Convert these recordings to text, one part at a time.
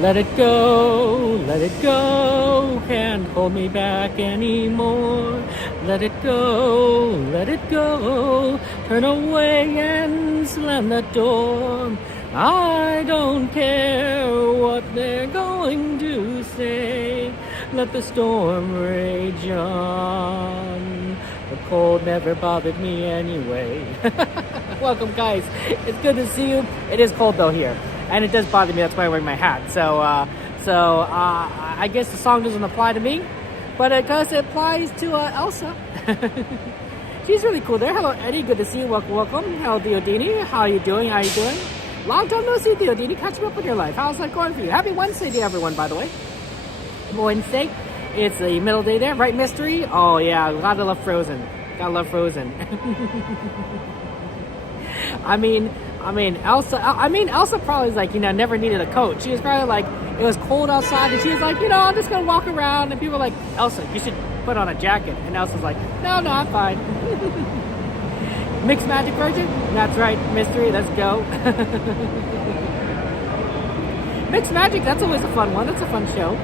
Let it go, let it go, can't hold me back anymore. Let it go, let it go, turn away and slam the door. I don't care what they're going to say. Let the storm rage on. The cold never bothered me anyway. Welcome, guys. It's good to see you. It is cold though here, and it does bother me. That's why I wear my hat. So I guess the song doesn't apply to me, but it applies to Elsa. She's really cool there. Hello, Eddie. Good to see you. Welcome, welcome. Hello, Diodini. How are you doing? How are you doing? Long time no see, Diodini. Catch me up with your life. How's that going for you? Happy Wednesday to everyone, by the way. Wednesday. It's the middle day there, right, Mystery? Oh yeah, gotta love Frozen. Gotta love Frozen. I mean, Elsa probably was like, never needed a coat. She was probably like, it was cold outside, and she was like, I'm just gonna walk around, and people were like, Elsa, you should put on a jacket. And Elsa's like, no, I'm fine. Mixed Magic version? That's right, Mystery, let's go. Mixed Magic, that's always a fun one. That's a fun show.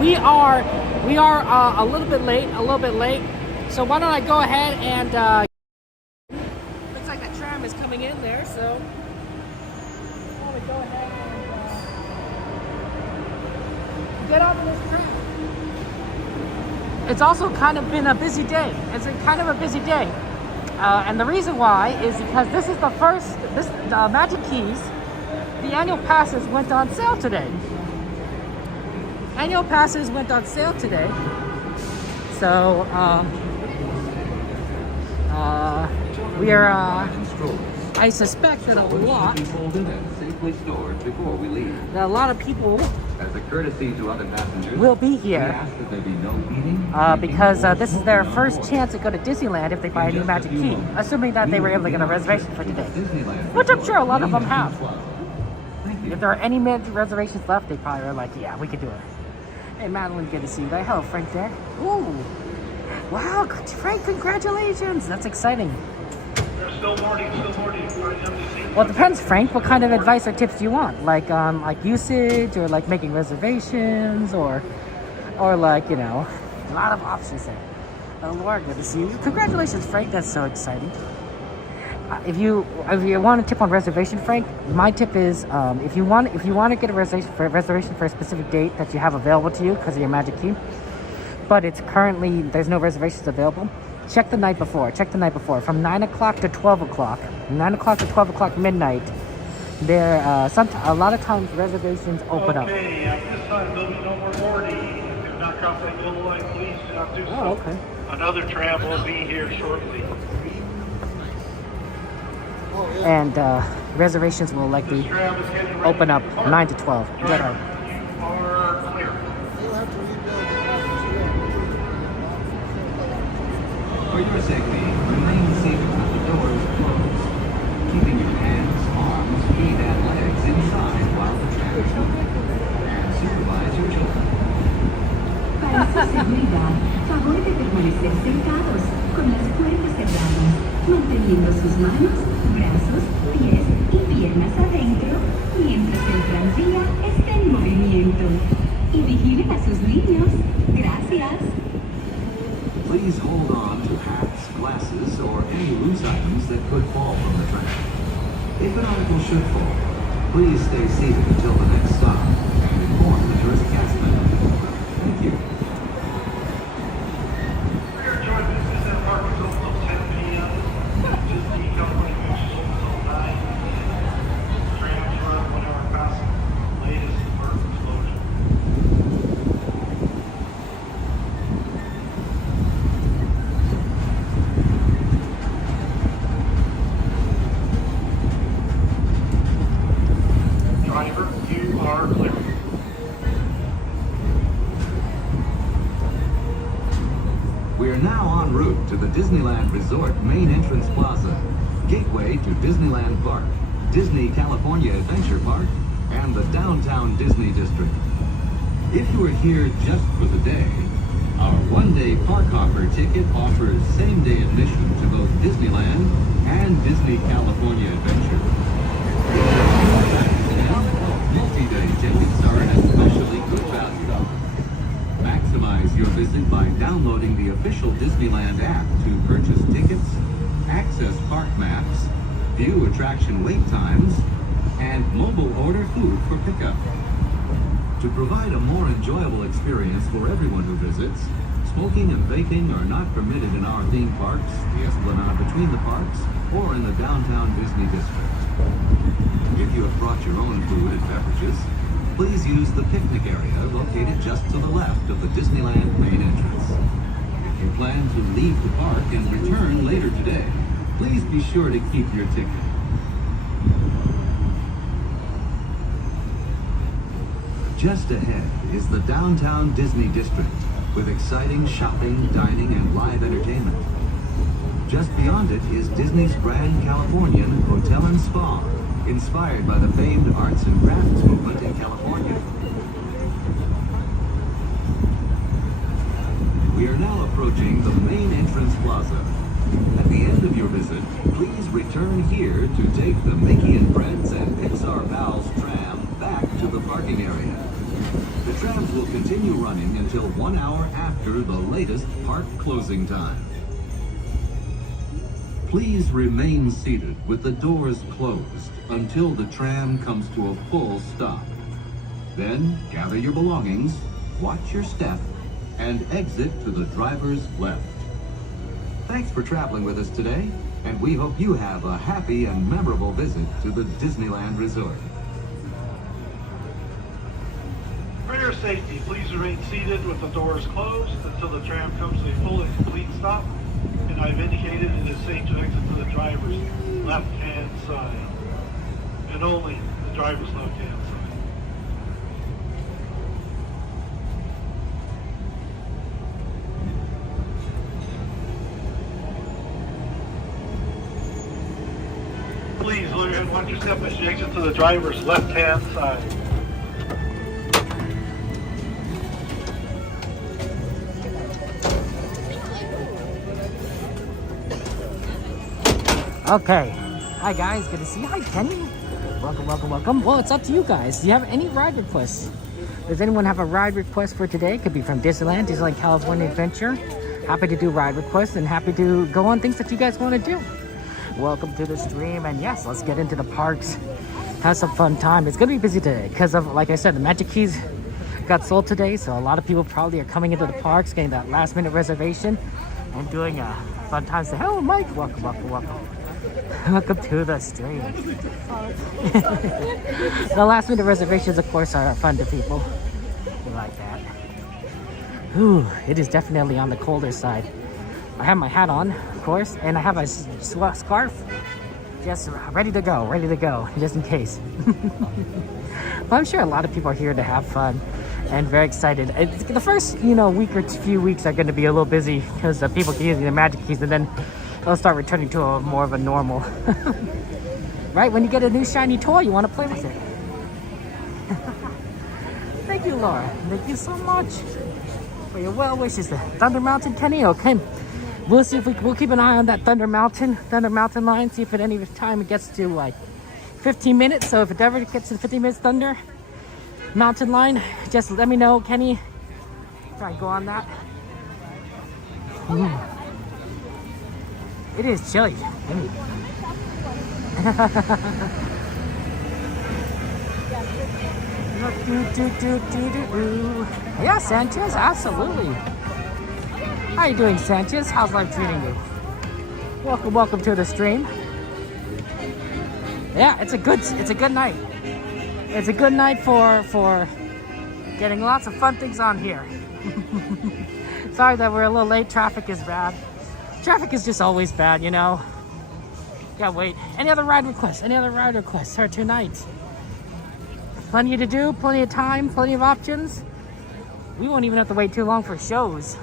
We are a little bit late. So why don't I go ahead and looks like that tram is coming in there. So I want to go ahead and get on this tram. It's also kind of been a busy day. And the reason why is because this is the first. Magic Keys. The annual passes went on sale today. So we are. I suspect that a lot of people. As a courtesy to other passengers, will be here because this is their first chance to go to Disneyland if they buy a new Magic Key, assuming that they were able to get a reservation for today, which I'm sure a lot of them have. If there are any reservations left, they probably are like, yeah, we could do it. Hey, Madeline, good to see you there. Hello, Frank there. Ooh, wow, Frank, congratulations. That's exciting. Still morning. Well, it depends, Frank. What kind of advice or tips do you want? Like usage, or like making reservations, or like, a lot of options there. Laura, good to see you. Congratulations, Frank. That's so exciting. If you want a tip on reservation, Frank, my tip is if you want to get a reservation for a specific date that you have available to you because of your Magic Key, but there's no reservations available. Check the night before. From 9 o'clock to 12 o'clock. 9 o'clock to 12 o'clock midnight. There, a lot of times reservations open up. Okay, at this time there'll be no more boarding. If you're not crossing the yellow line, please do not do so. Oh, okay. Another tram will be here shortly. And reservations will likely open up 9 to 12. Is that right? You are clear. For your safety, remain seated with the doors closed, keeping your hands, arms, feet, and legs inside while the tram is moving. And supervise your children. Para su seguridad, favor de permanecer sentados, con las puertas cerradas, manteniendo sus manos, brazos, pies y piernas adentro, mientras el tranvía está en movimiento. Y vigilen a sus niños. Gracias. Please hold on to hats, glasses, or any loose items that could fall from the tram. If an article should fall, please stay seated until the next stop and inform the tourist cast member. Thank you. Your choice is that park is open till 10 p.m. Disney Company moves open till 9. Trams run whenever possible. Latest bird explosion. Driver, you are clear. We are now en route to the Disneyland Resort main entrance plaza, gateway to Disneyland Park, Disney California Adventure Park, and the downtown Disney District. If you are here just for the day, our one-day park hopper ticket offers same-day admission to both Disneyland and Disney California Adventure. official Disneyland app to purchase tickets, access park maps, view attraction wait times, and mobile order food for pickup. To provide a more enjoyable experience for everyone who visits, smoking and vaping are not permitted in our theme parks, the Esplanade between the parks, or in the downtown Disney district. If you have brought your own food and beverages, please use the picnic area located just to the left of the Disneyland main entrance. If you plan to leave the park and return later today, please be sure to keep your ticket. Just ahead is the downtown Disney district with exciting shopping, dining, and live entertainment. Just beyond it is Disney's Grand Californian Hotel and Spa, inspired by the famed arts and crafts movement in California. We are now approaching the main entrance plaza. At the end of your visit, please return here to take the Mickey and Friends and Pixar Pals tram back to the parking area. The trams will continue running until 1 hour after the latest park closing time. Please remain seated with the doors closed until the tram comes to a full stop. Then gather your belongings, watch your step, and exit to the driver's left. Thanks for traveling with us today, and we hope you have a happy and memorable visit to the Disneyland Resort. For your safety, please remain seated with the doors closed until the tram comes to a full and complete stop. And I've indicated it is safe to exit to the driver's left-hand side. And only the driver's left-hand side. Please lower your head, watch your step as you exit to the driver's left-hand side. Okay. Hi guys, good to see you. Hi Kenny. Welcome, welcome, welcome. Well, it's up to you guys. Do you have any ride requests? Does anyone have a ride request for today? It could be from Disneyland, Disneyland California Adventure. Happy to do ride requests and happy to go on things that you guys want to do. Welcome to the stream, and yes, let's get into the parks. Have some fun time. It's gonna be busy today because of, like I said, the Magic Keys got sold today, so a lot of people probably are coming into the parks, getting that last minute reservation and doing a fun time. So, hello Mike, welcome, welcome, welcome. Welcome to the stream. The last minute reservations, of course, are fun to people. We like that. Ooh, it is definitely on the colder side. I have my hat on, of course, and I have a scarf just ready to go, just in case. But I'm sure a lot of people are here to have fun and very excited. The first, week or few weeks are going to be a little busy because people keep using the Magic Keys, and then they'll start returning to a more of a normal. Right? When you get a new shiny toy, you want to play with it. Thank you, Laura. Thank you so much for your well wishes. Thunder Mountain, Kenny. Okay. We'll see if we'll keep an eye on that Thunder Mountain line. See if at any time it gets to like 15 minutes. So if it ever gets to the 15 minutes Thunder Mountain line, just let me know, Kenny. Try and go on that. It is chilly. Yeah, Sanchez, absolutely. How you doing, Sanchez? How's life treating you? Welcome, welcome to the stream. Yeah, it's a good night. It's a good night for getting lots of fun things on here. Sorry that we're a little late. Traffic is bad. Traffic is just always bad, Can't wait. Any other ride requests for tonight? Plenty to do, plenty of time, plenty of options. We won't even have to wait too long for shows.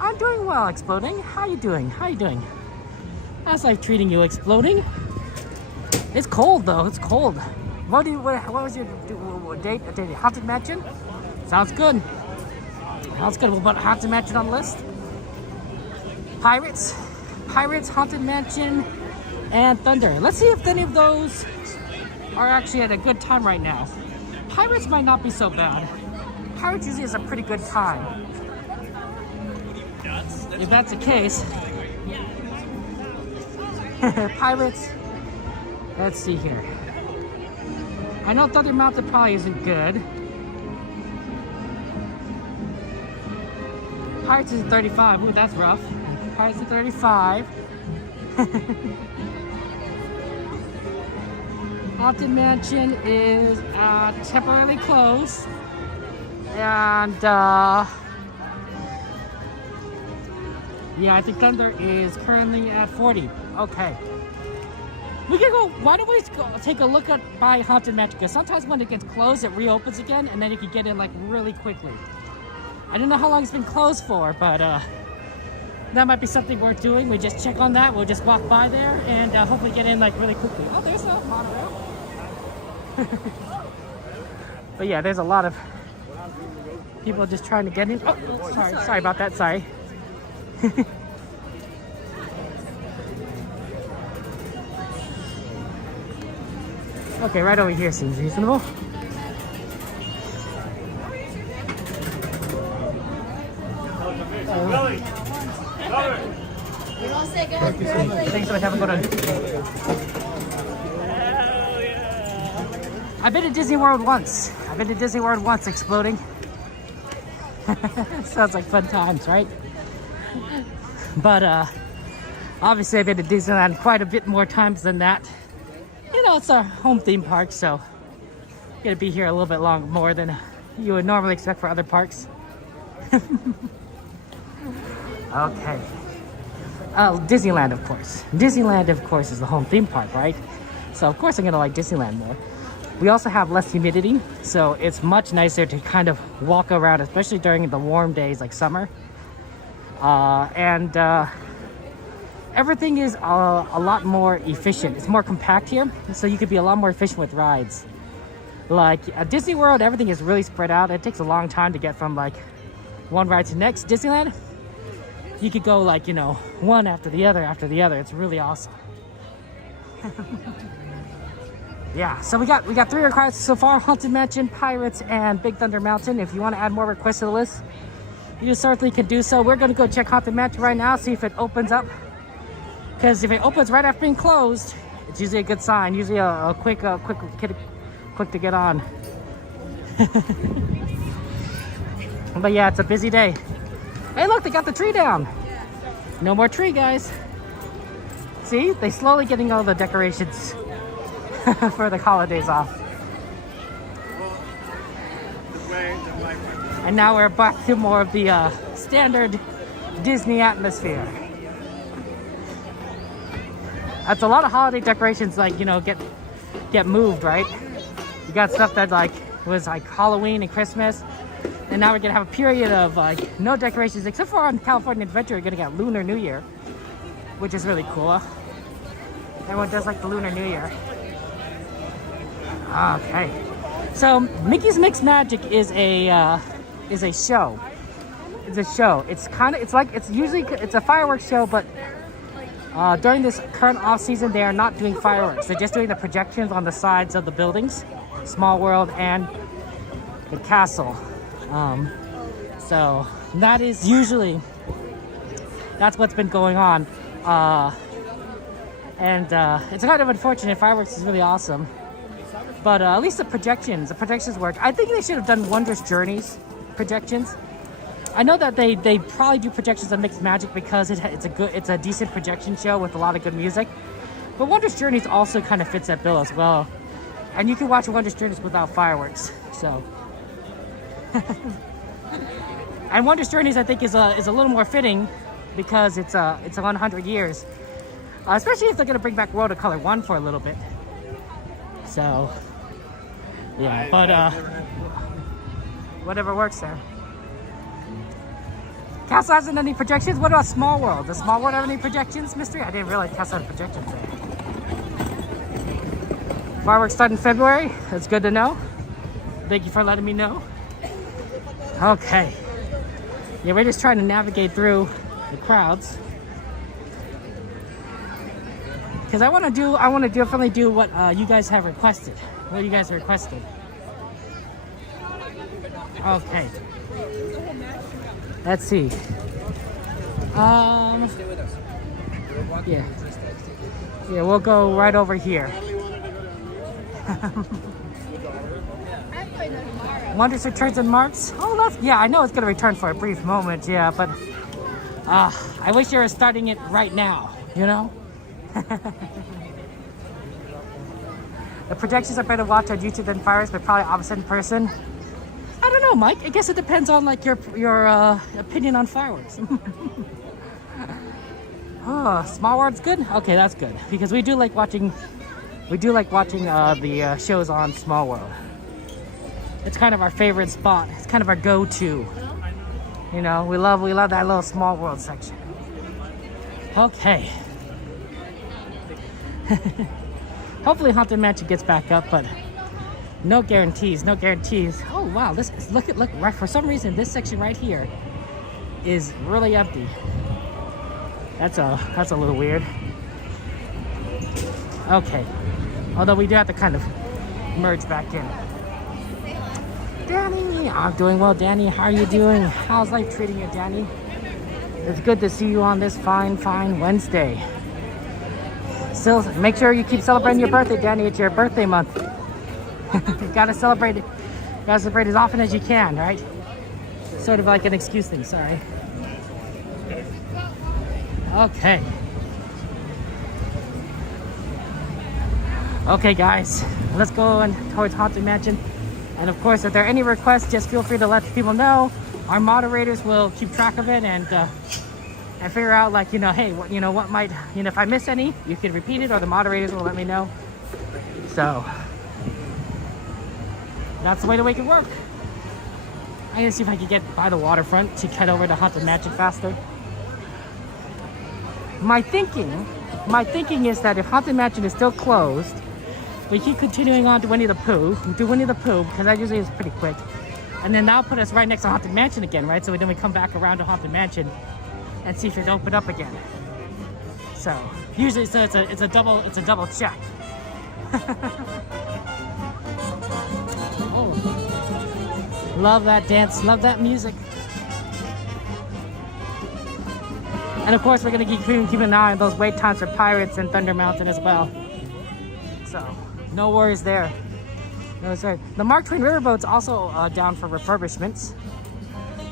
I'm doing well, Exploding. How you doing? How's life treating you, Exploding? It's cold though. It's cold. What was your date? Haunted Mansion? Sounds good. We'll put Haunted Mansion on the list. Pirates, Haunted Mansion, and Thunder. Let's see if any of those are actually at a good time right now. Pirates might not be so bad. Pirates usually is a pretty good time. if that's the case. Pirates. Let's see here. I know Thunder Mountain probably isn't good. Pirates is 35. Ooh, that's rough. Pirates is 35. Haunted Mansion is temporarily closed. And yeah, I think Thunder is currently at 40. Okay. We can go, why don't we go take a look at by Haunted Mansion? Because sometimes when it gets closed, it reopens again, and then you can get in like really quickly. I don't know how long it's been closed for, but that might be something worth doing. We just check on that. We'll just walk by there and hopefully get in like really quickly. Oh, there's a monorail. But yeah, there's a lot of people just trying to get in. Oh, sorry about that. Sorry. Okay, right over here seems reasonable. Thanks so much. Have a good one. I've been to Disney World once. Exploding. Sounds like fun times, right? But obviously I've been to Disneyland quite a bit more times than that. You know, it's our home theme park, so you're gonna be here a little bit more than you would normally expect for other parks. Okay. Disneyland, of course. Disneyland, of course, is the home theme park, right? So, of course, I'm going to like Disneyland more. We also have less humidity, so it's much nicer to kind of walk around, especially during the warm days like summer. Everything is a lot more efficient. It's more compact here, so you could be a lot more efficient with rides. Like at Disney World, everything is really spread out. It takes a long time to get from like one ride to the next. Disneyland, you could go like, you know, one after the other. It's really awesome. Yeah, so we got 3 requests so far: Haunted Mansion, Pirates, and Big Thunder Mountain. If you want to add more requests to the list, you certainly can do so. We're going to go check Haunted Mansion right now, see if it opens up. Because if it opens right after being closed, it's usually a good sign. Usually a quick to get on. But yeah, it's a busy day. Hey, look, they got the tree down. No more tree, guys. See, they slowly getting all the decorations for the holidays off. And now we're back to more of the standard Disney atmosphere. That's a lot of holiday decorations, like, you know, get moved, right? You got stuff that like was like Halloween and Christmas, and now we're gonna have a period of like no decorations, except for on California Adventure. We're gonna get Lunar New Year, which is really cool. Everyone does like the Lunar New Year. Okay, so Mickey's Mixed Magic is a show. It's a show. It's a fireworks show, but during this current off season, they are not doing fireworks. They're just doing the projections on the sides of the buildings, Small World and the castle. So that is that's what's been going on. It's kind of unfortunate. Fireworks is really awesome, but at least the projections work. I think they should have done Wondrous Journeys projections. I know that they probably do projections on Mixed Magic because it's a decent projection show with a lot of good music. But Wondrous Journeys also kind of fits that bill as well. And you can watch Wondrous Journeys without fireworks. So and Wondrous Journeys, I think, is a little more fitting because it's 100 years. Especially if they're gonna bring back World of Color 1 for a little bit. So yeah, but whatever works there. Castle hasn't any projections. What about Small World? Does Small World have any projections, Mystery? I didn't realize Castle had projections there. Fireworks start in February. That's good to know. Thank you for letting me know. Okay. Yeah, we're just trying to navigate through the crowds. Because I want to definitely do what you guys have requested. What you guys requested. Okay. Let's see. Yeah. Yeah, we'll go right over here. Wonders returns in March. Oh, Loft. Yeah, I know it's gonna return for a brief moment. Yeah, but I wish you were starting it right now. You know. The projections are better watched on YouTube than fireworks, but probably opposite in person. I don't know, Mike. I guess it depends on like your opinion on fireworks. Oh, Small World's good. Okay, that's good because we do like watching the shows on Small World. It's kind of our favorite spot. It's kind of our go-to. You know, we love that little Small World section. Okay. Hopefully Haunted Mansion gets back up, but no guarantees, no guarantees. Oh wow, look right, for some reason this section right here is really empty. That's a little weird. Okay. Although we do have to kind of merge back in. Danny, I'm doing well, Danny. How are you doing? How's life treating you, Danny? It's good to see you on this fine Wednesday. Still, make sure you keep celebrating your birthday, Danny. It's your birthday month. You gotta celebrate it. You gotta celebrate as often as you can, right? Sort of like an excuse thing, sorry. Okay. Okay, guys. Let's go on towards Haunted Mansion. And of course, if there are any requests, just feel free to let people know. Our moderators will keep track of it and figure out, like, hey, what might, if I miss any, you can repeat it, or the moderators will let me know. So that's the way to make it work. I'm gonna see if I can get by the waterfront to cut over to Haunted Mansion faster. My thinking is that if Haunted Mansion is still closed, we keep continuing on to Winnie the Pooh, because that usually is pretty quick. And then that'll put us right next to Haunted Mansion again, right? So then we come back around to Haunted Mansion and see if it opened up again. So usually, it's a double check. Oh, love that dance, love that music. And of course, we're gonna keep an eye on those wait times for Pirates and Thunder Mountain as well. So no worries there. No, sorry. The Mark Twain Riverboat's also down for refurbishments.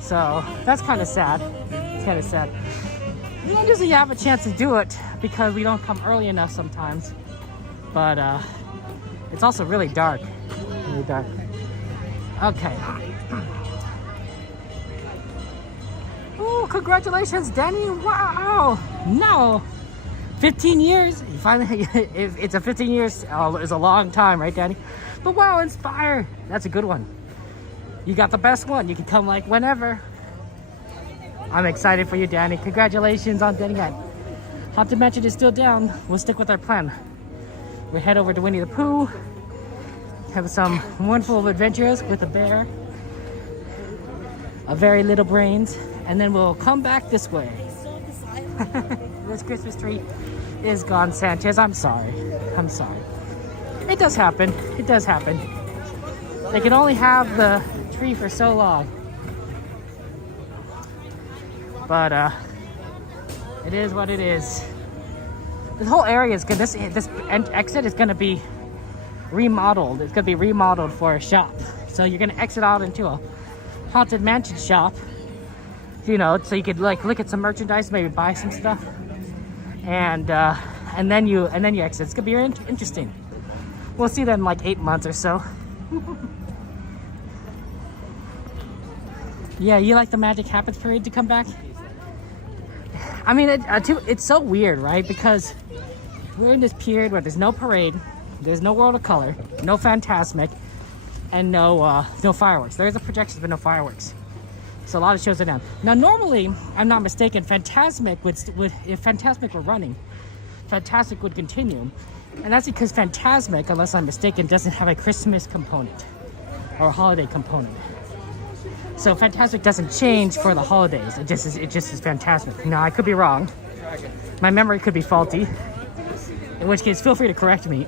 So that's kind of sad. It's kind of sad. We don't usually have a chance to do it because we don't come early enough sometimes. But it's also really dark. Really dark. Okay. Oh, congratulations, Danny! Wow! No! 15 years? You finally, if it's a 15 years, it's a long time, right, Danny? But wow, Inspire! That's a good one. You got the best one. You can come like whenever. I'm excited for you, Danny. Congratulations on getting that. Haunted Mansion is still down. We'll stick with our plan. We'll head over to Winnie the Pooh. Have some wonderful adventures with a bear. A very little brains. And then we'll come back this way. This Christmas tree is gone, Sanchez. I'm sorry. I'm sorry. It does happen. It does happen. They can only have the tree for so long. But it is what it is. This whole area is good. This exit is going to be remodeled. It's going to be remodeled for a shop. So you're going to exit out into a Haunted Mansion shop. So you could like look at some merchandise, maybe buy some stuff, and then you exit. It's gonna be interesting. We'll see that in like 8 months or so. Yeah, you like the Magic Happens parade to come back? I mean, it's so weird, right? Because we're in this period where there's no parade, there's no World of Color, no Fantasmic, and no fireworks. There is a projection, but no fireworks. So a lot of shows are down. Now, normally, I'm not mistaken, Fantasmic if Fantasmic were running, Fantasmic would continue. And that's because Fantasmic, unless I'm mistaken, doesn't have a Christmas component or a holiday component. So Fantasmic doesn't change for the holidays. It just is Fantasmic. Now, I could be wrong. My memory could be faulty. In which case, feel free to correct me.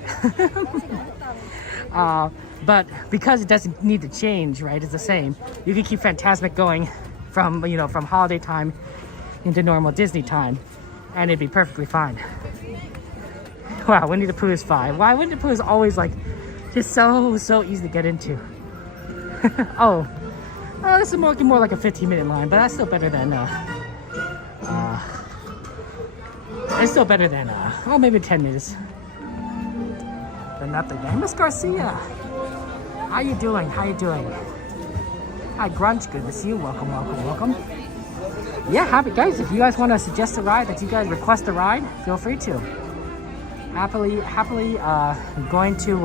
But because it doesn't need to change, right? It's the same. You can keep Fantasmic going from holiday time into normal Disney time, and it'd be perfectly fine. Wow, Winnie the Pooh is fine. Why Winnie the Pooh is always like just so easy to get into. Oh, this is more like a 15-minute line, but that's still better than it's still better than oh, maybe 10 minutes. Than nothing. Hey, Miss Garcia, how you doing? How you doing? Hi, Grunch. Good to see you. Welcome, welcome, welcome. Yeah, happy guys. If you guys want to suggest a ride, that you guys request a ride, feel free to. Happily, going to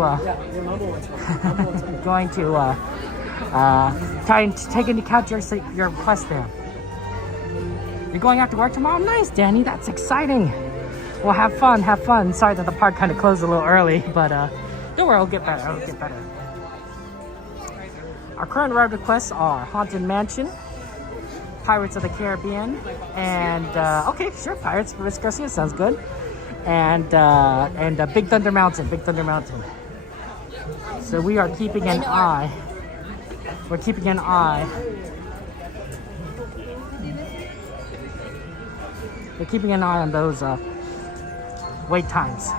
try and take into account your request there. You're going after work tomorrow? Nice, Danny. That's exciting. Well, have fun, have fun. Sorry that the park kind of closed a little early, but don't worry, it'll get better. It'll get better. Our current ride requests are Haunted Mansion, Pirates of the Caribbean, and okay, sure, Pirates. Miss Garcia sounds good. And Big Thunder Mountain. Big Thunder Mountain. So we are keeping an eye. We're keeping an eye. We're keeping an eye on those wait times.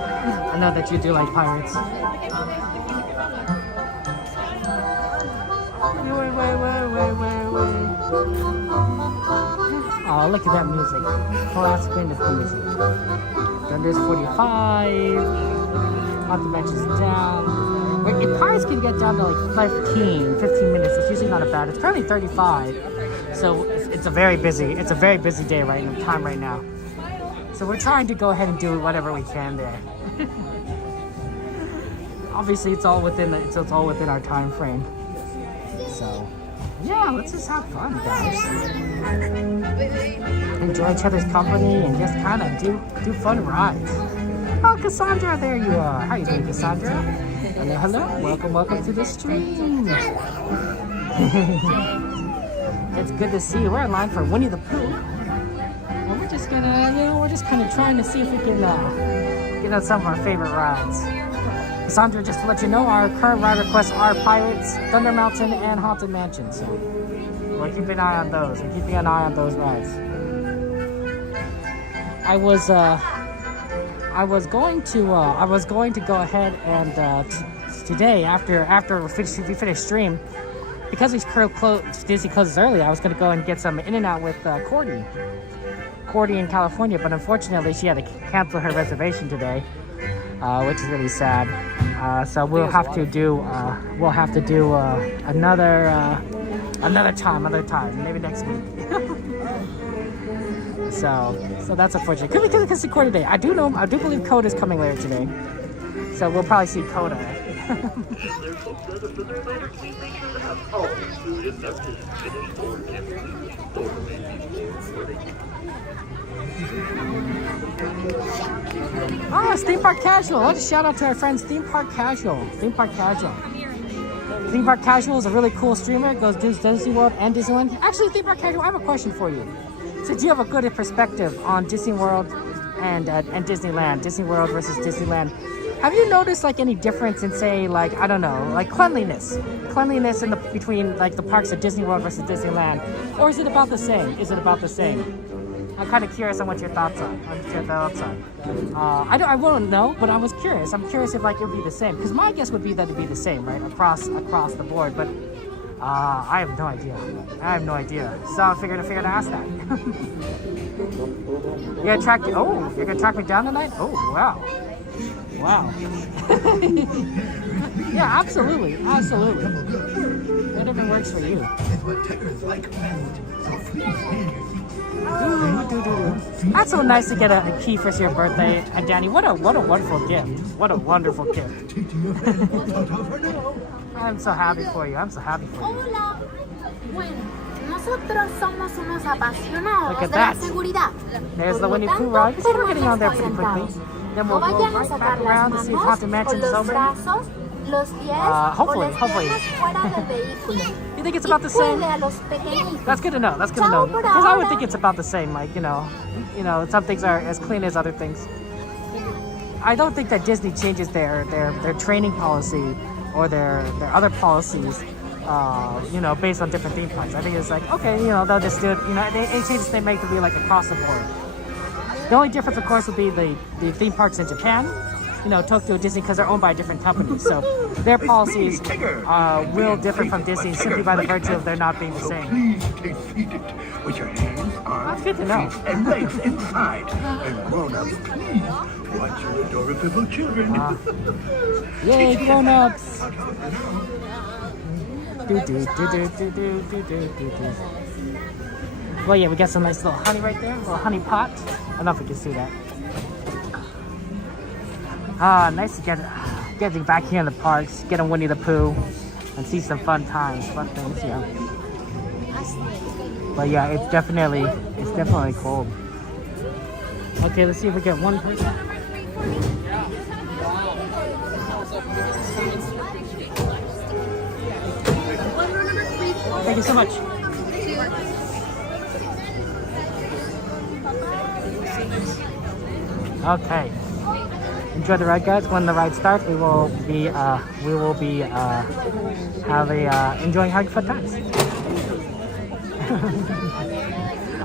I know that you do like pirates. Oh, look at that music. Classic Winnie the Pooh music. Thunder's 45. Haunted Mansion's down. If Pirates can get down to like 15 minutes, it's usually not a bad. It's currently 35. So it's a very busy day right now. So we're trying to go ahead and do whatever we can there. Obviously, it's all within our time frame. So yeah, let's just have fun, guys. Enjoy each other's company and just kind of do fun rides. Oh, Cassandra, there you are. How you doing, Cassandra? Hello, hello. Welcome to the stream. It's good to see you. We're in line for Winnie the Pooh. And we're just gonna, we're just kind of trying to see if we can get on some of our favorite rides. Cassandra, just to let you know, our current ride requests are Pirates, Thunder Mountain, and Haunted Mansion. So we're keeping an eye on those. We're keeping an eye on those rides. I was going to go ahead and today after we finish stream, because Disney closes early, I was going to go and get some In-N-Out with Cordy in California, but unfortunately she had to cancel her reservation today, which is really sad. So we'll have to do another time, maybe next week. So that's unfortunate. Could be because it's Coda Day. I do believe Coda is coming later today. So we'll probably see Coda. Oh, it's Theme Park Casual. Let's shout out to our friends Theme Park Casual. Theme Park Casual is a really cool streamer. It goes Disney World and Disneyland. Actually, Theme Park Casual, I have a question for you. So do you have a good perspective on Disney World and Disneyland, Disney World versus Disneyland? Have you noticed like any difference in, say, like, I don't know, like cleanliness in between like the parks of Disney World versus Disneyland, or is it about the same? I'm kind of curious on what your thoughts are. I won't know, but I was curious. I'm curious if like it would be the same, because my guess would be that it'd be the same, right, across the board. But I have no idea. So I figured to ask that. You're gonna track me down tonight? Oh, wow. Yeah, absolutely. Whatever works for you. That's so nice to get a key for your birthday, and Danny, what a wonderful gift. What a wonderful gift. I'm so happy for you. Hola. Bueno, nosotros somos unos apasionados Look at de la that. seguridad. There's the Winnie the Pooh ride. So we're getting on there pretty quickly. Then we'll go right back around to see if Haunted Mansion is open. Hopefully. You think it's about the same? That's good to know. Because I would think it's about the same. Like, you know, some things are as clean as other things. I don't think that Disney changes their training policy or their other policies you know, based on different theme parks. I think it's like, okay, you know, they'll just do it, you know, they change they make it be like across the board. The only difference, of course, would be the theme parks in Japan, you know, Tokyo Disney, because they're owned by different companies. So their policies are real different from Disney simply by the virtue of their not being the same. Please take feed it with your hands, arms, That's good to know. feet, and legs inside. And grown-ups, please watch your adorable children. Yay, grown-ups! Well, yeah, we got some nice little honey right there, a little honey pot. I don't know if we can see that. Nice to get back here in the parks, get on Winnie the Pooh, and see some fun times, fun things, yeah. But yeah, it's definitely cold. Okay, let's see if we get one person. Thank you so much. Okay. Enjoy the ride, guys. When the ride starts, we will be enjoying having fun times.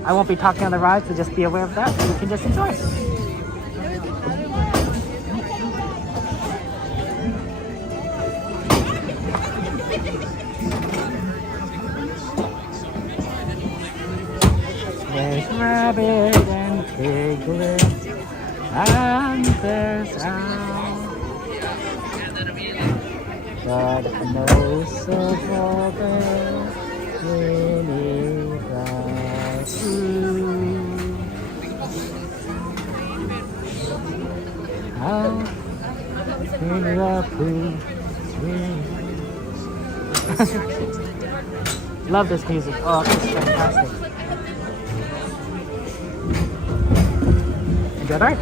I won't be talking on the ride, so just be aware of that. You can just enjoy it. There's Rabbit and Piglet, and there's Owl, but most of all there's Winnie the Pooh. How Winnie the Pooh. Love this music. Oh, it's fantastic. Enjoy that.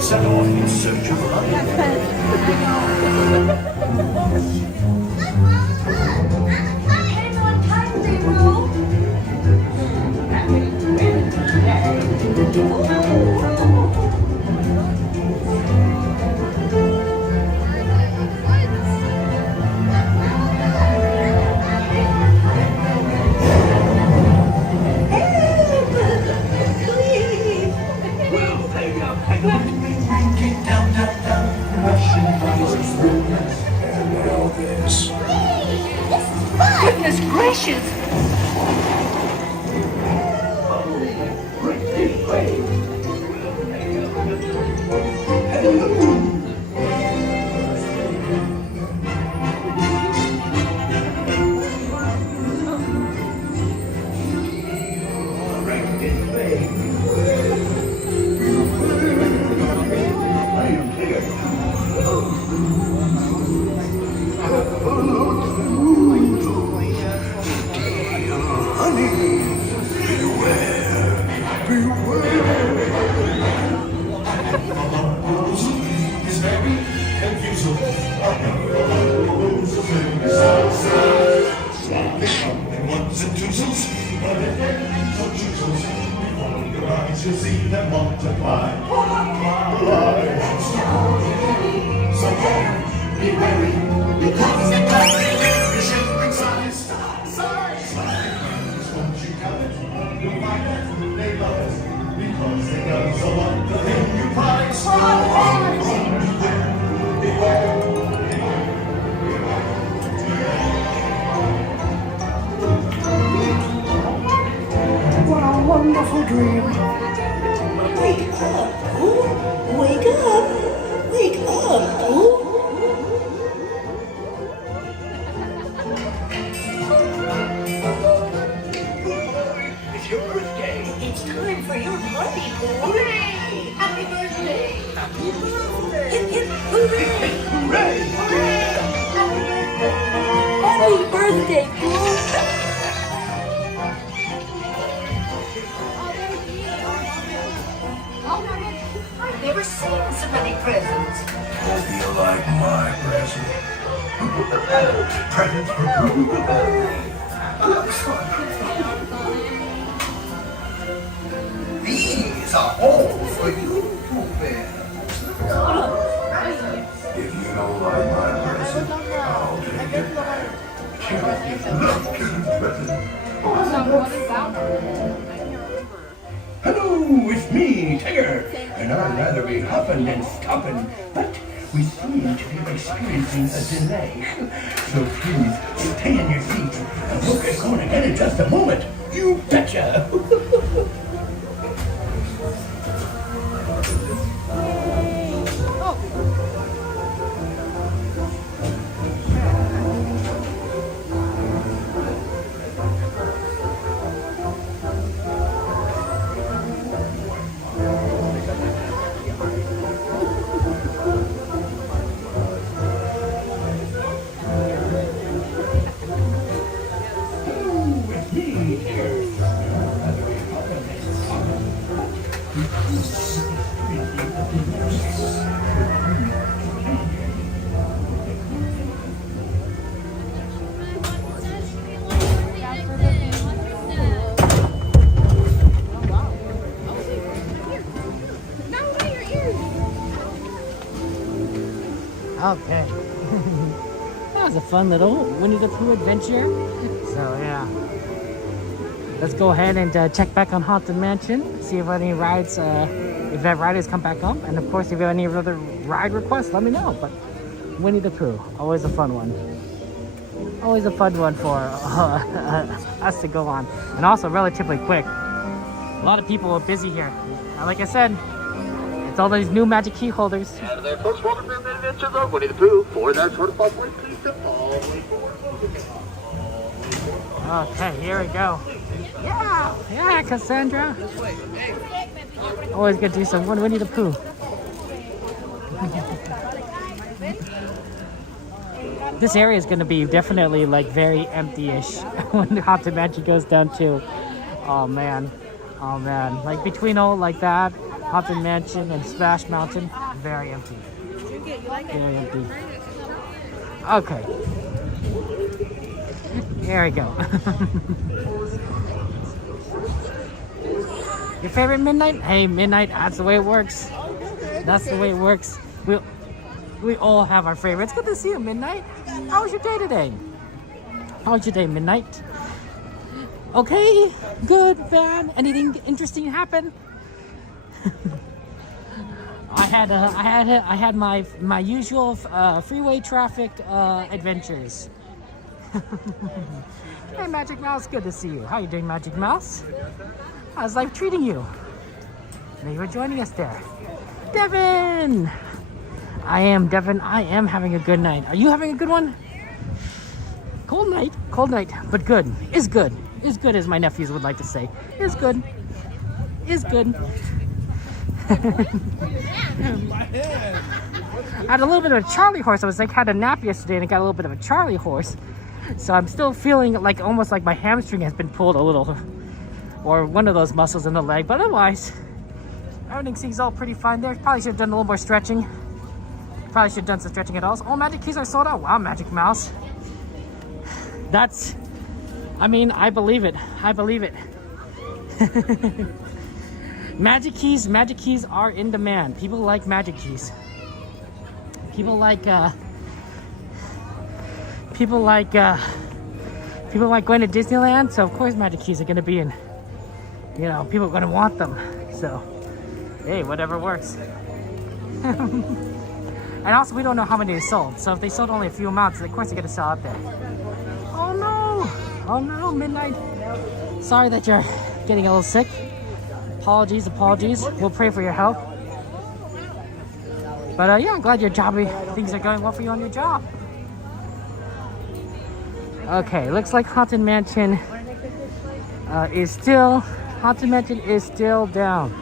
Set off in search of honey. Goodness gracious! You'll see them multiply. So be wary, because the shivering size. Once you come it, you'll find that they love it, because they know so what the thing you prize. Beware. What a wonderful dream. Wake up, Pooh. Wake up. Wake up, Pooh. If you're Hip, hip, hooray! Hooray! Happy birthday, Pooh! I've never seen so many presents. Hope you like my present. Presents for These are all for you, Pooh Bear. If you don't like my present, I'll take it back. Hello, it's me, Tigger, and I'd rather be hopping than stopping, but we seem to be experiencing a delay. So please, stay in your seats, and we'll get going again in just a moment. You betcha! Okay. That was a fun little Winnie the Pooh adventure. So yeah. Let's go ahead and check back on Haunted Mansion. See if any rides, if that ride has come back up. And of course, if you have any other ride requests, let me know. But Winnie the Pooh, always a fun one. Always a fun one for us to go on. And also relatively quick. A lot of people are busy here. And like I said, it's all these new magic key holders. And there, folks, welcome to the adventures of Winnie the Pooh. For that sort of public, please step all the way forward. Okay, here we go. Yeah, yeah, Cassandra. Always good to do some Winnie the Pooh. This area is going to be definitely like very empty-ish when the Haunted Mansion goes down too. Oh man, like between all like that, Haunted Mansion and Splash Mountain, very empty. Very empty. Okay. There we go. Your favorite midnight? Hey, midnight, that's the way it works. That's the way it works. We all have our favorites. Good to see you, Midnight. How was your day today? How was your day, Midnight? Okay, good, bad. Anything interesting happen? I had my usual freeway traffic adventures. Hey, Magic Mouse, good to see you. How you doing, Magic Mouse? How's life treating you? Thank you for joining us there. Devin! I am Devin. I am having a good night. Are you having a good one? Cold night, but good. Is good. Is good, as my nephews would like to say. Is good. Is good. I had a little bit of a Charlie horse. I was like, had a nap yesterday and I got a little bit of a Charlie horse. So I'm still feeling like almost like my hamstring has been pulled a little, or one of those muscles in the leg. But otherwise, everything seems all pretty fine there. Probably should have done a little more stretching. Probably should have done some stretching at all. All magic keys are sold out. Wow, Magic Mouse. That's, I mean, I believe it. I believe it. Magic keys are in demand. People like magic keys. People like going to Disneyland, so of course magic keys are going to be in, you know, people are going to want them. So, hey, whatever works. And also, we don't know how many they sold. So if they sold only a few amounts, of course they're going to sell out there. Oh no! Oh no, Midnight. Sorry that you're getting a little sick. Apologies. We'll pray for your health. But yeah, I'm glad your job, things are going well for you on your job. Okay, looks like Haunted Mansion is still down.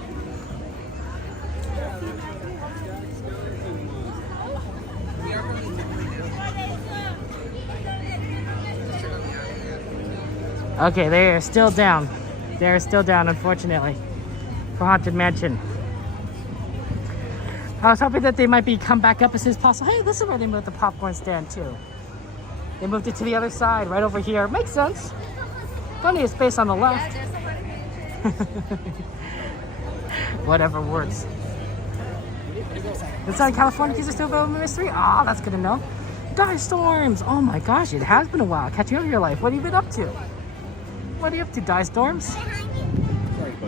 Okay, they are still down. They're still down, unfortunately, for Haunted Mansion. I was hoping that they might come back up as soon as possible. Hey, this is where they moved the popcorn stand too. They moved it to the other side, right over here. Makes sense. Plenty of space on the left. Whatever works. The Southern California kids are still available in Mystery? Oh, that's good to know. Dive Storms! Oh my gosh, it has been a while. Catching up with your life. What have you been up to? What are you up to, Dive Storms?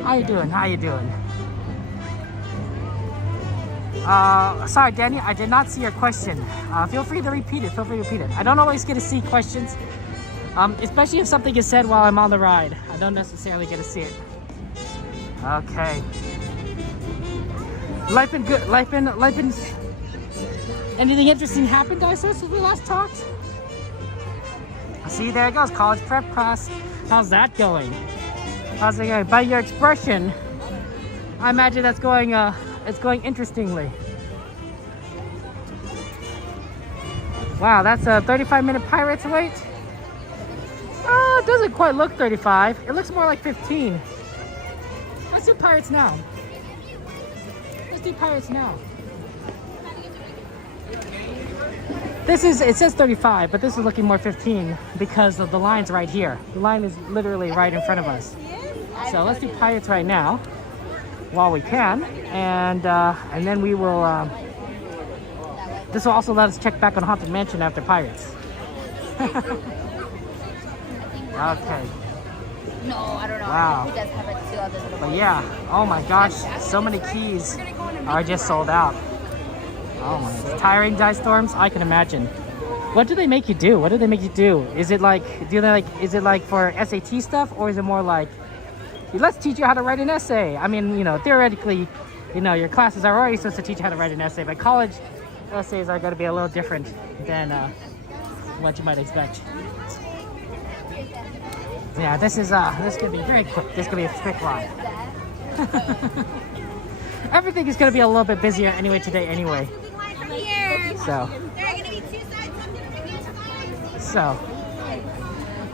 How you doing? How you doing? Sorry, Danny, I did not see your question. Feel free to repeat it. Feel free to repeat it. I don't always get to see questions, especially if something is said while I'm on the ride. I don't necessarily get to see it. Okay. Life been good. Life been. Anything interesting happened, guys, since we last talked? See, there it goes. College prep class. How's that going? How's it going? By your expression, I imagine that's going. It's going interestingly. Wow, that's a 35-minute Pirates wait. It doesn't quite look 35. It looks more like 15. Let's do Pirates now. Let's do Pirates now. It says 35, but this is looking more 15 because of the line's right here. The line is literally right in front of us. So let's do Pirates right now while we can, and then we will. This will also let us check back on Haunted Mansion after Pirates. Okay. No, I don't know. Wow. He does have it too. Other than But yeah, oh my gosh, so many keys are just sold out. Oh my, it's tiring, Dive Storms. I can imagine. What do they make you do? What do they make you do? Is it like, is it like for SAT stuff, or is it more like, let's teach you how to write an essay? I mean, you know, theoretically, you know, your classes are already supposed to teach you how to write an essay, but college essays are going to be a little different than what you might expect. Yeah, this is gonna be very quick. This is gonna be a quick ride. Everything is gonna be a little bit busier anyway today, anyway. So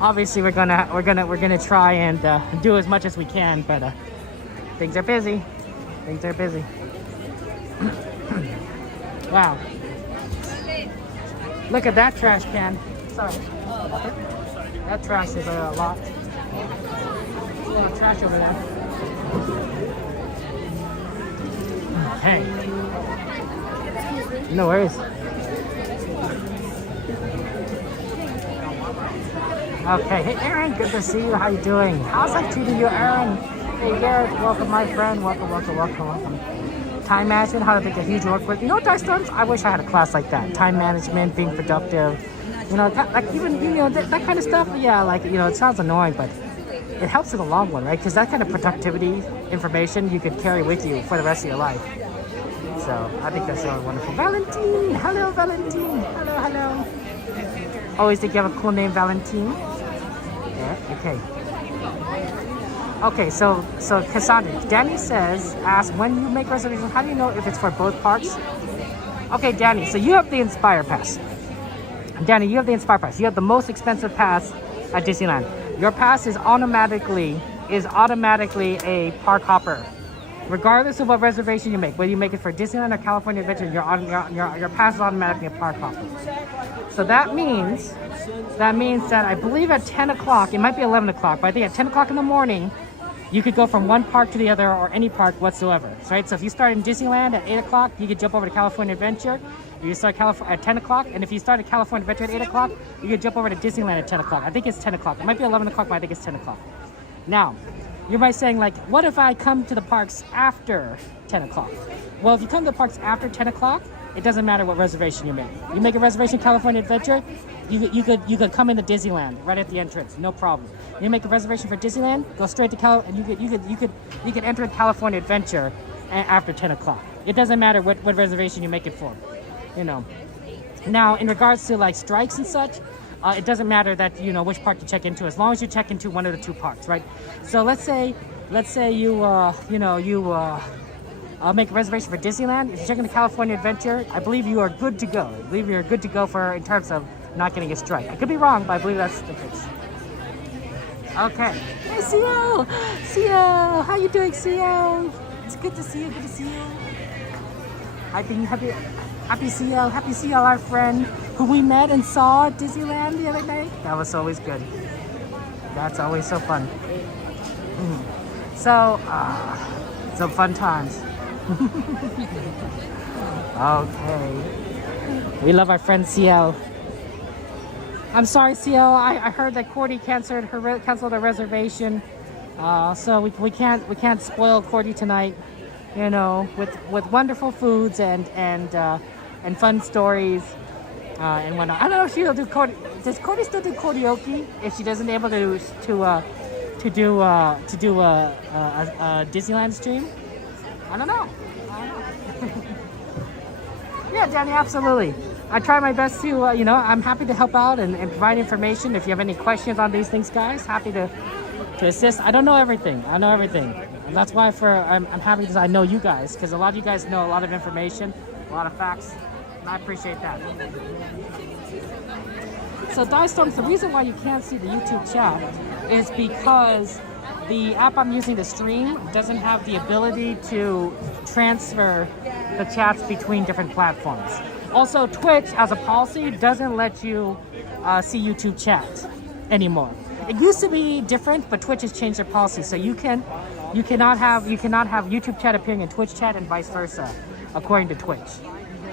obviously we're gonna try and do as much as we can, but things are busy. Things are busy. Wow. Look at that trash can. Sorry. That trash is a lot. A lot of trash over there. Hey. No worries. Okay. Hey, Aaron. Good to see you. How you doing? How's that treating you, Aaron? Hey, Garrett. Welcome, my friend. Welcome, welcome, welcome, welcome. Time management, how to make a huge work with. You know what, Dive Storms? I wish I had a class like that. Time management, being productive. You know, like even, you know, that kind of stuff, yeah, like, you know, it sounds annoying, but it helps in the long run, right? Because that kind of productivity information you could carry with you for the rest of your life. So I think that's really wonderful. Valentine! Hello, Valentine! Hello, hello. Always think you have a cool name, Valentine. Yeah, okay. Okay, so Cassandra, Danny asks, when you make reservations, how do you know if it's for both parks? Okay, Danny, so you have the Inspire Pass. Danny, you have the Inspire Pass. You have the most expensive pass at Disneyland. Your pass is automatically a park hopper. Regardless of what reservation you make, whether you make it for Disneyland or California Adventure, your pass is automatically a park hopper. So that means that I believe at 10 o'clock, it might be 11 o'clock, but I think at 10 o'clock in the morning, you could go from one park to the other or any park whatsoever, right? So if you start in Disneyland at 8 o'clock, you could jump over to California Adventure. You start at 10 o'clock, and if you start at California Adventure at 8 o'clock, you could jump over to Disneyland at 10 o'clock. I think it's 10 o'clock. It might be 11 o'clock, but I think it's 10 o'clock. Now, you might be saying, like, what if I come to the parks after 10 o'clock? Well, if you come to the parks after 10 o'clock, it doesn't matter what reservation you make. You make a reservation California Adventure, you could come into Disneyland right at the entrance, no problem. You make a reservation for Disneyland, go straight to and you could enter California Adventure after 10 o'clock. It doesn't matter what reservation you make it for, you know. Now, in regards to like strikes and such, it doesn't matter that, you know, which park you check into, as long as you check into one of the two parks, right? So let's say you make a reservation for Disneyland. If you check into California Adventure, I believe you are good to go. I believe you're good to go in terms of not getting a strike. I could be wrong, but I believe that's the case. Okay. Hey, CL! CL! How you doing, CL? It's good to see you. Good to see you. Happy CL. Happy CL, our friend who we met and saw at Disneyland the other day. That was always good. That's always so fun. So, some fun times. Okay. We love our friend CL. I'm sorry, CL. I heard that Cordy canceled her reservation, so we can't spoil Cordy tonight. You know, with wonderful foods and fun stories and whatnot. I don't know if she'll do Cordy. Does Cordy still do karaoke if she doesn't able to do a Disneyland stream? I don't know. Yeah, Danny, absolutely. I try my best to, I'm happy to help out and provide information. If you have any questions on these things, guys, happy to assist. I don't know everything. And that's why I'm happy that I know you guys, because a lot of you guys know a lot of information, a lot of facts, and I appreciate that. So, Diestorms, the reason why you can't see the YouTube chat is because the app I'm using to stream doesn't have the ability to transfer the chats between different platforms. Also, Twitch, as a policy, doesn't let you see YouTube chat anymore. It used to be different, but Twitch has changed their policy, so you cannot have YouTube chat appearing in Twitch chat and vice versa, according to Twitch.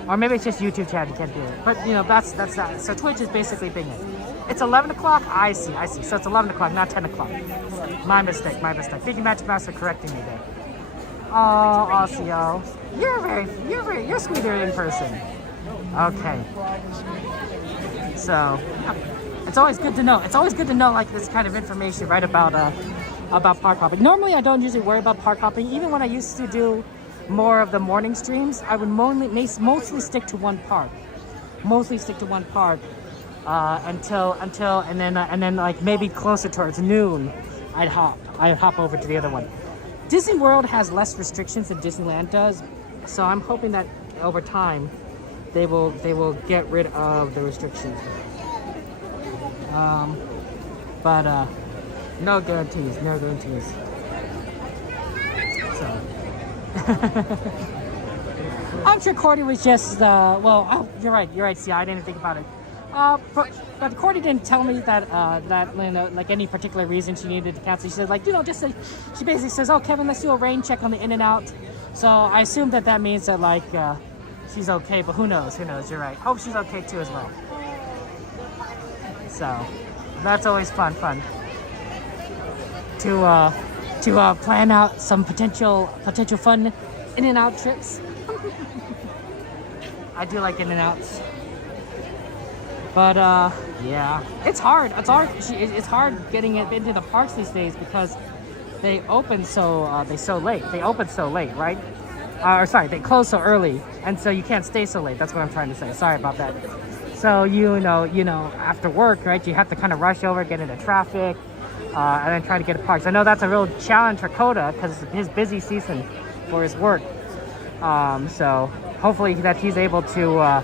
Or maybe it's just YouTube chat you can't do it. But that's that. So Twitch is basically being it. It's 11 o'clock. I see. So it's 11 o'clock, not 10 o'clock. My mistake. Thank you, Magic Mouse, for correcting me there. Oh, Ossio. You're sweeter in person. Okay. So, it's always good to know. It's always good to know like this kind of information, right, about park hopping. Normally, I don't usually worry about park hopping. Even when I used to do more of the morning streams, I would mostly stick to one park. And then like maybe closer towards noon, I'd hop over to the other one. Disney World has less restrictions than Disneyland does, so I'm hoping that over time they will get rid of the restrictions. But no guarantees. So I'm sure Cordy was just you're right. See, I didn't think about it. But Cordy didn't tell me that like any particular reason she needed to cancel. She said she basically says, "Oh, Kevin, let's do a rain check on the in and out." So I assume that means that she's okay, but who knows? You're right. Hope she's okay too as well. So that's always fun to plan out some potential fun in and out trips. I do like in and outs. But yeah, it's hard. It's hard getting into the parks these days because they open so late. They open so late, right? They close so early, and so you can't stay so late. That's what I'm trying to say. Sorry about that. So you know, after work, right? You have to kind of rush over, get into traffic, and then try to get to parks. I know that's a real challenge for Coda because it's his busy season for his work. So hopefully that he's able to.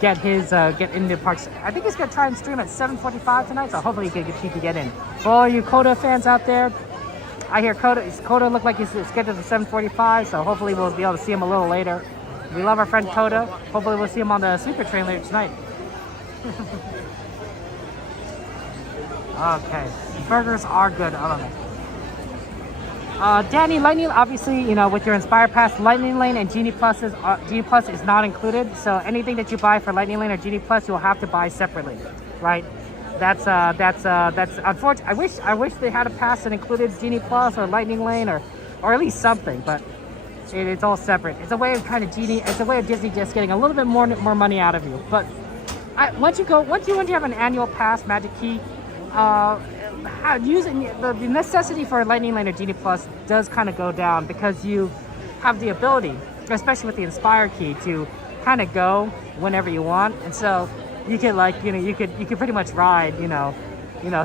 Get into parks. I think he's gonna try and stream at 7:45 tonight, so hopefully he can get in. For all you Coda fans out there, I hear Coda look like he's scheduled at 7:45, so hopefully we'll be able to see him a little later. We love our friend Coda. Hopefully we'll see him on the sleeper train later tonight. Okay, burgers are good. I don't know. Danny, Lightning, obviously, with your Inspire Pass, Lightning Lane and Genie Plus is not included. So anything that you buy for Lightning Lane or Genie Plus, you'll have to buy separately, right? That's unfortunate. I wish they had a pass that included Genie Plus or Lightning Lane or at least something, but it's all separate. It's a way of it's a way of Disney just getting a little bit more money out of you. But once you have an annual pass, Magic Key, using the necessity for Lightning Lane or Genie Plus does kind of go down because you have the ability, especially with the Inspire Key, to kind of go whenever you want, and so you can you could pretty much ride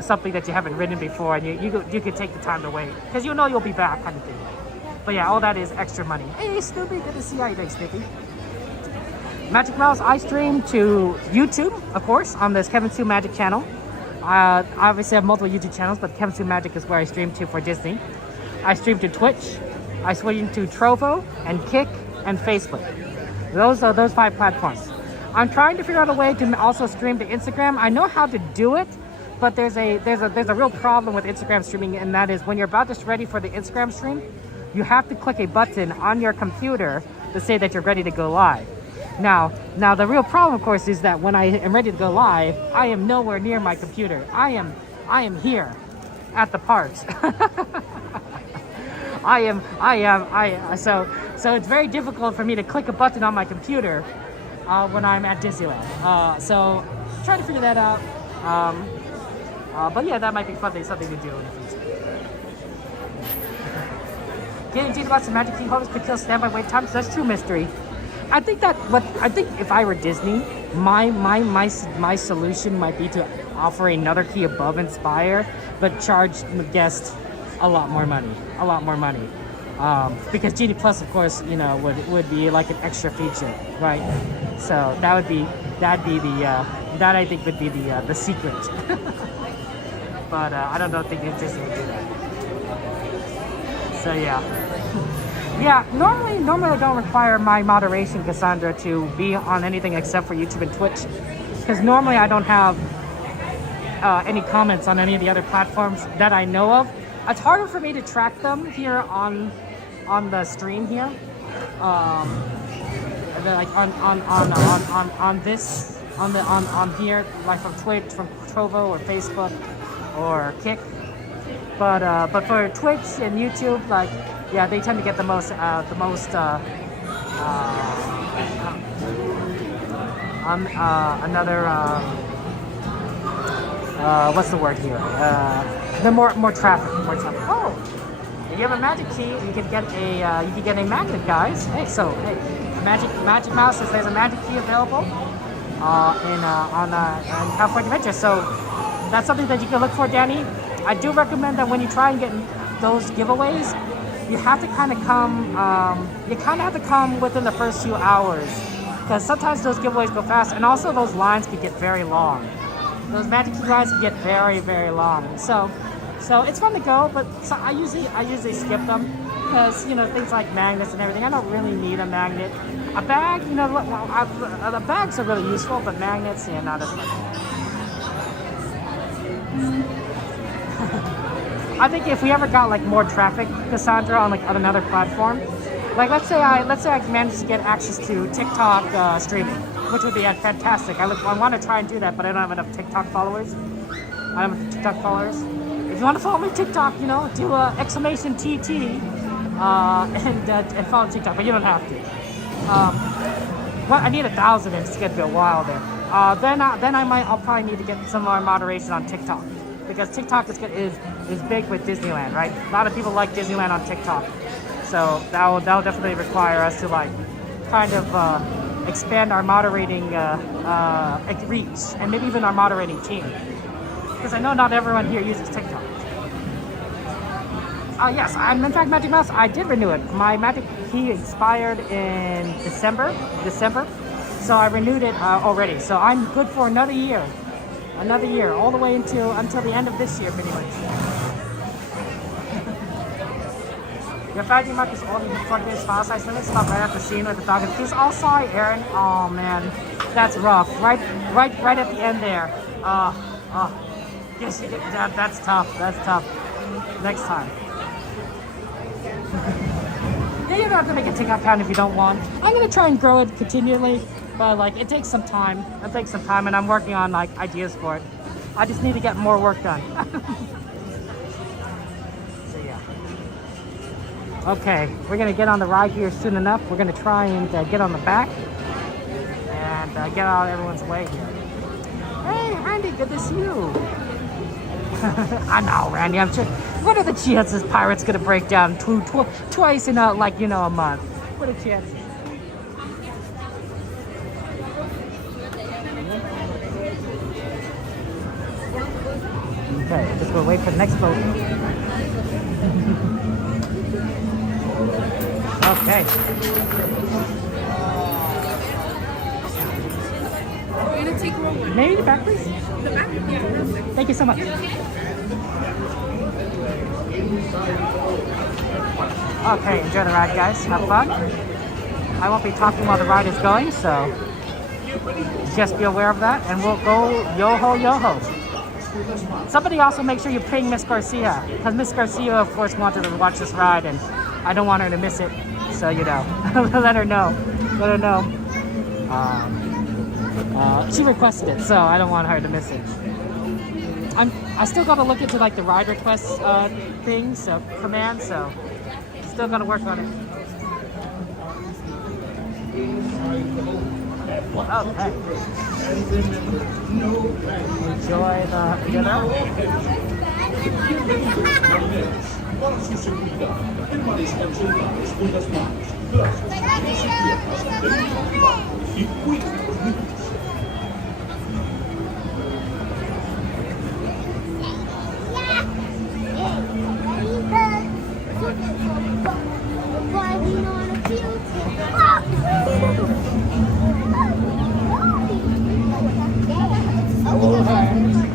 something that you haven't ridden before, and you could take the time to wait because you'll be back kind of thing. But yeah, all that is extra money. Hey Snoopy, good to see you. How you doing, Snoopy? Magic Mouse, I stream to YouTube, of course, on this Kevin Sue Magic channel. Obviously, I have multiple YouTube channels, but Chemistry Magic is where I stream to for Disney. I stream to Twitch. I stream to Trovo and Kick and Facebook. Those are those 5 platforms. I'm trying to figure out a way to also stream to Instagram. I know how to do it, but there's a real problem with Instagram streaming, and that is when you're about to ready for the Instagram stream, you have to click a button on your computer to say that you're ready to go live. Now the real problem, of course, is that when I am ready to go live, I am nowhere near my computer. I am here at the parks. So it's very difficult for me to click a button on my computer when I'm at Disneyland. So trying to figure that out. But yeah, that might be something to do in the future. Getting teased about some magic key holders could kill standby wait times. That's true, Mystery. I think if I were Disney, my solution might be to offer another key above Inspire, but charge the guest a lot more money. Because Genie Plus, of course, you know, would be like an extra feature, right? So that I think would be the secret. But I don't think Disney would do that. So yeah. Yeah, normally I don't require my moderation, Cassandra, to be on anything except for YouTube and Twitch, because normally I don't have any comments on any of the other platforms that I know of. It's harder for me to track them here on the stream here, like on here, like from Twitch, from Trovo or Facebook or Kick. But for Twitch and YouTube, like, yeah, they tend to get the most what's the word here? The more traffic. Oh, if you have a magic key, you can get a magnet, guys. Hey, Magic Mouse says there's a magic key available in California Adventure. So that's something that you can look for, Danny. I do recommend that when you try and get those giveaways, you have to kind of come within the first few hours, because sometimes those giveaways go fast, and also those lines can get very long. Those magic key lines can get very, very long. So it's fun to go, but I usually skip them, because, you know, things like magnets and everything, I don't really need a magnet. A bag, you know, the bags are really useful, but magnets, yeah, not as much. I think if we ever got like more traffic, Cassandra, on another platform, like let's say I managed to get access to TikTok streaming, which would be fantastic. I want to try and do that, but I don't have enough TikTok followers. If you want to follow me TikTok, you know, do !TT and follow TikTok, but you don't have to. Well, I need 1,000, and it's gonna be a while there. I'll probably need to get some more moderation on TikTok, because TikTok is big with Disneyland, right? A lot of people like Disneyland on TikTok, so that'll definitely require us to like kind of expand our moderating reach, and maybe even our moderating team, because I know not everyone here uses TikTok. Yes, in fact, Magic Mouse, I did renew it. My Magic Key expired in December, so I renewed it already. So I'm good for another year, all the way until the end of this year, pretty much. Your 5D mark is only plugged in file size limit. Stop right after seeing with the dog. It's all sorry, Aaron. Oh man, that's rough. Right at the end there. Yes, that's tough. Next time. Yeah, you don't have to make a TikTok account if you don't want. I'm gonna try and grow it continually, but like it takes some time. And I'm working on like ideas for it. I just need to get more work done. So yeah. Okay, we're gonna get on the ride here soon enough. We're gonna try and get on the back and get out of everyone's way here. Hey, Randy, good to see you. I know, Randy. I'm sure. What are the chances Pirate's gonna break down twice in a month? What are the chances? Okay, just gonna wait for the next boat. Okay. We're gonna take Runway. Maybe the back, please? The back? Yeah, perfect. Thank you so much. Okay, enjoy the ride, guys. Have fun. I won't be talking while the ride is going, so just be aware of that. And we'll go yo-ho, yo-ho. Somebody also make sure you ping Miss Garcia, because Miss Garcia, of course, wanted to watch this ride, and I don't want her to miss it. So, you know, let her know. Let her know. She requested it, so I don't want her to miss it. I still got to look into like the ride request things, so command. So still got to work on it. Okay. Enjoy the dinner.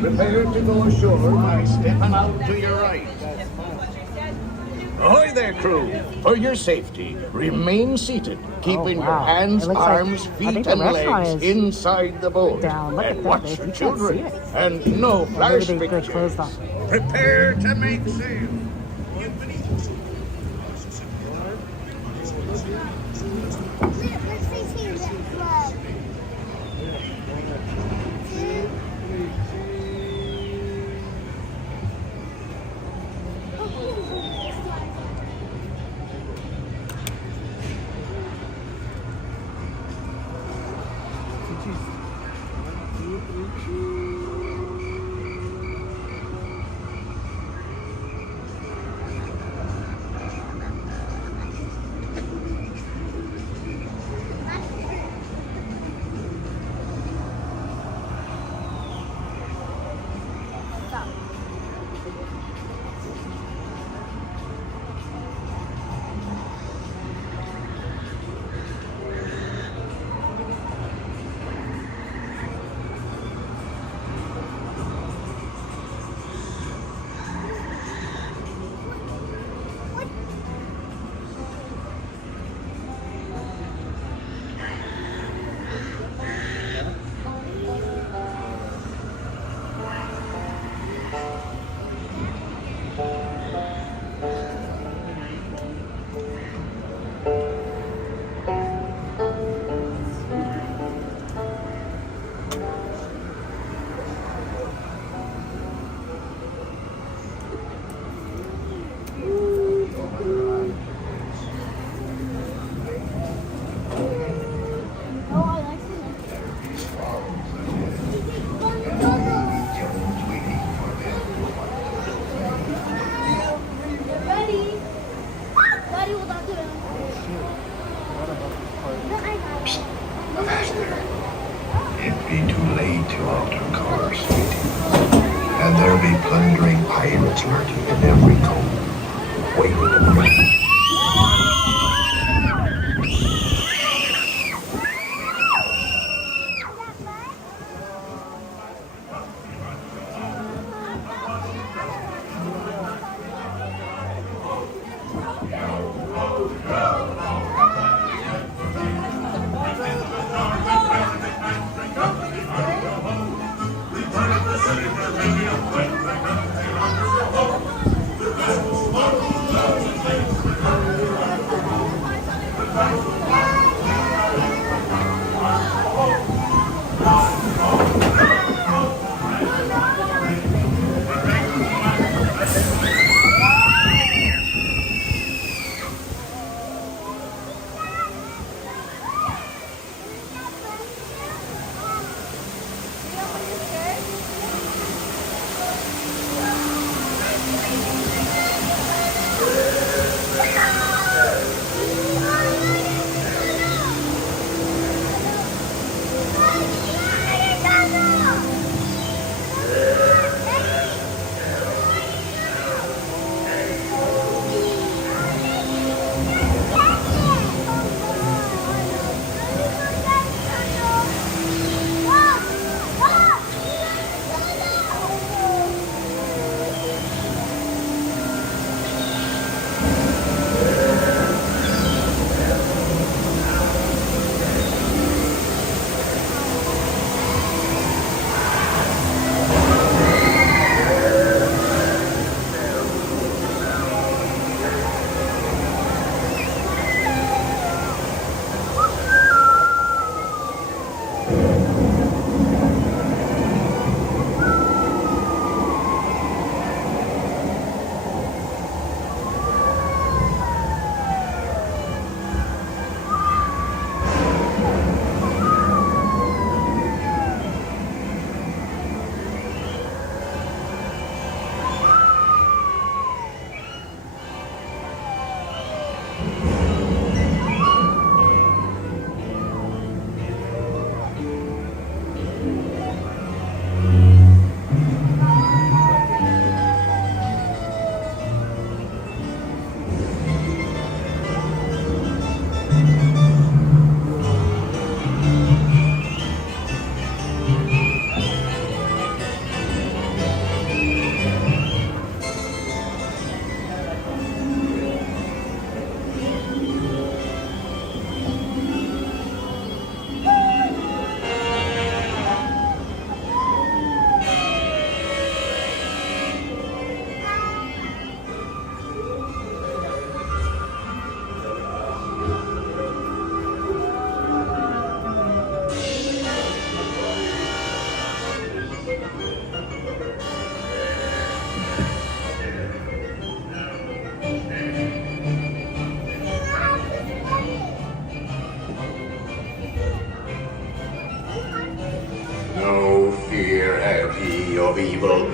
Prepare to go ashore by stepping out to your right. Ahoy there, crew! For your safety, remain seated, keeping your hands, arms, feet, and legs inside the boat. And watch your children. And no flash pictures. Prepare to make sail.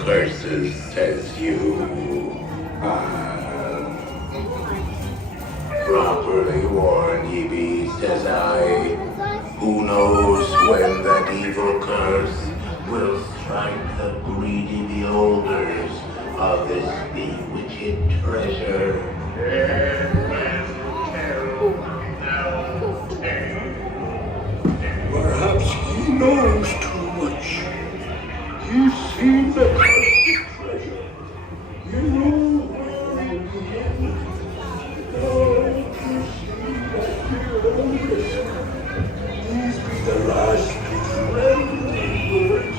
curses, says you. Properly warned ye be, says I. Who knows when that evil curse will strike the greedy beholders of this bewitched treasure. Perhaps he knows too much. He's seen the cursed treasure. You know where it is. Oh, to see that dear oldest. He's be the last friend of birds.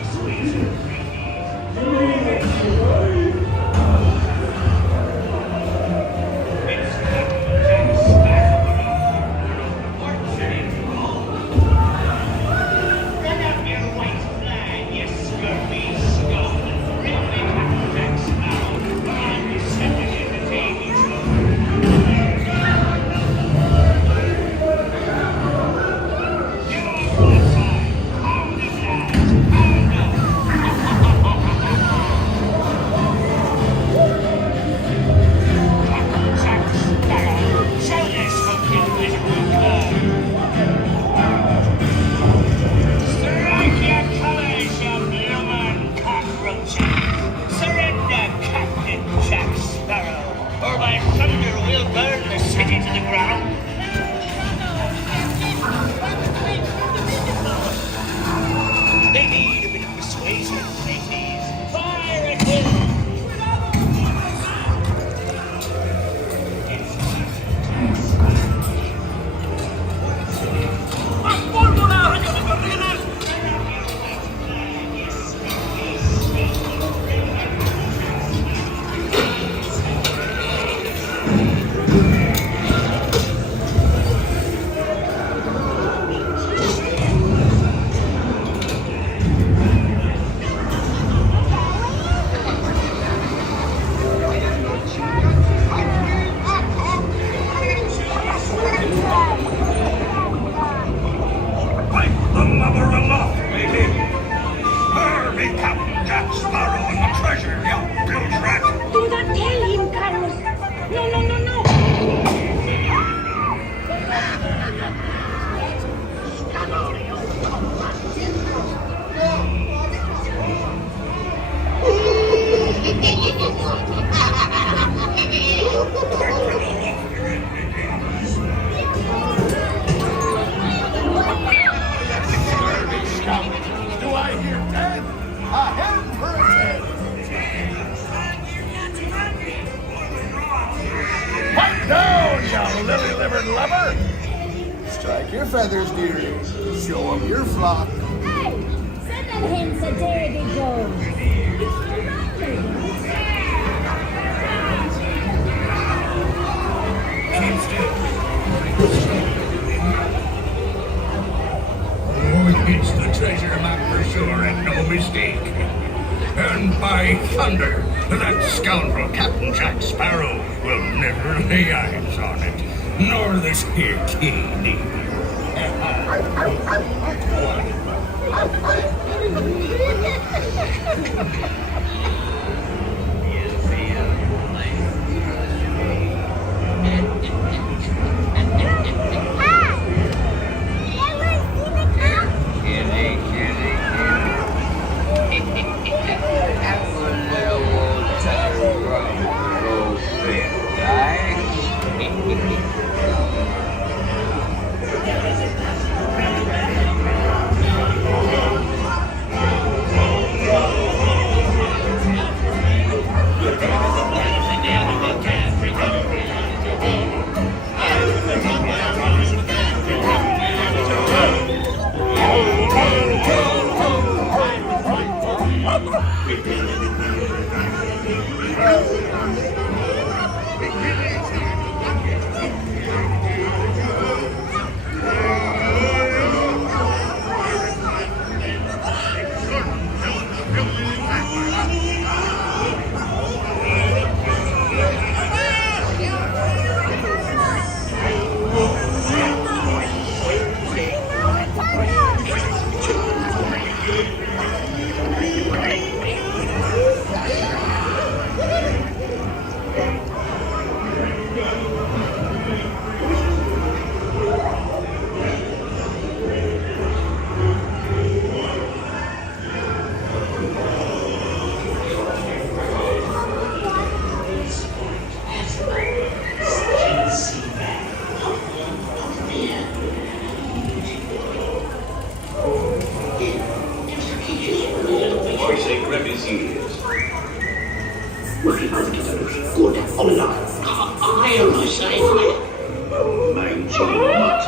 Makipalit kita ng good Allah. I'll be safe. Oh, mangy mutt.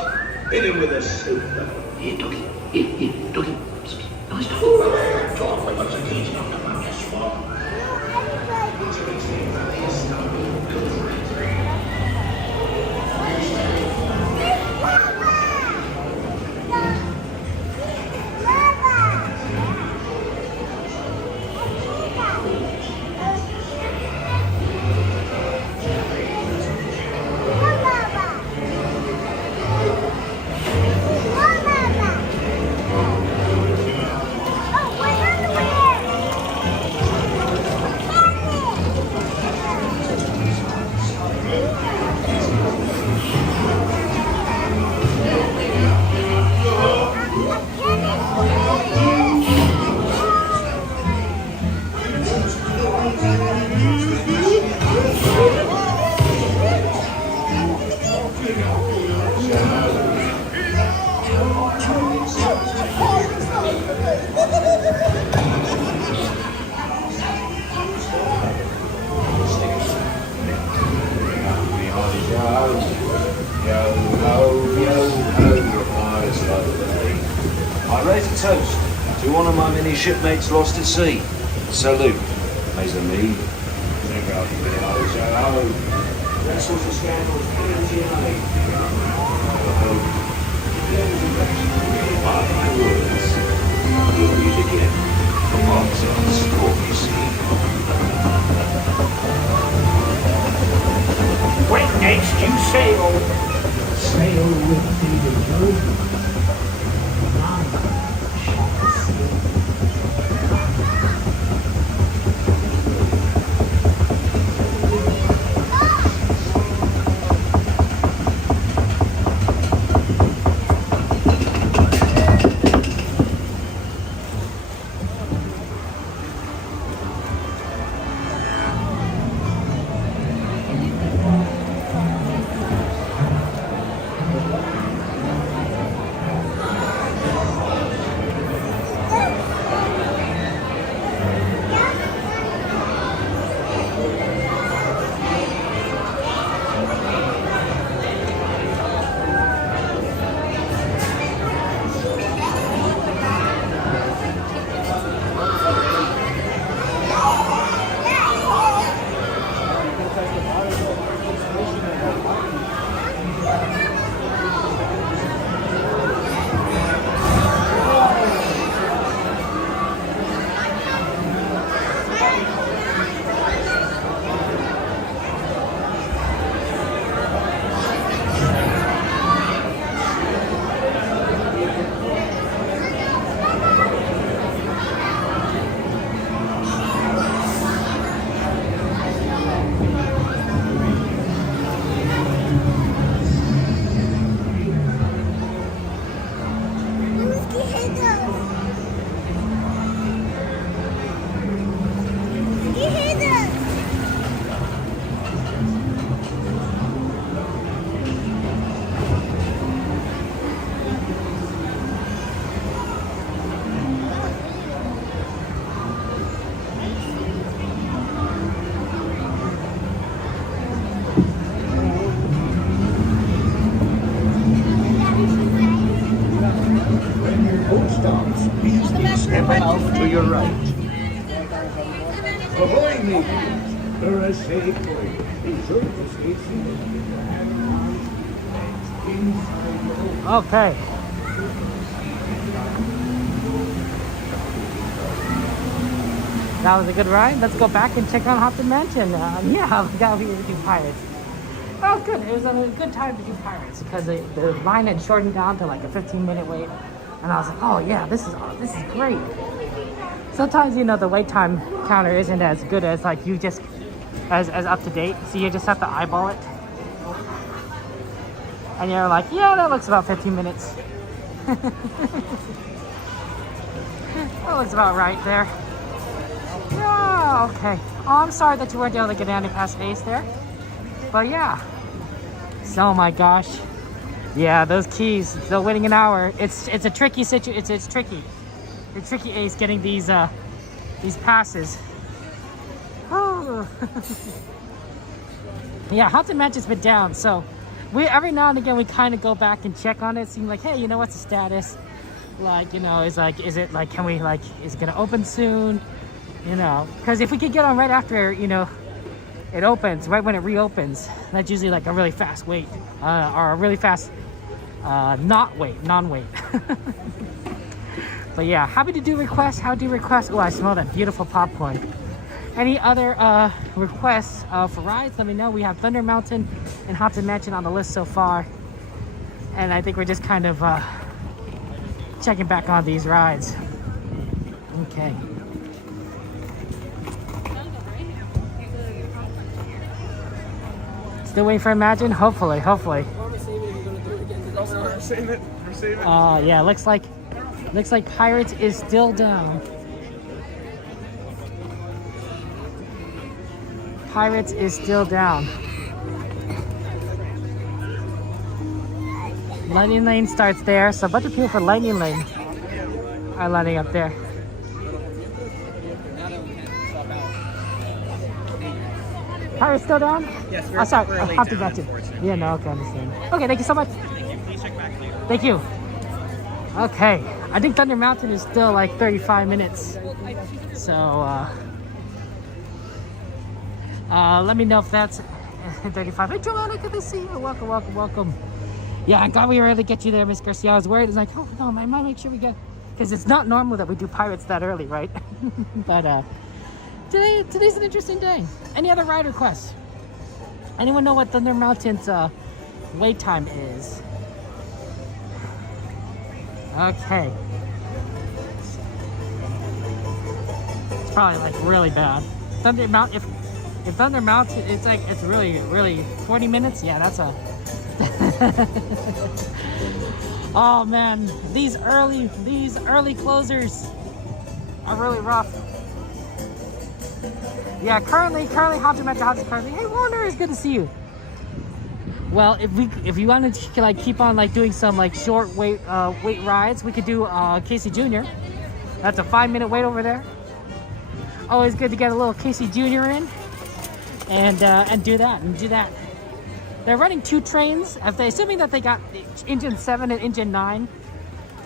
Hit him with a silver. Here, doggy. Here, doggy. Nice doggy. Talk with us and eat up about this one. I raise a toast to one of my many shipmates lost at sea. Salute, mes amis. Vessels and scandals, plenty of money. Mark my words, we'll meet again. Lots of stormy sea. When next you sail, sail with me. Step out to your right. Ahoy, mateys! For a safe way. Be sure to stay seated. Okay. That was a good ride. Let's go back and check out Haunted Mansion. Yeah, we gotta do Pirates. Oh, good. It was a good time to do Pirates because the line had shortened down to like a 15-minute wait. And I was like, oh yeah, this is great. Sometimes, you know, the wait time counter isn't as good as like you just, as up to date. So you just have to eyeball it. And you're like, yeah, that looks about 15 minutes. That looks about right there. Yeah, okay. Oh, I'm sorry that you weren't able to get down to past Ace there. But yeah. So, oh my gosh. Yeah, those keys, still waiting an hour. It's a tricky situation. It's tricky. It's tricky, Ace, getting these passes. Oh, Pooh. Yeah, Haunted Mansion's been down, so we every now and again we kind of go back and check on it, seem like, hey, you know, what's the status? Like, you know, is it like, can we, like, is it gonna open soon? You know, because if we could get on right after, you know, it opens, right when it reopens, that's usually like a really fast wait, or a really fast non-wait. But yeah, happy to do requests. How do you request? Oh, I smell that beautiful popcorn. Any other requests for rides, let me know. We have Thunder Mountain and Haunted Mansion on the list so far, and I think we're just kind of checking back on these rides. Okay. Still waiting for Imagine? Hopefully. Yeah, looks like Pirates is still down. Pirates is still down. Lightning Lane starts there, so a bunch of people for Lightning Lane are lining up there. Pirates still down? Yes, we're sorry, I'll have to get you. Yeah, no, okay, I understand. Okay, thank you so much. Please check back later. Thank you. Okay, I think Thunder Mountain is still like 35 minutes. So, let me know if that's 35. Hey, Joanna, good to see you. Welcome. Yeah, I'm glad we were able to get you there, Miss Garcia. I was worried. It's like, oh no, I might make sure we get, because it's not normal that we do Pirates that early, right? But today's an interesting day. Any other ride requests? Anyone know what Thunder Mountain's wait time is? Okay. It's probably like really bad. Thunder Mountain, if Thunder Mountain, it's really 40 minutes. Yeah, that's a. Oh man, these early closers are really rough. Yeah, currently Haunted Mansion currently. Hey Warner, it's good to see you. Well, if you wanted to like keep on like doing some like short wait rides, we could do Casey Jr. That's a 5-minute wait over there. Always good to get a little Casey Jr. in and do that. They're running 2 trains. Assuming that they got engine 7 and engine 9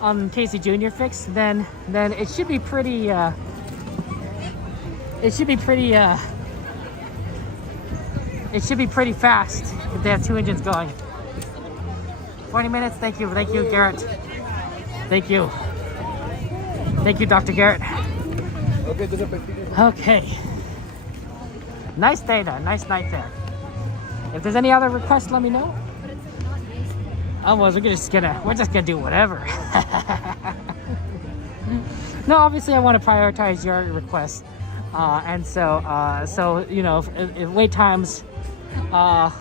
on Casey Jr. fixed, then it should be pretty. It should be pretty fast if they have 2 engines going. 40 minutes. Thank you, Garrett. Thank you, Dr. Garrett. Okay. Nice day there. Nice night there. If there's any other requests, let me know. Otherwise, we're just gonna do whatever. No, obviously, I want to prioritize your requests, and so you know, if wait times are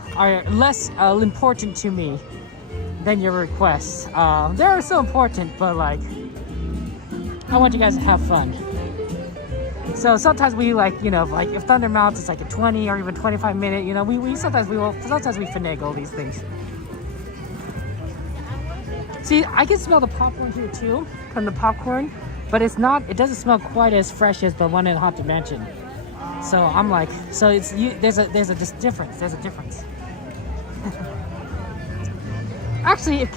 less important to me than your requests. They're so important, but like, I want you guys to have fun. So sometimes we like, you know, like if Thunder Mountain is like a 20 or even 25 minute, you know, sometimes we finagle these things. See, I can smell the popcorn here too, from the popcorn, but it doesn't smell quite as fresh as the one in Haunted Mansion. So I'm like, so there's a difference. There's a difference. Actually, if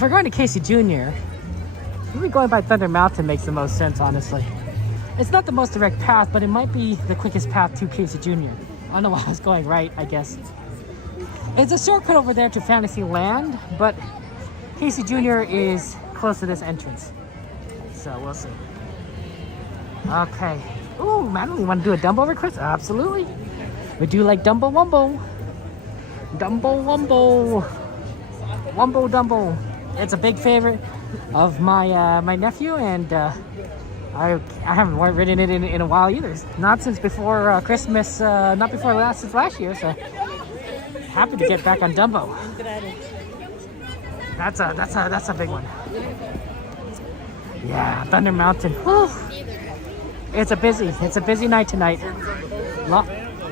we're going to Casey Jr., maybe going by Thunder Mountain makes the most sense, honestly. It's not the most direct path, but it might be the quickest path to Casey Jr. I don't know why I was going right, I guess. It's a shortcut over there to Fantasyland, but Casey Jr. is close to this entrance. So we'll see. Okay. Ooh, Madeline, you want to do a Dumbo request? Absolutely. We do like Dumbo Wumbo. Wumbo Dumbo. It's a big favorite of my nephew, and I haven't ridden it in a while either. Not since before Christmas, since last year. So happy to get back on Dumbo. That's a big one. Yeah, Thunder Mountain. Whew. It's a busy night tonight. A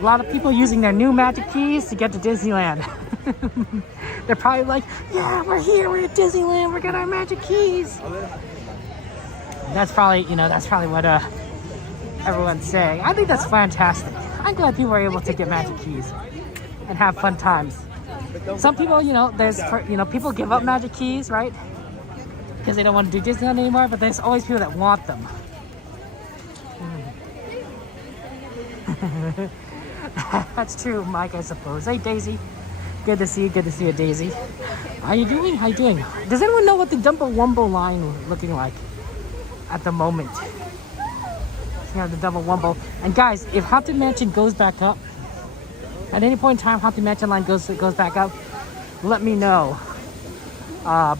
lot of people using their new magic keys to get to Disneyland. They're probably like, yeah, we're here, we're at Disneyland, we got our magic keys. That's probably what everyone's saying. I think that's fantastic. I'm glad people are able to get magic keys and have fun times. Some people, you know, people give up magic keys, right? Because they don't want to do Disneyland anymore, but there's always people that want them. That's true, Mike, I suppose. Hey, Daisy. Good to see you. Good to see you, Daisy. How you doing? How you doing? Does anyone know what the Dumbo Wumbo line is looking like at the moment? You have the Dumbo Wumbo. And guys, if Haunted Mansion goes back up, at any point in time Haunted Mansion line goes back up, let me know.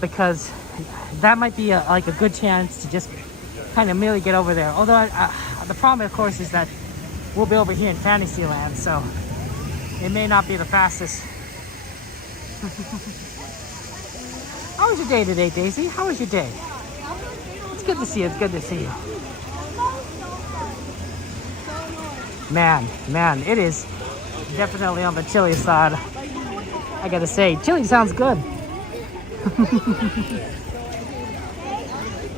Because that might be like a good chance to just kind of merely get over there. Although the problem, of course, is that we'll be over here in Fantasyland, so it may not be the fastest. How was your day today, Daisy? How was your day? It's good to see you. It's good to see you. Man, it is definitely on the chilly side. I gotta say, chili sounds good.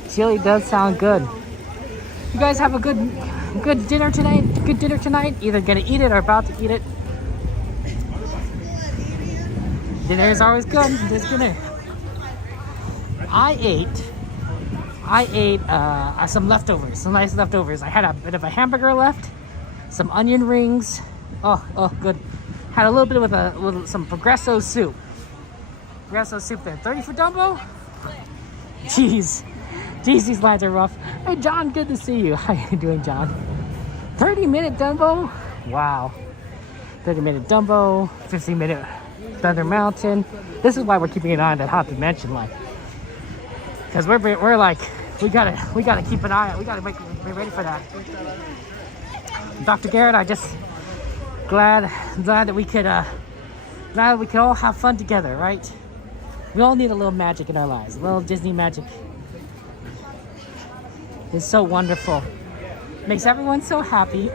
Chili does sound good. You guys have a good dinner tonight? Good dinner tonight? Either gonna eat it or about to eat it. Dinner is always good. There's dinner. I ate some leftovers, some nice leftovers. I had a bit of a hamburger left, some onion rings. Oh, good. Had a little bit with some Progresso soup. Progresso soup there. 30 for Dumbo? Jeez, these lines are rough. Hey, John, good to see you. How you doing, John? 30-minute Dumbo? Wow. 30-minute Dumbo, 15-minute Thunder Mountain. This is why we're keeping an eye on that Haunted Mansion line. Because we're like, we gotta keep an eye on it. We gotta be ready for that. Dr. Garrett, I just glad that we could all have fun together, right? We all need a little magic in our lives, a little Disney magic. It's so wonderful. Makes everyone so happy.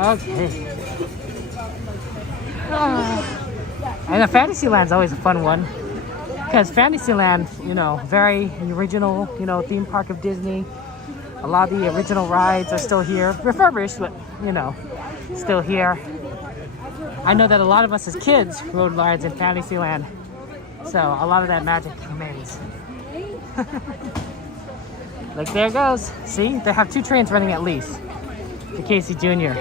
Okay. And the Fantasyland's always a fun one. Because Fantasyland, you know, very original, you know, theme park of Disney. A lot of the original rides are still here. Refurbished, but, you know, still here. I know that a lot of us as kids rode rides in Fantasyland. So a lot of that magic remains. Like, there it goes. See, they have 2 trains running at least. To Casey Jr.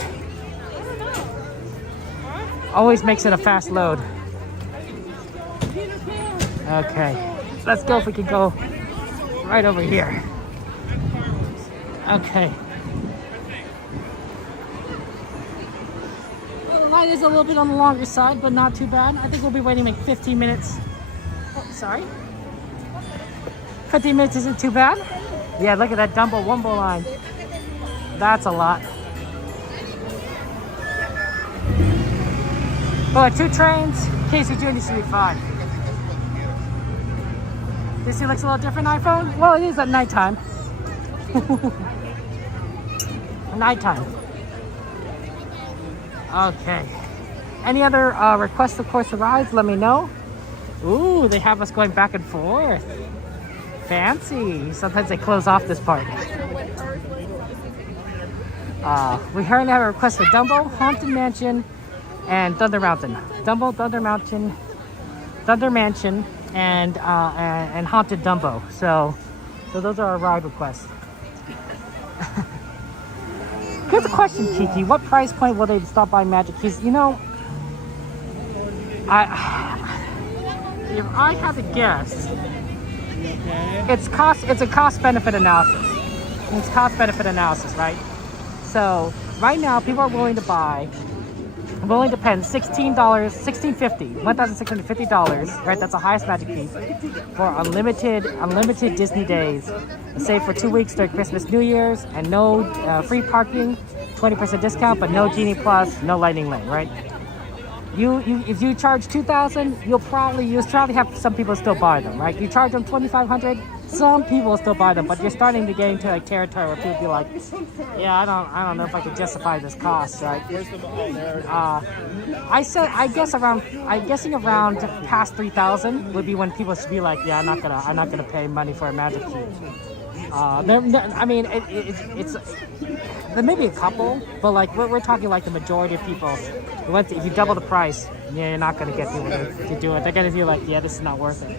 Always makes it a fast load. Okay, let's go if we can go right over here. Okay. Well, the line is a little bit on the longer side, but not too bad. I think we'll be waiting like 15 minutes. Oh, sorry. 15 minutes isn't too bad. Yeah, look at that Dumbo Wumbo line. That's a lot. But 2 trains, Casey Jr. should be fine. This here looks a little different, iPhone? Well, it is at nighttime. Nighttime. Okay. Any other requests, of course, to rides? Let me know. Ooh, they have us going back and forth. Fancy. Sometimes they close off this part. We currently have a request for Dumbo, Haunted Mansion, and Thunder Mountain. Dumbo, Thunder Mansion, and Haunted Dumbo. So those are our ride requests. Good question, Kiki. What price point will they stop by Magic Keys? You know, if I had to guess, it's a cost-benefit analysis. It's cost-benefit analysis, right? So right now, people are willing to spend $1,650, right? That's the highest Magic Key for unlimited Disney days, say for 2 weeks during Christmas, New Year's, and no free parking, 20% discount, but no Genie Plus, no Lightning Lane, right? If you charge $2,000, you'll probably have some people still buy them, right? You charge them $2,500, some people still buy them, but you're starting to get into like territory where people be like, yeah, I don't know if I can justify this cost, right? I'm guessing around past 3,000 would be when people should be like, yeah, I'm not gonna pay money for a Magic Key. I mean, it's there may be a couple, but like we're talking like the majority of people. If you double the price, yeah, you're not gonna get people to do it. They're gonna be like, yeah, this is not worth it.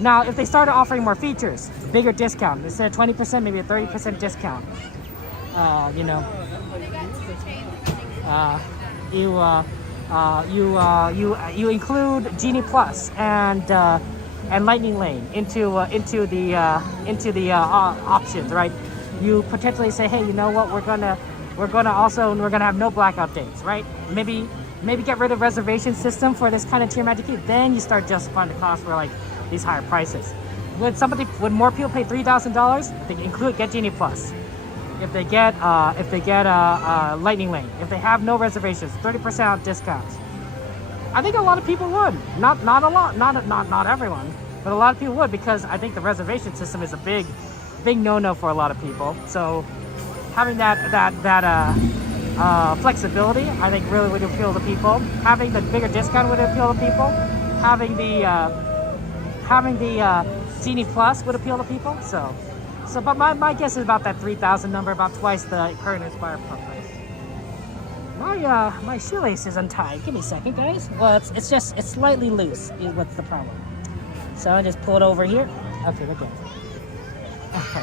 Now, if they started offering more features, bigger discount, instead of 20%, maybe a 30% discount. You know, you include Genie Plus and Lightning Lane into the options, right? You potentially say, hey, you know what? We're gonna have no blackout dates, right? Maybe get rid of reservation system for this kind of tier Magic Key. Then you start justifying the cost for like these higher prices. Would more people pay $3,000? They get Genie Plus. If they get Lightning Lane, if they have no reservations, 30% discounts. I think a lot of people would. Not a lot, not everyone, but a lot of people would, because I think the reservation system is a big no-no for a lot of people. So having that flexibility, I think really would appeal to people. Having the bigger discount would appeal to people. Having the Genie Plus would appeal to people. So, but my guess is about that 3,000 number, about twice the current Inspire price. My shoelace is untied. Give me a second, guys. Well, it's slightly loose. Is what's the problem? So I just pull it over here. Okay, we're good. Okay.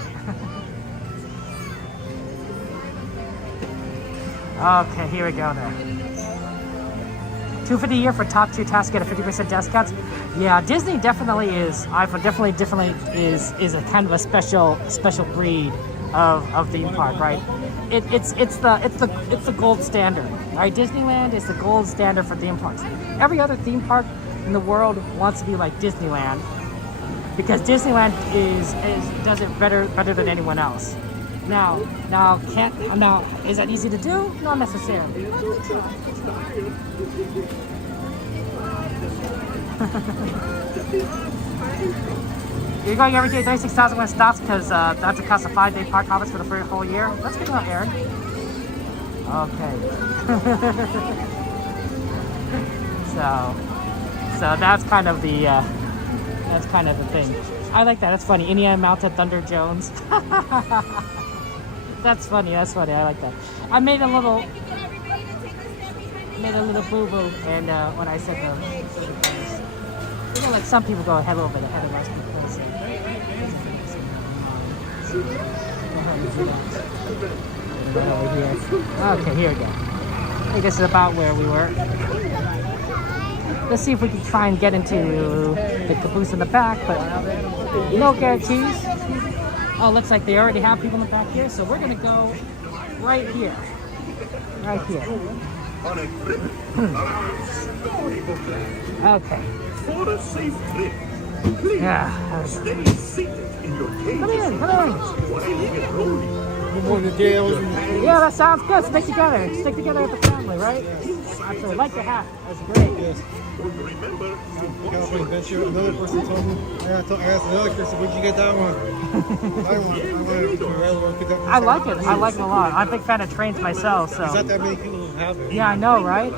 Okay, here we go now. $250 a year for top 2 tasks, get a 50% discounts. Yeah, Disney definitely is. Definitely is a kind of a special breed of theme park, right? It's the gold standard, right? Disneyland is the gold standard for theme parks. Every other theme park in the world wants to be like Disneyland, because Disneyland does it better than anyone else. Now is that easy to do? Not necessarily. You're going every day, 36,000 when it stops, because that's the cost of 5-day park hoppers for the whole year. That's good enough, Aaron. Okay. So that's kind of the thing. I like that. That's funny. Indiana Mounted Thunder Jones. That's funny. I like that. I made a little boo-boo, and when I said you know, like some people go a little bit ahead of us because over here. Okay, here we go. I think this is about where we were. Let's see if we can try and get into the caboose in the back, but no guarantees. Oh, looks like they already have people in the back here, so we're gonna go right here. Right here. Okay. For a safe trip, Yeah. stay seated in your cage. Come in, come in. While you get rolling. Yeah, that sounds good. Stick together with the family, right? Actually, I like the hat. That's great. Remember, California Adventure. Another person told me. I asked another person, where'd you get that one? I like it. I like it a lot. I'm a big fan of trains myself, so. There's not that many people who have it. Yeah, I know, right?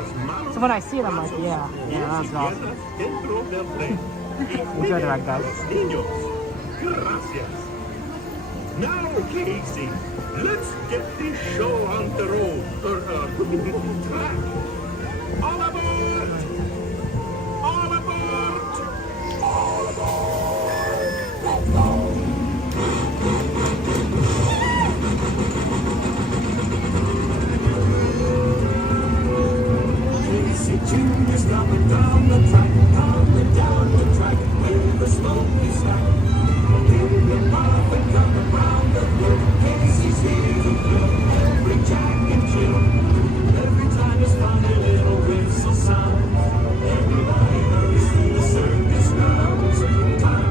So when I see it, I'm like, yeah, that's awesome. Enjoy the ride, guys. Gracias. Now, Casey, let's get this show on the road, track. All aboard! All aboard! All aboard! Let's go! Casey Toon is coming down the track, with the smoky stack. In the path and coming round the hill, Casey's here to fill every jack and Jill. Every time his funny little whistle sounds, everybody hurries through the circus grounds. Time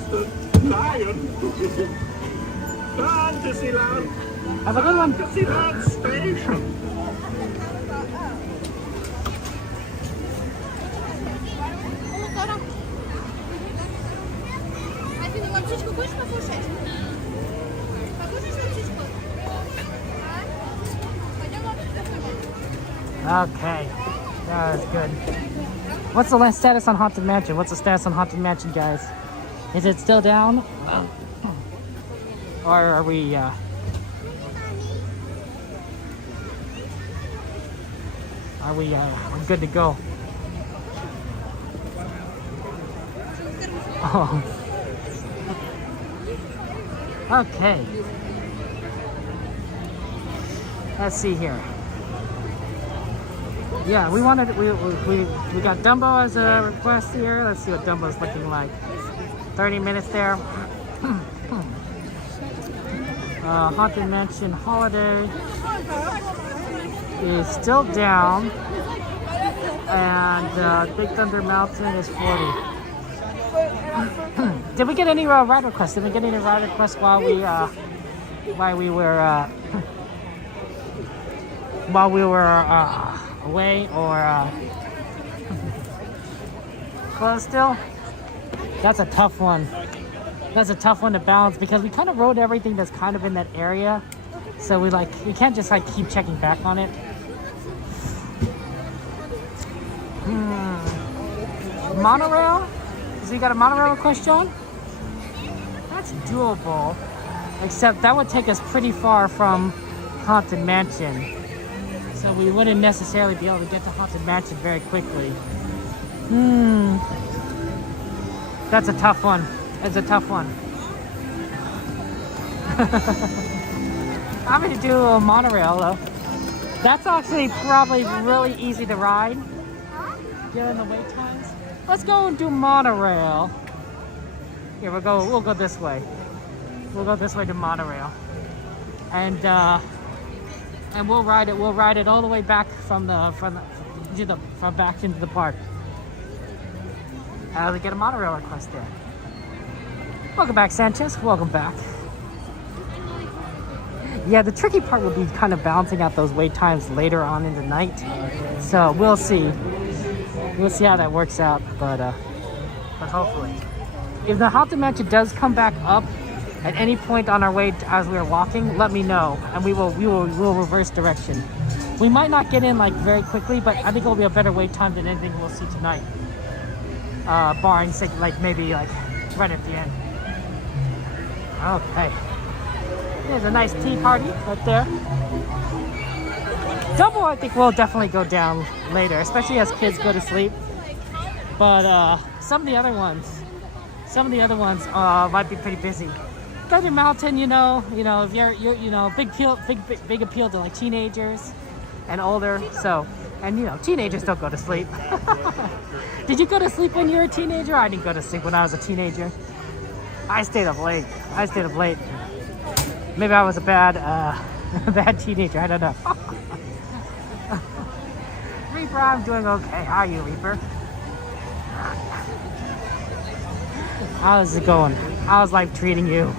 of the lion. Down Disneyland. Have a good one. Disneyland Station. Okay, that was good. What's the last status on Haunted Mansion? What's the status on Haunted Mansion, guys? Is it still down? Or are we, we're good to go? Oh. Okay. Let's see here. Yeah, we wanted we got Dumbo as a request here. Let's see what Dumbo's looking like. 30 minutes there. Haunted Mansion Holiday is still down, and Big Thunder Mountain is 40. Did we get any ride requests? Did we get any ride requests while we were away or closed still? That's a tough one. That's a tough one to balance because we kind of rode everything that's kind of in that area, so we can't just keep checking back on it. Monorail? So you got a monorail request, John? That's doable, except that would take us pretty far from Haunted Mansion, so we wouldn't necessarily be able to get to Haunted Mansion very quickly. That's a tough one. It's a tough one. I'm gonna do a monorail though. That's actually probably really easy to ride, given the wait times. Let's go and do monorail. Here we'll go this way. We'll go this way to monorail, and we'll ride it. We'll ride it all the way back from back into the park. We get a monorail request there. Welcome back, Sanchez. Welcome back. Yeah, the tricky part will be kind of balancing out those wait times later on in the night. So we'll see. We'll see how that works out. But hopefully, if the Haunted Mansion does come back up at any point on our way as we are walking, let me know, and we'll reverse direction. We might not get in very quickly, but I think it'll be a better wait time than anything we'll see tonight. Barring maybe right at the end. Okay. There's a nice tea party right there. Dumbo, I think, will definitely go down later, especially as kids go to sleep. But some of the other ones might be pretty busy. Thunder Mountain, if you're big appeal to teenagers and older. So, and teenagers don't go to sleep. Did you go to sleep when you were a teenager? I didn't go to sleep when I was a teenager. I stayed up late. Maybe I was a bad teenager. I don't know. Reaper, I'm doing okay. How are you, Reaper? How's it going? How's life treating you?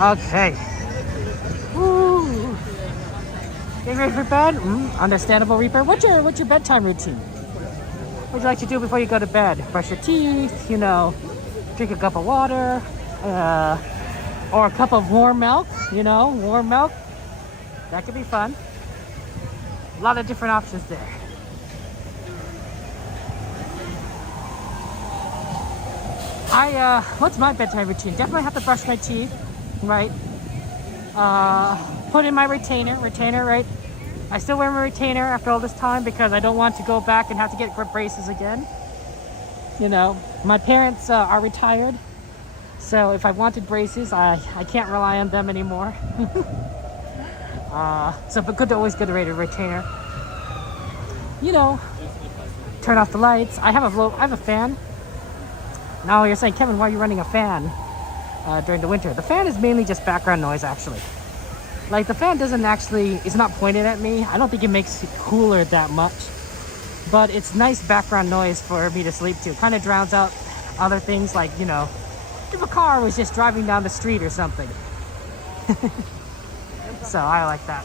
Okay. Woo. Getting ready for bed? Understandable, Reaper. What's your bedtime routine? What do you like to do before you go to bed? Brush your teeth, drink a cup of water, or a cup of warm milk, warm milk. That could be fun. A lot of different options there. What's my bedtime routine? Definitely have to brush my teeth, right? Put in my retainer, right? I still wear my retainer after all this time because I don't want to go back and have to get grip braces again. My parents are retired, so if I wanted braces, I can't rely on them anymore. But always good to rate a retainer. Turn off the lights. I have a fan. Now you're saying, Kevin, why are you running a fan during the winter? The fan is mainly just background noise, actually. The fan it's not pointed at me. I don't think it makes it cooler that much. But it's nice background noise for me to sleep to. Kind of drowns out other things like, you know, if a car was just driving down the street or something. So I like that.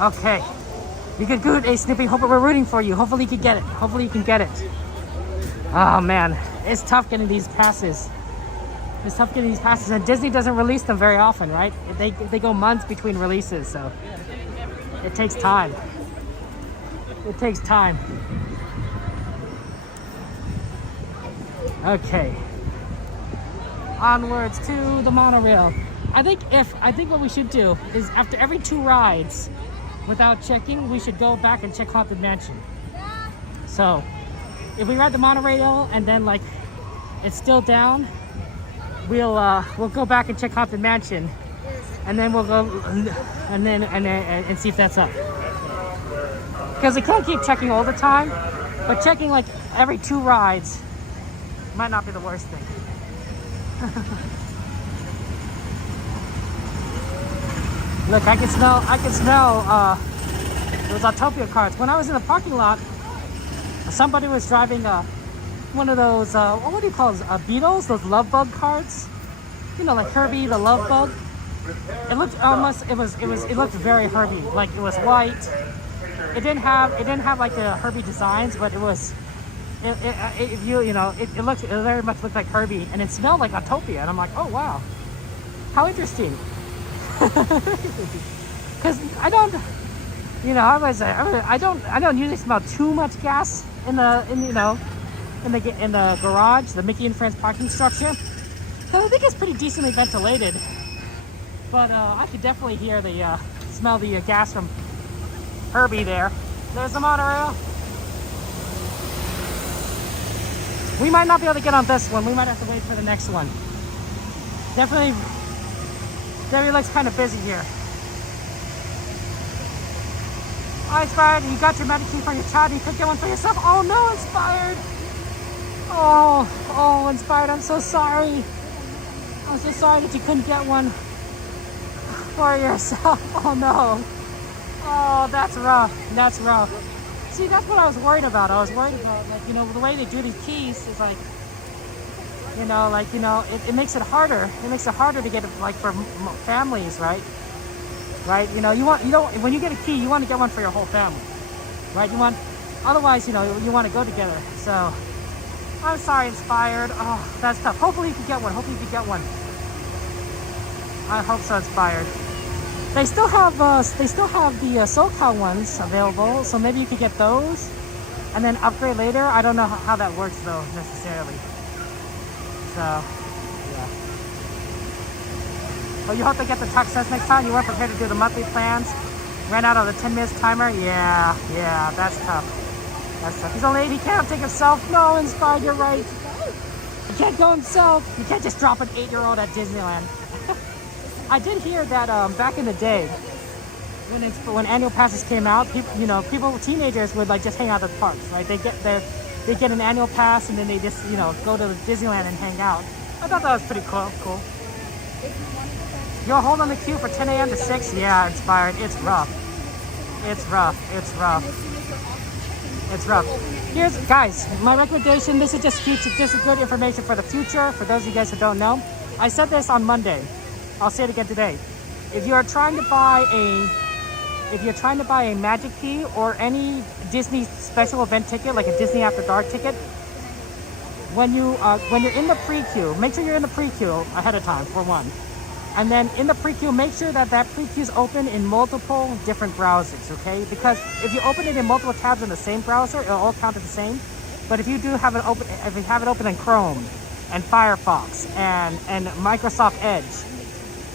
Okay. You did good, hey Snoopy. Hope we're rooting for you. Hopefully you can get it. Hopefully you can get it. Oh man, it's tough getting these passes. It's tough getting these passes, and Disney doesn't release them very often, right? They go months between releases, so it takes time. It takes time. Okay. Onwards to the monorail. I think what we should do is after every 2 rides, without checking, we should go back and check Haunted Mansion. So, if we ride the monorail and then like it's still down, we'll go back and check Haunted Mansion, and then we'll go and see if that's up. Because we can't keep checking all the time, but checking like every 2 rides might not be the worst thing. Look, I can smell those Autopia carts. When I was in the parking lot, somebody was driving one of those, what do you call those, Beetles? Those love bug carts? You know, like Herbie the love bug. It looked almost, it looked very Herbie. Like it was white. It didn't have like the Herbie designs, but it was, it very much looked like Herbie, and it smelled like Autopia, and I'm like, oh wow, how interesting. Because I don't usually smell too much gas in the garage, the Mickey and Friends parking structure. So I think it's pretty decently ventilated, but I could definitely hear smell the gas from Herbie there. There's the monorail. We might not be able to get on this one. We might have to wait for the next one. Definitely looks kind of busy here. Oh, Inspired, you got your Magic Key for your child. You could get one for yourself. Oh no, Inspired. Oh, Inspired, I'm so sorry. I'm so sorry that you couldn't get one for yourself. Oh no. Oh, that's rough. That's rough. See, that's what I was worried about. I was worried about, like, you know, the way they do these keys is like, it makes it harder. It makes it harder to get it, like, for families, right? Right? You know, when you get a key, you want to get one for your whole family, right? Otherwise, you want to go together. So, I'm sorry, Inspired. Oh, that's tough. Hopefully you can get one. I hope so, Inspired. They still have the SoCal ones available, so maybe you could get those and then upgrade later. I don't know how that works though, necessarily. So, yeah. But you hope to get the Talk Sense next time. You weren't prepared to do the monthly plans. Ran out of the 10 minutes timer. Yeah, that's tough. He's only 8. He can't take himself. No, Inspired, you're right. He can't go himself. You can't just drop an 8-year-old at Disneyland. I did hear that back in the day, when annual passes came out, teenagers would like just hang out at the parks, right? They get an annual pass and then they just go to Disneyland and hang out. I thought that was pretty cool. You'll hold on the queue for 10 a.m. to 6. Yeah, Inspired. It's rough. Here's, guys, my recommendation. This is just good information for the future. For those of you guys who don't know, I said this on Monday. I'll say it again today. If you're trying to buy a Magic Key or any Disney special event ticket, like a Disney After Dark ticket, when you're in the pre-queue, make sure you're in the pre-queue ahead of time, for one. And then in the pre-queue, make sure that pre-queue is open in multiple different browsers, okay? Because if you open it in multiple tabs in the same browser, it'll all count as the same. But if you have it open in Chrome and Firefox and Microsoft Edge,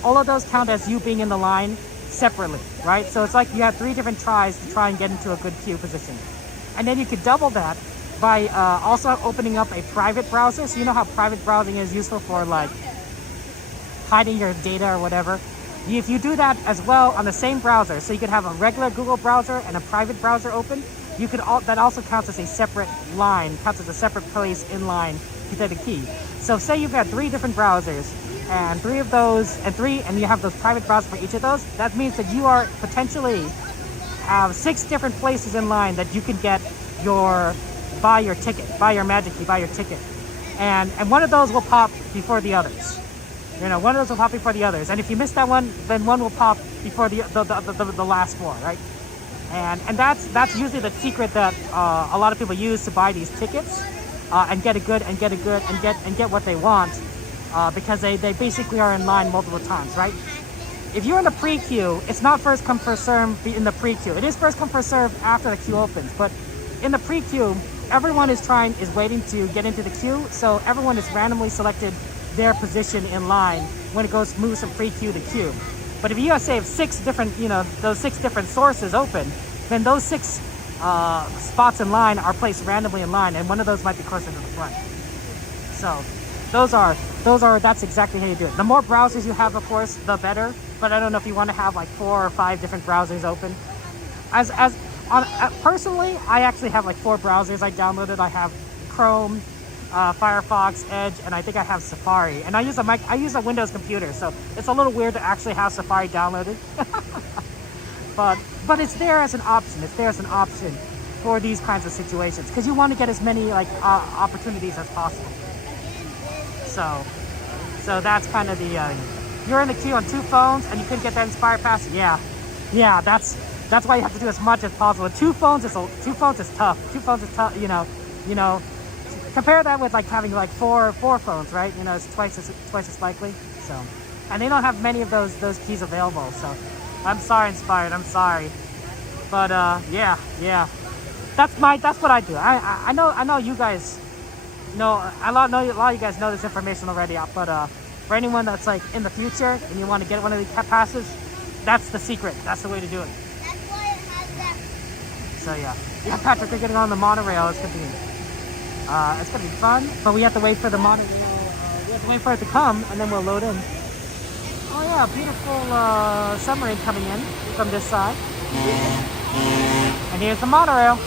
all of those count as you being in the line separately, right? So it's like you have 3 different tries to try and get into a good queue position. And then you could double that by also opening up a private browser. So you know how private browsing is useful for like hiding your data or whatever. If you do that as well on the same browser, so you could have a regular Google browser and a private browser open, that also counts as a separate line, counts as a separate place in line to get a key. So say you've got 3 different browsers, and 3 of those, and you have those private browsers for each of those, that means that you are potentially have 6 different places in line that you can get your buy your ticket, buy your magic key, buy your ticket. And one of those will pop before the others. You know, one of those will pop before the others. And if you miss that one, then one will pop before the last four, right? And that's usually the secret that a lot of people use to buy these tickets and get what they want because they basically are in line multiple times, right? If you're in the pre-queue, it's not first come first serve in the pre-queue. It is first come first serve after the queue opens, but in the pre-queue, everyone is waiting to get into the queue, so everyone is randomly selected their position in line when it moves from pre-queue to queue. But if you have, say, have 6 different, those 6 different sources open, then those 6 spots in line are placed randomly in line, and one of those might be closer to the front. So that's exactly how you do it. The more browsers you have, of course, the better. But I don't know if you want to have like 4 or 5 different browsers open. Personally, I actually have like 4 browsers I downloaded. I have Chrome, Firefox, Edge, and I think I have Safari. And I use a Windows computer, so it's a little weird to actually have Safari downloaded. but it's there as an option. It's there as an option for these kinds of situations because you want to get as many opportunities as possible. So that's kind of the. You're in the queue on 2 phones and you couldn't get that Inspire Pass. Yeah. That's why you have to do as much as possible. 2 phones is tough. 2 phones is tough. You know. Compare that with like having like four phones, right? You know, it's twice as likely. So, and they don't have many of those keys available. So, I'm sorry, Inspired. I'm sorry, but yeah. That's what I do. I know you guys know a lot of you guys know this information already. But for anyone that's like in the future and you want to get one of these passes, that's the secret. That's the way to do it. That's why it has that. So yeah, Patrick, we're getting on the monorail. It's gonna be fun, but we have to wait for the monorail. We have to wait for it to come, and then we'll load in. Oh yeah, beautiful submarine coming in from this side. And here's the monorail.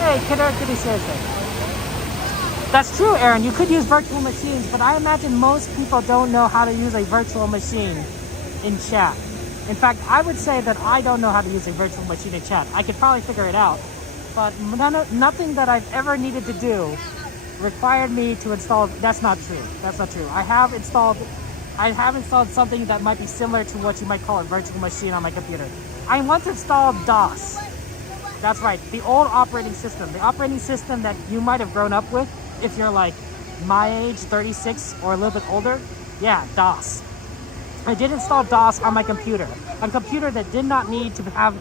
Hey, kitty says that. That's true, Aaron. You could use virtual machines, but I imagine most people don't know how to use a virtual machine in chat. In fact, I would say that I don't know how to use a virtual machine in chat. I could probably figure it out, but nothing that I've ever needed to do required me to install. That's not true. I have installed something that might be similar to what you might call a virtual machine on my computer. I once installed DOS. That's right, the old operating system. The operating system that you might have grown up with if you're like my age, 36 or a little bit older. Yeah, DOS. I did install DOS on my computer. A computer that did not need to have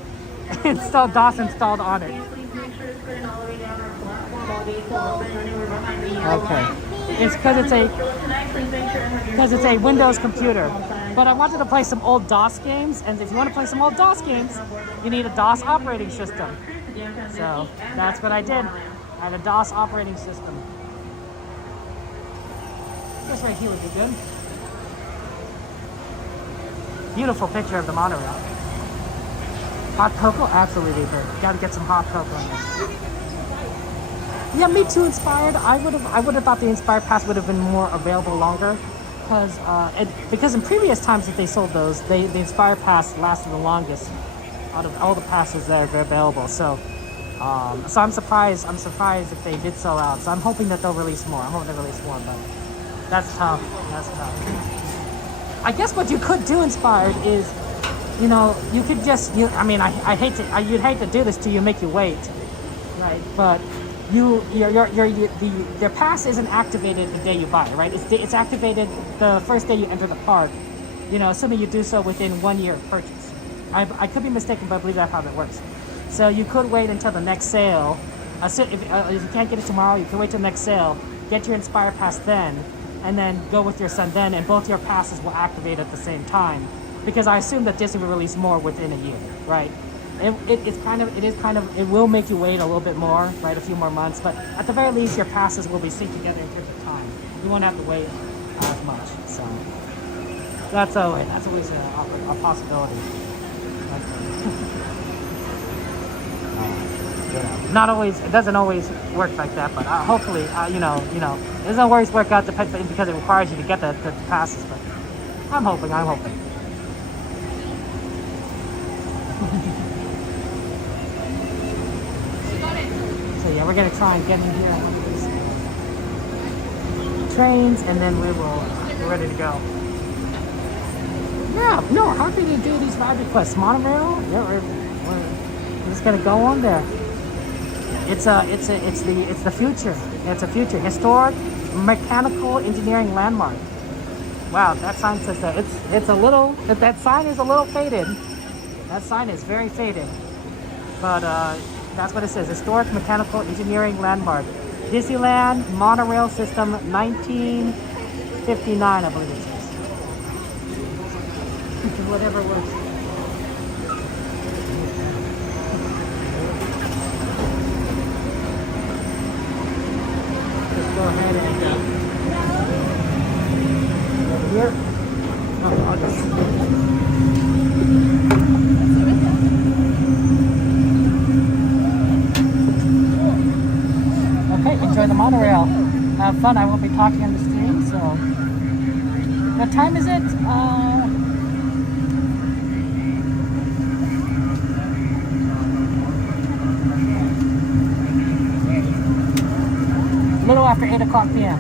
installed DOS installed on it. Okay. It's because it's a Windows computer. But I wanted to play some old DOS games, and if you want to play some old DOS games, you need a DOS operating system. So that's what I did. I had a DOS operating system. This right here would be good. Beautiful picture of the monorail. Hot cocoa? Absolutely good. Gotta get some hot cocoa in there. Yeah, me too, Inspired. I would have thought the Inspired Pass would have been more available longer. Because in previous times that they sold those, the Inspire Pass lasted the longest out of all the passes that are available. So I'm surprised if they did sell out. So I'm hoping that they'll release more. But that's tough. I guess what you could do, Inspired, is, you could just, you'd hate to do this to you, make you wait, right? But your pass isn't activated the day you buy it, right? It's activated the first day you enter the park, assuming you do so within 1 year of purchase. I could be mistaken, but I believe that's how that works. So you could wait until the next sale. If you can't get it tomorrow, you can wait till the next sale, get your Inspire Pass then, and then go with your son then, and both your passes will activate at the same time. Because I assume that Disney will release more within a year, right? It will make you wait a little bit more, right? A few more months, but at the very least, your passes will be synced together in terms of time. You won't have to wait as much, so that's always a possibility. Not always. It doesn't always work like that, but hopefully, it doesn't always work out because it requires you to get the passes. But I'm hoping. So yeah, we're gonna try and get in here on one of these trains, and then we're ready to go. Yeah, no, how can you do these ride requests? Monorail? Yeah, we're just gonna go on there. It's the future. It's a future historic mechanical engineering landmark. Wow, that sign says that. It's a little. That sign is a little faded. That sign is very faded. But that's what it says. Historic mechanical engineering landmark. Disneyland Monorail System 1959, I believe it says. Whatever it was. Just go ahead and over here. Oh, I'll just... Okay, enjoy the monorail. Have fun. I will be talking on the stream. So, what time is it? A little after 8 o'clock p.m.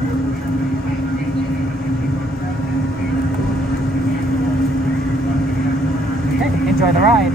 Okay, enjoy the ride.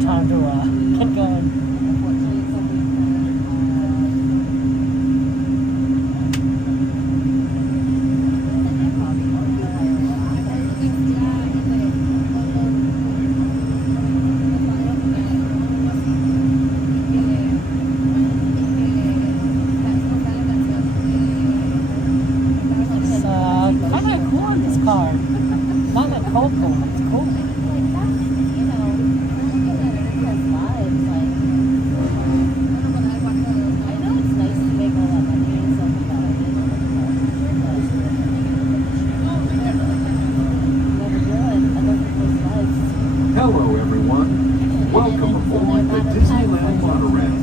Time to get going. It's kind of cool in this car. Not that cold. It's cool. Hello, everyone. Welcome aboard the Disneyland Monorail.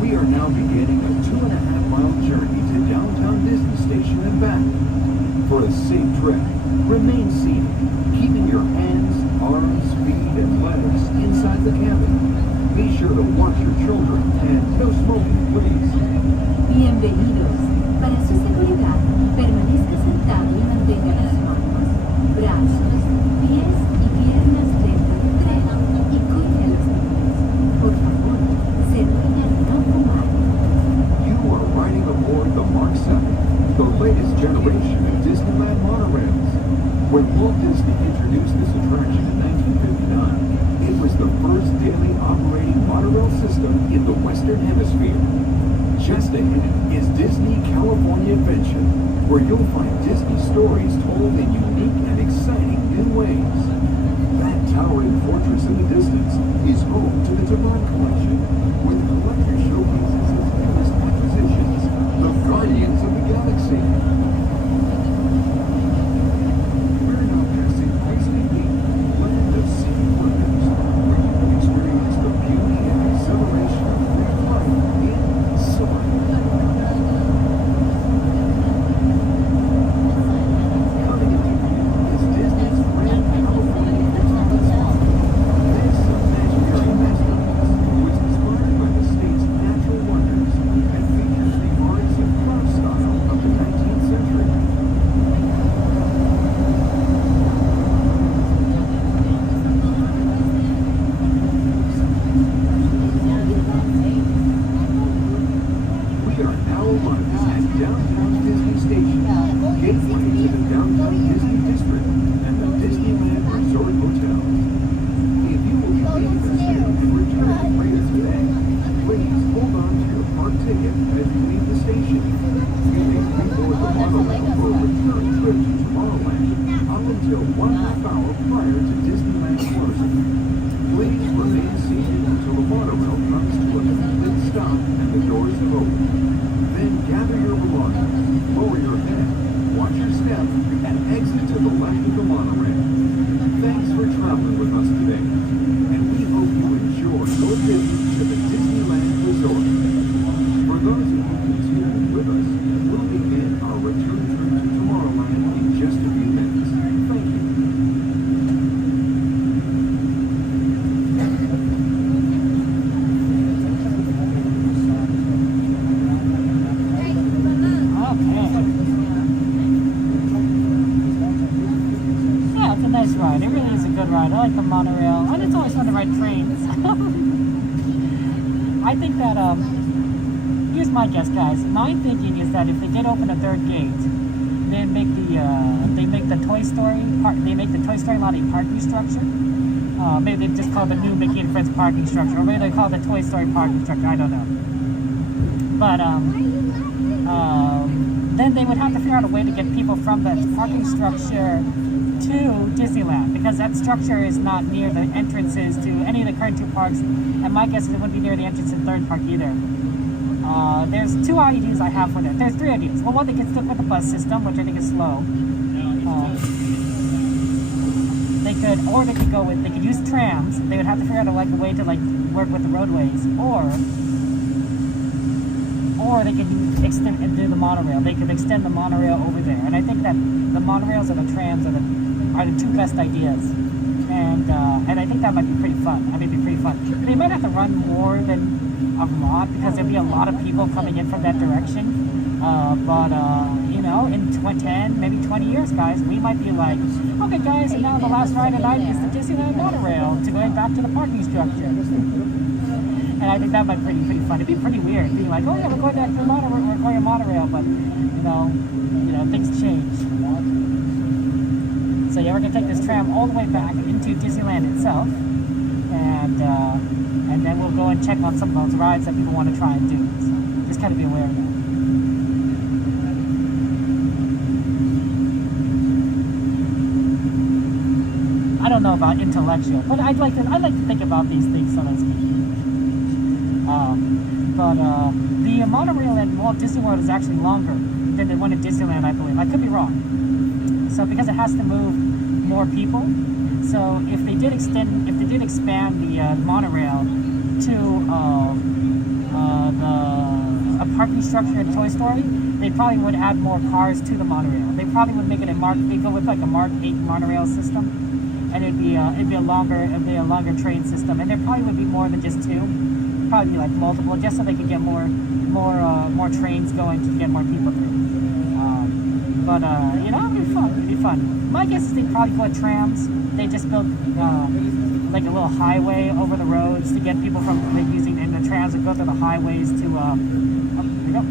We are now beginning a 2.5-mile journey to downtown Disney Station and back. For a safe trip, remain seated, keeping your hands, arms, feet, and legs inside the cabin. Be sure to watch your children and no smoking, please. Bienvenidos. Para su seguridad, permanezca sentado y mantenga las manos, brazos, pies y piernas dentro del tren y cuide a los niños. Por favor, se ruega no fumar. You are riding aboard the Mark 7, the latest generation of Disneyland monorails. When Walt Disney introduced this attraction in 1959, it was the first daily operating monorail system in the Western Hemisphere. Just ahead is Disney California Adventure, where you'll find Disney stories told in unique and exciting new ways. That towering fortress in the distance is home to the Toon collection, with collector showcases its newest acquisitions, the Guardians of the Galaxy. We're now passing Disney Peak, land of sea wonders, where you can experience the beauty and exhilaration of free flight in soaring. Coming into view is Disney's Grand California Resort. This imaginary masterpiece was inspired by the state's natural wonders and features the arts and craft style of the 19th century. We are now arriving at downtown Disney Station, gateway to the downtown Disney District and the Disneyland Resort Hotel. If you will be leaving us there and returning later today, please hold on to your park ticket as you leave the station. You may reboard the monorail for a return trip to Tomorrowland up until 1/2 hour prior to Disneyland closing. Please remain seated until the monorail comes to a complete stop and the doors open. Then gather your belongings, lower your head, watch your step, and exit to the left of the monorail. Thanks for traveling with us today, and we hope you enjoy your visit to the Disneyland Resort. For those of you continuing with us, we'll begin our return trip to Tomorrowland in just a few minutes. Thank you. Yeah, it's a nice ride. It really is a good ride. I like the monorail, and it's always fun to ride trains. I think that here's my guess, guys. My thinking is that if they did open a third gate, they make the Toy Story park. They make the Toy Story lot a parking structure. Maybe they just call the new Mickey and Friends parking structure, or maybe they call it the Toy Story parking structure. I don't know. But then they would have to figure out a way to get people from that parking structure to Disneyland, because that structure is not near the entrances to any of the current two parks, and my guess is it wouldn't be near the entrance to the third park either. There's two ideas I have for that. There's three ideas. Well, one, they could stick with the bus system, which I think is slow. They could use trams. They would have to figure out a way to work with the roadways, or they could extend and do the monorail. They could extend the monorail over there, and I think that the monorails and the trams are the two best ideas. And I think that might be pretty fun. I mean, it'd be pretty fun. They might have to run more than a lot, because there'll be a lot of people coming in from that direction. In 10, maybe 20 years, guys, we might be like, okay, guys, and now the last ride of the night is the Disneyland Monorail to going back to the parking structure. And I think that might be pretty fun. It'd be pretty weird being like, oh yeah, we're going back to the monorail, we're going to monorail, but things change. So yeah, we're gonna take this tram all the way back into Disneyland itself, and then we'll go and check on some of those rides that people want to try and do. So just kind of be aware of that. I don't know about intellectual, but I'd like to think about these things sometimes. The monorail at Walt Disney World is actually longer than the one at Disneyland, I believe. I could be wrong. So because it has to move more people, so if they did expand the monorail to a parking structure in Toy Story, they probably would add more cars to the monorail. They probably would make it they go with like a Mark 8 monorail system. and it'd be a longer train system, and there probably would be more than just two. Probably be like multiple, just so they could get more trains going to get more people through. But you know, it'd be fun. It'd be fun. My guess is they probably call it trams. They just built like a little highway over the roads to get people from using, and the trams would go through the highways to. Oh, there you go.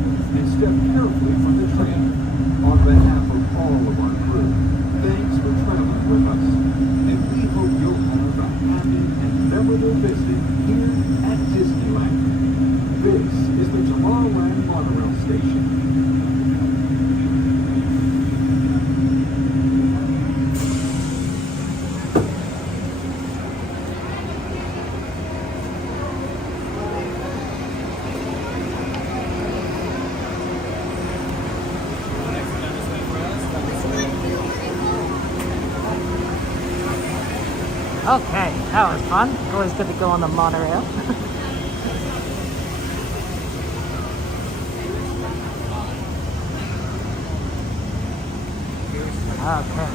and step carefully from the train. On behalf of all of our crew, thanks for traveling with us, and we hope you'll have a happy and memorable visit here at Disneyland. This is the Tomorrowland Monorail Station. Okay, that was fun. Always good to go on the monorail. Okay.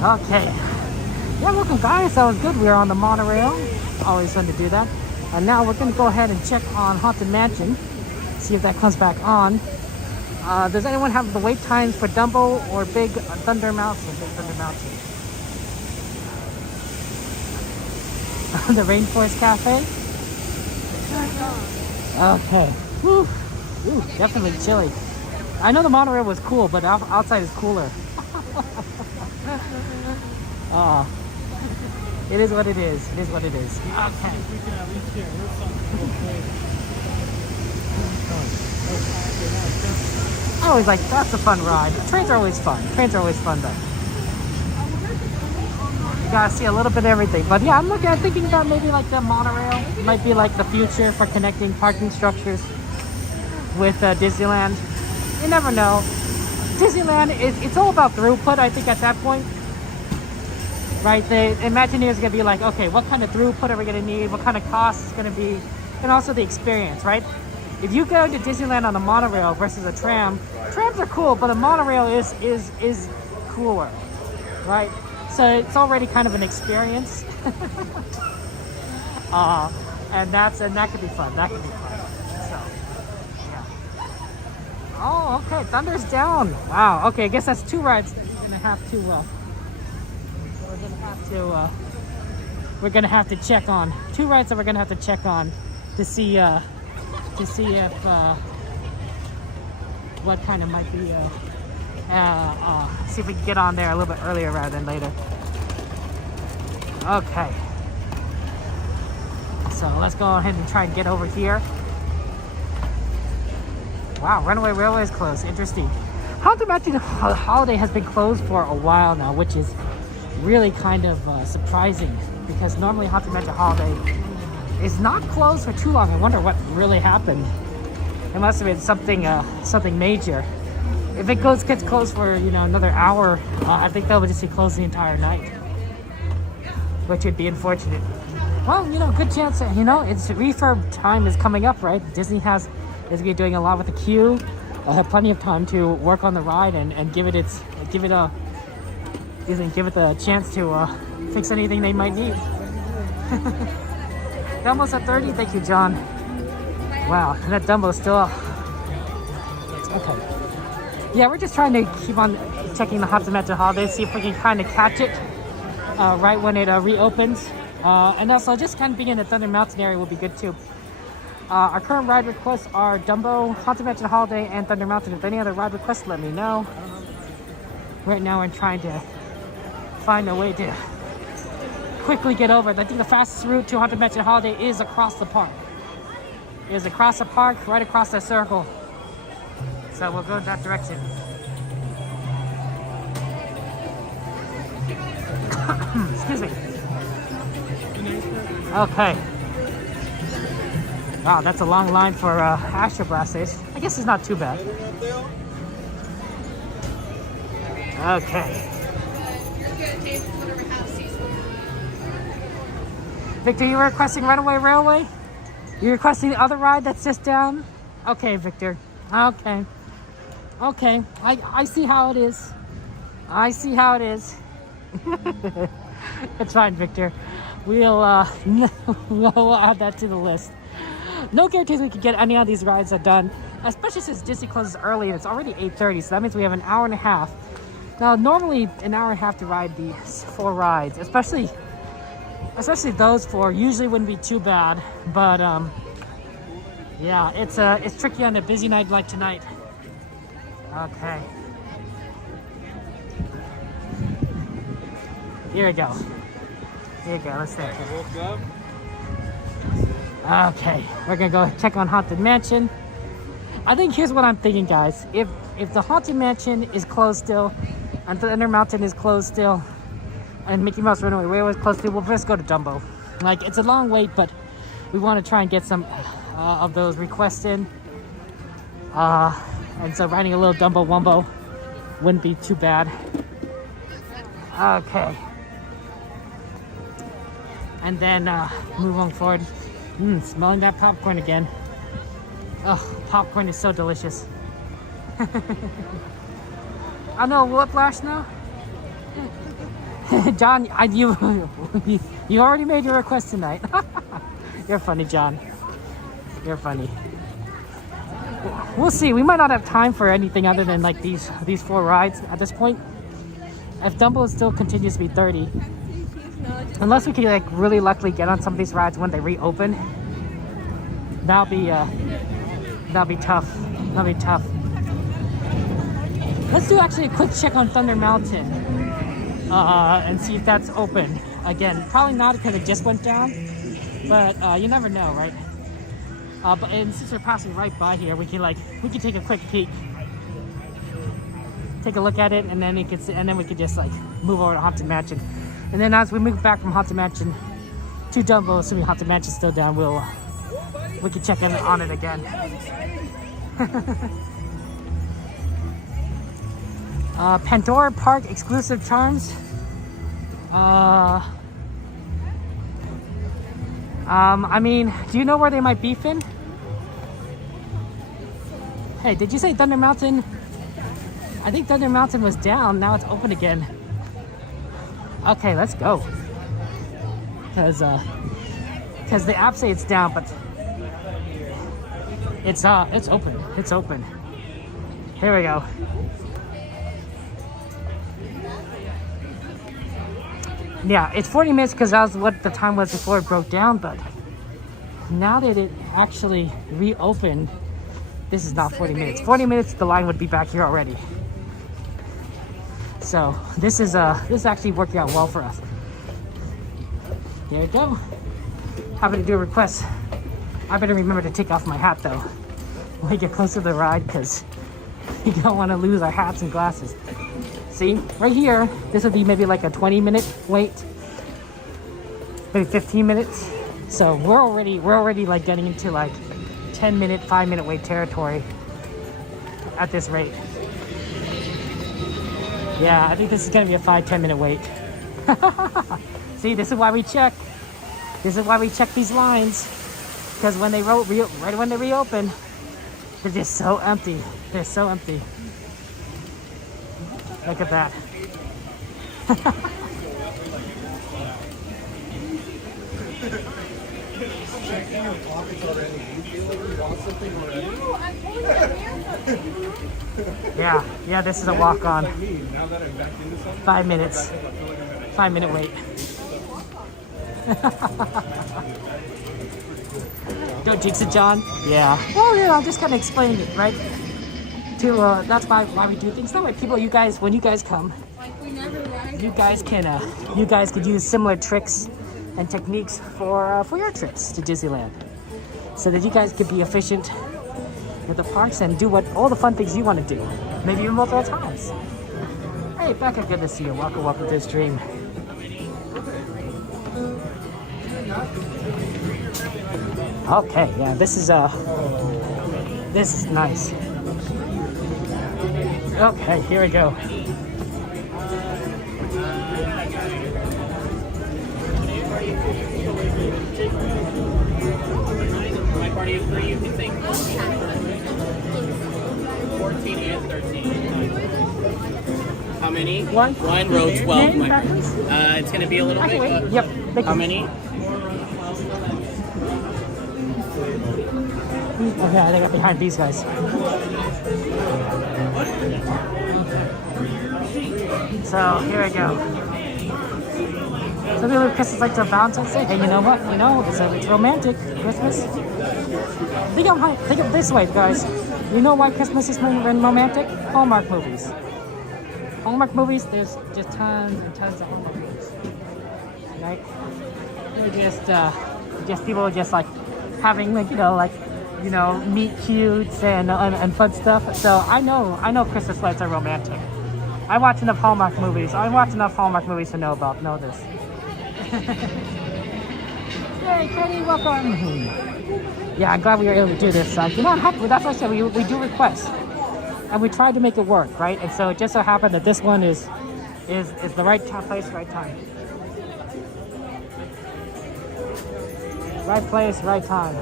Okay. Yeah, welcome guys. That was good. We were on the monorail. Always fun to do that. And now we're going to go ahead and check on Haunted Mansion. See if that comes back on. Does anyone have the wait times for Dumbo or Big Thunder Mountain? Big Thunder Mountain. The Rainforest Cafe? Okay. Woo. Ooh, definitely chilly. I know the monorail was cool, but outside is cooler. It is what it is. It is what it is. Okay. I always like, that's a fun ride. Trains are always fun. Trains are always fun though. You gotta see a little bit of everything. But yeah, I'm thinking about maybe like the monorail. Might be like the future for connecting parking structures with Disneyland. You never know. Disneyland, it's all about throughput, I think, at that point. Right? The Imagineers are gonna be like, okay, what kind of throughput are we gonna need? What kind of cost is gonna be? And also the experience, right? If you go to Disneyland on a monorail versus a tram, trams are cool, but a monorail is cooler, right? So it's already kind of an experience, and that could be fun. That could be fun. So, yeah. Oh, okay. Thunder's down. Wow. Okay. I guess that's 2 rides. We're gonna have to check on 2 rides that we're gonna have to check on to see if what kind of might be see if we can get on there a little bit earlier rather than later. Okay, so let's go ahead and try and get over here. Wow, Runway Railway is closed. Interesting. Haunted Mansion Holiday has been closed for a while now, which is really kind of surprising, because normally Haunted Mansion Holiday is not closed for too long. I wonder what really happened. It must have been something major. If it gets closed for another hour, I think that would just be closed the entire night, which would be unfortunate. Well, good chance. It's refurb time is coming up, right? Disney is going to be doing a lot with the queue. They'll have plenty of time to work on the ride and give it the chance to fix anything they might need. Almost at 30. Thank you, John. Wow, that Dumbo's still. Okay. Yeah, we're just trying to keep on checking the Haunted Mansion Holiday, see if we can kind of catch it right when it reopens. And also, just kind of being in the Thunder Mountain area will be good too. Our current ride requests are Dumbo, Haunted Mansion Holiday, and Thunder Mountain. If any other ride requests, let me know. Right now, we're trying to find a way to quickly get over it. I think the fastest route to Haunted Mansion Holiday is across the park. Right across the circle. So we'll go in that direction. Excuse me. Okay. Wow, that's a long line for Astro Blasters. I guess it's not too bad. Okay. Victor, you were requesting Runaway Railway? You're requesting the other ride that's just down? Okay, Victor. Okay. Okay. I see how it is. I see how it is. It's fine, Victor. We'll add that to the list. No guarantees we can get any of these rides done, especially since Disney closes early and it's already 8:30, so that means we have an hour and a half. Now, normally an hour and a half to ride these 4 rides, especially those 4, usually wouldn't be too bad, but Yeah, it's tricky on a busy night like tonight. Okay. Here we go. Here we go. Let's see. Okay, we're gonna go check on Haunted Mansion. I think here's what I'm thinking, guys. If the Haunted Mansion is closed still, and Thunder Mountain is closed still, and Mickey Mouse Runway Railroad is closed still, we'll just go to Dumbo. Like, it's a long wait, but we want to try and get some of those requests in. And so riding a little Dumbo Wumbo wouldn't be too bad. Okay. And then move on forward. Smelling that popcorn again. Oh, popcorn is so delicious. I know, whiplash now? John, you already made your request tonight. You're funny, John. You're funny. We'll see. We might not have time for anything other than like these 4 rides at this point. If Dumbo still continues to be 30, unless we can like really luckily get on some of these rides when they reopen, that'll be tough. That'll be tough. Let's do actually a quick check on Thunder Mountain and see if that's open again. Probably not because it just went down, but you never know, right? But and since we're passing right by here, we can take a quick peek, take a look at it, and then we could just like move over to Haunted Mansion. And then as we move back from Haunted Mansion to Dumbo, assuming Haunted Mansion's still down, we can check in on it again. Pandora Park exclusive charms. I mean, do you know where they might be, Finn? Hey, did you say Thunder Mountain? I think Thunder Mountain was down. Now it's open again. Okay, let's go. Because the app say it's down, but it's open. It's open. Here we go. Yeah, it's 40 minutes because that was what the time was before it broke down, but now that it actually reopened, this is not 40 minutes. 40 minutes, the line would be back here already. So this is actually working out well for us. There we go. Happy to do a request. I better remember to take off my hat though when we get closer to the ride, because we don't want to lose our hats and glasses. See, right here, this would be maybe like a 20-minute wait, maybe 15 minutes. So we're already like getting into like 10-minute, 5-minute wait territory at this rate. Yeah, I think this is gonna be a 5-10 minute wait. See, this is why we check. This is why we check these lines, because when they right when they reopen, they're just so empty. They're so empty. Look at that. Yeah, this is a walk-on. 5 minutes. 5-minute wait. Don't jinx it, John. Yeah. Well, yeah, I'll just kind of explain it, right? That's why we do things that way. People, you guys, when you guys come, you guys could use similar tricks and techniques for your trips to Disneyland, so that you guys could be efficient at the parks and do all the fun things you want to do, maybe even multiple times. Hey, Becca, good to see you. Welcome to the stream. Okay, yeah, this is nice. Okay, here we go. My party is free, you can think 14 and 13. How many? One row 12. It's going to be a little bit. Yep. How many? Okay, I think I'm behind these guys. So here we go. So maybe Christmas like to Valentine's Day. Hey, you know what? It's romantic. Christmas. Think of this way, guys. You know why Christmas is romantic? Hallmark movies. Hallmark movies, there's just tons and tons of Hallmark movies. Right? They're just people just like having like, meet cutes and fun stuff. So I know Christmas lights are romantic. I watch enough Hallmark movies. I watch enough Hallmark movies to know this. Hey, Kenny, welcome. Yeah, I'm glad we were able to do this. I'm happy. That's what I said. We do requests, and we tried to make it work, right? And so it just so happened that this one is the right place, right time. Right place, right time.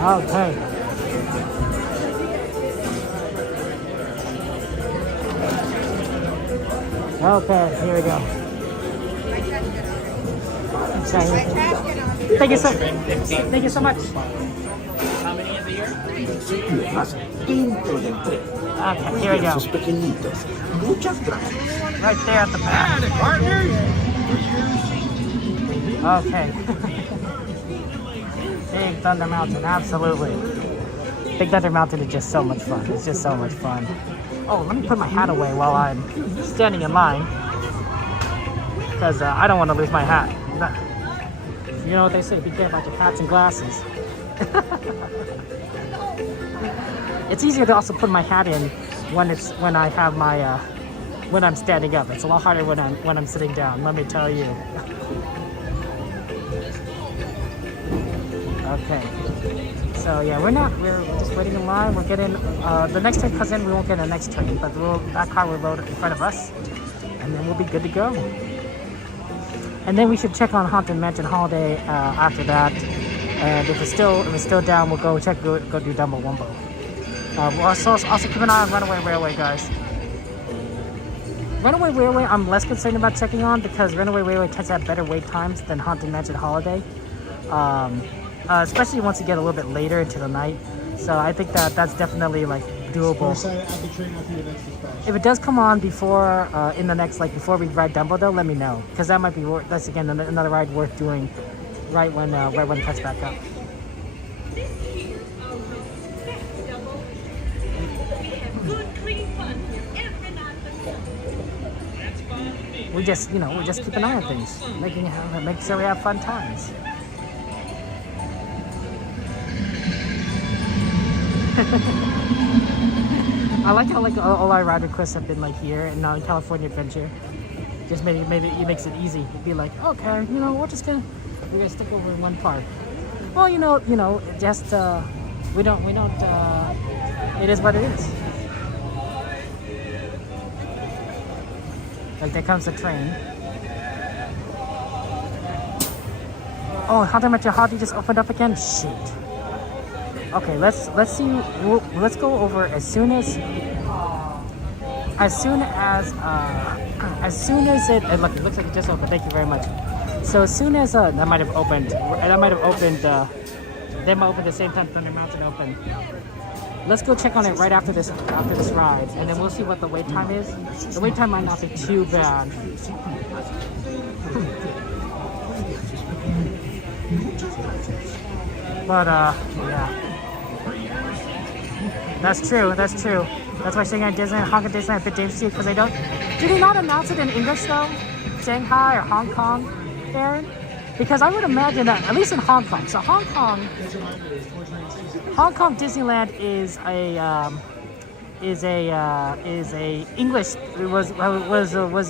Okay. Okay, here we go. Thank you so much. How many is a year? Okay, here we go. Right there at the back. Okay. Big Thunder Mountain, absolutely. Big Thunder Mountain is just so much fun. It's just so much fun. Oh, let me put my hat away while I'm standing in line. Because I don't want to lose my hat. You know what they say, be careful about your hats and glasses. It's easier to also put my hat in when I have my when I'm standing up. It's a lot harder when I'm sitting down, let me tell you. Okay. So yeah, we're just waiting in line. We're getting the next train comes in, we won't get the next train, but that car will load in front of us, and then we'll be good to go. And then we should check on Haunted Mansion Holiday after that. And if it's still down, we'll go do Dumbo Wumbo. We'll also keep an eye on Runaway Railway, guys. Runaway Railway, I'm less concerned about checking on because Runaway Railway tends to have better wait times than Haunted Mansion Holiday. Especially once you get a little bit later into the night. So I think that's definitely like doable. If it does come on before before we ride Dumbo though, let me know, because that might be that's again another ride worth doing right when it cuts back up. We just keep an eye on things, making sure we have fun times. I like how all our ride requests have been here and now in California Adventure. Just maybe it makes it easy. It'd be like, okay, we're gonna stick over in one park. Well, just we don't. It is what it is. Like there comes the train. Oh, Haunted Mansion Holiday just opened up again. Shit. Okay, let's see. Let's go over as soon as it. Look, it looks like it just opened. Thank you very much. So as soon as that might have opened. They might open the same time Thunder Mountain opened. Let's go check on it right after this ride, and then we'll see what the wait time is. The wait time might not be too bad. But yeah. That's true. That's why Shanghai Disneyland, Hong Kong Disneyland, a bit dangerous because they don't. Do they not announce it in English though? Shanghai or Hong Kong, Aaron? Because I would imagine that at least in Hong Kong. So Hong Kong Disneyland is a English. It was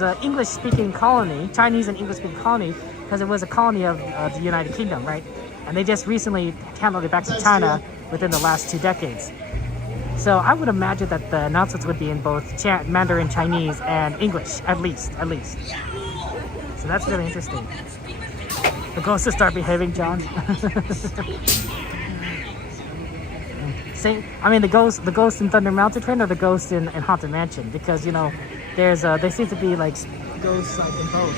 a English speaking colony, Chinese and English speaking colony, because it was a colony of the United Kingdom, right? And they just recently handled it back to China within the last 2 decades. So I would imagine that the announcements would be in both Mandarin Chinese and English, at least. So that's really interesting. The ghosts to start behaving, John. The ghost in Thunder Mountain Train or the ghost in Haunted Mansion, because there's there seems to be ghosts in both.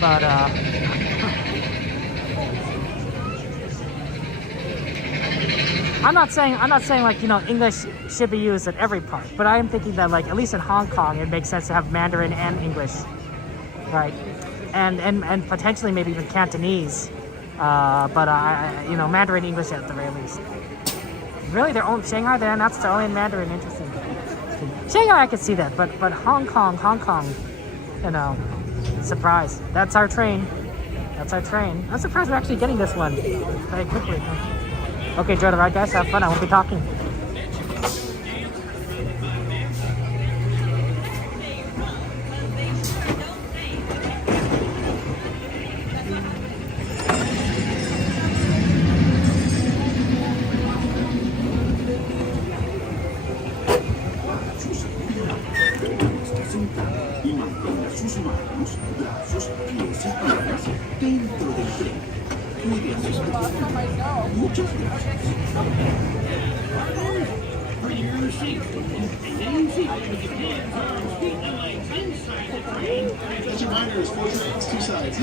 But I'm not saying like, you know, English should be used at every park, but I am thinking that like at least in Hong Kong it makes sense to have Mandarin and English, right? And potentially maybe even Cantonese, but you know, Mandarin English at the very least. Really, their own Shanghai, then that's their own Mandarin. Interesting. Shanghai, I could see that, but Hong Kong, you know, surprise. That's our train. That's our train. I'm surprised we're actually getting this one very quickly. Okay, enjoy the ride, guys. Have fun. I won't be talking. Y mantenga sus manos, brazos, pies y piernas dentro del tren. Cuide a sus pequeños. Muchas gracias. Just a reminder, it's 4 trains, 2 sides.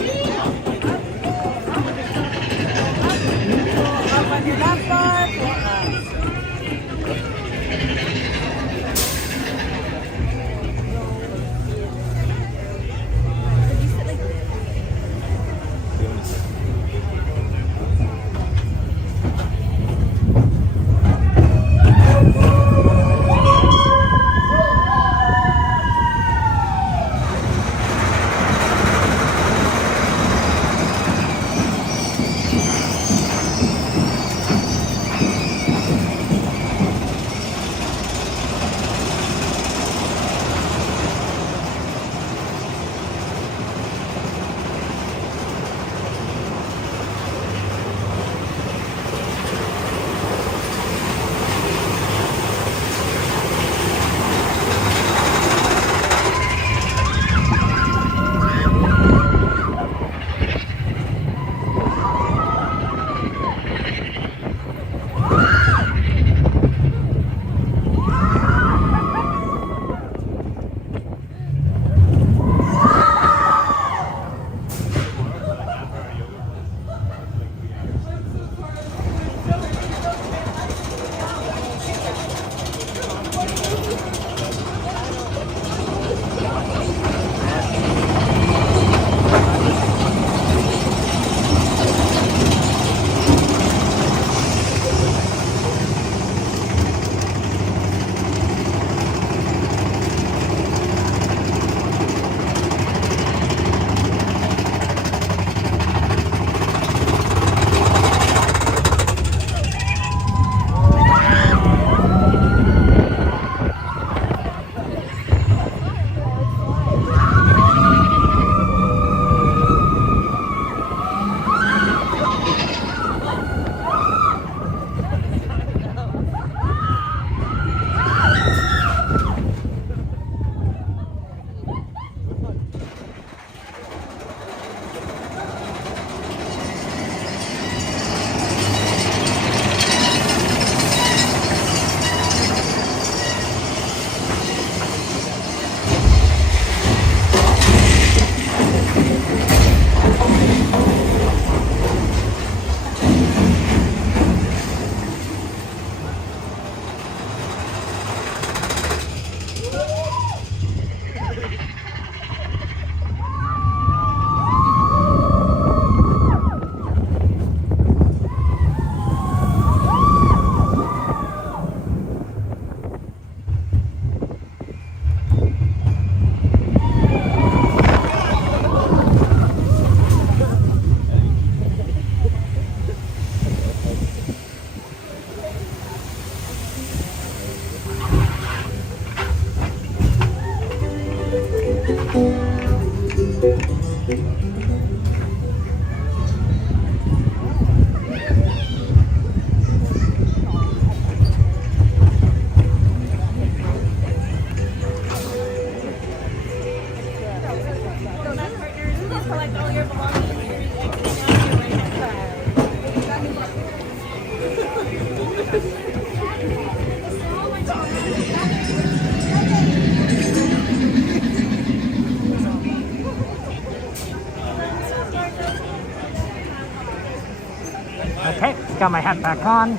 Okay, got my hat back on.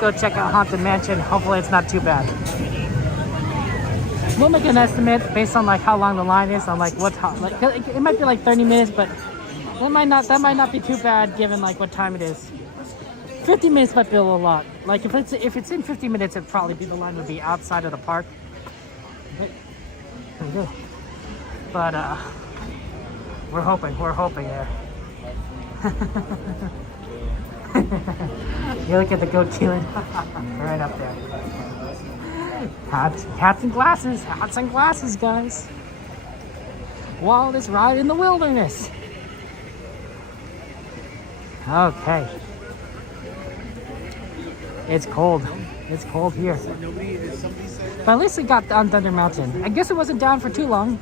go check out Haunted Mansion. Hopefully it's not too bad. We'll make an estimate based on like how long the line is, on like what time. Like it might be like 30 minutes, but that might not be too bad given like what time it is. 50 minutes might be a little lot. Like if it's in 50 minutes, it'd probably be, the line would be outside of the park. But we're hoping there. You look at the goat chilling right up there. Hats and glasses, guys. Wildest ride in the wilderness. Okay. It's cold. It's cold here. But at least it got on Thunder Mountain. I guess it wasn't down for too long.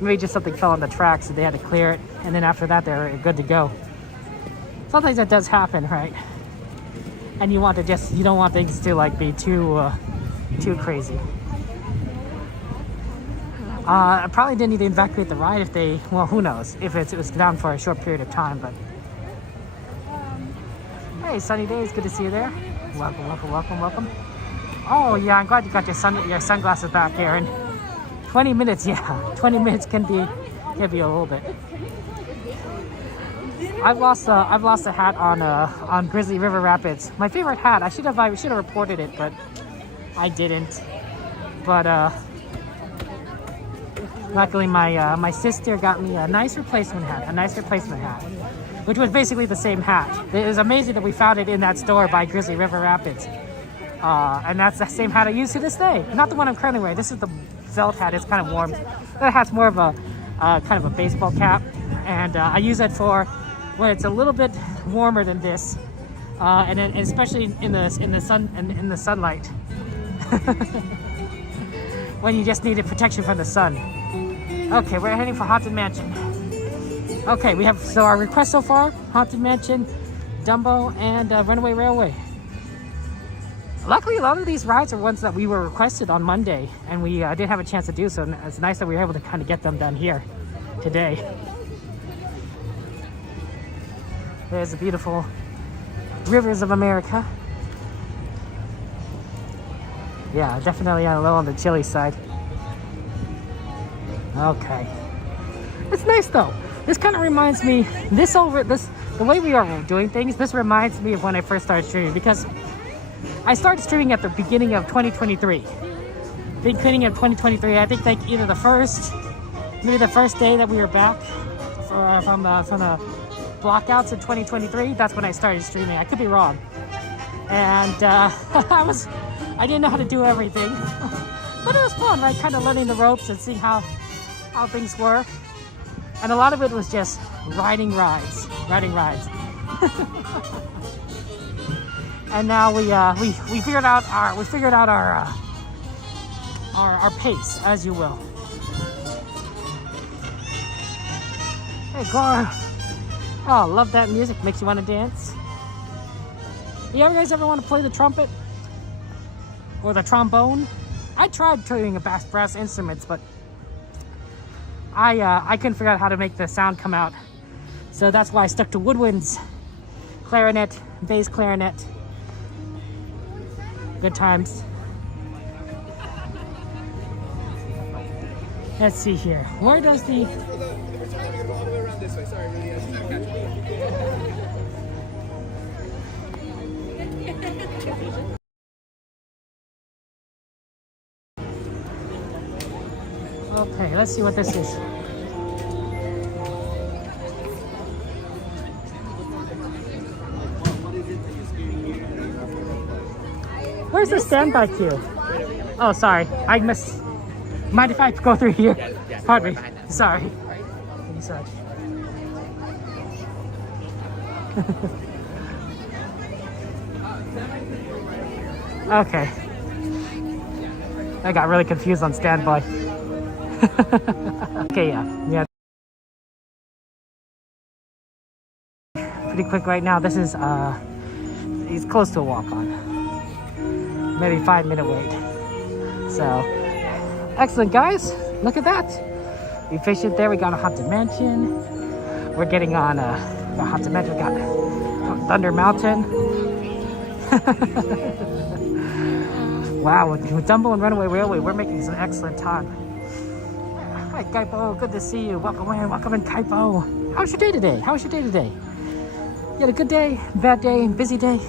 Maybe just something fell on the tracks, so they had to clear it. And then after that, they're good to go. Sometimes that does happen, right? And you don't want things to like be too crazy. I probably didn't need to evacuate the ride if they, well, who knows, if it was down for a short period of time, but. Hey, Sunny Days, good to see you there. Welcome. Oh yeah, I'm glad you got your sunglasses back, Aaron. 20 minutes, yeah. 20 minutes can be a little bit. I've lost a hat on Grizzly River Rapids. My favorite hat. I should have reported it, but I didn't. But luckily my sister got me a nice replacement hat, which was basically the same hat. It was amazing that we found it in that store by Grizzly River Rapids. And that's the same hat I use to this day. Not the one I'm currently wearing. This is the felt hat. It's kind of warm. That hat's more of a kind of a baseball cap, and I use it for where it's a little bit warmer than this, and then especially in the sunlight, when you just needed protection from the sun. Okay, we're heading for Haunted Mansion. Okay, we have our requests so far: Haunted Mansion, Dumbo, and Runaway Railway. Luckily, a lot of these rides are ones that we were requested on Monday, and we didn't have a chance to do so. And it's nice that we were able to kind of get them done here today. There's the beautiful rivers of America. Yeah, definitely a little on the chilly side. Okay, it's nice though. This kind of reminds me. The way we are doing things. This reminds me of when I first started streaming, because I started streaming at the beginning of 2023. Beginning of 2023, I think like either the first day that we were back from the blockouts in 2023. That's when I started streaming. I could be wrong. And I didn't know how to do everything, but it was fun, right? Kind of learning the ropes and seeing how things were. And a lot of it was just riding rides. And now we figured out our pace, as you will. Hey, Gar. Oh, love that music. Makes you want to dance. You guys ever want to play the trumpet or the trombone? I tried playing brass instruments, but I couldn't figure out how to make the sound come out. So that's why I stuck to woodwinds, clarinet, bass clarinet. Good times. Let's see here. Where does the... Okay, let's see what this is. Where's the standby queue? Oh, sorry. I missed. Mind if I go through here? Pardon me. Sorry. Thank you so much. Okay. I got really confused on standby. Okay, yeah. Pretty quick right now. This is he's close to a walk-on. Maybe 5-minute wait. So excellent, guys. Look at that. We finished it there. We got a Haunted Mansion. We're getting on the Haunted Mansion. We got Thunder Mountain. Wow, with Dumbo and Runaway Railway, we're making some excellent time. Hi, Kaipo. Good to see you. Welcome in. Welcome in, Kaipo. How's your day today? How was your day today? You had a good day, bad day, busy day?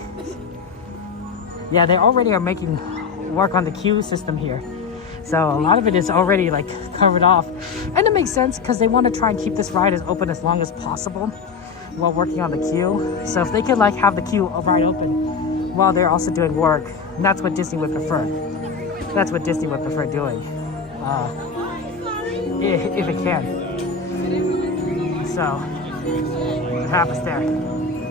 Yeah, they already are making work on the queue system here. So a lot of it is already like covered off. And it makes sense because they want to try and keep this ride as open as long as possible while working on the queue. So if they could like have the queue ride open while they're also doing work, and that's what Disney would prefer. That's what Disney would prefer doing. If it can. So, what happens there?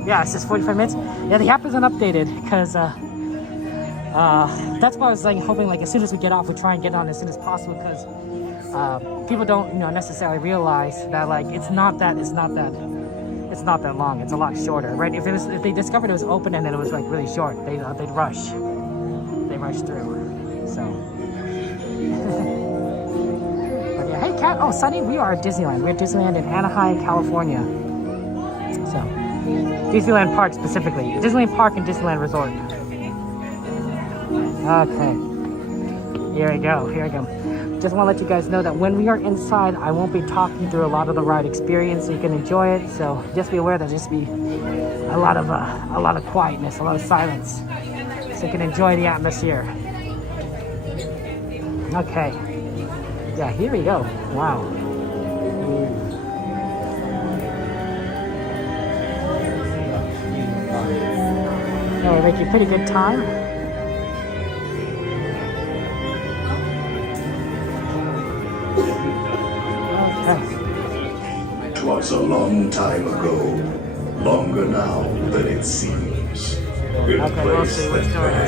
Yeah, it's just 45 minutes. Yeah, the app isn't updated because that's why I was like hoping like as soon as we get off, we try and get on as soon as possible because people don't necessarily realize that like it's not that long. It's a lot shorter, right? If they discovered it was open and then it was like really short, they'd rush. They rush through. So. Hey, Kat. Oh, Sunny, we are at Disneyland. We're at Disneyland in Anaheim, California. So, Disneyland Park specifically. Disneyland Park and Disneyland Resort. Okay. Here we go. Just want to let you guys know that when we are inside, I won't be talking through a lot of the ride experience, so you can enjoy it. So, just be aware that there's just be a lot of quietness, a lot of silence, so you can enjoy the atmosphere. Okay. Yeah, here we go. Wow. Yeah, we're making pretty good time. Okay. 'Twas a long time ago, longer now than it seems. Okay, we'll see what's going on.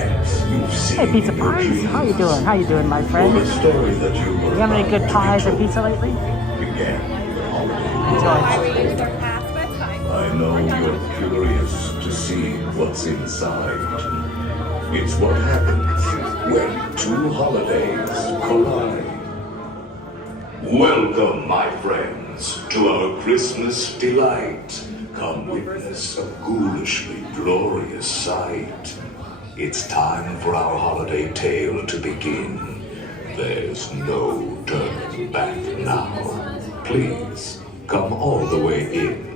Hey, Pizza Pies, how you doing? How you doing, my friend? You having any good pies or pizza lately? Enjoy. I know you're curious to see what's inside. It's what happens when two holidays collide. Welcome, my friends, to our Christmas delight. Come witness a ghoulishly glorious sight. It's time for our holiday tale to begin. There's no turning back now. Please, come all the way in.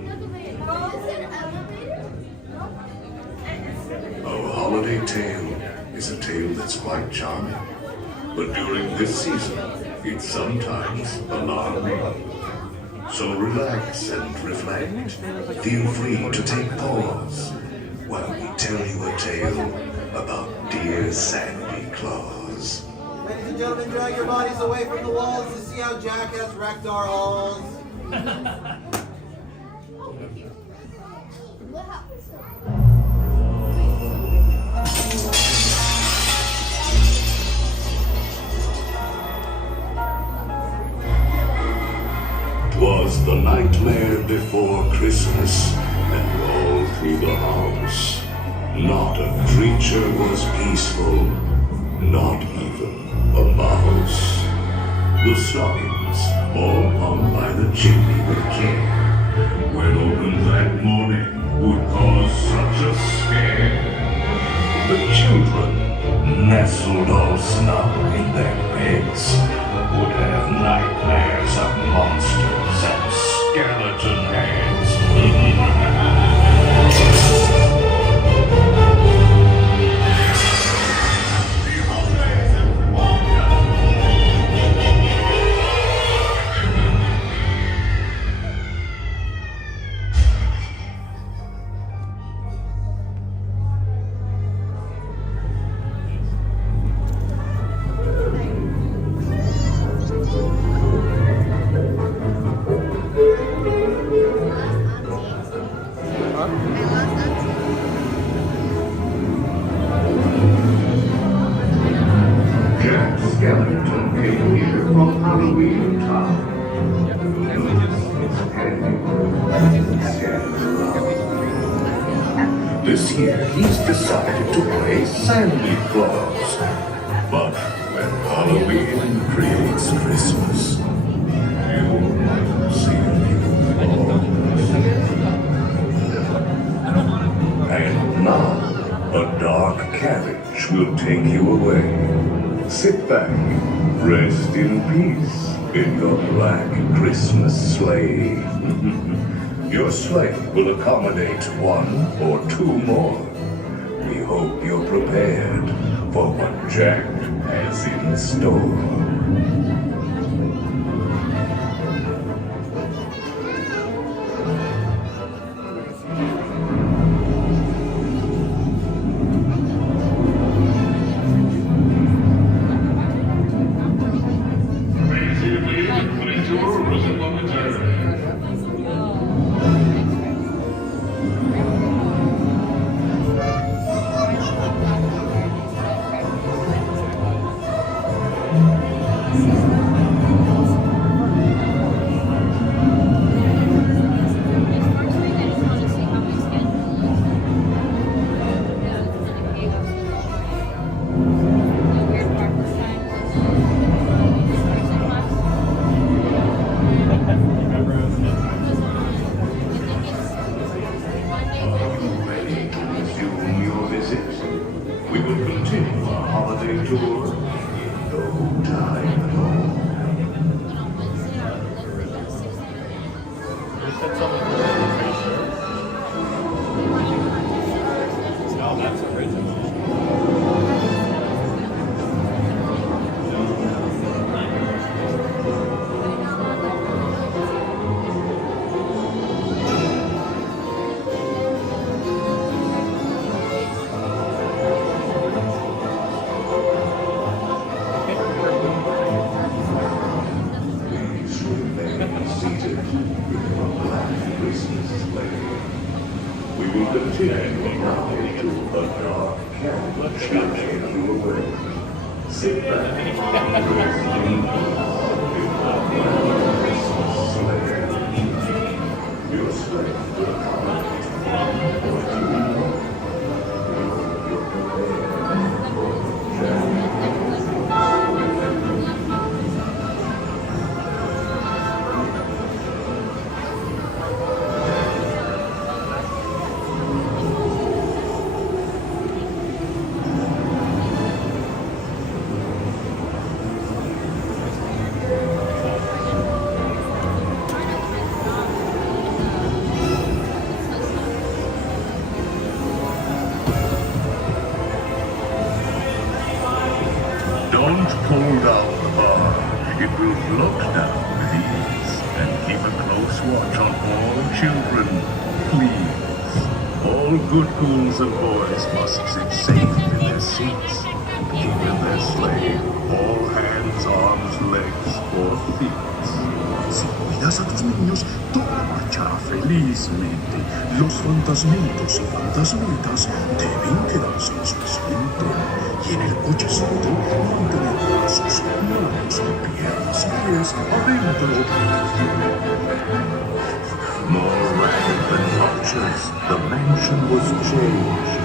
Our holiday tale is a tale that's quite charming. But during this season, it's sometimes alarming. So relax and reflect. Feel free to take pause while we tell you a tale about dear Sandy Claus. Ladies and gentlemen, drag your bodies away from the walls to see how Jack has wrecked our halls. 'Twas the nightmare before Christmas, and all through the house, not a creature was peaceful, not even a mouse. The stockings, all hung by the chimney with care, when opened that morning, would cause such a scare. The children, nestled all snug in their beds, would have nightmares of monsters and skeleton heads. 'Dark coach will take you away. Sit back, rest in peace in your black Christmas sleigh. Your sleigh will accommodate one or two more. We hope you're prepared for what Jack has in store. And boys must sit safe in their seats, keep in their sleigh, all hands, arms, legs, or feet. Si cuidas a tus niños, todo marchará felizmente. Los fantasmitos y fantasmitas deben quedarse en su asiento. Y en el cochecito mantener sus manos, piernas y pies adentro. More ragged than vultures, the mansion was changed.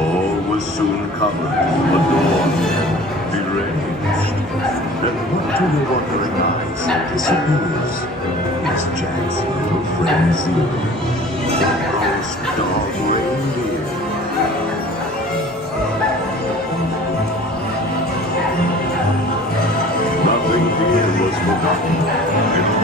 All was soon covered, adorned, deranged. And what to your wondering eyes disappears is Jack's little friend Zero, the roast dog reindeer. Nothing here was forgotten, and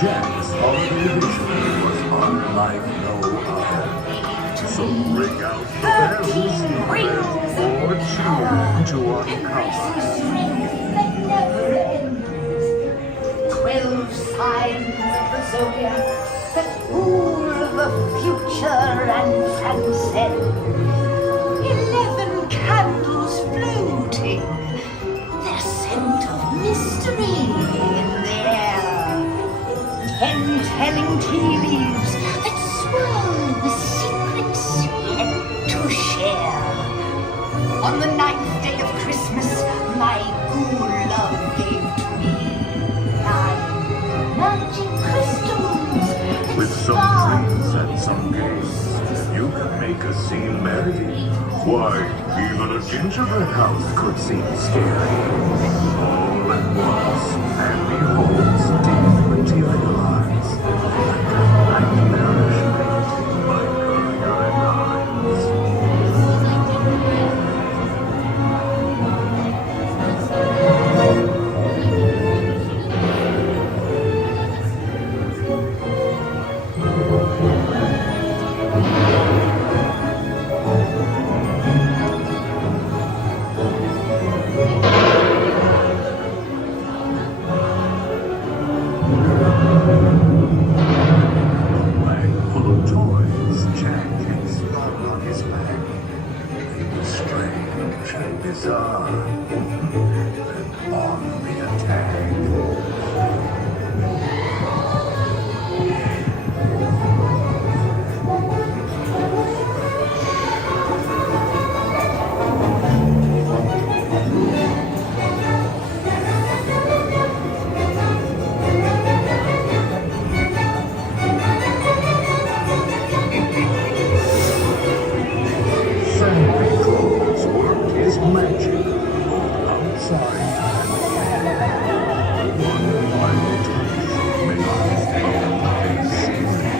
Jack's holiday edition was unlike no other. So ring out the bells, or tune to uncover. 12 signs of the zodiac that rule the future and transcend. 11 candles floating, their scent of mystery in the air. 10 telling tea leaves that swirl with secrets yet to share. On the 9th day of Christmas, my ghoul love gave to me. 9 magic crystals. With some dreams and some games, you can make a scene merry. Why, even a gingerbread house could seem scary. All at once, and behold, Steve materialize. Like nourishment in my burning eyes. Full of toys, Jack had slung on his back. It was strange and bizarre. Then on the attack. Santa Claus worked his magic both outside and in. One final touch made his own face scream.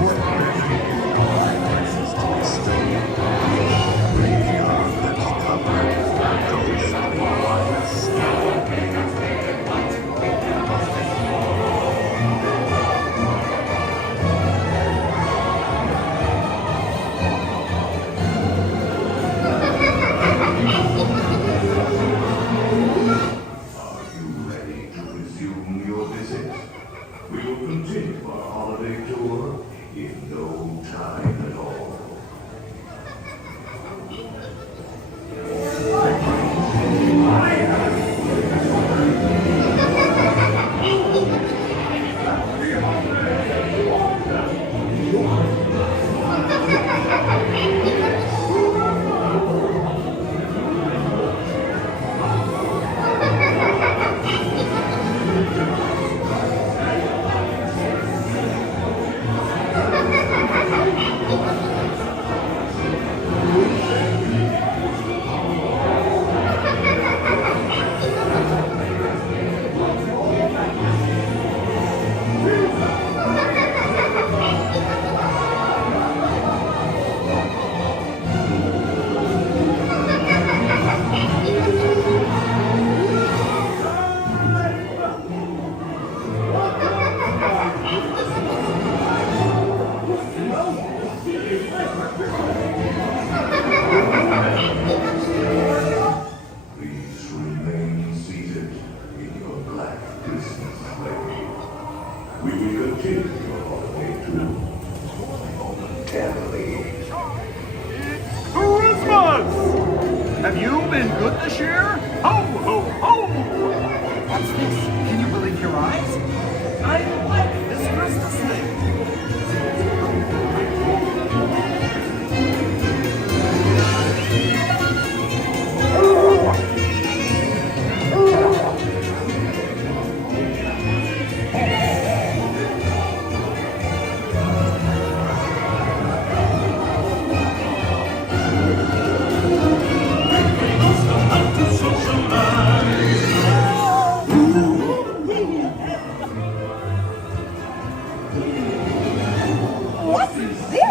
What better places to bestow? Graveyard that's covered with ghostly white snow. Are you ready to resume your visit? We will continue our holiday tour in no time at all. Please remain seated in your black Christmas sleigh. We will continue your holiday tour momentarily. Christmas! Have you been good this year? Ho, ho, ho! What's this? Can you believe your eyes? I like this Christmas thing.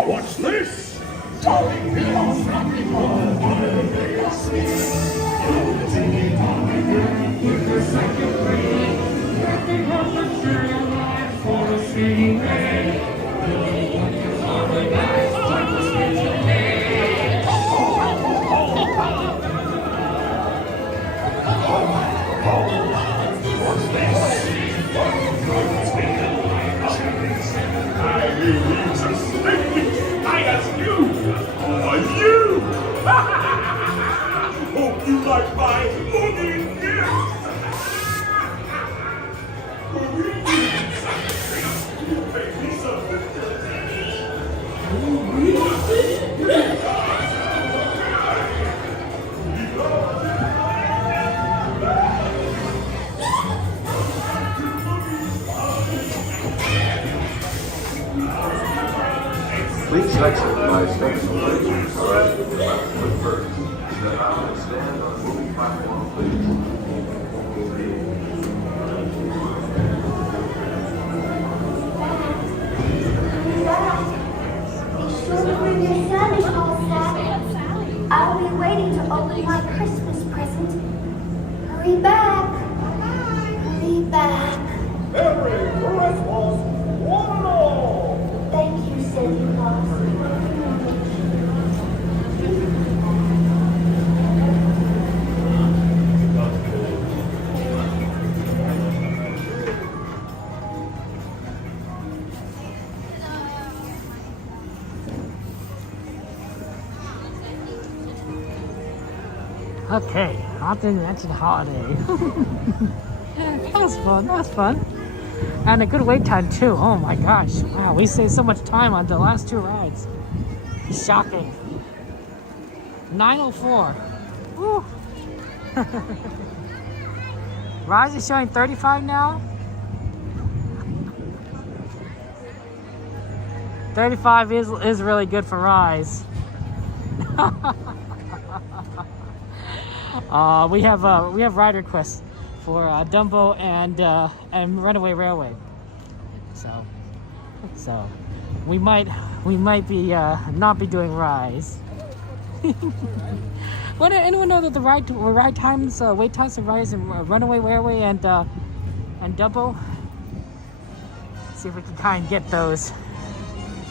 What's this? I ask you! You! Hope you like my moving gift! Please exit by station. But first, step out and stand on moving platform, please. Be sure to bring your sandwich all set. I'll be waiting to open my Christmas present. Hurry back. Hurry back. Merry Christmas, one and all! Thank you, Santa Claus. Okay, Haunted Mansion Holiday. That was fun, that was fun. And a good wait time too, oh my gosh. Wow, we saved so much time on the last two rides. Shocking. 9:04. Woo. Rise is showing 35 now. 35 is really good for Rise. We have ride requests for Dumbo and Runaway Railway. So we might be not be doing Rise. Would anyone know that the ride times, wait times for Rise and Runaway Railway and Dumbo? See if we can kind of get those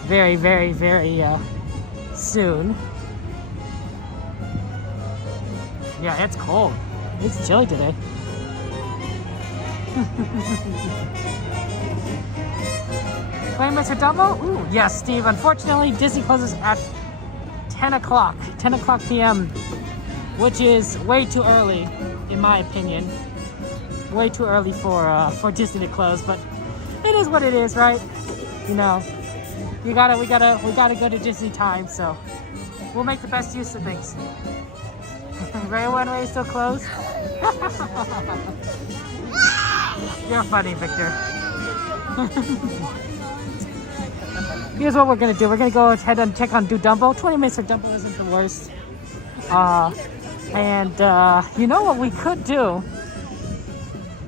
very, very, very soon. Yeah, it's cold. It's chilly today. Wait, Mr. Dumbo? Ooh, yes, Steve. Unfortunately, Disney closes at 10 o'clock p.m., which is way too early, in my opinion. Way too early for Disney to close, but it is what it is, right? You know, we gotta go to Disney time, so we'll make the best use of things. Runway is still closed. You're funny, Victor. Here's what we're gonna do. We're gonna go ahead and check on Dumbo. 20 minutes for Dumbo isn't the worst. You know what we could do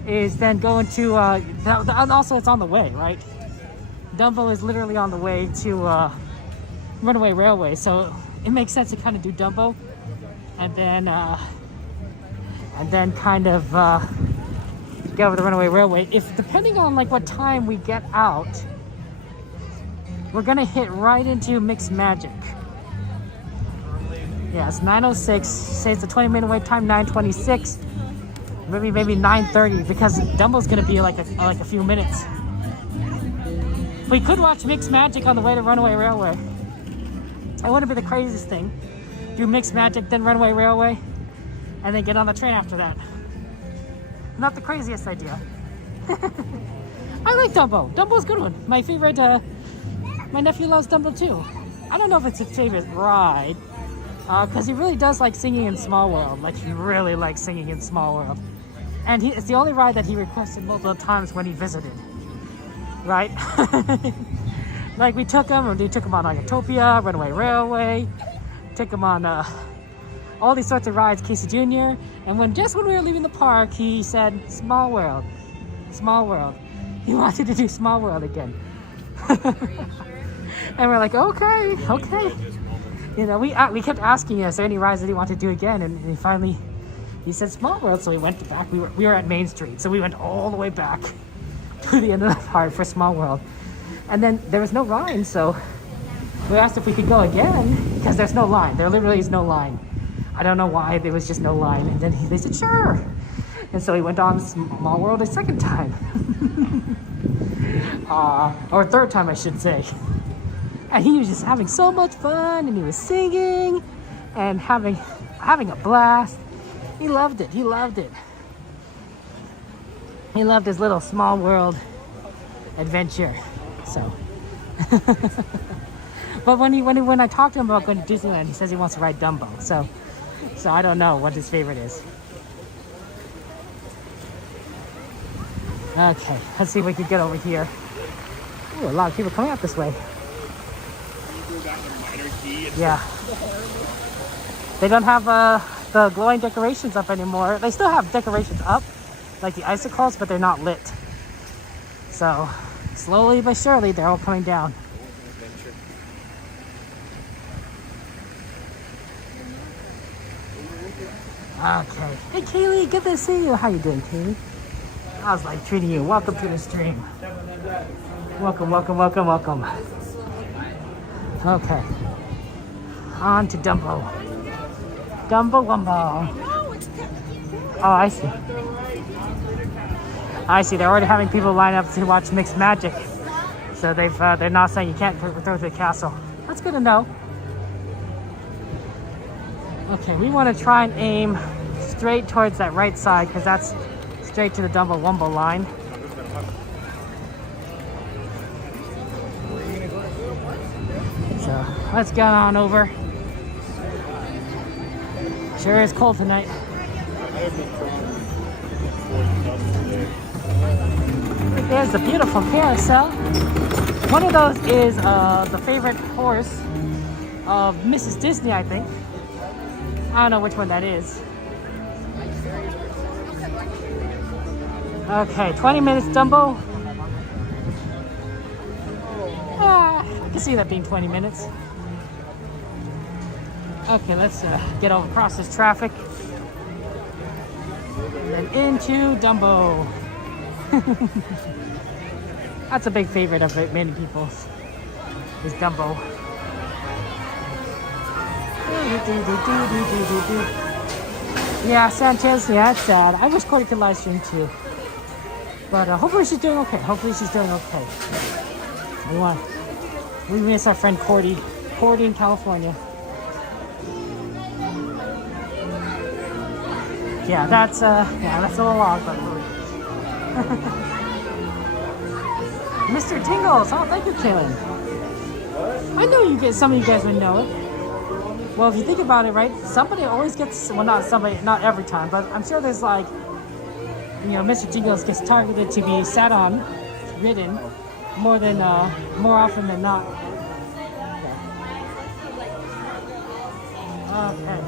is then go into and also it's on the way, right? Dumbo is literally on the way to Runaway Railway, so it makes sense to kind of do Dumbo and then kind of get over the Runaway Railway. If depending on like what time we get out, we're gonna hit right into Mixed Magic. Yeah, it's 9:06. Say it's a 20-minute wait time. 9:26. Maybe 9:30 because Dumbo's gonna be like a few minutes. We could watch Mixed Magic on the way to Runaway Railway. It wouldn't be the craziest thing. Do Mixed Magic, then Runaway Railway, and then get on the train after that. Not the craziest idea. I like Dumbo. Dumbo's a good one. My favorite. My nephew loves Dumbo too. I don't know if it's his favorite ride, because he really does like singing in Small World. Like he really likes singing in Small World, and it's the only ride that he requested multiple times when he visited. Right? Like we took him on like Utopia, Runaway Railway, took him on all these sorts of rides, Casey Jr. And just when we were leaving the park, he said, Small World. Small World. He wanted to do Small World again. And we're like, okay. You know, we kept asking, is there any rides that he wanted to do again? And he finally, he said Small World, so we went back. We were at Main Street, so we went all the way back to the end of the park for Small World. And then there was no line, so we asked if we could go again, because there's no line. There literally is no line. I don't know why, there was just no line. And then they said, sure. And so we went on Small World a second time. Or third time, I should say. And he was just having so much fun, and he was singing and having a blast. He loved it. He loved his little Small World adventure. So, but when I talked to him about going to Disneyland, he says he wants to ride Dumbo. So I don't know what his favorite is. Okay, let's see if we can get over here. Ooh, a lot of people coming out this way. Yeah. They don't have the glowing decorations up anymore. They still have decorations up, like the icicles, but they're not lit. So slowly but surely, they're all coming down. Okay. Hey, Kaylee, good to see you. How you doing, Kaylee? How's life treating you? Welcome to the stream. Welcome, welcome, welcome, welcome. Okay. On to Dumbo. Dumbo Wumbo. Oh, I see. I see. They're already having people line up to watch Mixed Magic. So they're not saying you can't go through the castle. That's good to know. Okay, we want to try and aim straight towards that right side because that's straight to the Dumbo Wumbo line. So let's get on over. Sure is cold tonight. There's a beautiful carousel. One of those is the favorite horse of Mrs. Disney, I think. I don't know which one that is. Okay, 20 minutes, Dumbo. I can see that being 20 minutes. Okay, let's get over across this traffic. And then into Dumbo. That's a big favorite of many people's, is Dumbo. Yeah, Sanchez, yeah, it's sad. I wish Cordy could live stream too. But hopefully she's doing okay. Hopefully she's doing okay. We miss our friend Cordy. Cordy in California. Yeah, that's a little long, but Mr. Tingles, oh, thank you, Kaylin. I know some of you guys would know it. Well, if you think about it, right, somebody always gets, well, not somebody, not every time, but I'm sure there's like, you know, Mr. Jingles gets targeted to be sat on, ridden, more often than not. Okay.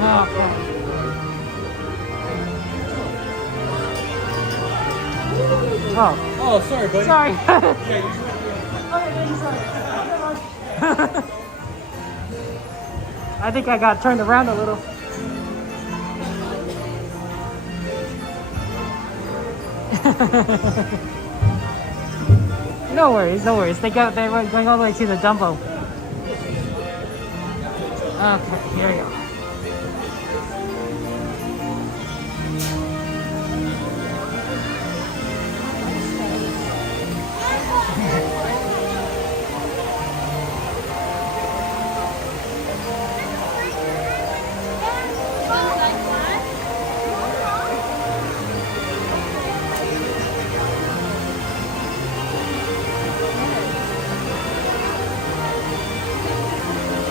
Okay. Oh, sorry, buddy. Sorry. I think I got turned around a little. No worries, no worries. They were going all the way to the Dumbo. Okay, here we go.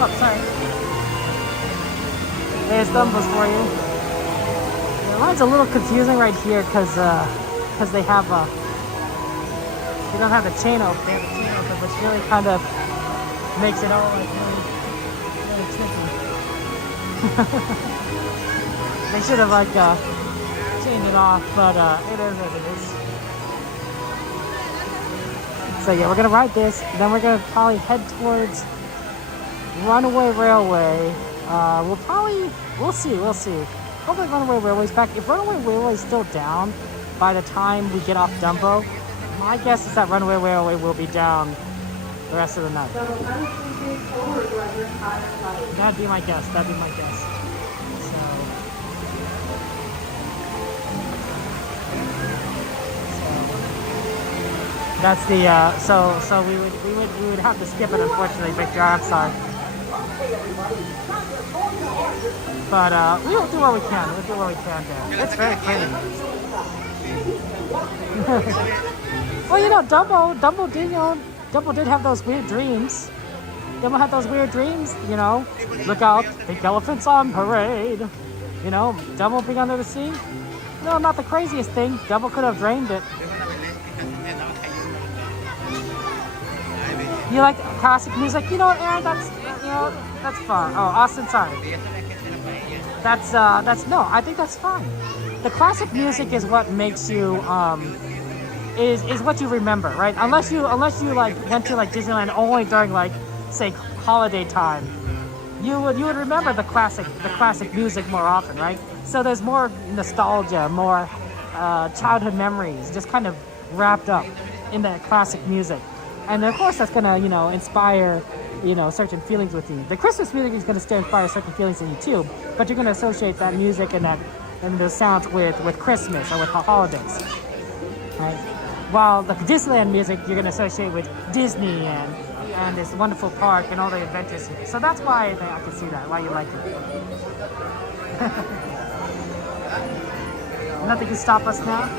Oh, sorry. There's Dumbos for you. The line's a little confusing right here because they have they don't have the chain open. They have the chain open, which really kind of makes it all like really tricky. They should have like chained it off, but it is what it is. So yeah, we're gonna ride this, then we're gonna probably head towards Runway Railway. We'll see. Hopefully Runway Railway's back. If Runway Railway's still down by the time we get off Dumbo, my guess is that Runway Railway will be down the rest of the night. That'd be my guess. So that's the so we would have to skip it, unfortunately, Victor. I'm sorry. But we'll do what we can. There. It's very pretty. Well, you know, Dumbo did have those weird dreams. Dumbo had those weird dreams, you know. Look out, pink elephants on parade. You know, Dumbo being under the sea. No, not the craziest thing. Dumbo could have drained it. You like classic music? You know what, Aaron? That's fun. Oh, Austin, sorry. That's no. I think that's fine. The classic music is what makes you is what you remember, right? Unless you like went to like Disneyland only during like say holiday time, you would remember the classic music more often, right? So there's more nostalgia, more childhood memories, just kind of wrapped up in that classic music. And of course, that's gonna, inspire, certain feelings with you. The Christmas music is gonna still inspire certain feelings in you too, but you're gonna associate that music and those sounds with Christmas or with holidays, right? While the Disneyland music you're gonna associate with Disney and this wonderful park and all the adventures here. So that's why I can see that, why you like it. Nothing can stop us now.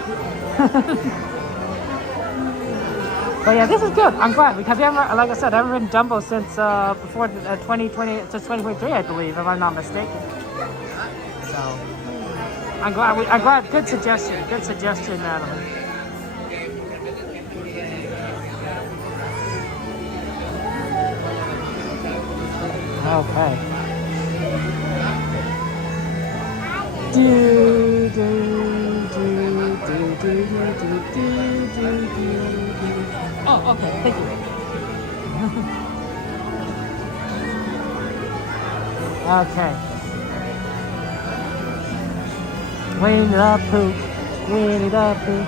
But yeah, this is good. I'm glad because like I said, I haven't ridden Dumbo since before 2023, I believe, if I'm not mistaken. So I'm glad. Good suggestion. Good suggestion, Natalie. Okay. Do do do do do do do do do. Oh, okay, thank you. Okay. Winnie the Pooh, Winnie the Pooh.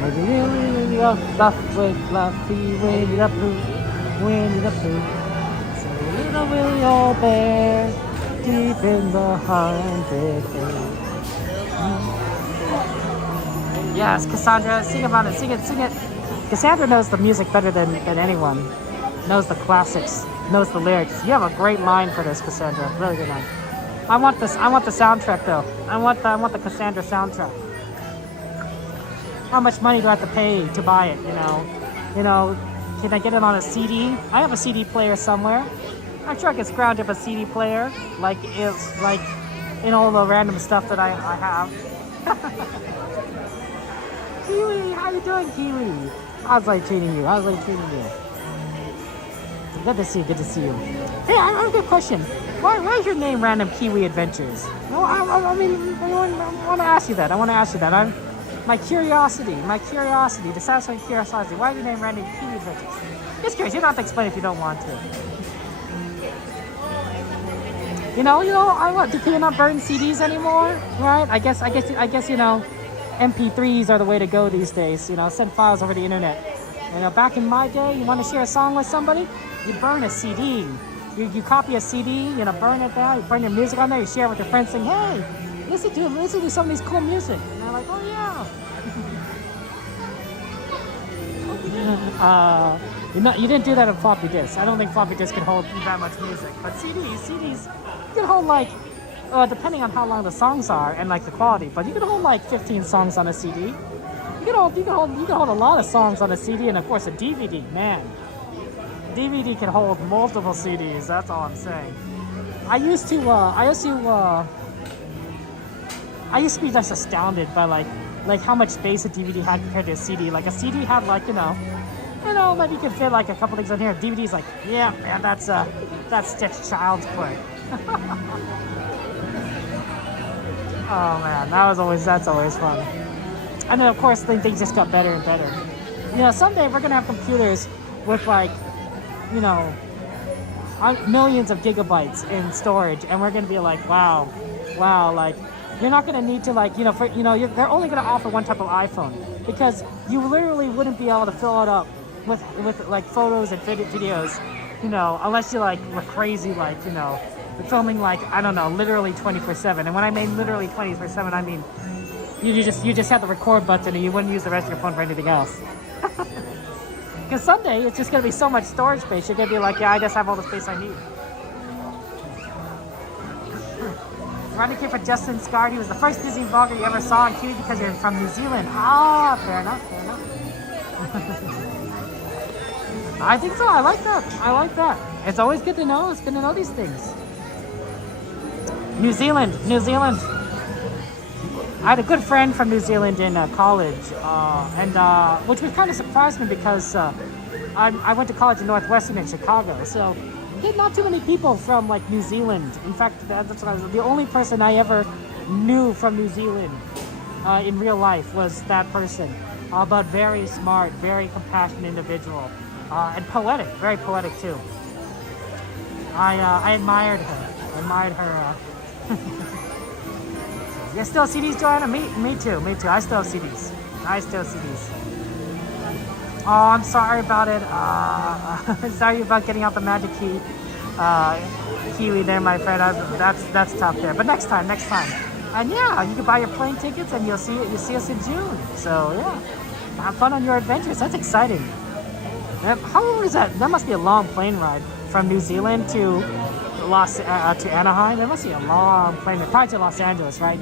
Winnie the Fluffy, Fluffy, Winnie the Pooh, Winnie the Pooh. So little Willie old bear, deep in the haunted cave. Yes, Cassandra, sing about it, sing it. Cassandra knows the music better than anyone. Knows the classics, knows the lyrics. You have a great mind for this, Cassandra. Really good mind. I want the soundtrack though. I want the Cassandra soundtrack. How much money do I have to pay to buy it? Can I get it on a CD? I have a CD player somewhere. I'm sure I can scrounge up a CD player, like in all the random stuff that I have. Kiwi, how you doing, Kiwi? How's life treating you? Good to see you. Hey, I have a good question. Why is your name Random Kiwi Adventures? No, I want to ask you that. My curiosity, the satisfying curiosity. Why is your name Random Kiwi Adventures? Just curious. You don't have to explain if you don't want to. Do people not burn CDs anymore? Right? I guess MP3s are the way to go these days. Send files over the internet. Back in my day, you want to share a song with somebody? You burn a CD. You copy a CD, burn it down, you burn your music on there, you share it with your friends saying, hey, listen to some of these cool music. And they're like, oh yeah. You didn't do that on floppy disks. I don't think floppy disks can hold that much music. But CDs, you can hold depending on how long the songs are and the quality, but you can hold 15 songs on a CD. You can hold a lot of songs on a CD, and of course a DVD, man. DVD can hold multiple CDs. That's all I'm saying. I used to be just astounded by how much space a DVD had compared to a CD. Like a CD had maybe you can fit a couple things on here. DVD's yeah, man, that's just child's play. Oh man, that's always fun. And then of course things just got better and better. Someday we're gonna have computers with millions of gigabytes in storage, and we're gonna be wow, you're not gonna need to they're only gonna offer one type of iPhone because you literally wouldn't be able to fill it up with photos and videos, unless you were crazy, filming I don't know, literally 24/7. And when I mean literally 24/7, I mean you just have the record button and you wouldn't use the rest of your phone for anything else. Because someday it's just gonna be so much storage space, you're gonna be yeah, I just have all the space I need. Running here for Justin Scard. He was the first Disney vlogger you ever saw on TV because you're from New Zealand. Ah, fair enough. I think so. I like that. It's always good to know. It's good to know these things. New Zealand. I had a good friend from New Zealand in college, and which was kind of surprised me because I went to college in Northwestern in Chicago, so not too many people from like New Zealand. In fact, that's what I was. The only person I ever knew from New Zealand in real life was that person. But very smart, very compassionate individual, and poetic, very poetic too. I admired her. You still see these, Joanna? Me too. I still see these. Oh, I'm sorry about it. Sorry about getting out the magic key. Kiwi there, my friend. That's tough there. But next time. And yeah, you can buy your plane tickets and you'll see us in June. So yeah, have fun on your adventures. That's exciting. How long is that? That must be a long plane ride from New Zealand to to Anaheim. That must be a long plane ride. Probably to Los Angeles, right?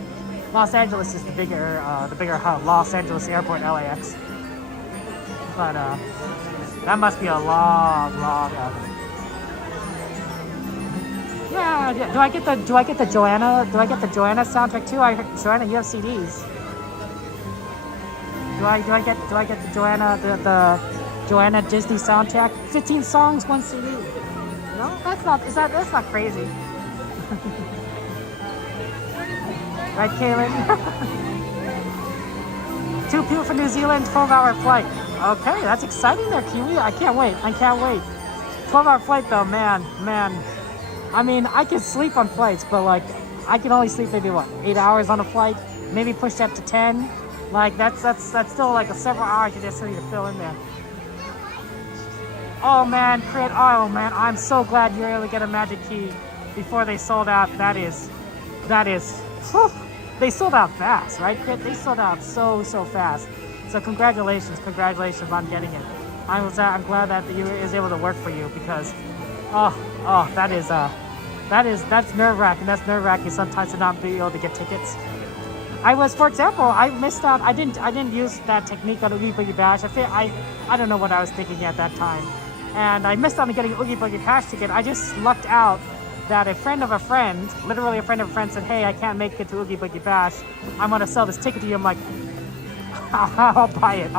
Los Angeles is the bigger hub. Los Angeles Airport, LAX. But that must be a long. Yeah. Do I get the Joanna? Do I get the Joanna soundtrack too? I heard, Joanna, you have CDs. Do I get the Joanna the Joanna Disney soundtrack? 15 songs, 1 CD. No, that's not crazy. Right, Kaylin? 2 people from New Zealand, 12-hour flight. Okay, that's exciting there, Kiwi. I can't wait. 12-hour flight though, man. I mean, I can sleep on flights, but like, I can only sleep maybe 8 hours on a flight. Maybe push that to 10. Like that's still like several hours you just need to fill in there. Oh man, Crit. Oh man, I'm so glad you were able to get a magic key before they sold out. That is. Whew, they sold out fast, right, Crit? They sold out so fast. So congratulations on getting it. I'm glad that it was able to work for you because, that's nerve-wracking. That's nerve-wracking sometimes to not be able to get tickets. For example, I missed out. I didn't use that technique on Oogie Boogie Bash. I don't know what I was thinking at that time, and I missed out on getting an Oogie Boogie Bash ticket. I just lucked out that a friend of a friend, literally a friend of a friend, said, "Hey, I can't make it to Oogie Boogie Bash. I'm gonna sell this ticket to you." I'm like, I'll buy it.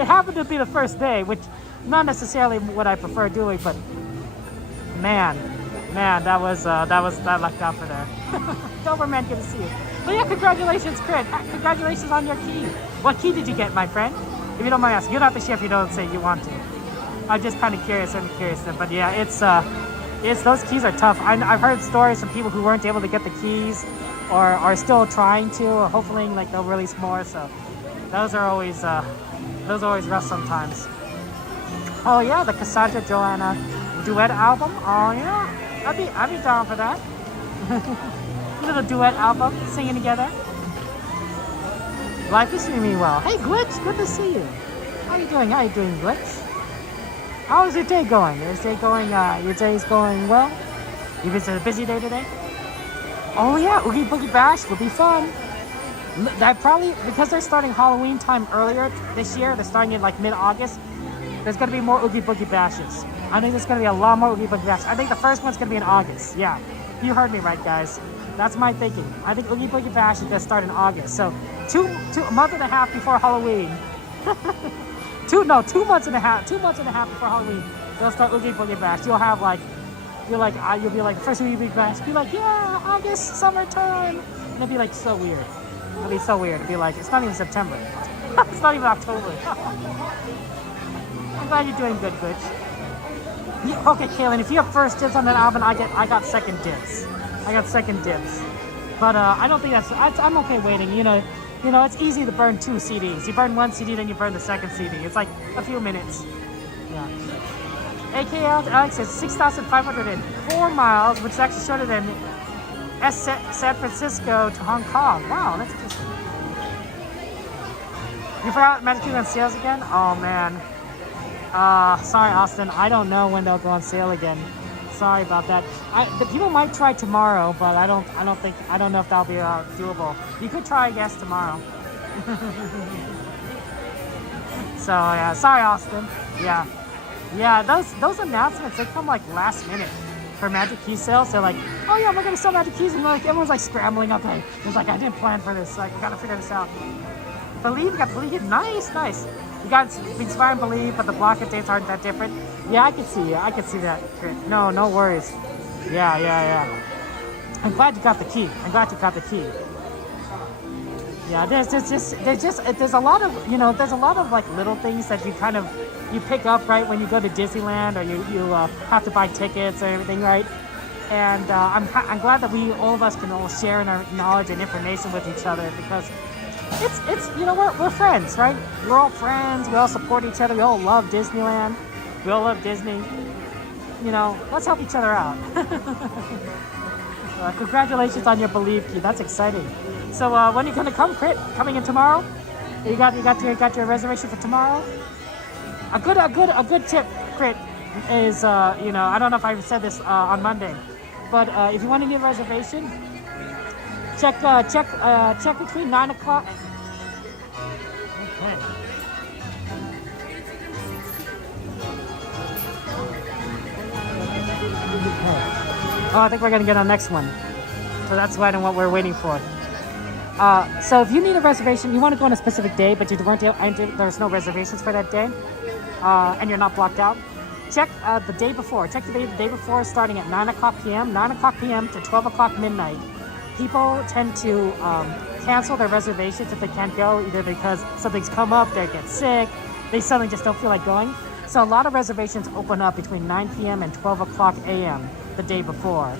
It happened to be the first day, which not necessarily what I prefer doing, but man, that lucked out for there. Doberman, good to see you. But yeah, congratulations, Crit. Congratulations on your key. What key did you get, my friend? If you don't mind asking, you don't have to share if you don't say you want to. I'm just kind of curious. But yeah, it's those keys are tough. I've heard stories from people who weren't able to get the keys, or are still trying to, or hopefully like they'll release more. So those are always rough sometimes. Oh yeah, the Cassandra Joanna duet album. Oh yeah, I'd be down for that. Little duet album, singing together. Life is treating me well. Hey Glitch, good to see you. How you doing, Glitch? How's your day going? Your day's going well? It's a busy day today? Oh yeah, Oogie Boogie Bash will be fun. That probably, because they're starting Halloween time earlier this year, they're starting in like mid-August, there's going to be more Oogie Boogie Bashes. I think there's going to be a lot more Oogie Boogie Bashes. I think the first one's going to be in August. Yeah, you heard me right, guys. That's my thinking. I think Oogie Boogie Bash is going to start in August. So a month and a half before Halloween. 2 months and a half before Halloween, they'll start Oogie Boogie Bash. You'll be like, first Oogie Boogie Bash, be like, yeah, August, summertime. And it'll be like so weird. It'll be so weird. It'll be like, it's not even September. It's not even October. I'm glad you're doing good, Glitch. Yeah, okay, Kaylin, if you have first dibs on that album, I got second dibs. But I don't think I'm okay waiting. You know, it's easy to burn 2 CDs. You burn 1 CD, then you burn the second CD. It's like a few minutes. Yeah. AKL Alex says 6,504 miles, which is actually shorter than San Francisco to Hong Kong. Wow, that's interesting. You forgot Magic Key on sales again? Oh man. Sorry, Austin. I don't know when they'll go on sale again. Sorry about that. The people might try tomorrow, but I don't know if that'll be doable. You could try, I guess, tomorrow. So yeah, sorry, Austin. Yeah, those announcements, they come like last minute. for Magic Key sales. They're like, oh yeah, we're gonna sell Magic Keys, and like everyone's like scrambling. Okay, it's like I didn't plan for this. Like we gotta figure this out. Believe, you got Believe. Nice. You got Inspire and Believe, but the block dates aren't that different. Yeah, I can see that. No worries. Yeah. I'm glad you got the key. Yeah, there's a lot of like little things that you pick up right when you go to Disneyland, or you have to buy tickets or everything, right? And I'm glad that all of us can all share in our knowledge and information with each other, because it's we're friends, right? We're all friends. We all support each other. We all love Disneyland. We all love Disney. Let's help each other out. Congratulations on your Believe key. That's exciting. So when are you gonna come, Crit? Coming in tomorrow? You got your reservation for tomorrow? A good tip, Crit, is I don't know if I said this on Monday, but if you want to get a reservation, check between 9 o'clock. Okay. Oh, I think we're gonna get on the next one. So that's what we're waiting for. So if you need a reservation, you want to go on a specific day, but there's no reservations for that day, and you're not blocked out, check the day before. Check the day before, starting at 9 o'clock p.m. 9 o'clock p.m. to 12 o'clock midnight. People tend to cancel their reservations if they can't go, either because something's come up, they get sick, they suddenly just don't feel like going. So a lot of reservations open up between 9 p.m. and 12 o'clock a.m. the day before.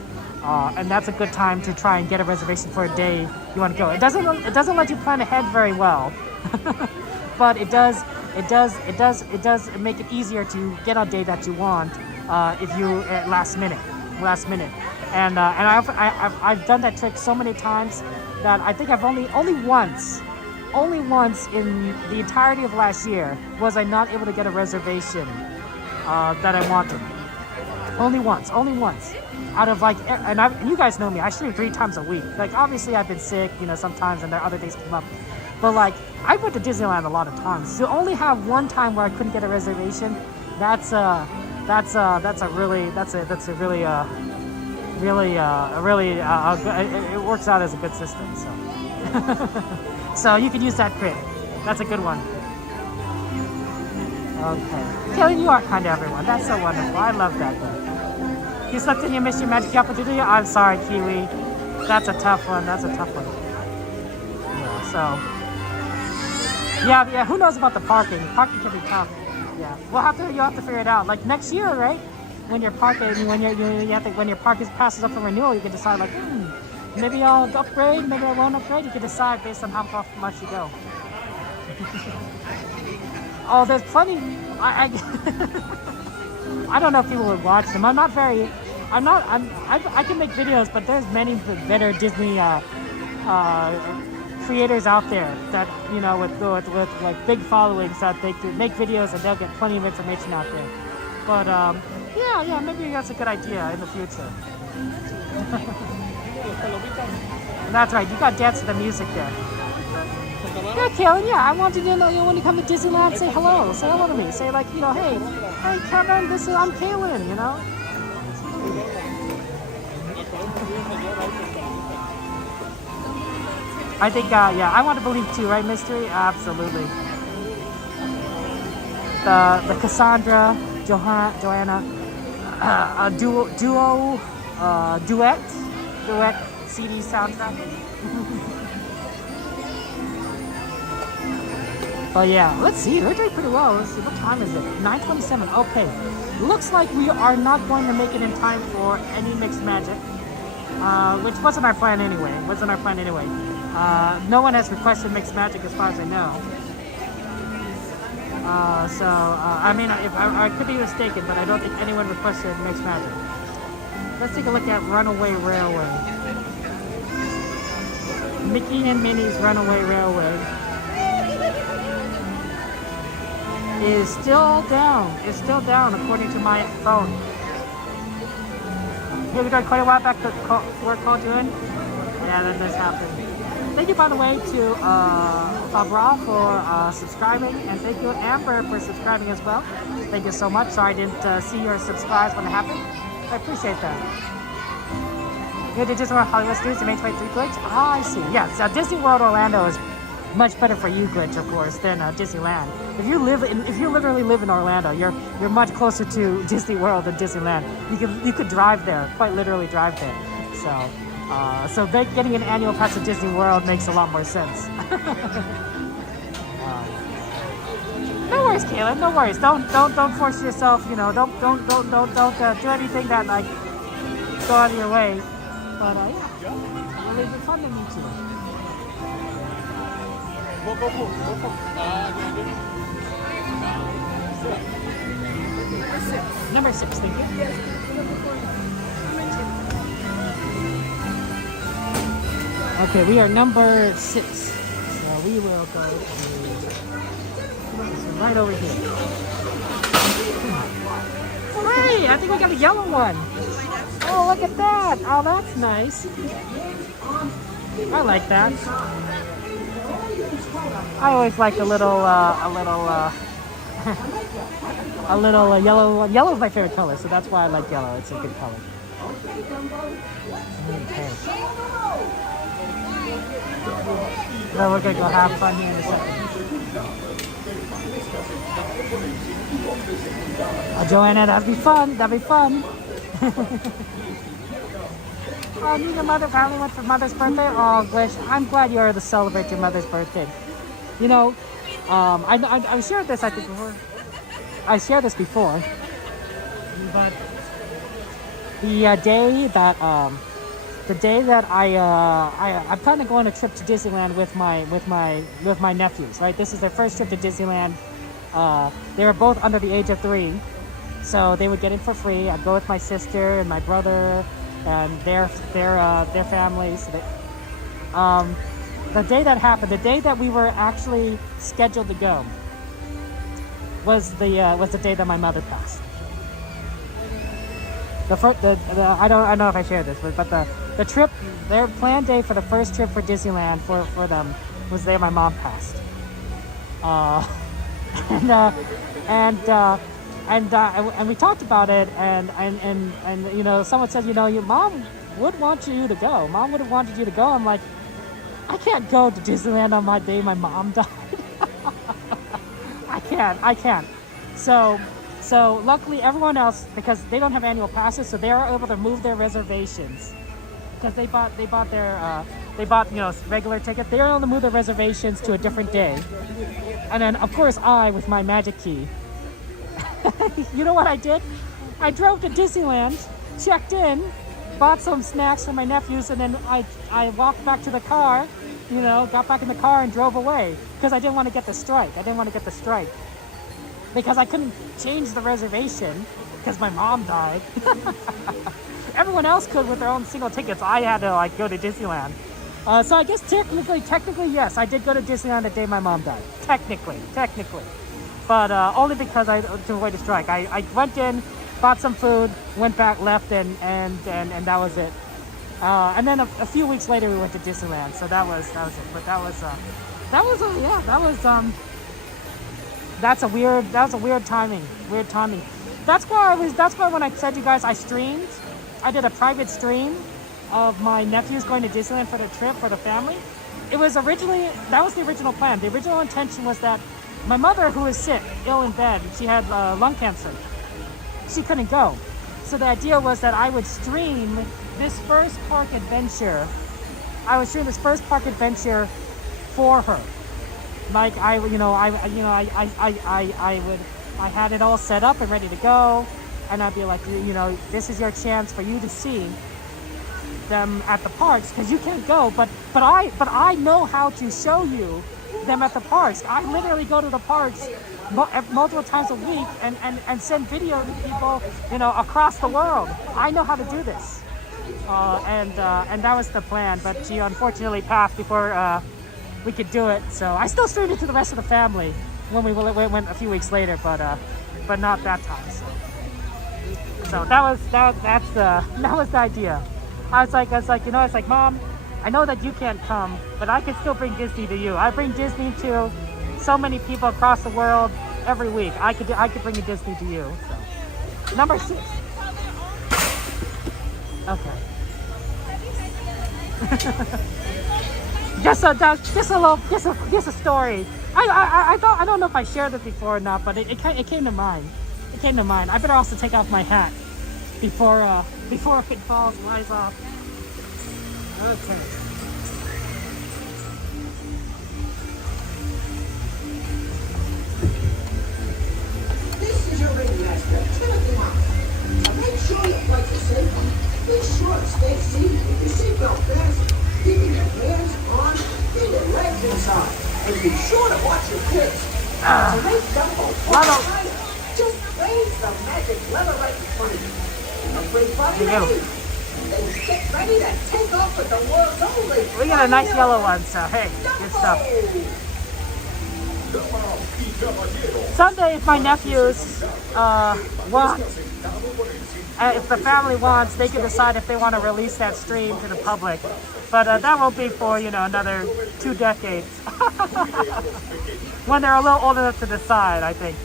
And that's a good time to try and get a reservation for a day you want to go. It doesn't let you plan ahead very well, but it does make it easier to get a day that you want if you last minute. And I've done that trick so many times that I think I've only once in the entirety of last year was I not able to get a reservation that I wanted. Only once. Out of and you guys know me, I stream 3 times a week. Like obviously I've been sick, sometimes, and there are other things come up. But like I went to Disneyland a lot of times. To only have one time where I couldn't get a reservation, it works out as a good system. So so you can use that Crit. That's a good one. Okay. Kelly, you are kind to everyone. That's so wonderful. I love that though. You slept in, you missed your Magic opportunity? I'm sorry, Kiwi. That's a tough one. Yeah, so. Yeah, who knows about the parking? Parking can be tough. Yeah. You'll have to figure it out. Like next year, right? When your parking, when your parking passes up for renewal, you can decide like, maybe I'll upgrade, maybe I won't upgrade. You can decide based on how much you go. Oh, there's plenty. I don't know if people would watch them. I can make videos, but there's many better Disney creators out there that with like big followings that they can make videos and they'll get plenty of information out there. But yeah, maybe that's a good idea in the future. That's right. You got dance to the music there. Yeah, Kellen, I wanted to know when you come to Disneyland, say hello. Say hello to me. Say like, hey Kevin, I'm Kaylin, I think, I want to believe too, right, Mystery? Absolutely. The Cassandra, Joanna, duet CD soundtrack. But yeah, let's see. We're doing pretty well. Let's see. What time is it? 9:27. Okay. Looks like we are not going to make it in time for any mixed magic, which wasn't our plan anyway. No one has requested mixed magic as far as I know. I could be mistaken, but I don't think anyone requested mixed magic. Let's take a look at Runaway Railway. Mickey and Minnie's Runaway Railway is still down. It's still down according to my phone. Here we go, quite a while back to work call doing. Yeah, then this happened. Thank you, by the way, to Fabra for subscribing, and thank you, Amber, for subscribing as well. Thank you so much. Sorry I didn't see your subscribes when it happened. I appreciate that. You did Disney World Hollywood Studios and May 23 glitch? Ah, I see. Yes, Disney World Orlando is much better for you glitch, of course, than Disneyland. If you literally live in Orlando, you're much closer to Disney World than Disneyland. You could drive there, quite literally drive there. So getting an annual pass to Disney World makes a lot more sense. No worries, Caleb. No worries. Don't force yourself. You know, don't do anything that like go out of your way. But yeah, really good fun to meet you. Number 6, thank you. Okay, we are number 6. So we will go to right over here. Hey, I think we got a yellow one. Oh, look at that. Oh, that's nice. I like that. I always like a little yellow. Yellow is my favorite color, so that's why I like yellow. It's a good color. Okay. Well, we're gonna go have fun here in a second. Oh, Joanna, that'd be fun. That'd be fun. Oh, you and your mother finally went for Mother's birthday? Oh, Glitch, I'm glad you're to celebrate your mother's birthday. You know, I shared this, I think, before. I shared this before. But the day that I'm planning to go on a trip to Disneyland with my nephews, right? This is their first trip to Disneyland. They were both under the age of 3, so they would get in for free. I'd go with my sister and my brother and their families. The day that happened, the day that we were actually scheduled to go, was the day that my mother passed. I don't know if I shared this, but the trip, their planned day for the first trip for Disneyland for them was the day my mom passed. And we talked about it, and you know, someone said, you know, your mom would want you to go. Mom would have wanted you to go. I'm like, I can't go to Disneyland on my day my mom died. I can't. So luckily everyone else, because they don't have annual passes, so they are able to move their reservations. Because they bought you know, regular tickets. They were able to move their reservations to a different day. And then of course I, with my magic key, you know what I did? I drove to Disneyland, checked in, bought some snacks for my nephews, and then I walked back to the car, you know, got back in the car and drove away. Because I didn't want to get the strike. Because I couldn't change the reservation because my mom died. Everyone else could with their own single tickets. I had to like go to Disneyland. So I guess technically, yes, I did go to Disneyland the day my mom died. Technically. But only because to avoid a strike. I went in, bought some food, went back, left, and that was it. And then a few weeks later we went to Disneyland. So that was it. But that's a weird timing. That's why when I said to you guys I streamed, I did a private stream of my nephews going to Disneyland for the trip for the family. That was the original plan. The original intention was that my mother, who was sick, ill in bed, she had lung cancer. She couldn't go. So the idea was that I would stream this first park adventure. For her. Like I had it all set up and ready to go, and I'd be like, you know, this is your chance for you to see them at the parks because you can't go, but I know how to show you them at the parks. I literally go to the parks multiple times a week and send video to people, you know, across the world. I know how to do this, and that was the plan. But she unfortunately passed before we could do it. So I still streamed it to the rest of the family when we went a few weeks later, but not that time. So that was the idea. I was like, you know, it's like, Mom, I know that you can't come, but I can still bring Disney to you. I bring Disney to so many people across the world every week. I could bring a Disney to you. So. Number 6. Okay. just a story. I don't know if I shared it before or not, but it came to mind. It came to mind. I better also take off my hat before it flies off. Okay. This is your ringmaster, Timothy Mouse. Now make sure your flights are safe. Be sure to stay seated with your seatbelt fastened, keeping your hands on and your legs inside. And be sure to watch your kids. To make Dumbo fly, just raise the magic lever right in front of you. Everybody ready? Then get ready to take off with the world's only. We got a nice yellow one, so hey, good stuff. Someday, if my nephews want, if the family wants, they can decide if they want to release that stream to the public. But that won't be for, you know, another 2 decades. When they're a little old enough to decide, I think.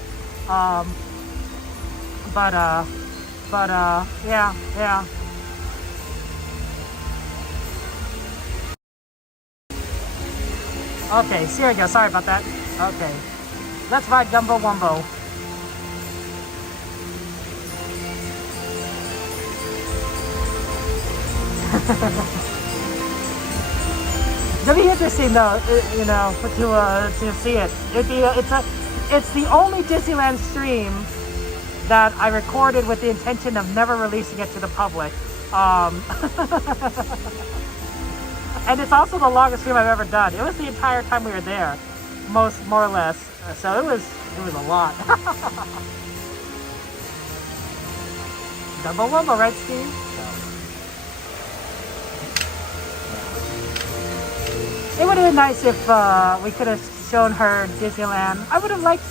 Yeah. Okay, so here we go. Sorry about that. Okay. Let's ride Dumbo Wumbo. It'll be interesting though, you know, to see it. It's the only Disneyland stream that I recorded with the intention of never releasing it to the public. And it's also the longest stream I've ever done. It was the entire time we were there, more or less. So it was a lot. Dumbo Wumbo, right, Steve? It would have been nice if we could have shown her Disneyland. I would have liked.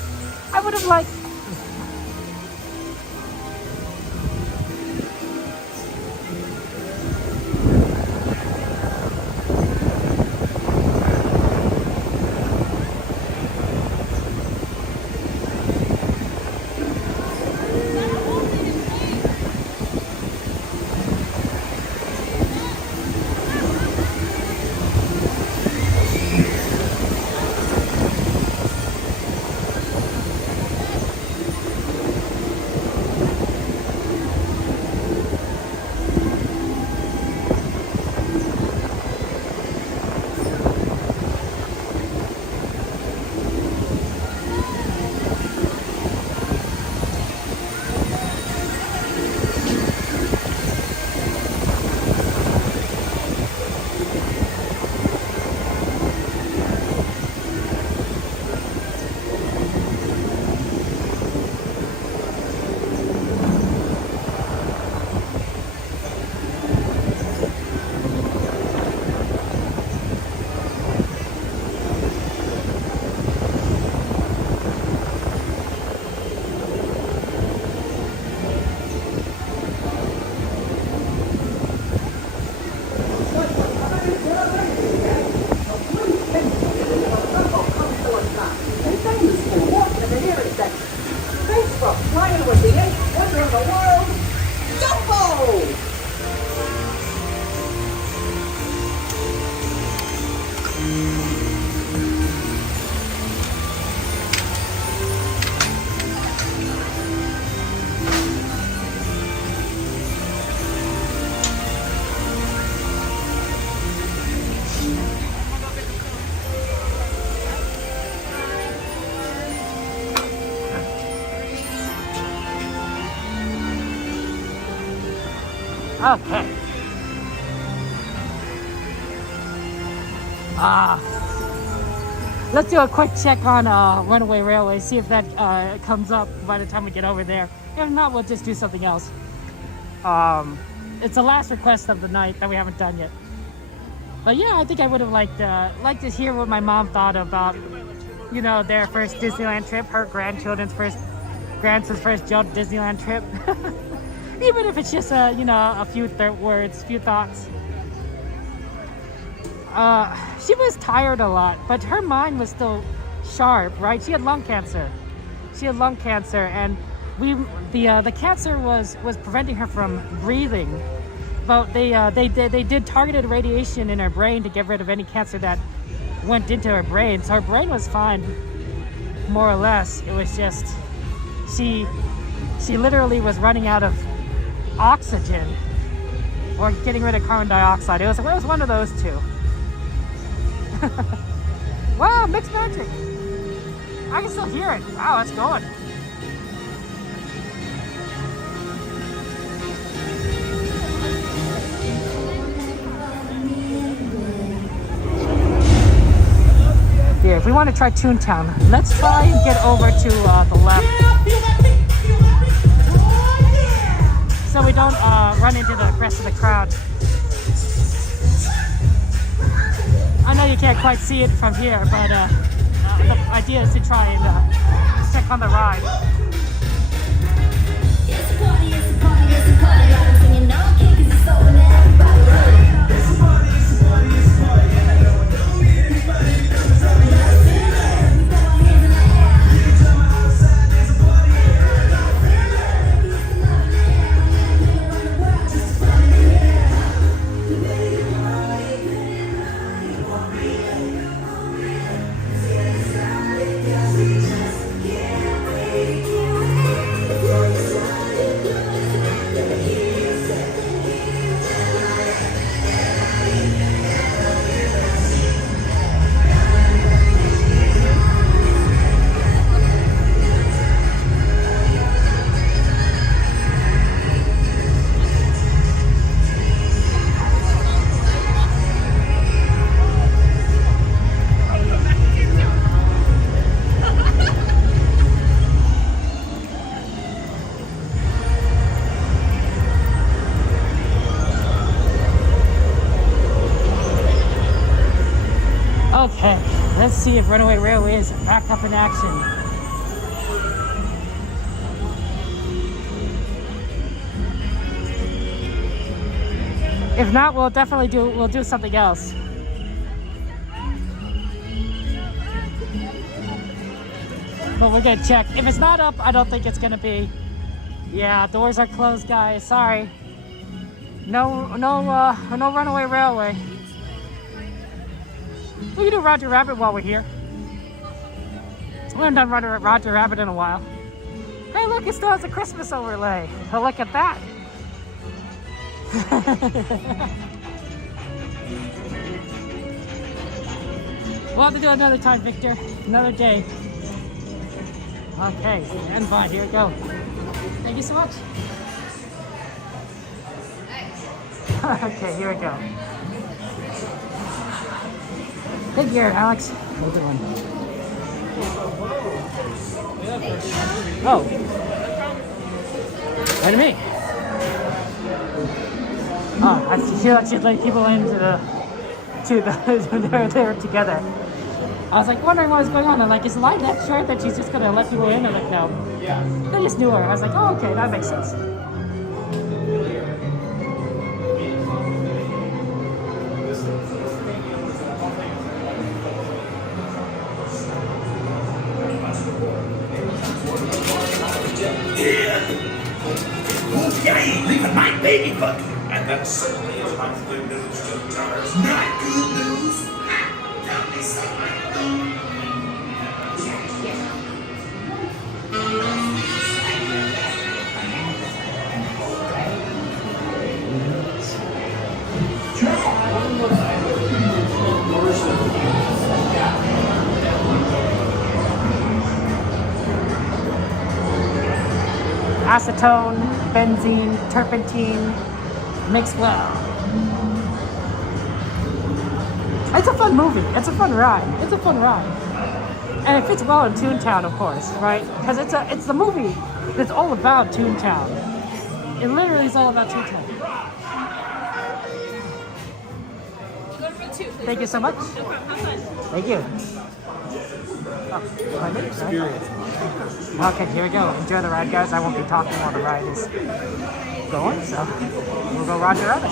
Okay. Let's do a quick check on Runway Railway, see if that comes up by the time we get over there. If not, we'll just do something else. It's the last request of the night that we haven't done yet. But yeah, I think I would have liked to hear what my mom thought about, you know, their first Disneyland trip, her grandson's first Disneyland trip. Even if it's just you know, a few words, few thoughts. She was tired a lot, but her mind was still sharp, right? She had lung cancer. And the cancer was preventing her from breathing. but they did targeted radiation in her brain to get rid of any cancer that went into her brain. So her brain was fine, more or less. It was just she literally was running out of oxygen or getting rid of carbon dioxide. It was one of those two. Wow, mixed magic. I can still hear it. Wow, it's going. Here, if we want to try Toontown, let's try and get over to the left, so we don't run into the rest of the crowd. I know you can't quite see it from here, but the idea is to try and check on the ride. It's a party, it's a party, it's a party. I'm singing no kick, it's so and everybody ready. It's a party, it's a party, it's a party. And I know I don't need anybody because it's all about it. Okay, let's see if Runaway Railway is back up in action. If not, we'll definitely do something else. But we're gonna check. If it's not up, I don't think it's gonna be. Yeah, doors are closed, guys. Sorry. No Runaway Railway. We can do Roger Rabbit while we're here. We haven't done Roger Rabbit in a while. Hey, look, it still has a Christmas overlay. Oh, look at that. We'll have to do another time, Victor. Another day. Okay, and fine. Here we go. Thank you so much. Okay, here we go. Take care, Alex. Hold on. Oh. Right to me. Oh, I feel like she'd let people into they're together. I was like wondering what was going on. I'm like, is the line that short that she's just gonna let people in? I'm like, no. Yeah. They just knew her. I was like, oh, okay, that makes sense. I ain't leaving my baby bucket. And that certainly is not good news to the towers. Not good news? Tell me something. Acetone, benzene, turpentine, mixed well. It's a fun movie. It's a fun ride. It's a fun ride. And it fits well in Toontown, of course, right? Because it's the movie that's all about Toontown. It literally is all about Toontown. Thank you so much. Thank you. Oh, experience. Okay, here we go. Enjoy the ride, guys. I won't be talking while the ride is going, so we'll go Roger Rabbit.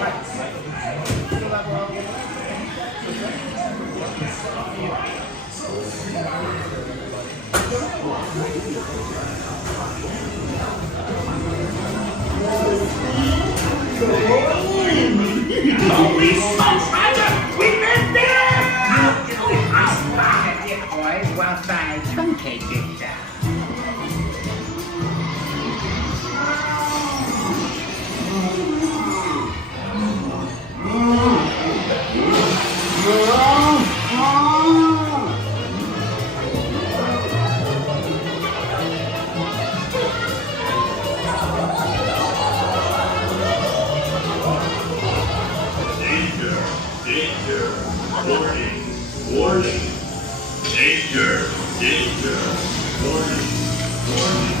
Holy smokes, Ryder! We made it! I spotted it, boys, whilst I truncated it. Danger! Warning! Warning! Danger! Danger! Warning! Warning!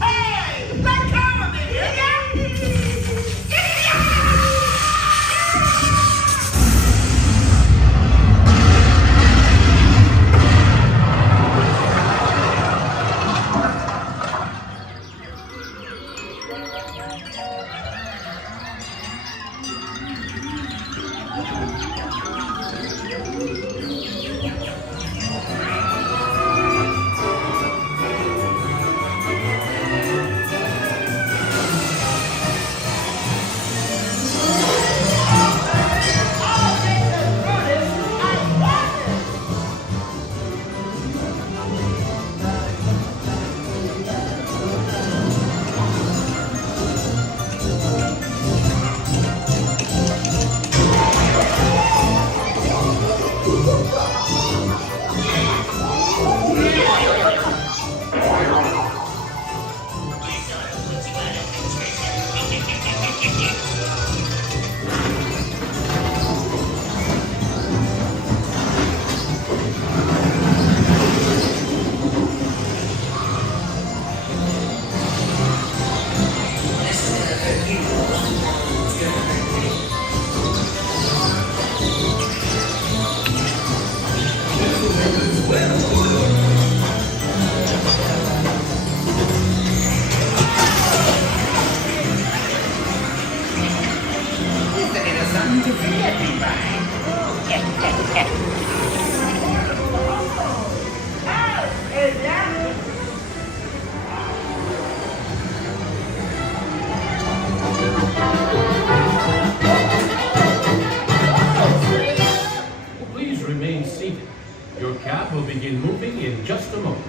Hey! Let come of it, will ya? Please remain seated. Your cab will begin moving in just a moment.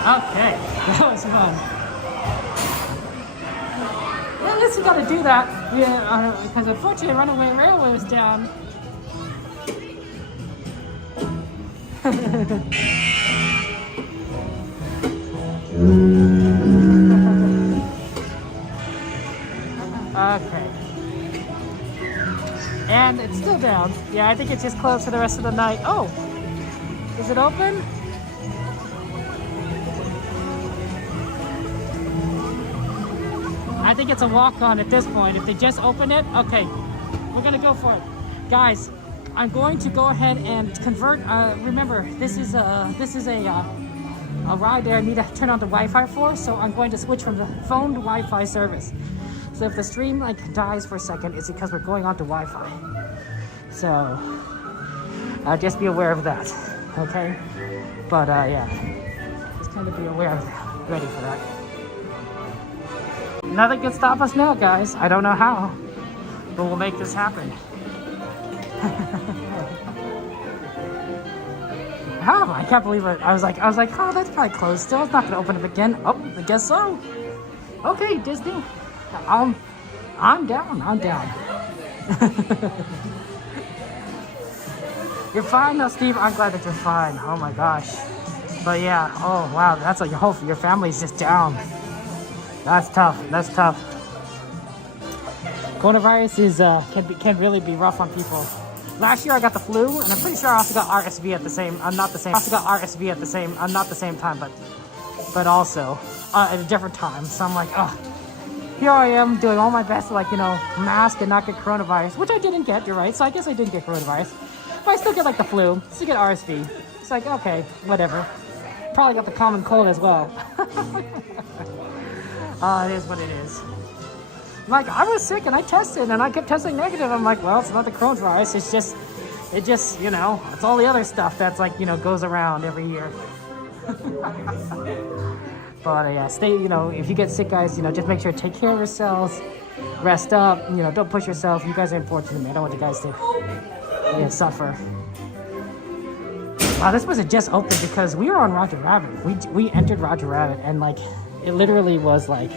Okay, that was fun. Yeah, I guess we gotta do that. Yeah, because unfortunately Runaway Railway was down. Okay. And it's still down. Yeah, I think it's just closed for the rest of the night. Oh! Is it open? I think it's a walk-on at this point. If they just open it, okay. We're gonna go for it. Guys, I'm going to go ahead and convert. Remember, this is a ride that I need to turn on the Wi-Fi for, so I'm going to switch from the phone to Wi-Fi service. So if the stream like dies for a second, it's because we're going on to Wi-Fi. So just be aware of that, okay? But yeah, just kind of be aware of that. Ready for that. Nothing can stop us now, guys. I don't know how, but we'll make this happen. Oh, I can't believe it. I was like, oh, that's probably closed still. It's not gonna open up again. Oh, I guess so. Okay, Disney. I'm down. I'm down. You're fine though, Steve. I'm glad that you're fine. Oh my gosh. But yeah. Oh wow. That's like your family's just down. That's tough. That's tough. Coronavirus is can really be rough on people. Last year I got the flu, and I'm pretty sure I also got RSV at the same. Not the same. I also got RSV at the same. Not the same time, but also at a different time. So I'm like, oh, here I am doing all my best to mask and not get coronavirus, which I didn't get. You're right. So I guess I didn't get coronavirus, but I still get like the flu. Still get RSV. It's like okay, whatever. Probably got the common cold as well. It is what it is. Like I was sick and I tested and I kept testing negative. I'm like, well, it's not the coronavirus. It just, it's all the other stuff that's like, goes around every year. But yeah, stay, if you get sick, guys, just make sure to take care of yourselves, rest up, don't push yourself. You guys are important to me. I don't want you guys to suffer. Wow, this wasn't just open because we were on Roger Rabbit. We entered Roger Rabbit and like, it literally was like,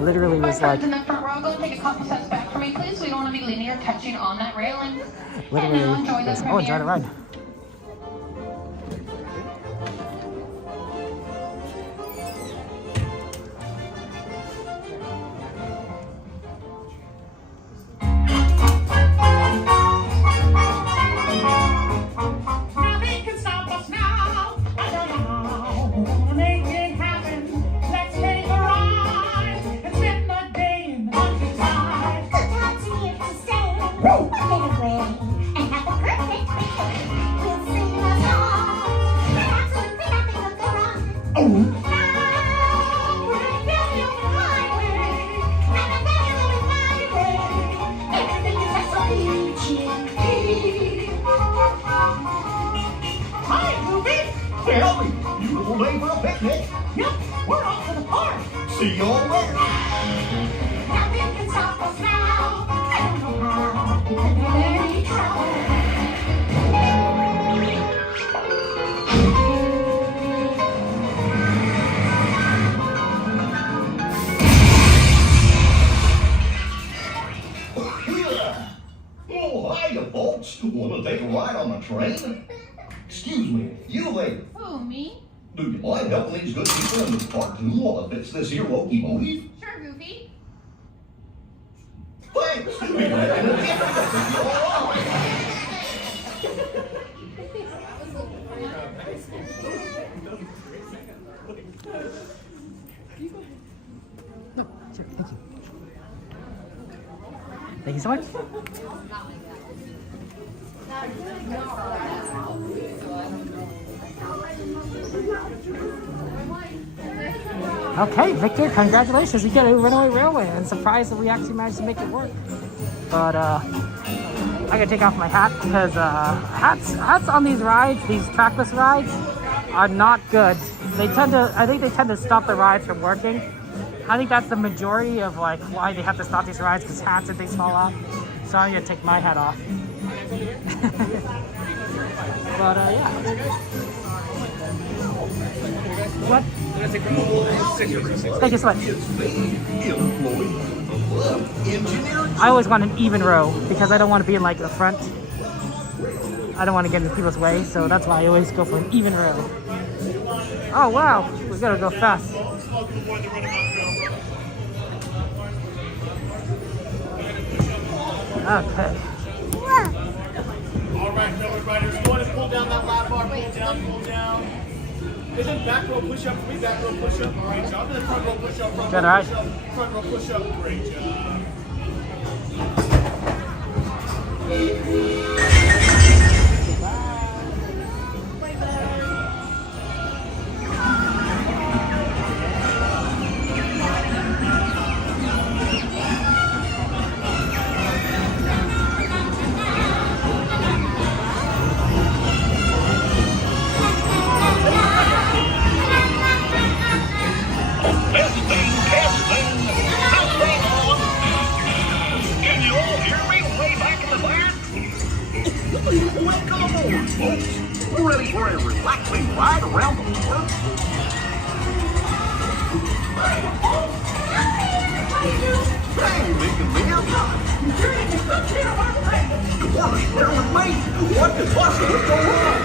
literally was like. In the front row, go take a couple steps back for me, please. We don't want to be leaning or touching on that railing. Literally. And now enjoy the premiere. Oh, enjoy the ride. Nothing can stop us now. I don't know how. Make it happen. Let's take a ride and spend the day in the countryside. The time's here to stay. Live away and have a perfect day. We'll sing a song. There's absolutely nothing will go wrong. Now we're really on the highway, and I'm very on my way. Everything is S-O-U-G-P. Hi, Ruby. Well, beautiful day for a picnic. Yep, we're off to the park. See you all there. Nothing can stop us now. I don't know how. It could be very trouble. Oh, hiya, folks. Want to take a ride on the train? Excuse me, you lady. Who, me? Do you mind helping these good people in the cartoon while I fix this here locomotive? Sure, Goofy. Thanks. Be making a difference. No, sure, thank you. Thank you so much. Okay, Victor, congratulations. You got a Runaway Railway. I'm surprised that we actually managed to make it work. But I gotta take off my hat because hats on these rides, these trackless rides, are not good. I think they tend to stop the rides from working. I think that's the majority of like why they have to stop these rides, because hats and things fall off. So I'm gonna take my hat off. But yeah. What? Thank you so much. I always want an even row because I don't want to be in like the front. I don't want to get in people's way, so that's why I always go for an even row. Oh wow, we gotta go fast. Okay. All right, fellow riders, go ahead and pull down that lap bar. Pull down. Isn't back row push up for me? Back row push up. Great job. And then front row push up. Front Good, row right? push up. Front row push up. Great job. Can you all hear me way back in the back? Welcome aboard, folks. Ready for a relaxing ride around the park? Hey, making me up. Come on, share with me. What could possibly go wrong?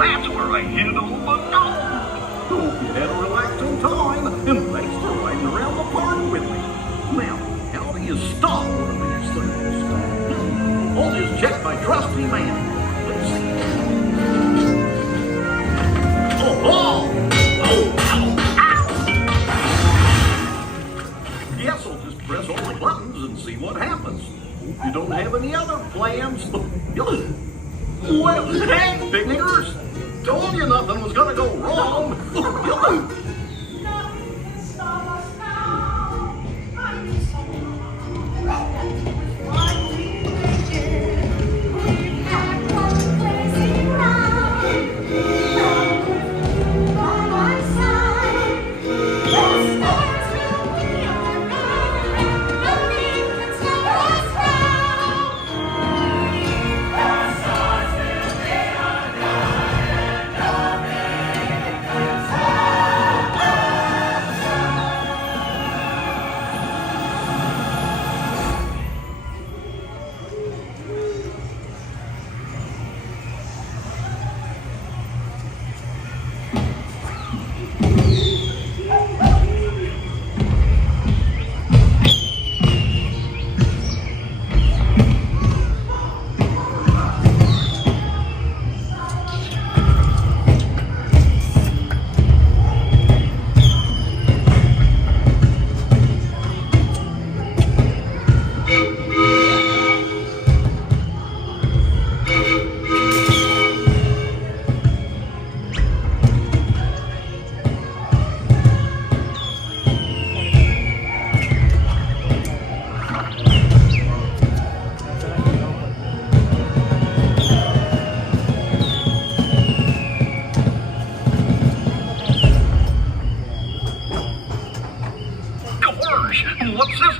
That's where I hid all the gold. Hope you had a relaxing time, and thanks for riding around the park with me. Now, how do you stop one of these things? I'll just check my trusty man. Let's see. Guess I'll just press all the buttons and see what happens. Hope you don't have any other plans. Well, hey, big niggers! Told you nothing was gonna go wrong.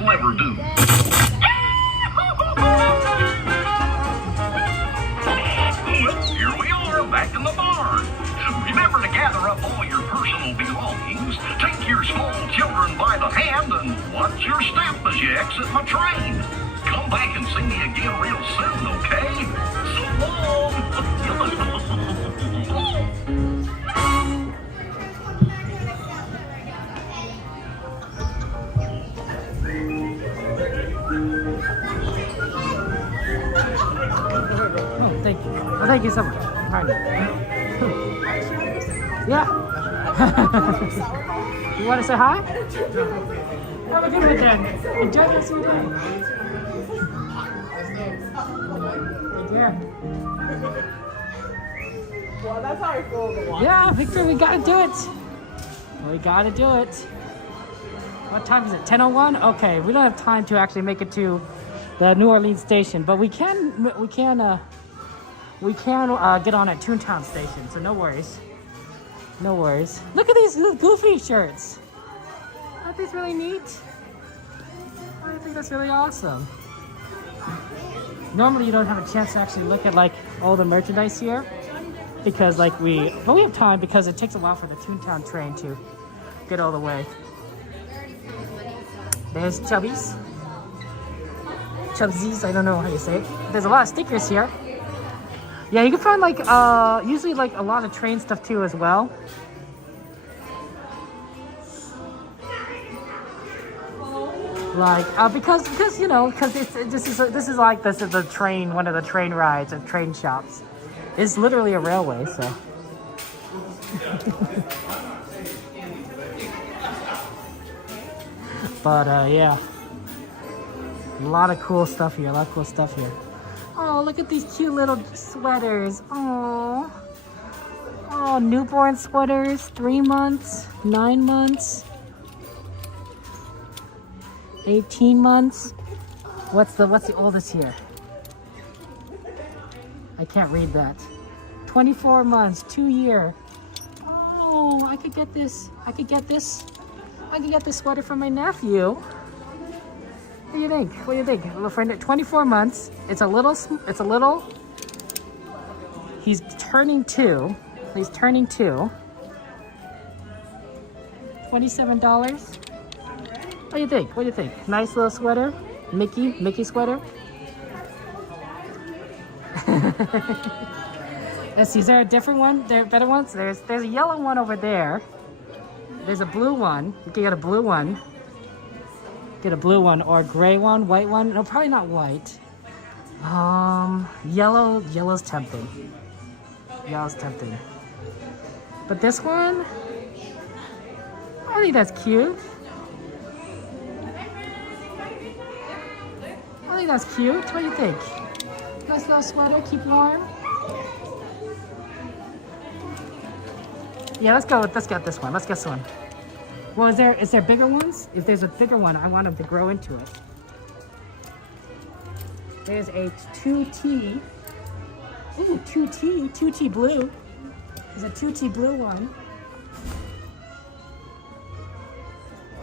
will ever do. Here we are, back in the barn. Remember to gather up all your personal belongings, take your small children by the hand, and watch your step as you exit my train. Come back and see me again real soon, okay? So long! Oh, thank you. Oh, thank you so much. All right. Yeah. You want to say hi? Have a good one then. Enjoy the rest of your day. Yeah. Well, that's how I feel the walk. Yeah, Victor, we gotta do it. We gotta do it. What time is it? 10:01? Okay, we don't have time to actually make it to the New Orleans station, but we can get on at Toontown station, so no worries. No worries. Look at these little Goofy shirts. Aren't these really neat? I think that's really awesome. Normally you don't have a chance to actually look at like all the merchandise here because but we have time because it takes a while for the Toontown train to get all the way. There's Chubbies. Chubsies, I don't know how you say it. There's a lot of stickers here. Yeah, you can find like usually like a lot of train stuff too as well. Like because you know this is the train, one of the train rides and train shops. It's literally a railway, so. But yeah, a lot of cool stuff here. Oh, look at these cute little sweaters. Oh, newborn sweaters, 3 months, 9 months. 18 months. What's the oldest here? I can't read that. 24 months, 2 year. Oh, I could get this. I could get this sweater for my nephew. What do you think? Little friend, 24 months. It's a little. He's turning 2. $27. What do you think? Nice little sweater? Mickey sweater? Let's see, is there a different one? There are better ones? There's a yellow one over there. There's a blue one. You can get a blue one. Or a gray one, white one. No, probably not white. Yellow's tempting. But this one, I think that's cute. What do you think? Nice little sweater, keep warm. Yeah, let's get this one. Well, is there bigger ones? If there's a bigger one, I want them to grow into it. There's a 2T. Ooh, 2T blue. There's a 2T blue one.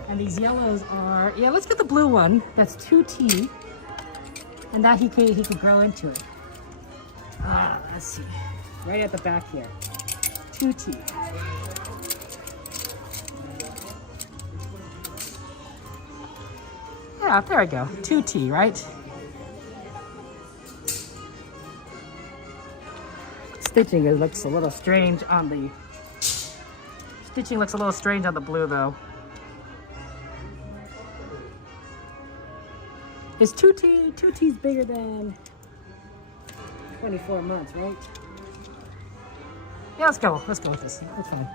And these yellows are, yeah, let's get the blue one. That's 2T. And that he could grow into it. Let's see. Right at the back here. 2T. Yeah, there we go. 2T, right? Stitching looks a little strange on the blue though. Is 2T's bigger than 24 months, right? Yeah, let's go with this. That's fine.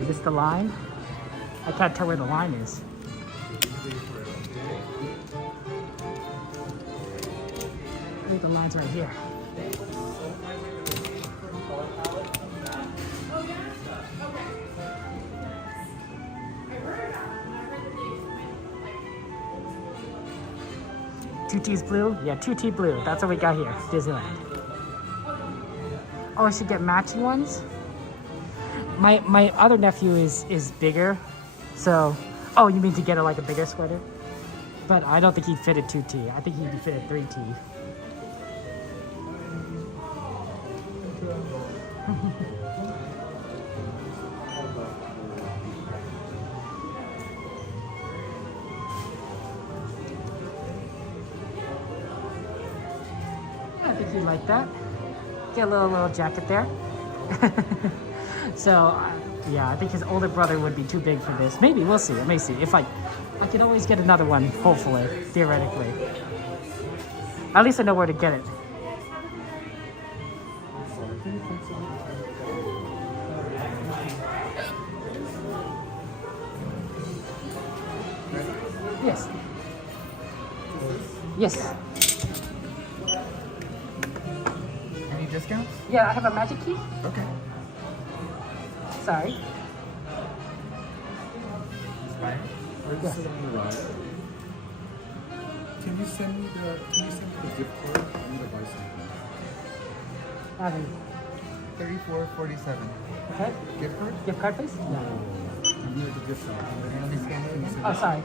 Is this the line? I can't tell where the line is. I think the line's right here. Two T's blue? Yeah, 2T blue. That's what we got here. Disneyland. Oh, I should get matching ones? My other nephew is bigger, so... Oh, you mean to get like a bigger sweater? But I don't think he'd fit a 2T. I think he'd fit a 3T. I think he'd like that. Get a little jacket there. So, yeah, I think his older brother would be too big for this. Maybe, we'll see. I may see. If I can always get another one, hopefully, theoretically. At least I know where to get it. Yes. Yes. Any discounts? Yeah, I have a magic key. Okay. Sorry. Fine. Yes. Can you send me the gift card? I need to buy something. 34.47. Okay. Gift card? Gift card, please? No. I need the gift card. Let me scan it again. Oh, sorry.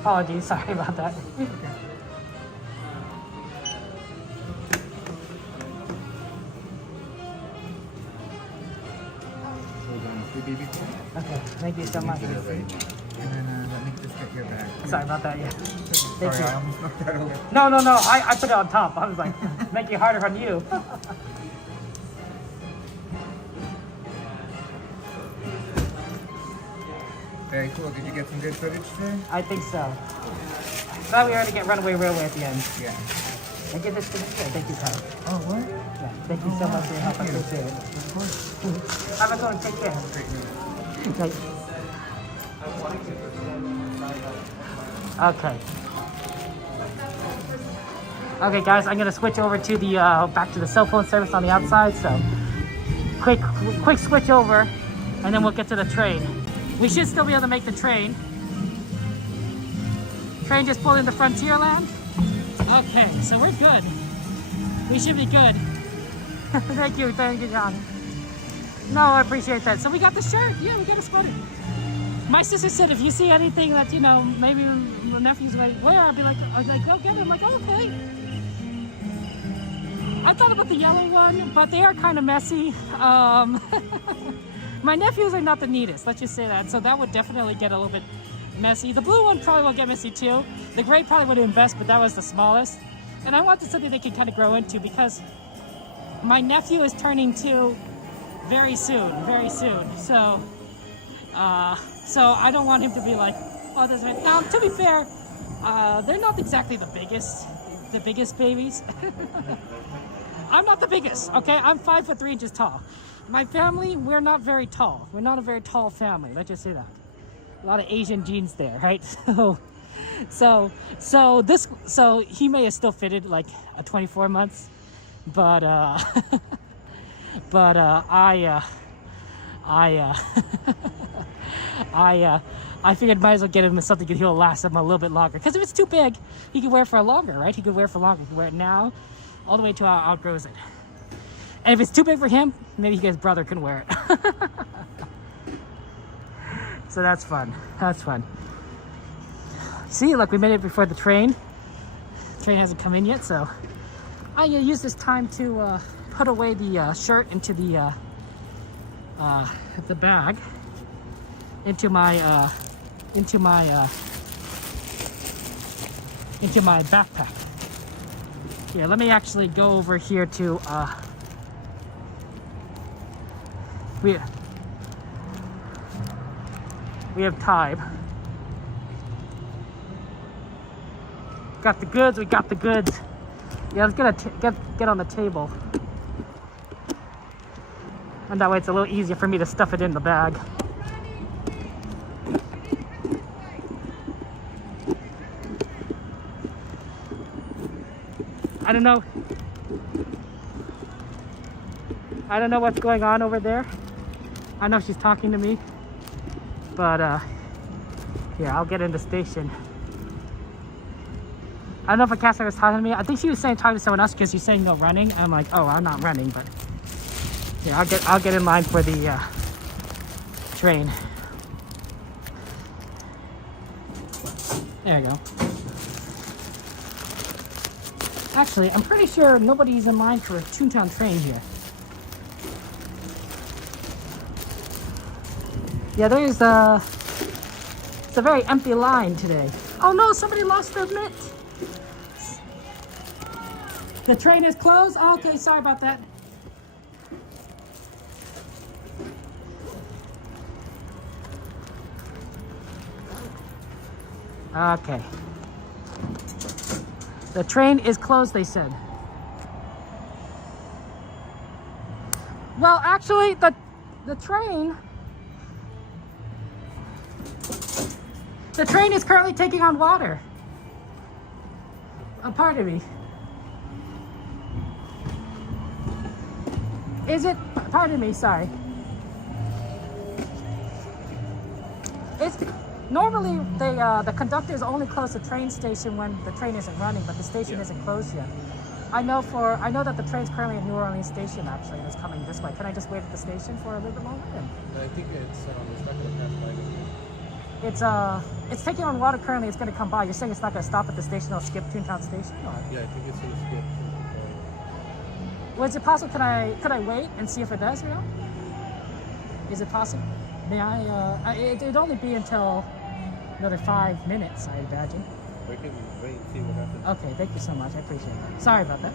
Apologies. Sorry about that. Okay. Baby cool. Okay, thank you so much. And then let me just get your bag. Sorry about that, yeah. Thank Sorry, you. I almost knocked that over. No, I put it on top. I was like, make it harder on you. Very cool. Did you get some good footage today? I think so. Glad we already get Runway Railway at the end. Yeah. I give this to Mr. Thank you, sir. Oh, what? Yeah, thank you so much for your help. I appreciate it. Of course. I'm going to take care. Okay. Okay, guys, I'm gonna switch over to the back to the cell phone service on the outside. So, quick switch over, and then we'll get to the train. We should still be able to make the train. Train just pulled into Frontierland. Okay, so we're good. We should be good. Thank you, John. No, I appreciate that. So we got the shirt. Yeah, we got a sweater. My sister said if you see anything that, you know, maybe the nephew's like, where? I'd like, go get it. I'm like, oh, okay. I thought about the yellow one, but they are kind of messy. My nephews are not the neatest, let's just say that. So that would definitely get a little bit messy. The blue one probably will get messy too. The gray probably would invest, but that was the smallest. And I wanted something they could kind of grow into because my nephew is turning 2 very soon. So, so I don't want him to be like, oh, this way. Now, to be fair, they're not exactly the biggest babies. I'm not the biggest, okay? I'm 5'3" inches tall. My family, we're not very tall. We're not a very tall family. Let's just say that. A lot of Asian genes there, right? So he may have still fitted like a 24 months, but I figured might as well get him something he'll last him a little bit longer. Because if it's too big, he can wear it for longer, right? He can wear it for longer. He can wear it now, all the way to outgrows it. And if it's too big for him, maybe his brother can wear it. So that's fun. That's fun. See, look, we made it before the train. The train hasn't come in yet, so I'm gonna use this time to put away the shirt into the bag, into my backpack. Yeah, let me actually go over here to we have time. Got the goods, we got the goods. Yeah, let's get on the table. And that way it's a little easier for me to stuff it in the bag. I don't know what's going on over there. I know she's talking to me. But yeah, I'll get in the station. I don't know if a cat was talking to me. I think she was saying talking to someone else because she's saying no running. I'm like, oh, I'm not running, but Yeah, I'll get in line for the train. There you go. Actually, I'm pretty sure nobody's in line for a Toontown train here. Yeah, there's it's a very empty line today. Oh no, somebody lost their mitt. The train is closed? Oh, okay, sorry about that. Okay. The train is closed, they said. Well, actually, the train is currently taking on water. Pardon me. Is it? Pardon me, sorry. It's normally the conductors only close the train station when the train isn't running, but the station isn't closed yet. I know that the train's currently at New Orleans Station actually, and it's coming this way. Can I just wait at the station for a little bit longer? I think it's not going to pass by. It's taking on water currently. It's going to come by. You're saying it's not going to stop at the station? It'll skip Toontown Station? Or? Yeah, I think it's going to skip. Was it possible? Could I wait and see if it does, real? Is it possible? May I? It'd only be until another 5 minutes, I imagine. We can wait and see what happens. Okay, thank you so much. I appreciate that. Sorry about that.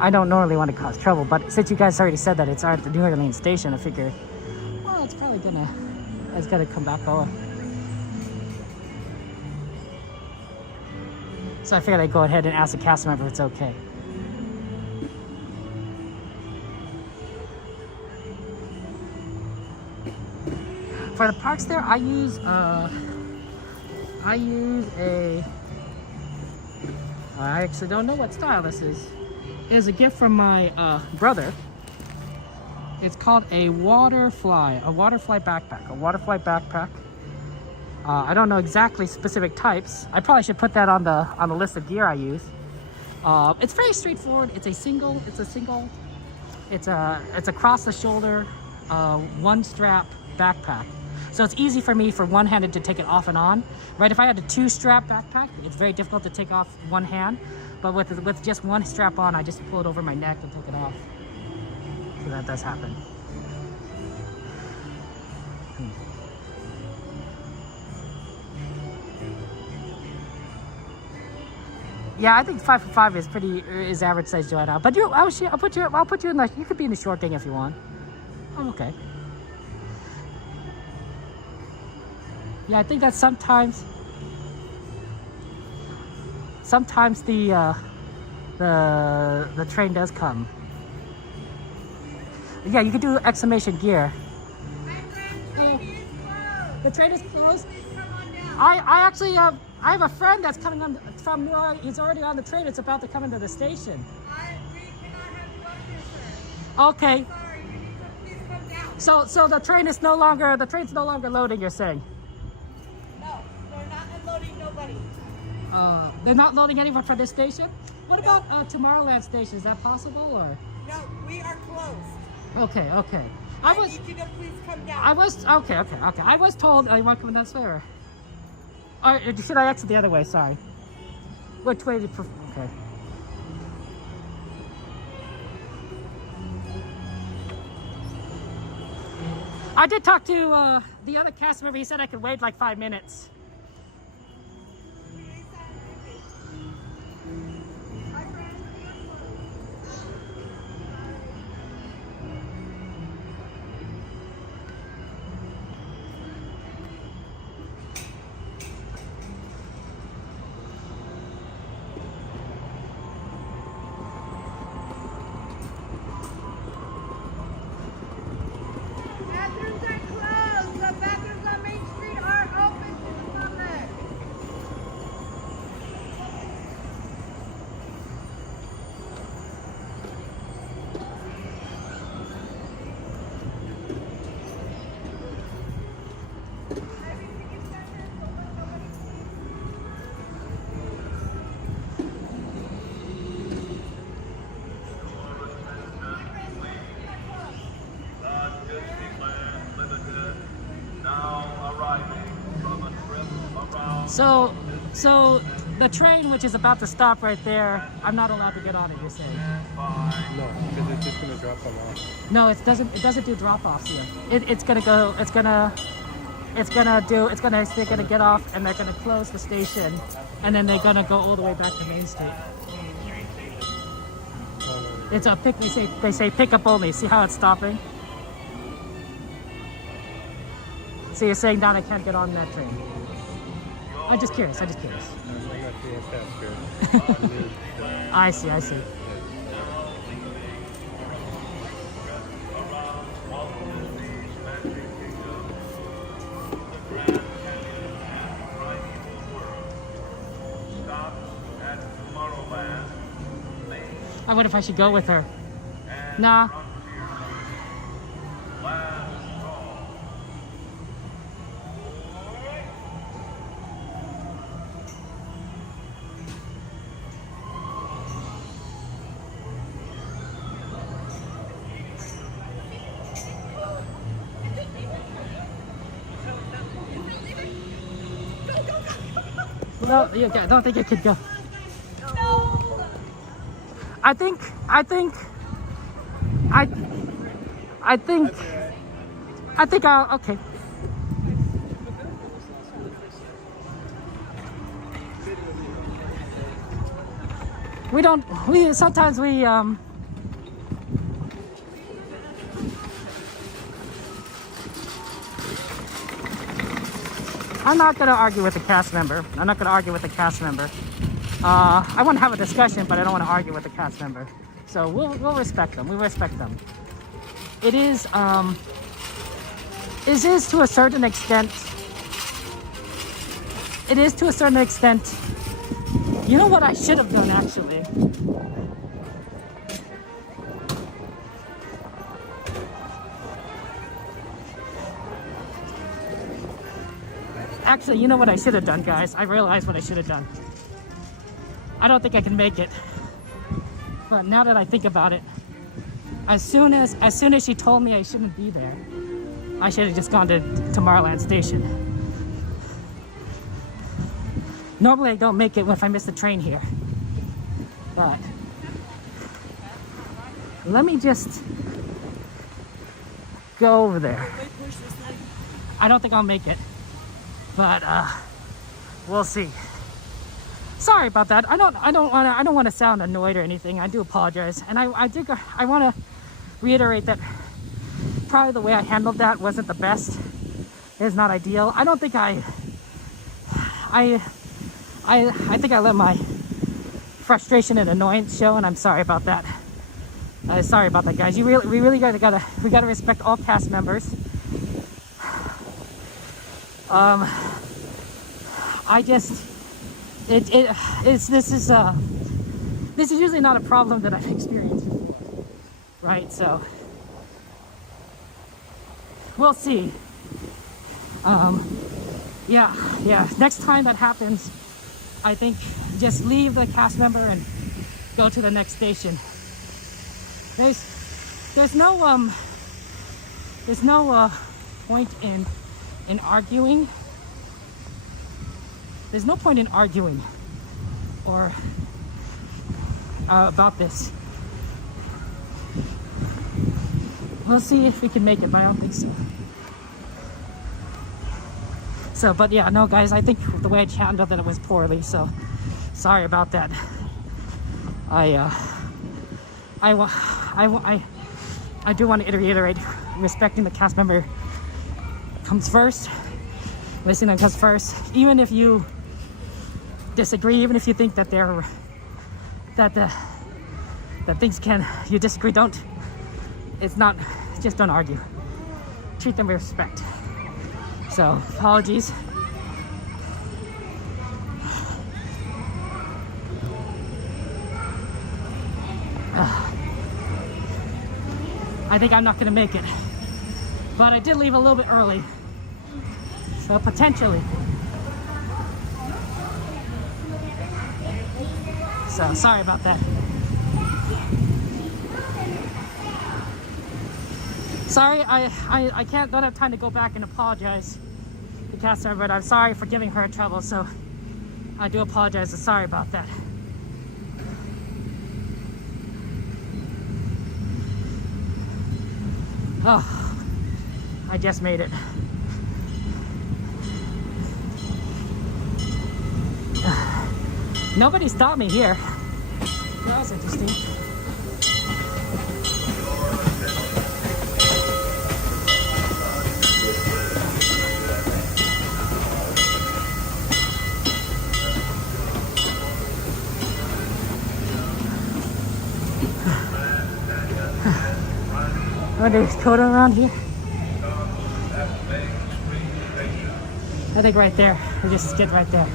I don't normally want to cause trouble, but since you guys already said that it's at the New Orleans Station, I figured, well, it's probably gonna come back over. So I figured I'd go ahead and ask the cast member if it's okay. For the parks there, I use I actually don't know what style this is. It is a gift from my brother. It's called a waterfly backpack. I don't know exactly specific types. I probably should put that on the list of gear I use. It's very straightforward. It's a cross the shoulder, one strap backpack. So it's easy for me for one-handed to take it off and on. Right, if I had a two-strap backpack, it's very difficult to take off one hand. But with just one strap on, I just pull it over my neck and take it off. So that does happen. Yeah, I think 5'5" is average size Joe now. But I'll put you in you could be in the short thing if you want. I'm okay. Yeah, I think that sometimes the train does come. Yeah, you could do exclamation gear. The train is closed. I actually I have a friend that's coming on from New Orleans. He's already on the train. It's about to come into the station. Okay. So the train's no longer loading. You're saying? No, they're not unloading nobody. They're not loading anyone for this station? What about Tomorrowland station? Is that possible or? No, we are closed. Okay. I need you to please come down. Okay. I was told I want to come down this way. Or should I exit the other way? Sorry. Which way? Okay. I did talk to the other cast member. He said I could wait like 5 minutes. Bathrooms are closed. The bathrooms on Main Street are open to the So the train, which is about to stop right there, I'm not allowed to get on it, you're saying? No, because it's just gonna drop them off. No, it doesn't do drop-offs here. They're gonna get off and they're gonna close the station and then they're gonna go all the way back to Main Street. It's a pick, they say pick up only. See how it's stopping? So you're saying that I can't get on that train? I'm just curious. I'm not being faster. I see. I wonder if I should go with her. Nah. No, I don't think you could go. I think I'll, okay. Sometimes we I'm not going to argue with the cast member. I want to have a discussion, but I don't want to argue with the cast member. So we'll respect them. We respect them. It is to a certain extent. It is to a certain extent. You know what I should have done, actually? Actually, you know what I should have done, guys? I realized what I should have done. I don't think I can make it. But now that I think about it, as soon as she told me I shouldn't be there, I should have just gone to Tomorrowland Station. Normally I don't make it if I miss the train here. But let me just go over there. I don't think I'll make it. But we'll see. Sorry about that. I don't want to sound annoyed or anything. I do apologize, and I want to reiterate that probably the way I handled that wasn't the best. It's not ideal. I don't think I think I let my frustration and annoyance show, and I'm sorry about that. Sorry about that, guys. We really gotta respect all cast members. This is usually not a problem that I've experienced before, right? So we'll see. Yeah. Next time that happens, I think just leave the cast member and go to the next station. There's no point in arguing. There's no point in arguing or about this. We'll see if we can make it, but I don't think so. So, but yeah, no, guys, I think the way I handled it was poorly. So, sorry about that. I do want to reiterate, respecting the cast member comes first. Listening comes first. Even if you disagree, even if you think that you disagree, just don't argue. Treat them with respect. So, apologies. I think I'm not gonna make it, but I did leave a little bit early, so potentially. So sorry about that. Sorry, I don't have time to go back and apologize. The podcaster, but I'm sorry for giving her trouble, so I do apologize. Sorry about that. Oh, I just made it. Nobody stopped me here. That was interesting. Oh, there's Coda around here. I think right there. We just get right there.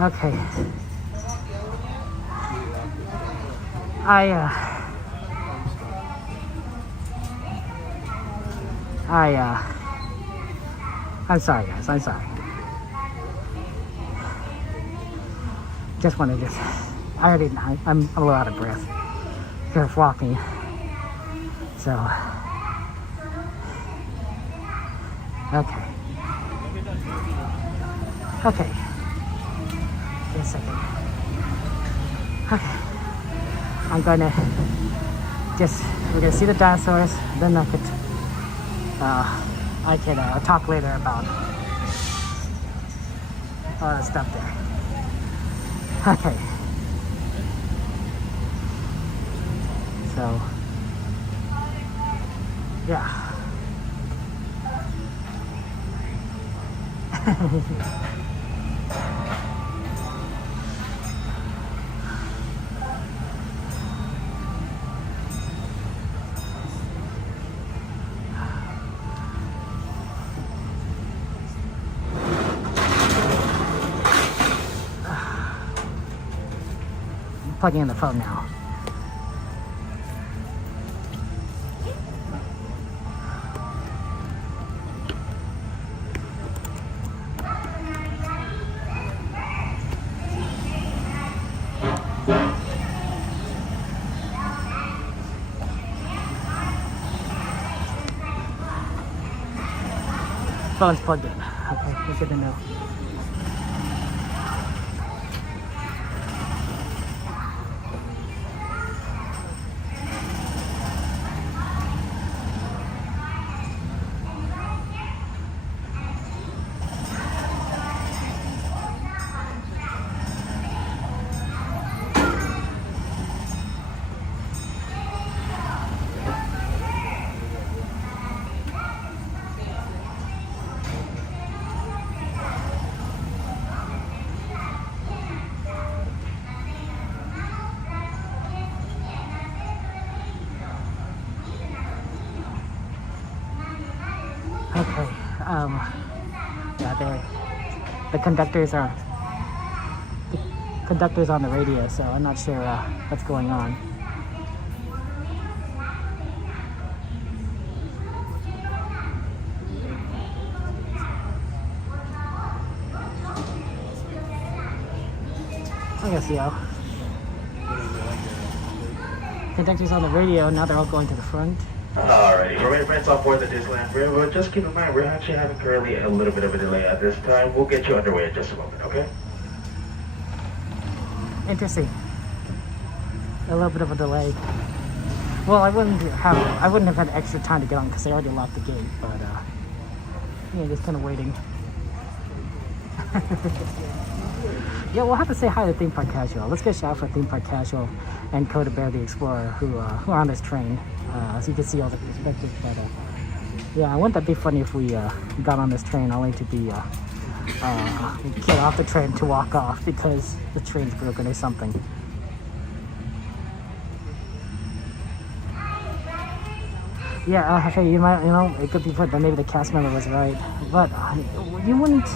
Okay. I'm sorry, guys. I'm sorry. Just wanted to. I'm a little out of breath. Just walking. So. Okay. Okay. Wait a second. Okay. I'm gonna we're gonna see the dinosaurs, then I could talk later about all that stuff there. Okay. So, yeah. Plugging in the phone now. Phone's plugged in. Okay, that's good to know. Okay, yeah, the conductors on the radio, so I'm not sure what's going on. I guess, conductors on the radio, now they're all going to the front. Alrighty, we're ready friends off board the Disneyland Railroad. Just keep in mind, we're actually having currently a little bit of a delay at this time. We'll get you underway in just a moment, okay? Interesting. A little bit of a delay. Well, I wouldn't have had extra time to get on because they already locked the gate, but yeah, just kind of waiting. Yeah, we'll have to say hi to Theme Park Casual. Let's get a shout out for Theme Park Casual and Coda Bear the Explorer who are on this train. So you can see all the perspectives. But yeah, wouldn't that be funny if we got on this train only to be get off the train to walk off because the train's broken or something. Yeah, hey, you know, it could be put that maybe the cast member was right, but you wouldn't.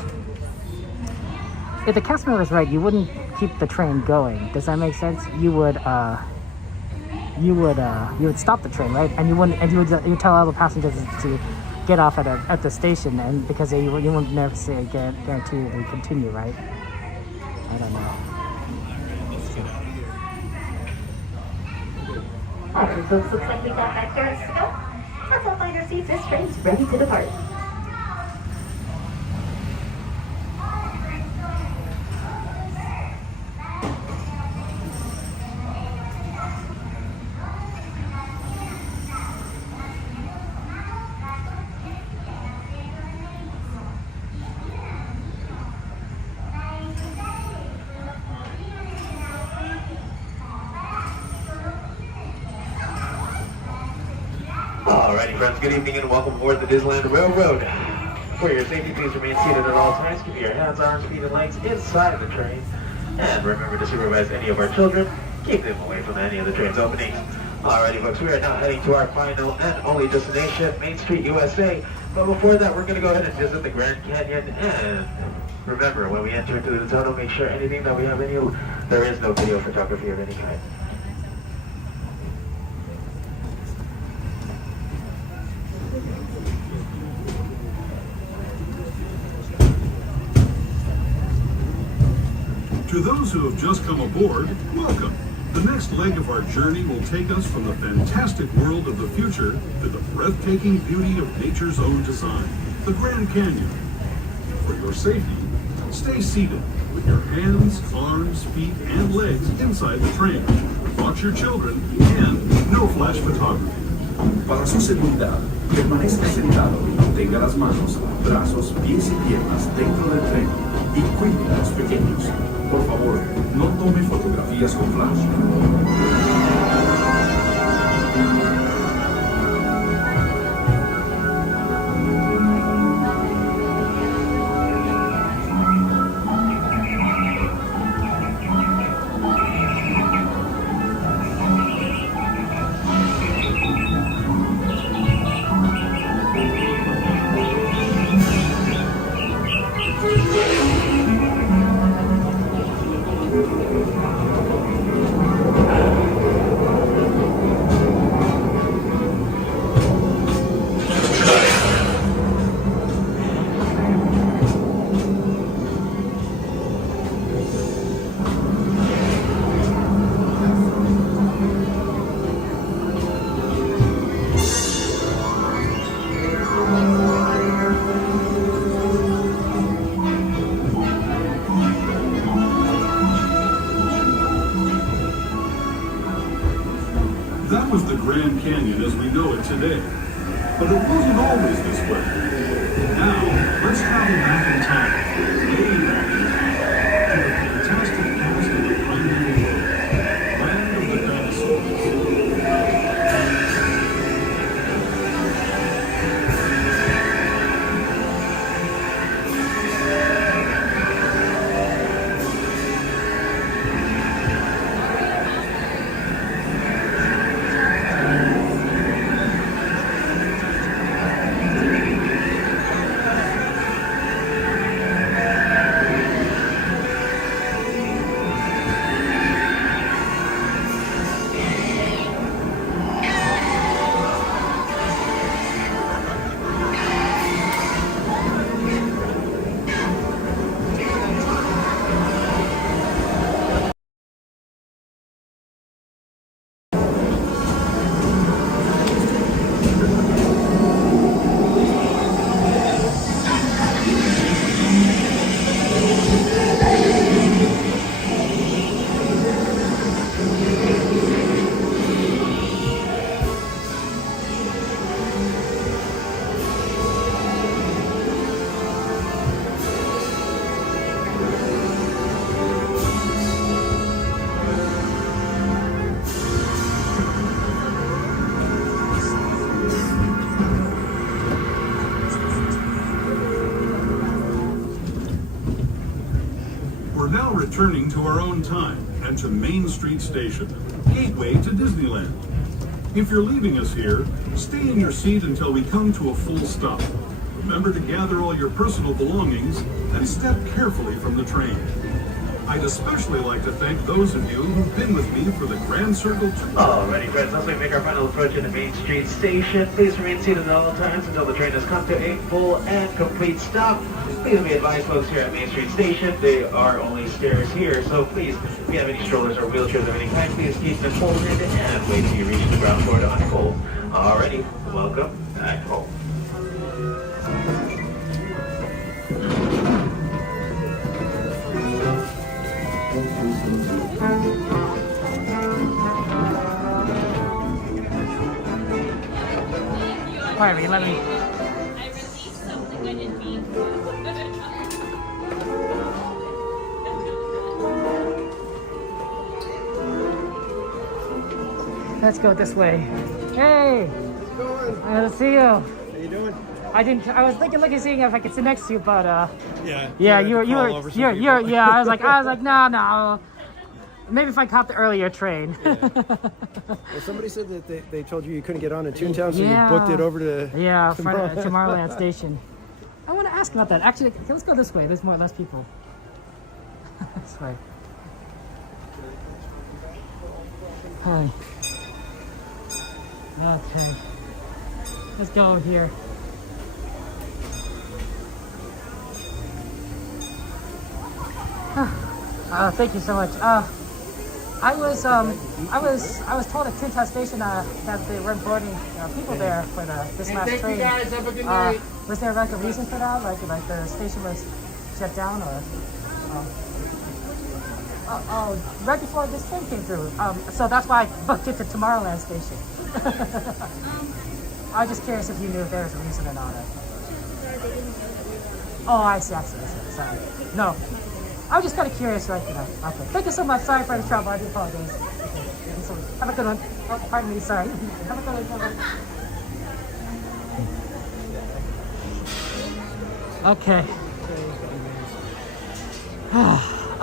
if the cast member is right, you wouldn't keep the train going. Does that make sense? You would stop the train, right? And you would tell all the passengers to get off at the station, and because you wouldn't necessarily guarantee they continue, right? I don't know. Alright, folks, looks like we got that clearance to go. Let's all find our seats. This train's ready to depart. Alrighty, friends, good evening and welcome aboard the Disneyland Railroad. For your safety, please remain seated at all times. Keep your hands, arms, feet, and legs inside the train. And remember to supervise any of our children. Keep them away from any of the train's openings. Alrighty, folks, we are now heading to our final and only destination, Main Street, USA. But before that, we're going to go ahead and visit the Grand Canyon. And remember, when we enter into the tunnel, make sure anything that we have in you, there is no video photography of any kind. To those who have just come aboard, welcome. The next leg of our journey will take us from the fantastic world of the future to the breathtaking beauty of nature's own design, the Grand Canyon. For your safety, stay seated with your hands, arms, feet, and legs inside the train. Watch your children and no flash photography. Para su seguridad, permanezca sentado y mantenga las manos, brazos, pies y piernas dentro del tren y cuide a los pequeños. Por favor, no tome fotografías con flash. That was the Grand Canyon as we know it today. But it wasn't always this way. Now, let's travel back in time, way back in time, to the fantastic past of the primeval world, land of the dinosaurs. Returning to our own time and to Main Street Station, gateway to Disneyland. If you're leaving us here, stay in your seat until we come to a full stop. Remember to gather all your personal belongings and step carefully from the train. I'd especially like to thank those of you who've been with me for the Grand Circle Tour. Alrighty, friends, as we make our final approach into Main Street Station, please remain seated at all times until the train has come to a full and complete stop. Please be advised, folks, here at Main Street Station, there are only stairs here, so please, if you have any strollers or wheelchairs of any kind, please keep them folded and wait till you reach the ground floor to unfold. Alrighty, welcome back home. Alright, let me. I released something I didn't mean. Let's go this way. Hey! Good to see you. How you doing? I was looking, seeing if I could sit next to you, but yeah, you were, yeah. I was like, no. Maybe if I caught the earlier train. Yeah. Well, somebody said that they told you couldn't get on in Toontown, so you booked it over to Tomorrowland Station. I want to ask about that. Actually, let's go this way. There's less people. This way. Hi. Okay. Let's go over here. Thank you so much. I was told at Toontown Station that they weren't boarding people there for this last train. Thank you guys. Have a good night. Was there like a reason for that? Like the station was shut down or? Right before this train came through. So that's why I booked it to Tomorrowland Station. I was just curious if you knew if there was a reason or not. Oh, I see. Sorry. No. I was just kind of curious, right? Okay. Thank you so much. Sorry for the trouble. I do apologize. Okay. Have a good one. Oh, pardon me. Sorry. Have a good one. Okay.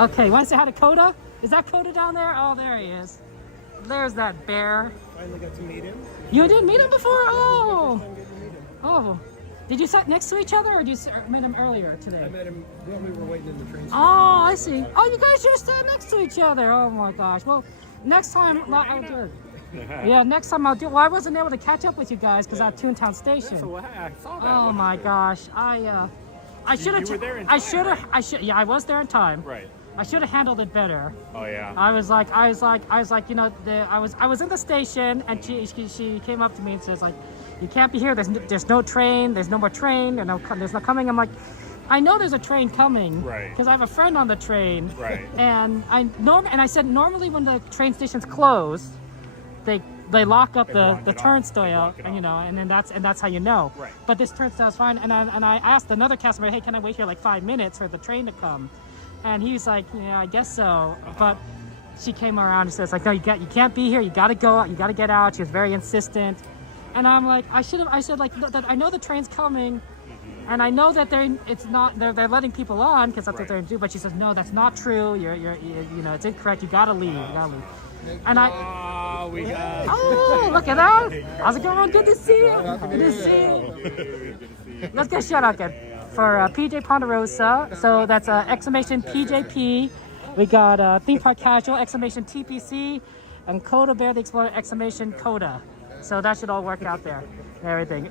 Okay. Want to say hi to Coda? Is that Coda down there? Oh, there he is. There's that bear. Finally got to meet him. You didn't meet him before? Oh. Oh. Did you sit next to each other, or did you meet him earlier today? I met him when we were waiting in the train station. Oh, I see. Oh, you guys should stand next to each other. Oh my gosh. Well, next time I'll do it. Yeah, next time I'll do it. Well, I wasn't able to catch up with you guys because at Toontown Station. So I saw that. Oh my gosh. I should have. You were there in time, Yeah, I was there in time. Right. I should have handled it better. Oh yeah. I was like, you know, I was in the station, and she came up to me and says like, you can't be here. There's no train. There's no more train. There's no coming. I'm like, I know there's a train coming. Right. Because I have a friend on the train. Right. And I said normally when the train stations close, they lock up the turnstile, and you know, and that's how you know. Right. But this turnstile is fine. And I asked another customer, hey, can I wait here like 5 minutes for the train to come? And he was like, yeah, I guess so. But she came around and says like, no, you can't be here. You got to go out. You got to get out. She was very insistent. And I'm like, I said like, that I know the train's coming, and I know that they're letting people on because that's what they're doing. But she says, no, that's not true. You're you know, it's incorrect. You gotta leave. And oh, look at that. How's it going? Good to see you. Good to see you. Let's get a shout out again for PJ Ponderosa. So that's exclamation PJP. We got Theme Park Casual exclamation TPC, and Coda Bear the Explorer exclamation Coda. So that should all work out there and everything.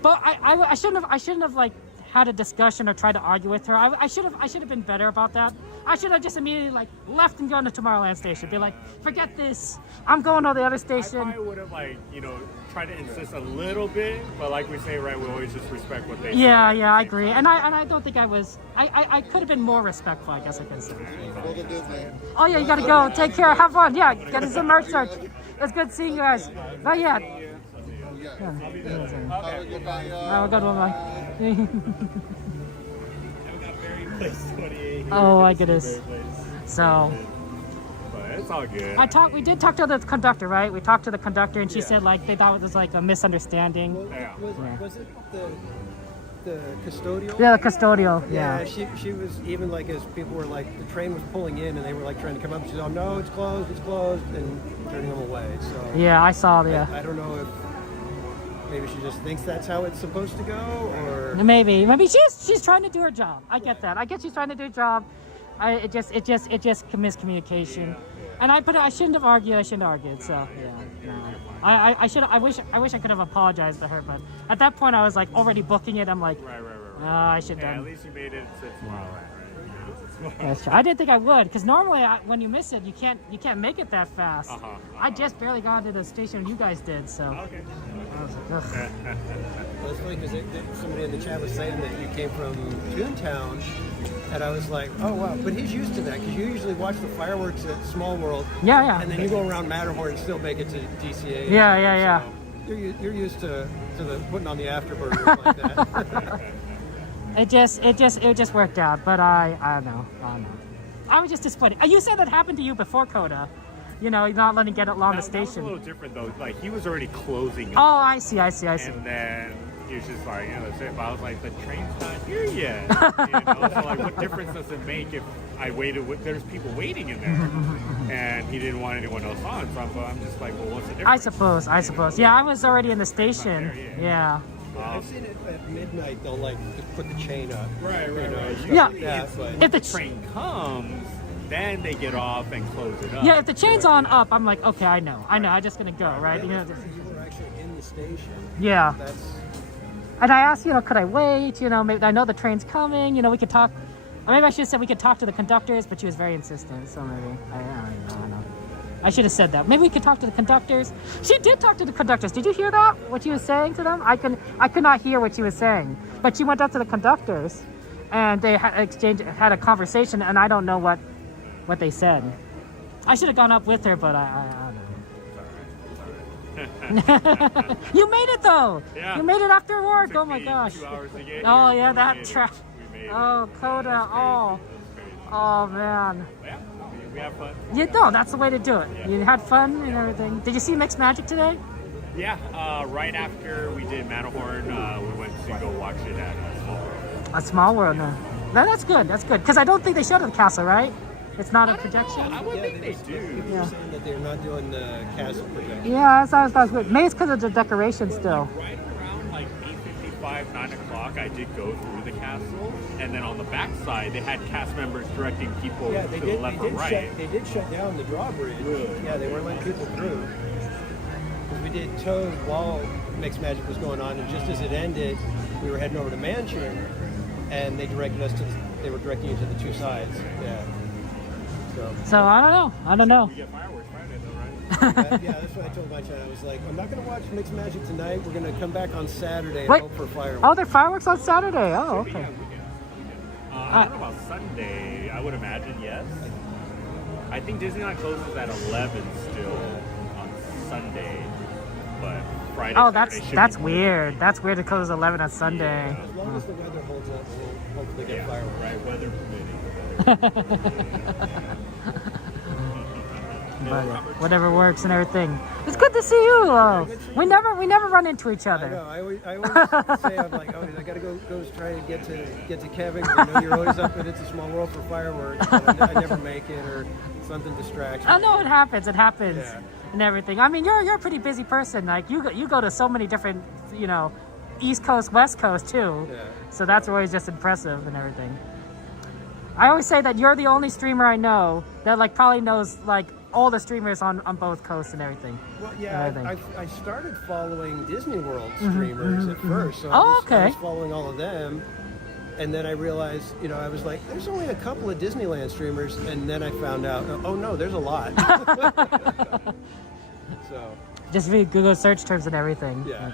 But I shouldn't have like had a discussion or tried to argue with her. I should have been better about that. I should have just immediately like left and gone to Tomorrowland Station. Be like, forget this. I'm going to the other station. I probably would have like, you know, tried to insist a little bit, but like we say, right, we always just respect what they say. Yeah, I agree. And I don't think I was. I could have been more respectful, I guess I could say. Oh yeah, you gotta go. Take care. Have fun. Yeah, get some merch search. It's good seeing you guys. Not yet. Yeah. Have a good one, bye. Oh my goodness. So. But it's all good. We did talk to the conductor, right? We talked to the conductor, and she said like they thought it was like a misunderstanding. Was it the custodial? Yeah, the custodial. Yeah, she was even like as people were like the train was pulling in and they were like trying to come up. She said, "Oh no, it's closed," and turning them away. So yeah, I saw. Yeah. I don't know if maybe she just thinks that's how it's supposed to go, or maybe she's trying to do her job. I get that. I get she's trying to do her job. It just miscommunication. And I shouldn't have argued. So yeah. No. I wish I could have apologized to her, but at that point I was like already booking it. I'm like, right. I should have done. At least you made it to Tomorrowland, right? That's true. I didn't think I would, because normally when you miss it, you can't make it that fast. I just barely got to the station when you guys did, so. Okay. I was like, ugh. Well, it's funny because somebody in the chat was saying that you came from Toontown, and I was like, oh wow, but he's used to that because you usually watch the fireworks at Small World. Yeah. And then you go around Matterhorn and still make it to DCA. Yeah. So you're used to the putting on the afterburners like that. It just worked out, but I don't know. I was just disappointed. You said that happened to you before, Coda. You know, not letting get along the station. That was a little different though. Like he was already closing. Oh, I see. And then he was just like, that's it. But I was like, the train's not here yet. So like, what difference does it make if I waited? There's people waiting in there, and he didn't want anyone else on. So I'm just like, well, what's the difference? I suppose. Yeah, I was already in the station. Yeah. I've seen it at midnight. They'll like put the chain up. Right. Yeah. Like that, if the train comes, then they get off and close it up. Yeah, if the chain's on up, I'm like, okay, I know. I'm just gonna go, right? You were actually in the station. Yeah. And I asked, could I wait? Maybe I know the train's coming. We could talk. Or maybe I should have said we could talk to the conductors, but she was very insistent. So maybe I don't know. I should have said that. Maybe we could talk to the conductors. She did talk to the conductors. Did you hear that? What she was saying to them? I could not hear what she was saying. But she went up to the conductors, and they had a conversation, and I don't know what they said. I should have gone up with her, but I don't know. You made it though. Yeah. You made it after work. Oh my gosh. 2 hours to get Oh here, yeah, but that track. Oh, Coda. Oh man. Yeah, we have fun. No, that's the way to do it. Yeah. You had fun and everything. Did you see Mixed Magic today? Yeah. Right after we did Matterhorn, we went to go watch it at Small World. A Small World. No, that's good. That's good. Because I don't think they showed the castle, right? It's not a projection? I would think they do. People were saying that they're not doing the castle projection. Yeah, that was good. Maybe it's because of the decoration still. Right around like 8:55, 9 o'clock, I did go through the castle. And then on the back side, they had cast members directing people to the left or right. They did shut down the drawbridge. Yeah, they weren't letting people through. Because we did Toad while Mixed Magic was going on. And just as it ended, we were heading over to Mansion. And they directed us they were directing you to the two sides. Yeah. So I don't know. You get fireworks Friday though, right? Yeah, that's what I told my child. I was like, I'm not going to watch Mixed Magic tonight. We're going to come back on Saturday and hope for fireworks. Oh, there are fireworks on Saturday. Oh, okay. I don't know about Sunday. I would imagine yes. I think Disneyland closes at 11 still on Sunday, but Friday. Oh, Saturday that's weird. That's weird to close 11 on Sunday. As long as the weather holds up, we'll hopefully get fireworks. Right, weather permitting. But whatever works and everything. It's good to see you. We never run into each other. I know. I always say I'm like, I gotta go try to get to Kevin. I know you're always up, and it's a Small World for fireworks. But I never make it, or something distracts me. I know it happens. Yeah. And everything. I mean, you're a pretty busy person. Like you go to so many different, East Coast, West Coast too. Yeah. So that's always just impressive and everything. I always say that you're the only streamer I know that probably knows all the streamers on both coasts and everything. Well, yeah, I started following Disney World streamers at first. So I was following all of them. And then I realized, I was like, there's only a couple of Disneyland streamers. And then I found out, oh no, there's a lot. So just read Google search terms and everything. Yeah.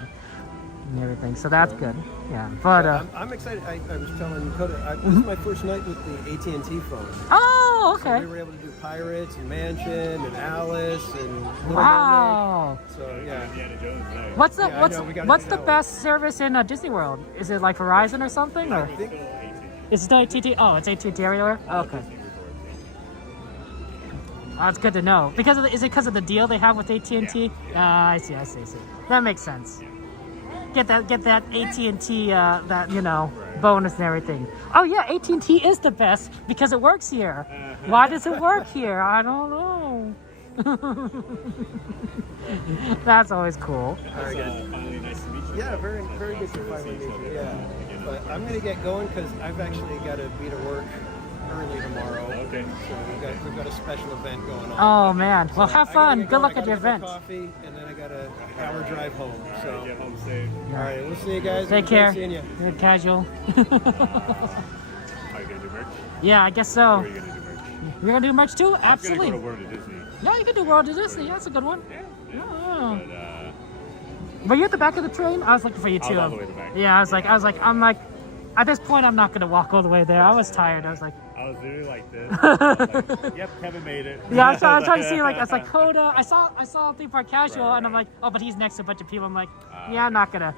And everything. So that's good. Yeah. But I'm excited. I was telling Coda, this is my first night with the AT&T phone. Oh, okay. So we were able to do Pirates and Mansion and Alice and Little Wow. Mermaid. So yeah. What's the best service in Disney World? Is it like Verizon or something? Or I think it's still AT&T. Oh, it's AT&T everywhere. Okay. That's good to know. Is it because of the deal they have with AT&T? I see. That makes sense. Get that AT&T bonus and everything. Oh yeah, AT&T is the best because it works here. Why does it work here? I don't know. That's always cool. Very good. Finally, nice to meet you. Yeah, very good to finally meet you. Yeah. But I'm going to get going because I've actually got to be to work early tomorrow. Okay. So we've got a special event going on. Oh man, well have fun. Good luck at your event. Coffee, and then I got an hour drive home. So Get home safe. all right, we'll see you guys. Take It was care. nice seeing you. Good casual. Are you gonna do merch? Yeah, I guess Or so. are you gonna do merch? You're gonna do merch too? I'm Absolutely. gonna go to World of Disney. Yeah, you can do World of Disney. That's a good one. Yeah. Oh. But Were you at the back of the train? I was looking for you I too. was all the way at the back. Yeah, I'm like, at this point, I'm not gonna walk all the way there. I was tired. I was like, I was literally like this. Like, yep, Kevin made it. yeah, I was trying to see like, it's like Coda. I saw Theme Park Casual, and I'm like, oh, but he's next to a bunch of people. I'm like, yeah, I'm not gonna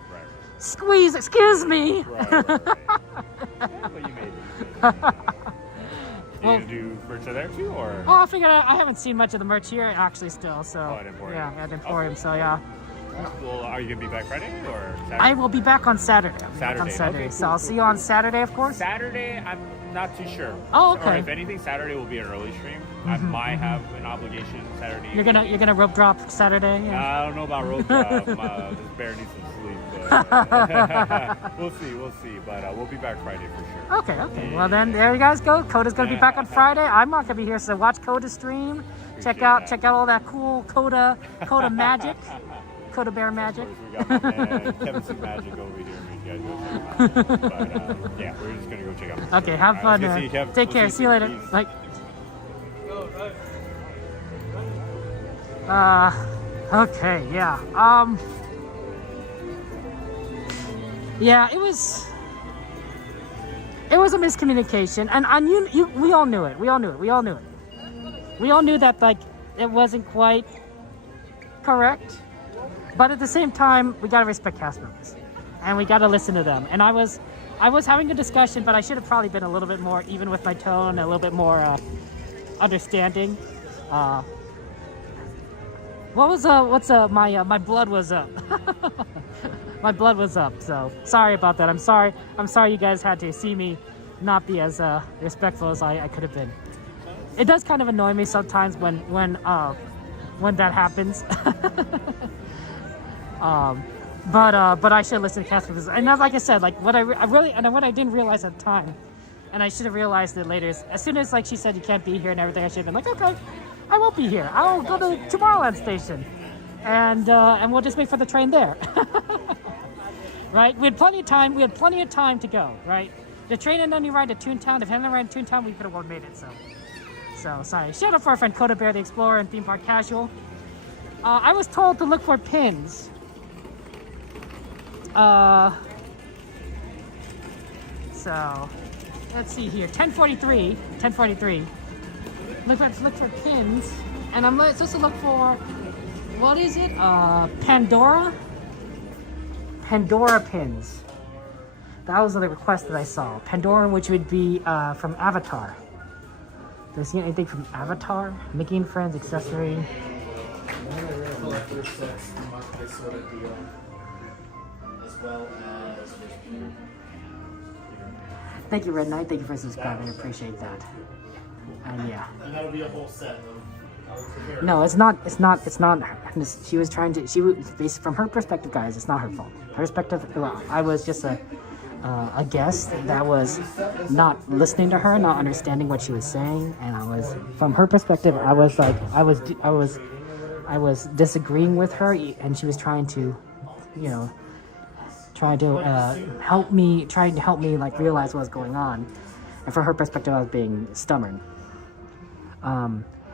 squeeze. Excuse me. Right. But you made it. Are you gonna do merch there too, or? Oh, I figured I haven't seen much of the merch here actually still. So at Emporium. yeah, at Emporium. So yeah. Well, are you gonna be back Friday or Saturday? I will be back on Saturday. On Saturday. Okay, So I'll see you on Saturday, of course. Saturday, I'm not too sure. Oh, okay. Or if anything, Saturday will be an early stream. I might have an obligation Saturday. You're gonna rope drop Saturday. Yeah. I don't know about road drop. This bear needs some sleep. But, we'll see. But we'll be back Friday for sure. Okay. Well then, there you guys go. Coda's gonna be back on Friday. I'm not gonna be here, so watch Coda stream. Check out all that cool Coda magic. Coda Bear magic. We got my man Kevin some magic over here. You guys go check him out. But yeah, we're just gonna go check out. Okay, have fun. Right, see you, Kev. Take care. See you later. Peace. Bye. Okay, yeah. Yeah, it was a miscommunication, and we all knew it. We all knew that like it wasn't quite correct, but at the same time, we gotta respect cast members, and we gotta listen to them. And I was having a discussion, but I should have probably been a little bit more even with my tone, a little bit more understanding. My blood was up. My blood was up, so sorry about that. I'm sorry you guys had to see me not be as respectful as I could have been. It does kind of annoy me sometimes when that happens. But I should listen to cast members. And like I said, like what I didn't realize at the time, and I should have realized it later, is as soon as like she said you can't be here and everything, I should have been like, okay, I won't be here. I'll go to Tomorrowland station, and we'll just wait for the train there. Right? We had plenty of time to go. Right? The train had only arrived at Toontown. If it hadn't arrived at Toontown, we could have made it. So sorry. Shout out for our friend Coda Bear the Explorer and Theme Park Casual. I was told to look for pins. So let's see here. 1043. Look for pins, and I'm supposed to look for, what is it? Pandora pins. That was the request that I saw. Pandora, which would be from Avatar. Did I see anything from Avatar? Mickey and Friends accessory. Thank you, Red Knight. Thank you for subscribing. I appreciate that. And yeah. And that'll be a whole set of. No, it's not. She was trying to. She was based from her perspective, guys. It's not her fault. Her perspective. Well, I was just a guest that was not listening to her, not understanding what she was saying, and I was, from her perspective, I was disagreeing with her, and she was trying to help me like realize what was going on. And from her perspective, I was being stubborn.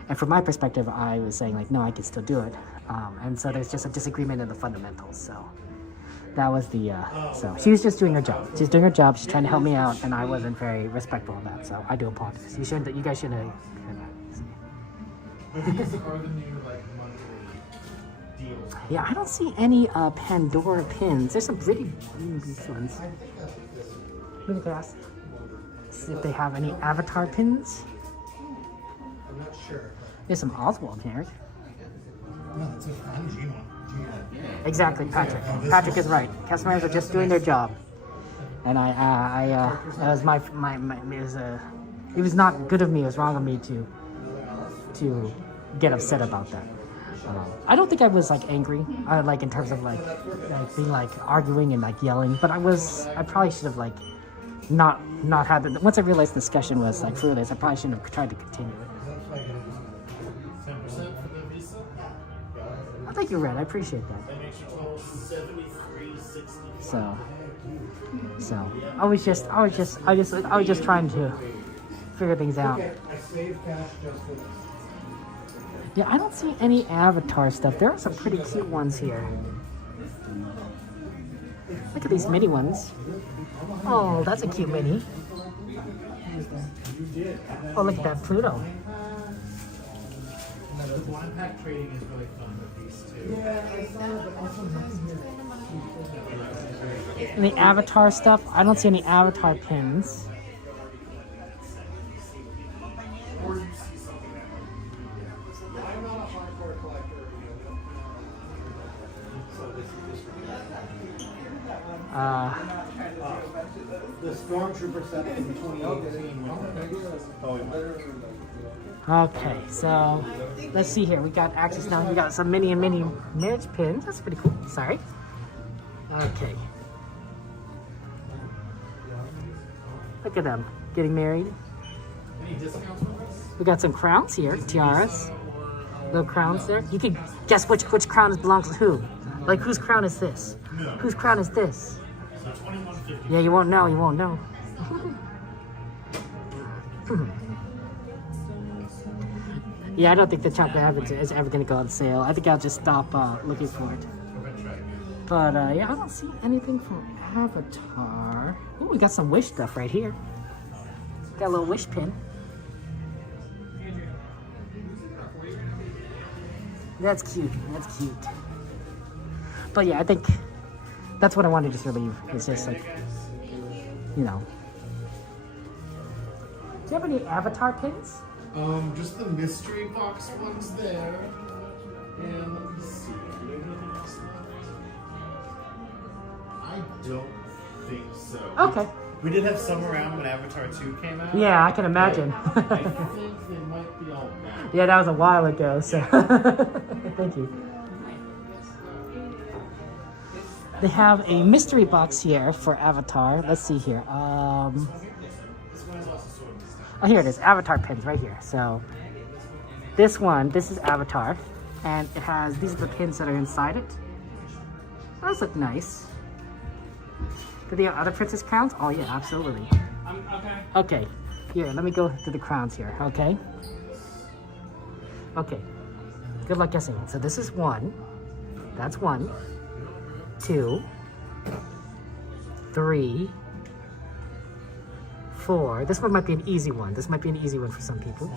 And from my perspective, I was saying like, no, I can still do it. And so there's just a disagreement in the fundamentals. So that was so she was just doing her job. She's doing her job. She's trying to help me out, and I wasn't very respectful of that. So I do apologize. You guys shouldn't. But these are the new like monthly deals. Yeah, I don't see any Pandora pins. There's some pretty these ones. Look at that. See if they have any Avatar pins. I'm not sure. There's some Oswald here. No, it's a fun Gino. Exactly, Patrick. Patrick is right. Customers are just doing their job, and it was not good of me. It was wrong of me to get upset about that. I don't think I was like angry, like in terms of like being like arguing and like yelling, but I probably should have like not had the, once I realized the discussion was like fruitless, I probably shouldn't have tried to continue. I think you're right. I appreciate that. So I was just trying to figure things out. Yeah, I don't see any Avatar stuff. There are some pretty cute ones here. Look at these mini ones. Oh, that's a cute mini. Oh, look at that Pluto. The blind pack trading is really fun with these two. Any Avatar stuff? I don't see any Avatar pins. The Stormtrooper set in 2018. Okay, so let's see here. We got access now. We got some Minnie and Minnie marriage pins. That's pretty cool. Sorry. Okay. Look at them getting married. Any discounts on this? We got some crowns here, tiaras. Little crowns there. You can guess which crown belongs to who. Like whose crown is this? Whose crown is this? So $21.50. Yeah, you won't know. You won't know. Yeah, I don't think the chocolate Avatar is ever going to go on sale. I think I'll just stop looking for it. But yeah, I don't see anything from Avatar. Oh, we got some Wish stuff right here. Got a little Wish pin. That's cute. That's cute. But yeah, I think that's what I wanted to leave. It's just like, you know. Do you have any Avatar pins? Just the mystery box ones there. And let me see. I don't think so. Okay. We did have some around when Avatar 2 came out. Yeah, I can imagine. I think they might be all back. Yeah, that was a while ago, so thank you. They have a mystery box here for Avatar. Let's see here. Oh, here it is. Avatar pins right here. So this is Avatar, and it has, these are the pins that are inside it. Those look nice. Do they have other princess crowns? Oh yeah, absolutely. Okay, here, let me go to the crowns here, okay? Okay, good luck guessing. So this is 1. That's 1, 2, 3, 4. This one might be an easy one. This might be an easy one for some people.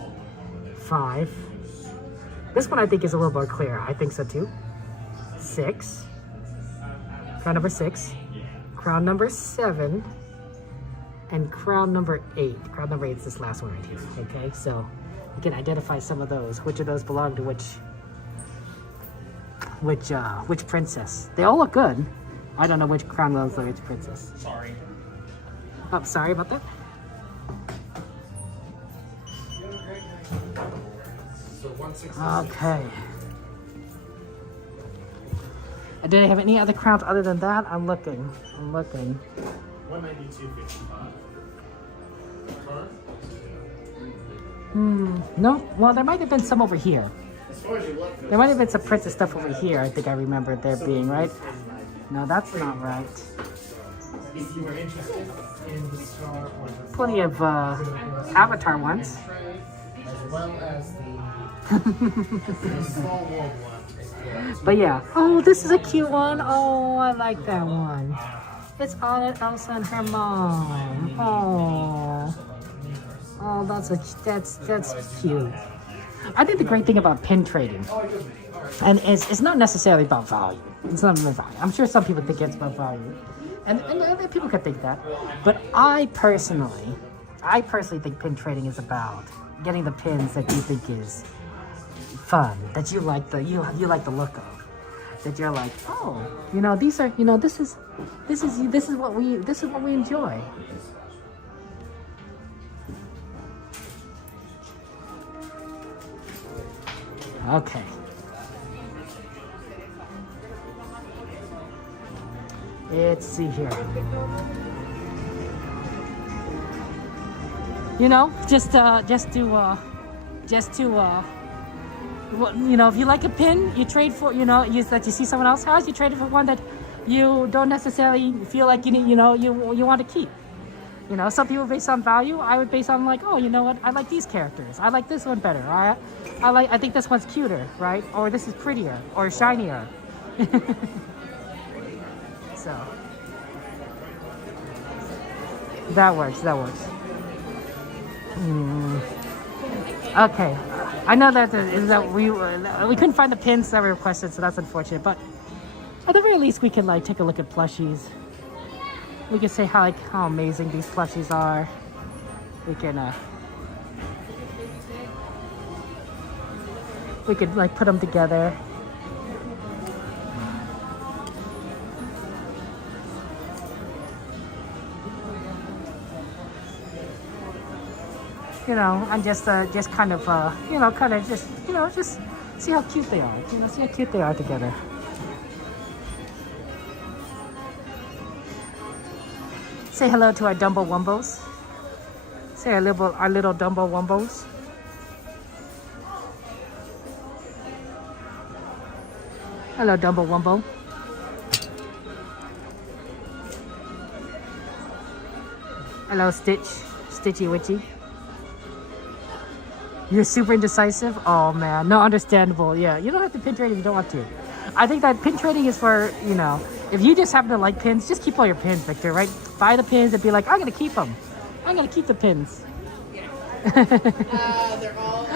5. This one I think is a little more clear. I think so too. 6. Crown number 6. Crown number 7. And crown number 8. Crown number 8 is this last one right here. Okay, so you can identify some of those. Which of those belong to which princess? They all look good. I don't know which crown belongs to which princess. Sorry. Oh, sorry about that. Okay. Did I have any other crowns other than that? I'm looking. $192.55. No. Well, there might have been some over here. As far as you look, There might have been some princess stuff over here. I think I remember there being, right? No, that's not right. if you are interested in the Star Wars, Plenty of Avatar ones. as well as the Small World one. But yeah. Oh, this is a cute one. Oh, I like that one. It's Anna, Elsa, and her mom. Oh. Oh, that's cute. I think the great thing about pin trading, and it's not necessarily about value. It's not about value. I'm sure some people think it's about value, and other people could think that. But I personally think pin trading is about getting the pins that you think is fun, that you like the look of, that you're like, oh, these are, this is what we enjoy. Okay. Let's see here. You know, just to you know, if you like a pin, you trade for, you know, that you see someone else has, you trade it for one that you don't necessarily feel like you need, you know, you want to keep. You know, some people base on value. I would base on like, oh, you know what? I like these characters. I like this one better. I think this one's cuter, right? Or this is prettier or shinier. So that works. That works. Okay, I know that we couldn't find the pins that we requested, so that's unfortunate. But at the very least, we can like take a look at plushies. We can say how amazing these plushies are. We could like put them together. You know, and just kind of, you know, just see how cute they are. You know, see how cute they are together. Say hello to our Dumbo Wumbos. Say our little Dumbo Wumbos. Hello, Dumbo Wumbo. Hello, Stitch. Stitchy Witchy. You're super indecisive? Oh man, no, understandable. Yeah, you don't have to pin trade if you don't want to. I think that pin trading is for, you know, if you just happen to like pins, just keep all your pins, Victor, right? Buy the pins and be like, I'm gonna keep them. I'm gonna keep the pins. They're all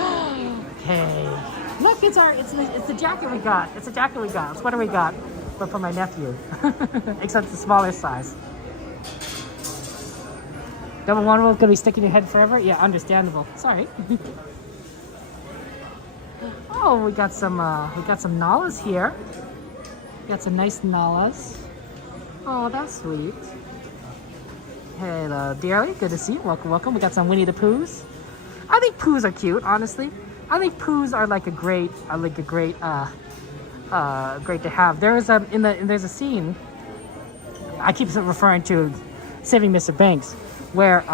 Okay. Look, it's the jacket we got. It's a jacket we got. It's what we got, but for my nephew. Except it's the smaller size. Double one will gonna be sticking your head forever? Yeah, understandable. Sorry. Oh, we got some Nalas here. Got some nice Nalas. Oh, that's sweet. Hello, dearly. Good to see you. Welcome, welcome. We got some Winnie the Poohs. I think Poohs are cute, honestly. I think Poohs are like great to have. There's a scene. I keep referring to Saving Mr. Banks, where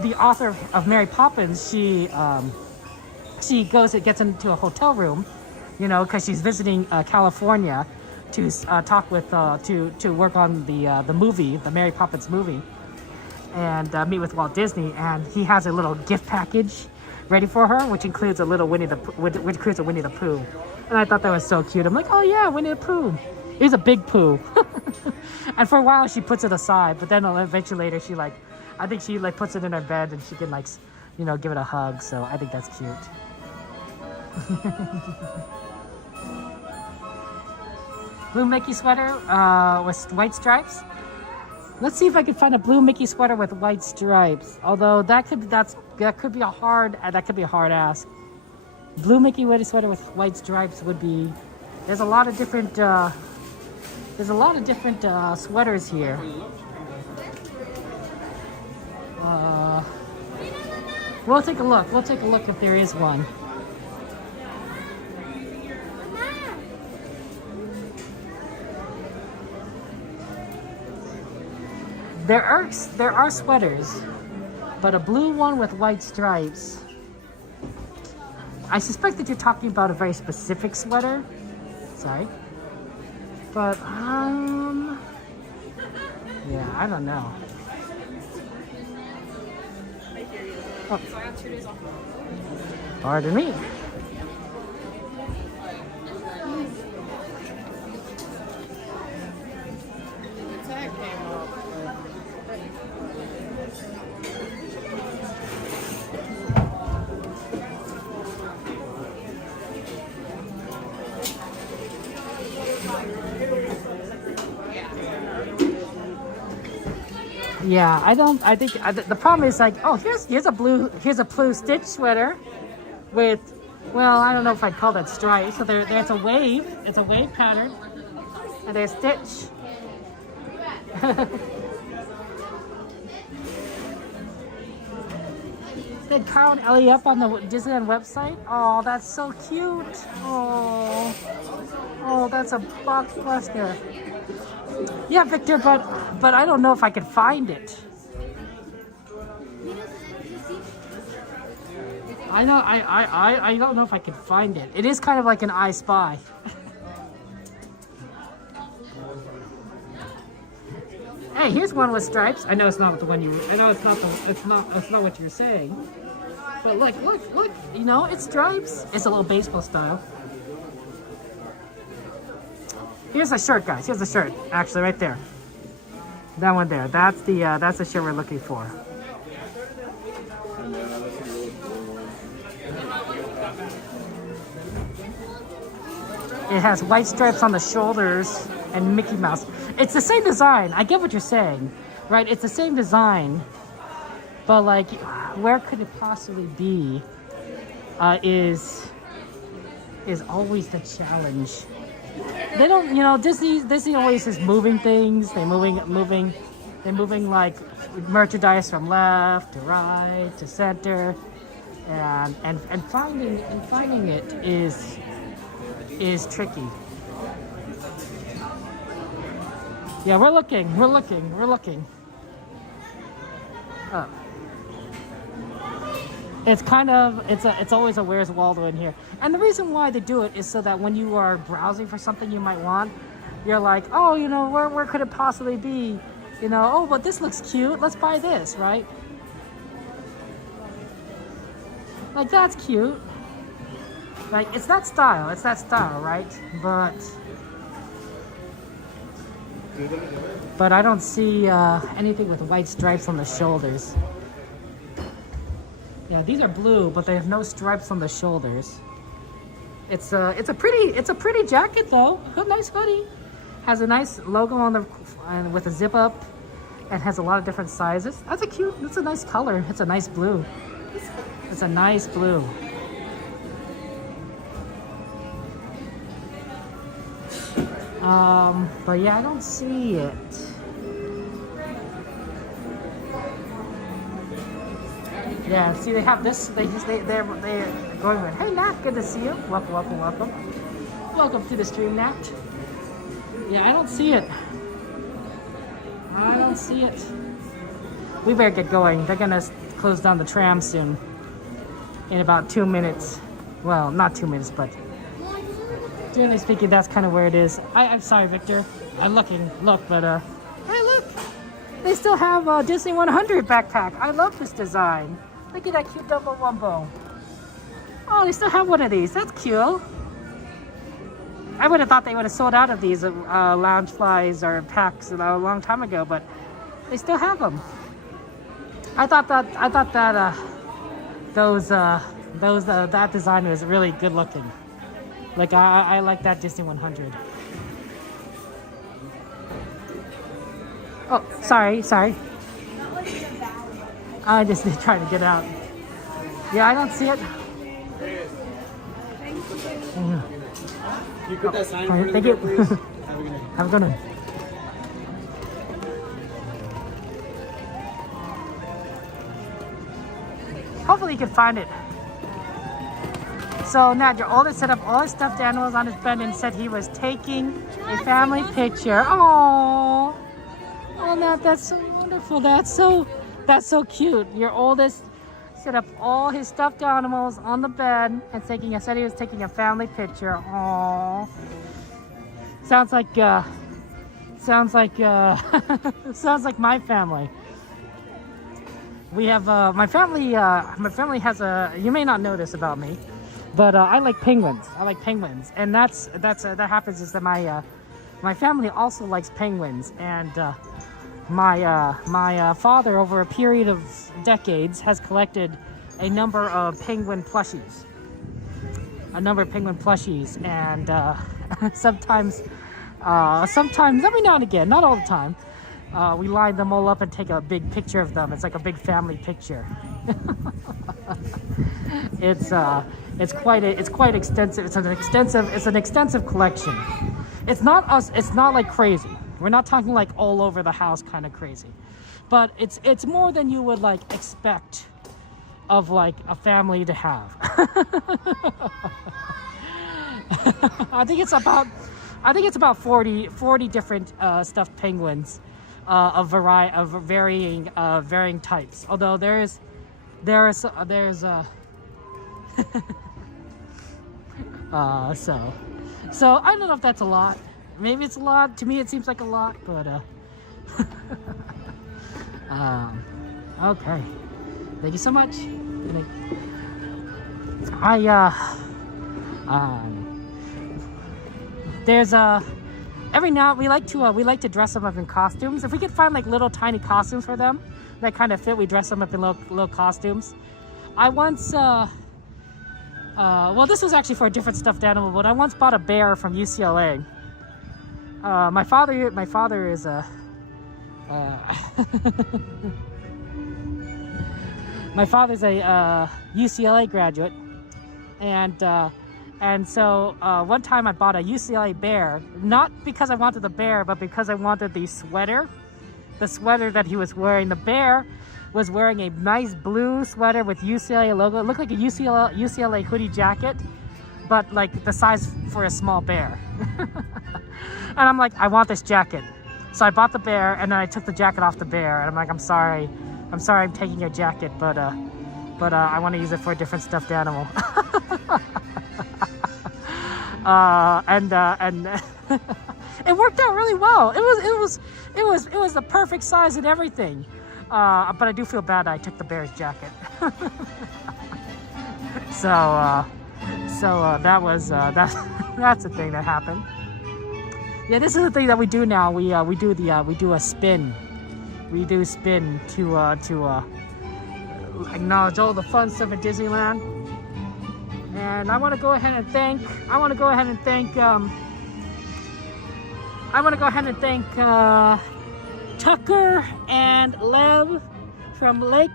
the author of Mary Poppins, she gets into a hotel room, you know, because she's visiting California to talk with to work on the movie, the Mary Poppins movie, and meet with Walt Disney. And he has a little gift package ready for her, which includes a little Winnie the Pooh. And I thought that was so cute. I'm like, oh yeah, Winnie the Pooh. He's a big Pooh. And for a while she puts it aside, but then eventually later she I think she puts it in her bed and she can you know, give it a hug. So I think that's cute. Blue Mickey sweater with white stripes. Let's see if I can find a blue Mickey sweater with white stripes. Although that could be a hard ask. Blue Mickey sweater with white stripes would be. There's a lot of different sweaters here. We'll take a look. We'll take a look if there is one. There are sweaters, but a blue one with white stripes. I suspect that you're talking about a very specific sweater. Sorry. But, yeah, I don't know. Oh. Pardon me. Yeah, I think the problem is oh, here's a blue Stitch sweater with, well, I don't know if I'd call that stripes. So there's a wave. It's a wave pattern, and there's Stitch. They had Kyle and Ellie up on the Disneyland website. Oh, that's so cute. Oh, that's a blockbuster. Yeah, Victor, but I don't know if I can find it. I know I don't know if I can find it. It is kind of like an I Spy. Hey, here's one with stripes. I know it's not the one you. I know it's not what you're saying. But look! You know, it's stripes. It's a little baseball style. Here's a shirt, guys. Here's a shirt. Actually, right there. That one there. That's the shirt we're looking for. It has white stripes on the shoulders and Mickey Mouse. It's the same design. I get what you're saying, right? It's the same design, but like, where could it possibly be? Is always the challenge. They don't, you know, Disney always is moving things. They're moving like merchandise from left to right to center, and finding it is tricky. Yeah, we're looking. Oh. It's always a Where's Waldo in here. And the reason why they do it is so that when you are browsing for something you might want, you're like, oh, you know, where could it possibly be? You know, oh, but this looks cute. Let's buy this, right? Like, that's cute. Like, it's that style, right? But I don't see anything with white stripes on the shoulders. Yeah, these are blue, but they have no stripes on the shoulders. It's a pretty jacket though. A nice hoodie. Has a nice logo on the with a zip up, and has a lot of different sizes. That's a nice color. It's a nice blue. It's a nice blue. But yeah, I don't see it. Yeah, see, they have this. They're going with, hey Nat, good to see you. Welcome to the stream, Nat. Yeah, I don't see it. We better get going. They're gonna close down the tram soon. In about 2 minutes. Well, not 2 minutes, but generally speaking, that's kind of where it is. I'm sorry, Victor. I'm looking. Look, but hey, look! They still have a Disney 100 backpack. I love this design. Look at that cute Dumbo Wumbo. Oh, they still have one of these. That's cute. I would have thought they would have sold out of these lounge flies or packs a long time ago, but they still have them. I thought that that design was really good looking. Like I like that Disney 100. Oh, sorry. I just trying to get out. Yeah, I don't see it. You put that sign in front of Thank the you. door, please. Have a good one. Hopefully you can find it. So Nat, your oldest set up all his stuffed animals on his bed and said he was taking a family picture. Oh, Nat, that's so wonderful. That's so cute. Your oldest set up all his stuffed animals on the bed and said he was taking a family picture. Oh, sounds like my family. We have my family has a. You may not know this about me, but I like penguins. And that happens is that my family also likes penguins, and my father over a period of decades has collected a number of penguin plushies. And sometimes every now and again, not all the time, we line them all up and take a big picture of them. It's like a big family picture. It's quite extensive. It's an extensive collection. It's not like crazy. We're not talking like all over the house kind of crazy, but it's more than you would like expect of like a family to have. I think it's about 40 different stuffed penguins of varying types. Although there's so I don't know if that's a lot. Maybe it's a lot. To me, it seems like a lot, but okay. Thank you so much. There's every now we like to dress them up in costumes. If we could find like little tiny costumes for them that kind of fit, we dress them up in little costumes. I once well, this was actually for a different stuffed animal, but I once bought a bear from UCLA. My father is a my father's a UCLA graduate, and so one time I bought a UCLA bear, not because I wanted the bear, but because I wanted the sweater that he was wearing. The bear was wearing a nice blue sweater with UCLA logo. It looked like a UCLA hoodie jacket, but like the size for a small bear. And I'm like, I want this jacket. So I bought the bear, and then I took the jacket off the bear, and I'm like, I'm sorry I'm taking your jacket, but I want to use it for a different stuffed animal. And it worked out really well. It was the perfect size and everything. But I do feel bad I took the bear's jacket. So that's the thing that happened. Yeah, this is the thing that we do now. We do a spin. We do spin to acknowledge all the fun stuff at Disneyland. And I want to go ahead and thank Tucker and Lev from Lake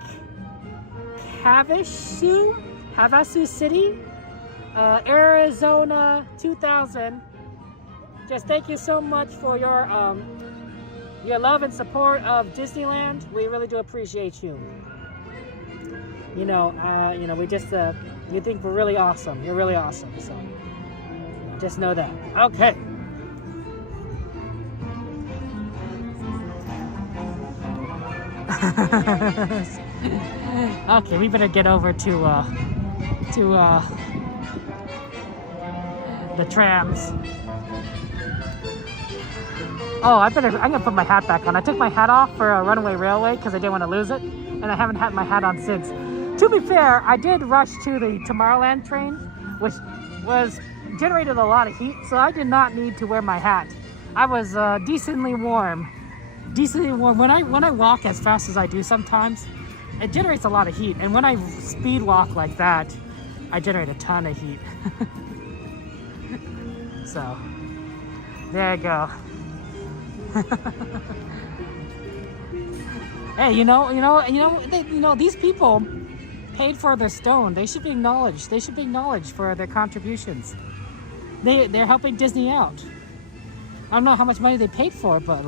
Havasu City, Arizona 2000. Just thank you so much for your love and support of Disneyland. We really do appreciate you. We just you think we're really awesome. You're really awesome. So just know that. Okay. Okay, we better get over to the trams. Oh, I'm gonna put my hat back on. I took my hat off for a Runway Railway because I didn't want to lose it, and I haven't had my hat on since. To be fair, I did rush to the Tomorrowland train, which generated a lot of heat, so I did not need to wear my hat. I was decently warm. When I walk as fast as I do sometimes, it generates a lot of heat, and when I speed walk like that, I generate a ton of heat. So there you go. Hey, these people paid for their stone. They should be acknowledged. They should be acknowledged for their contributions. They're helping Disney out. I don't know how much money they paid for, but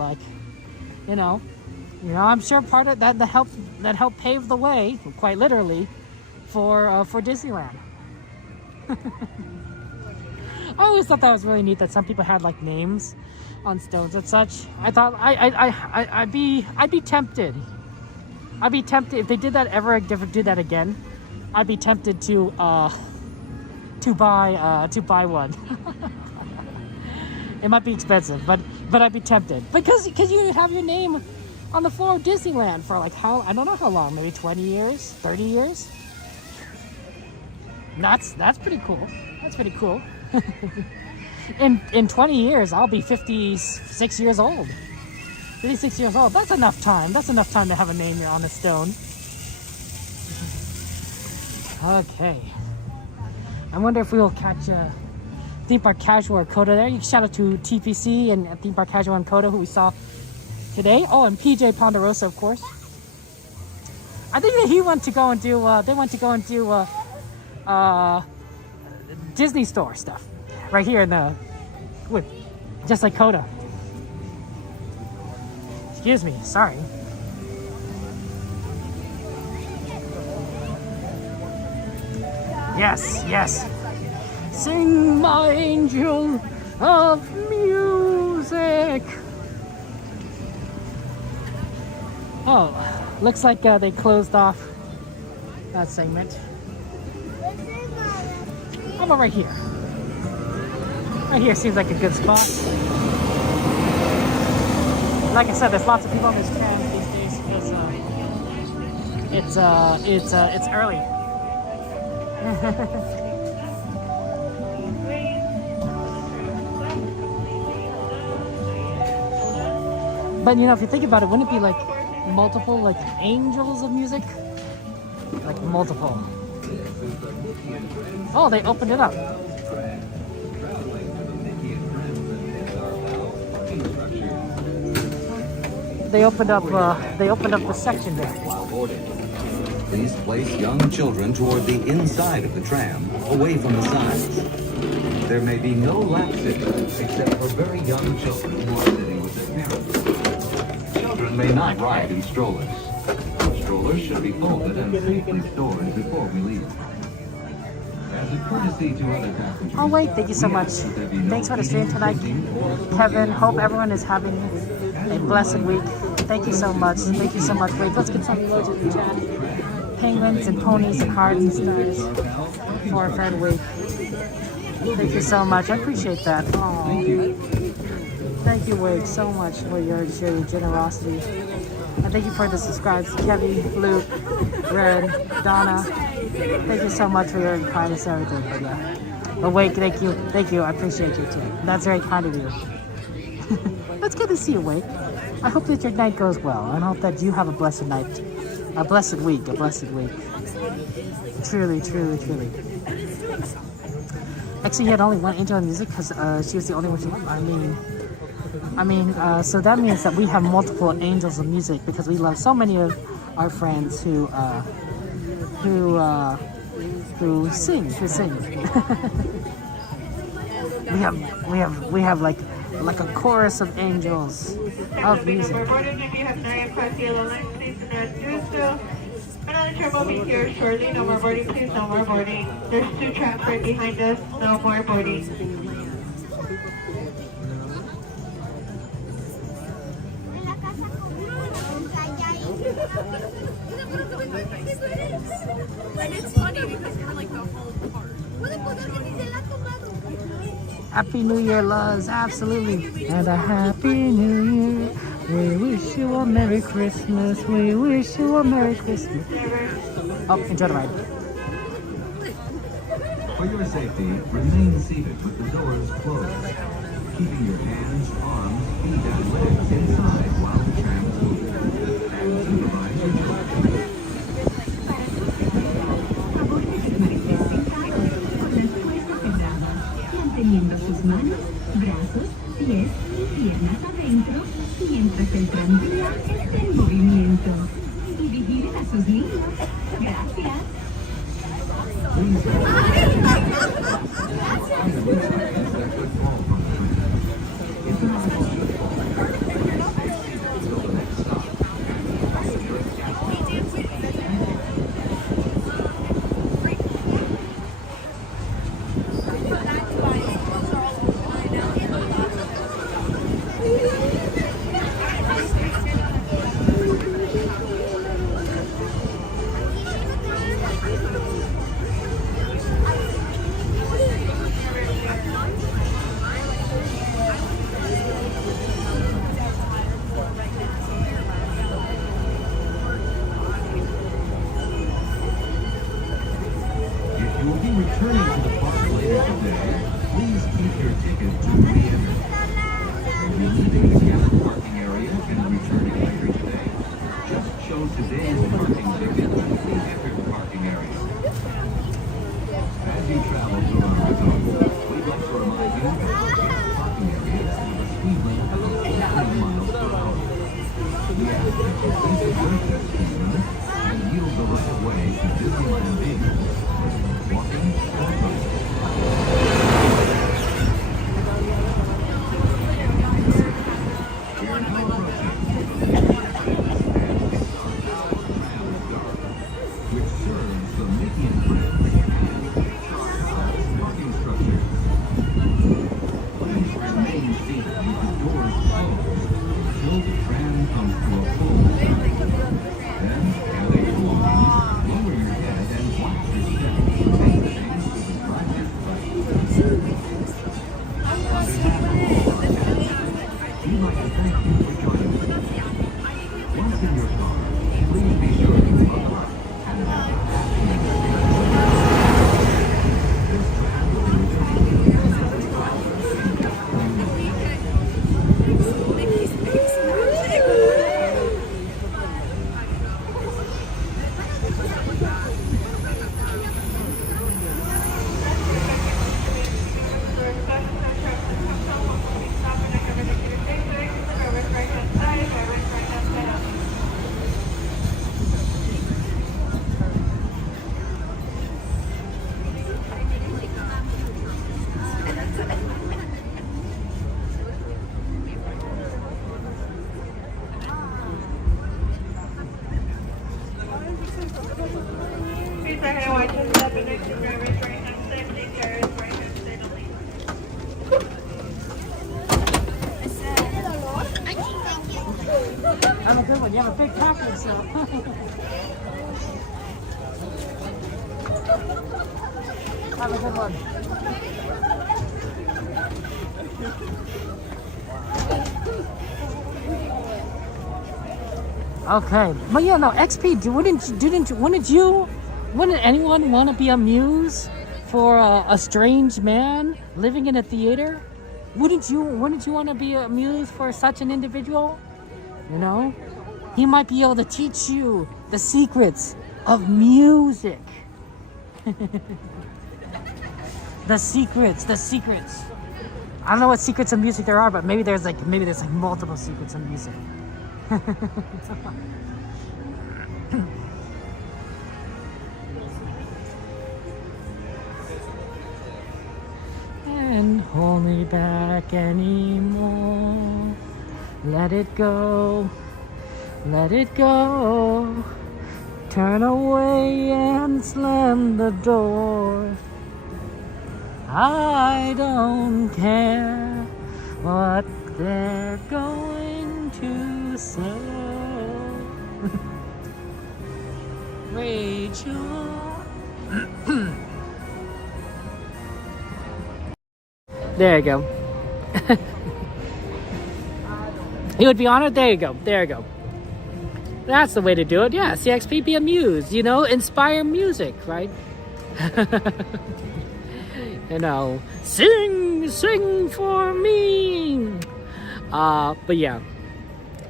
I'm sure part of that helped pave the way, quite literally, for Disneyland. I always thought that was really neat that some people had like names on stones and such. I thought I'd be tempted. I'd be tempted if they did that do that again. I'd be tempted to buy one. It might be expensive, but I'd be tempted because you have your name on the floor of Disneyland for like I don't know how long, maybe 20 years, 30 years. That's pretty cool. That's pretty cool. In 20 years, I'll be 56 years old. 56 years old. That's enough time. That's enough time to have a name on a stone. Okay. I wonder if we'll catch Theme Park Casual or Coda there. You can shout out to TPC and Theme Park Casual and Coda, who we saw today. Oh, and PJ Ponderosa, of course. I think that he went to go and do. They went to go and do Disney Store stuff right here in the just like Coda. Excuse me, sorry. Yes, yes. Sing my angel of music. Oh, looks like they closed off that segment. How about right here? Right here seems like a good spot. Like I said, there's lots of people on this tram these days because it's early. But you know, if you think about it, wouldn't it be like multiple like angels of music? Like multiple. Oh, they opened it up. They opened up the section there. While boarding, please place young children toward the inside of the tram, away from the sides. There may be no lap sitting except for very young children who are sitting with their parents. Children may not ride in strollers. Strollers should be folded and safely stored before we leave. As a courtesy to other passengers. Oh wait, thank you so much. Thanks for the stream tonight, Kevin. Hope everyone is having a blessed week. Thank you so much. Thank you so much. Wait, let's get some emojis in the chat. Penguins and ponies and hearts and stars for a fair week. Thank you so much. I appreciate that. Aww. Thank you, Wade, so much for your generosity. And thank you for the subscribes. Kevin, Luke, Red, Donna. Thank you so much for your kindness and everything. But yeah. But Wade, thank you. Thank you. I appreciate you too. That's very kind of you. It's good to see you, Wade. I hope that your night goes well. And I hope that you have a blessed night. A blessed week. A blessed week. Truly, truly, truly. Actually, he had only one angel in music because she was the only one. So that means that we have multiple angels of music because we love so many of our friends who sing. we have like a chorus of angels of music. If you have not yet crossed the yellow line, please do not do so. Another tram will be here shortly. No more boarding, please. No more boarding. There's 2 trams right behind us. No more boarding. And it's funny because we're like the whole part. Happy New Year, loves. Absolutely. And a Happy New Year. We wish you a Merry Christmas. We wish you a Merry Christmas. Oh, enjoy the ride. For your safety, remain seated with the doors closed, keeping your hands, arms, feet, and legs inside while the tram is moving. And supervise your children. Manteniendo sus manos, brazos, pies y piernas adentro mientras el tranvía está en movimiento. Y vigilen a sus niños. Gracias. You have a big package, so. Have a good one. Okay, but yeah, no, XP. Wouldn't anyone want to be a muse for a strange man living in a theater? Wouldn't you want to be a muse for such an individual? You know, he might be able to teach you the secrets of music. The secrets. I don't know what secrets of music there are, but maybe there's like multiple secrets of music. And hold me back anymore. Let it go. Turn away and slam the door. I don't care what they're going to say. Rachel. There you go. He would be honored. There you go. That's the way to do it. Yeah, CXP, be amused. You know, inspire music, right? You know, sing for me. But yeah,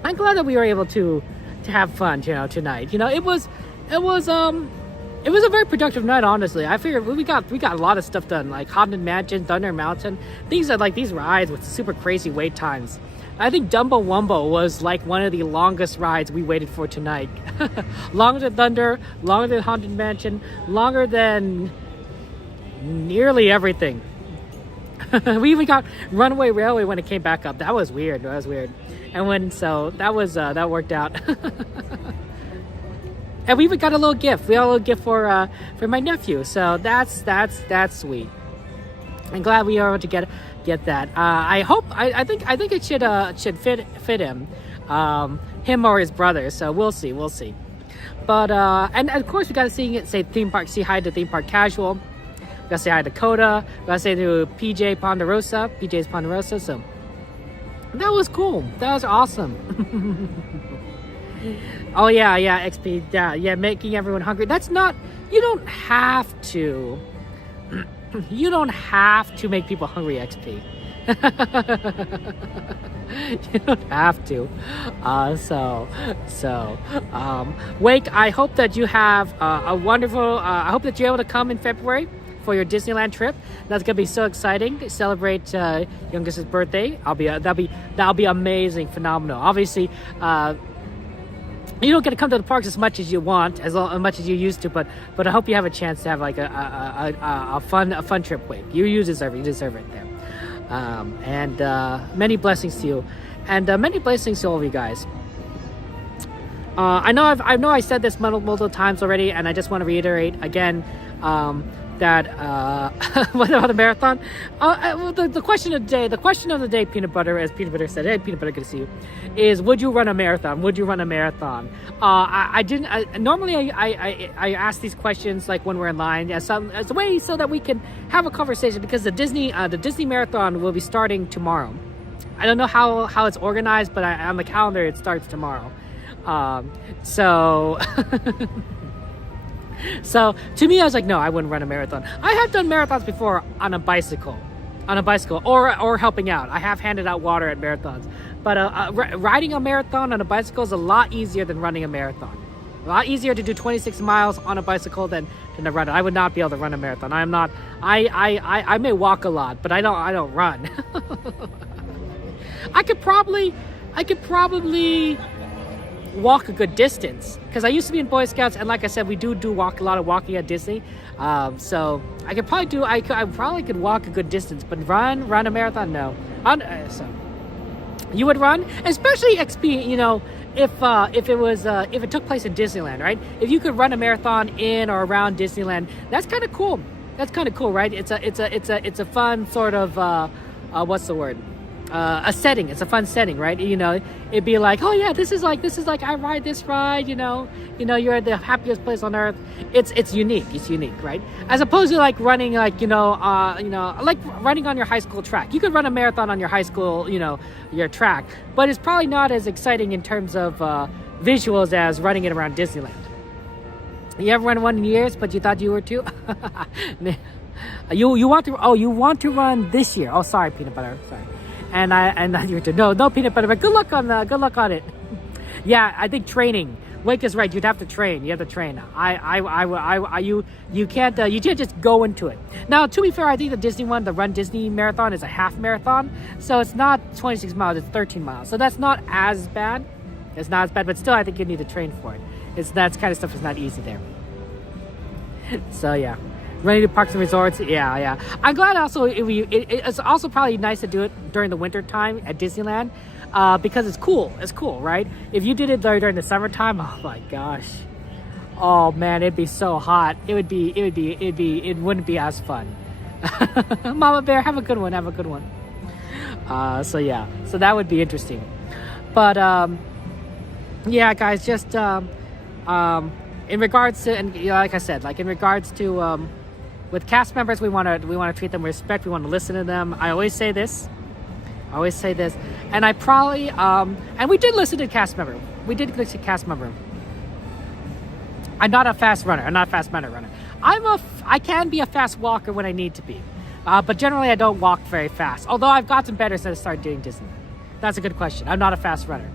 I'm glad that we were able to have fun, you know, tonight. You know, it was a very productive night, honestly. I figured we got a lot of stuff done, like Haunted Mansion, Thunder Mountain. These are like these rides with super crazy wait times. I think Dumbo Wumbo was like one of the longest rides we waited for tonight. Longer than Thunder, longer than Haunted Mansion, longer than nearly everything. We even got Runway Railway when it came back up. That was weird. And that worked out. And we even got a little gift. We got a little gift for my nephew. So that's sweet. I'm glad we were able to get that. I think it should fit him, him or his brother. So we'll see. But and of course we got to say theme park. Say hi to Theme Park Casual. We got to say hi to Coda. We got to say to PJ's Ponderosa. So that was cool. That was awesome. Oh yeah, XP. Yeah, making everyone hungry. That's not. You don't have to. You don't have to make people hungry, XP. You don't have to. Wake, I hope that you have a wonderful. I hope that you're able to come in February for your Disneyland trip. That's gonna be so exciting to celebrate youngest's birthday. That'll be amazing, phenomenal. Obviously, you don't get to come to the parks as much as you want, as much as you used to, but I hope you have a chance to have like a fun trip. Wake, you deserve it there. And many blessings to you, and many blessings to all of you guys. I know I said this multiple times already, and I just want to reiterate again that what about the marathon? The question of the day, Peanut Butter, as Peanut Butter said, hey Peanut Butter, good to see you, is would you run a marathon? I didn't. Normally I ask these questions like when we're in line as a way so that we can have a conversation, because the Disney Marathon will be starting tomorrow. I don't know how it's organized, but on the calendar it starts tomorrow. So to me, I was like, no, I wouldn't run a marathon. I have done marathons before on a bicycle, or helping out. I have handed out water at marathons, but riding a marathon on a bicycle is a lot easier than running a marathon. A lot easier to do 26 miles on a bicycle than to run it. I would not be able to run a marathon. I am not. I may walk a lot, but I don't run. I could probably walk a good distance, because I used to be in Boy Scouts, and like I said, we do a lot of walking at Disney. So I could probably I probably could walk a good distance, but run a marathon, no. So you would run, especially XP. You know, if it took place in Disneyland, right? If you could run a marathon in or around Disneyland, that's kind of cool. Right? It's a fun sort of what's the word? a setting. It's a fun setting, right? You know, it'd be like, oh yeah, this is like I ride this ride. You know, you're at the happiest place on earth. It's unique. It's unique, right? As opposed to like running like like running on your high school track. You could run a marathon on your high school, your track, but it's probably not as exciting in terms of visuals as running it around Disneyland. You ever run one in years, but you thought you were too? You want to run this year? Oh, sorry, peanut butter. Sorry. And you were to no peanut butter, but good luck on it. Yeah, I think training. Wake is right. You'd have to train. You have to train. You can't just go into it. Now, to be fair, I think the Disney one, the RunDisney Marathon, is a half marathon, so it's not 26 miles. It's 13 miles. So that's not as bad. It's not as bad, but still, I think you need to train for it. That kind of stuff is not easy there. So yeah. Running to parks and resorts, yeah. I'm glad also it's also probably nice to do it during the winter time at Disneyland, because it's cool. It's cool, right? If you did it during the summertime, oh my gosh, oh man, it'd be so hot. It wouldn't be as fun. Mama Bear, have a good one. So yeah, so that would be interesting. But yeah, guys, just in regards to, and like I said, like in regards to with cast members, we want to treat them with respect. We want to listen to them. I always say this, and I probably and we did listen to cast member. I'm not a fast runner. I'm not a fast runner. I can be a fast walker when I need to be, but generally I don't walk very fast. Although I've gotten better since I started doing Disney. That's a good question. I'm not a fast runner,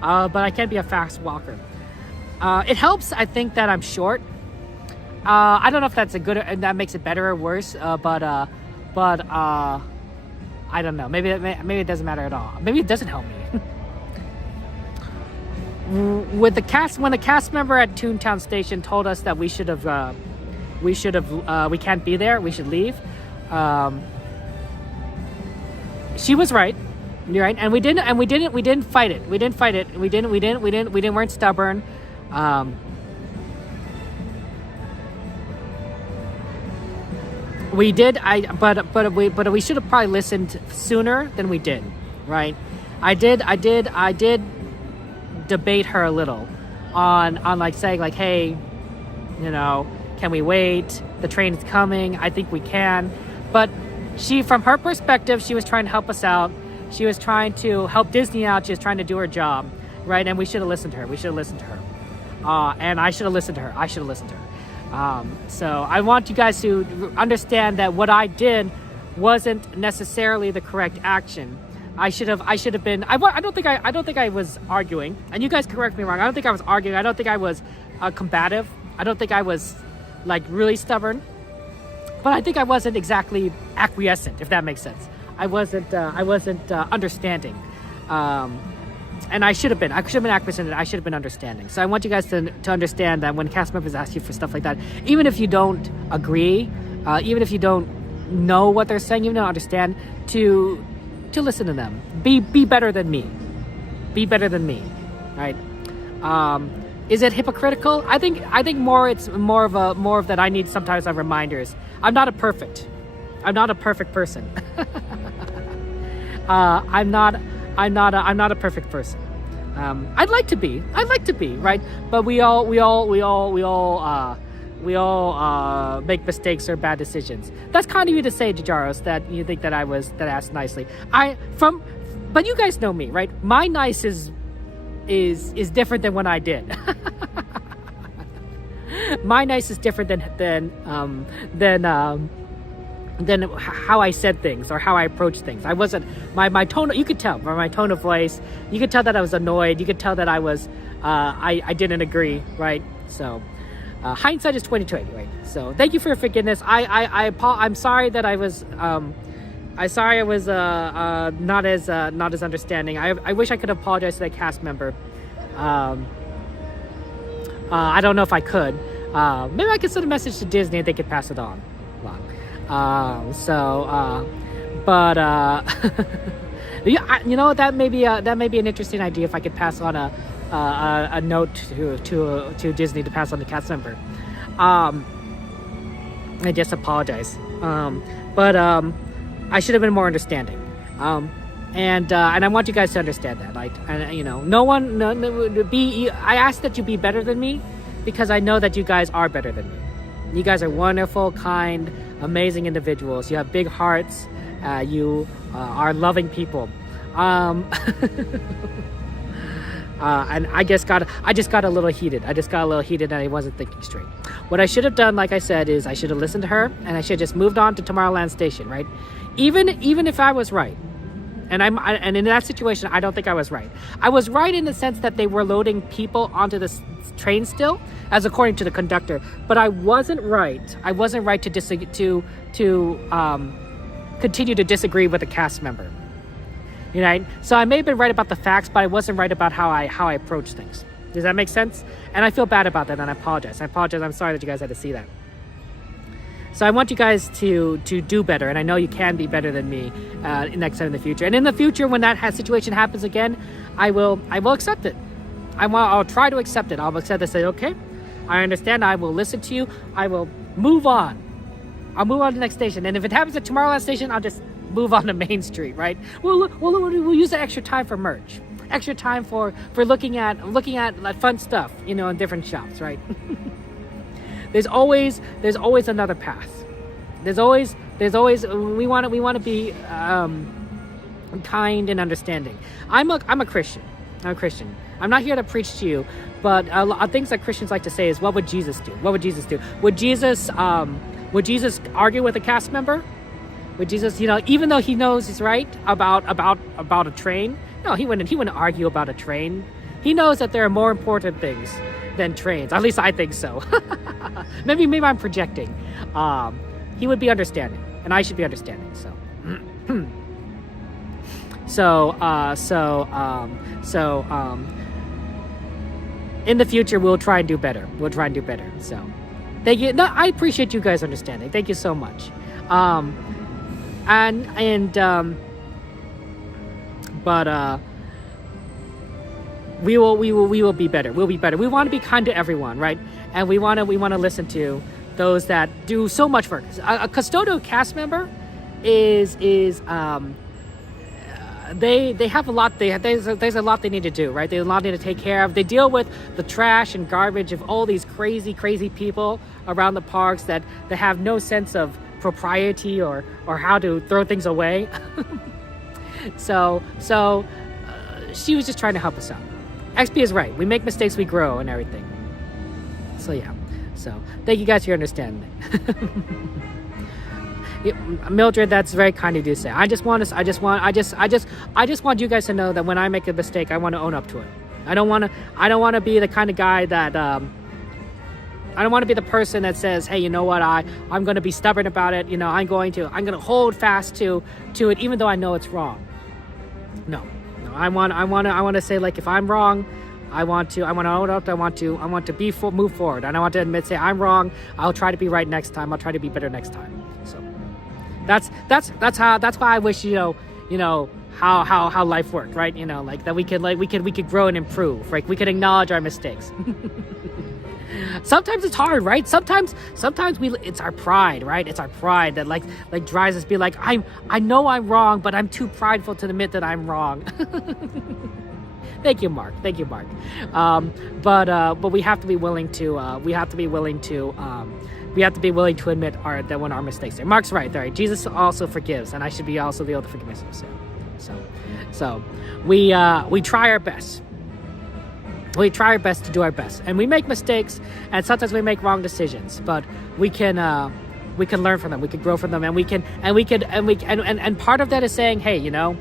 but I can be a fast walker. It helps, I think, that I'm short. I don't know if that's that makes it better or worse, but I don't know. Maybe it doesn't matter at all. Maybe it doesn't help me. When the cast member at Toontown Station told us that we can't be there, we should leave. She was right. You're right, and we didn't fight it. We weren't stubborn. We did. But we should have probably listened sooner than we did, right? I did debate her a little on like saying like, hey, can we wait? The train is coming. I think we can. But she, from her perspective, she was trying to help us out. She was trying to help Disney out. She was trying to do her job, right? And we should have listened to her. And I should have listened to her. So I want you guys to understand that what I did wasn't necessarily the correct action. I should have been. I don't think I was arguing. And you guys correct me wrong. I don't think I was arguing. I don't think I was combative. I don't think I was like really stubborn. But I think I wasn't exactly acquiescent, if that makes sense. I wasn't understanding. And I should have been acquiescent. I should have been understanding. So I want you guys to understand that when cast members ask you for stuff like that, even if you don't agree, even if you don't know what they're saying, even don't understand, to listen to them. Be better than me. Be better than me, right? Is it hypocritical? I think more. It's more of that. I need sometimes reminders. I'm not a perfect person. I'm not a perfect person. I'd like to be, right? But we all make mistakes or bad decisions. That's kind of you to say, Jajaros, that you think that I asked nicely. But you guys know me, right? My nice is different than when I did. My nice is different than how I said things or how I approached things. I wasn't my tone. You could tell by my tone of voice. You could tell that I was annoyed. You could tell that I was I didn't agree. Right. So hindsight is 20/20. Right. So thank you for your forgiveness. I'm sorry that I was not as understanding. I wish I could apologize to that cast member. I don't know if I could. Maybe I could send a message to Disney and they could pass it on. Yeah, that may be an interesting idea if I could pass on a note to Disney to pass on the cast member. I just apologize. But I should have been more understanding. And I want you guys to understand that. Like, and you know, I ask that you be better than me, because I know that you guys are better than me. You guys are wonderful, kind, amazing individuals. You have big hearts. You are loving people. And I just got a little heated. And I wasn't thinking straight. What I should have done, like I said, is I should have listened to her, and I should have just moved on to Tomorrowland Station, right? Even if I was right, and in that situation, I don't think I was right. I was right in the sense that they were loading people onto this train still, as according to the conductor. But I wasn't right. I wasn't right to continue to disagree with a cast member. You know, so I may have been right about the facts, but I wasn't right about how I approach things. Does that make sense? And I feel bad about that, and I apologize. I'm sorry that you guys had to see that. So I want you guys to do better, and I know you can be better than me next time in the future. And in the future, when that situation happens again, I will accept it. I'll try to accept it. I'll accept it. Say, okay, I understand. I will listen to you. I will move on. I'll move on to the next station. And if it happens at Tomorrowland Station, I'll just move on to Main Street, right? We'll use the extra time for merch, extra time for looking at fun stuff, you know, in different shops, right? There's always another path. There's always we want to be kind and understanding. I'm a Christian. I'm a Christian. I'm not here to preach to you, but things that Christians like to say is, what would Jesus do? What would Jesus do? Would Jesus argue with a cast member? Would Jesus, you know, even though he knows he's right about a train? No, he wouldn't argue about a train. He knows that there are more important things than trains. At least I think so. maybe I'm projecting. He would be understanding, and I should be understanding. So in the future, we'll try and do better. So thank you. No, I appreciate you guys understanding. Thank you so much. We will be better. We'll be better. We want to be kind to everyone, right? And we want to listen to those that do so much for us. A custodial cast member is they have a lot. There's a lot they need to do, right? There's a lot they need to take care of. They deal with the trash and garbage of all these crazy people around the parks that have no sense of propriety or how to throw things away. So she was just trying to help us out. XP is right. We make mistakes, we grow, and everything. So yeah. So thank you guys for your understanding. Mildred, that's very kind of you to say. I just want you guys to know that when I make a mistake, I want to own up to it. I don't want to be the kind of guy that I don't want to be the person that says, hey, you know what, I'm going to be stubborn about it. You know, I'm going to hold fast to it, even though I know it's wrong. No, I want to say, like, if I'm wrong, I want to own up. I want to move forward, and I want to admit, say I'm wrong. I'll try to be right next time. I'll try to be better next time. So that's why I wish you know how life worked, right? You know, like that we could grow and improve, right? We could acknowledge our mistakes. Sometimes it's hard, right? Sometimes it's our pride, right? It's our pride that like drives us be like, I know I'm wrong, but I'm too prideful to admit that I'm wrong. Thank you, Mark. But we have to be willing to admit that when our mistakes are. Mark's right, right? Jesus also forgives, and I should be also be able to forgive myself. So we try our best. We try our best to do our best, and we make mistakes, and sometimes we make wrong decisions. But we can learn from them. We can grow from them, and part of that is saying, hey, you know,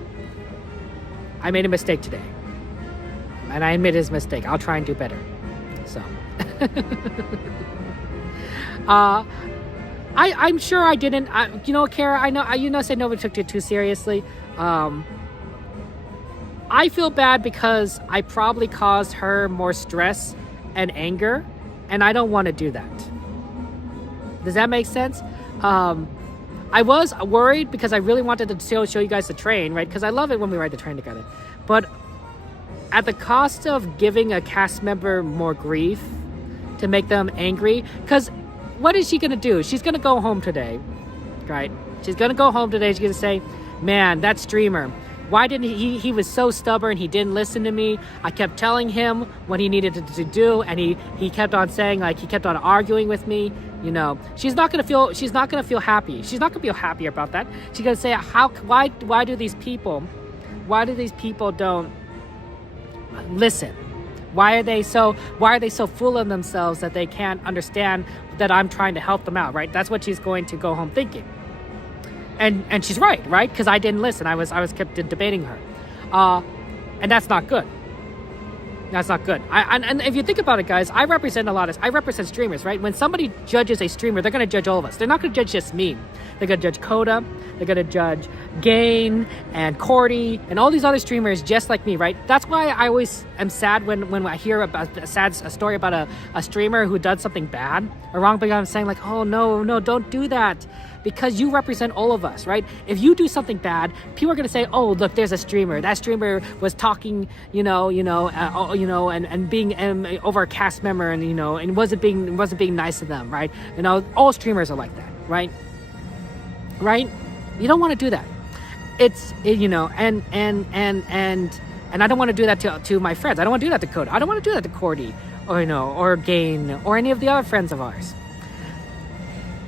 I made a mistake today, and I admit his mistake. I'll try and do better. So, I'm sure I didn't. Kara, I know. Said nobody took it too seriously. I feel bad because I probably caused her more stress and anger, and I don't want to do that. Does that make sense? I was worried because I really wanted to show you guys the train, right? Because I love it when we ride the train together. But at the cost of giving a cast member more grief to make them angry, because what is she going to do? She's going to go home today, right? She's going to go home today. She's going to say, man, that streamer, why didn't he was so stubborn. He didn't listen to me. I kept telling him what he needed to do, and he kept on saying, like, he kept on arguing with me. You know, she's not gonna feel happy. She's not gonna feel happy about that. She's gonna say, why do these people don't listen? Why are they so full of themselves that they can't understand that I'm trying to help them out, right? That's what she's going to go home thinking. And she's right? Because I didn't listen. I was kept debating her. And that's not good. That's not good. And if you think about it, guys, I represent streamers, right? When somebody judges a streamer, they're going to judge all of us. They're not going to judge just me. They're going to judge Coda. They're going to judge Gain and Cordy and all these other streamers just like me, right? That's why I always am sad when I hear about a story about a streamer who does something bad or wrong, but I'm saying, like, oh, no, don't do that. Because you represent all of us, right? If you do something bad, people are gonna say, "Oh, look, there's a streamer. That streamer was talking, and being over a cast member, and wasn't being nice to them, right? All streamers are like that, right? Right? You don't want to do that. And I don't want to do that to my friends. I don't want to do that to Coda. I don't want to do that to Cordy, or Gain, or any of the other friends of ours.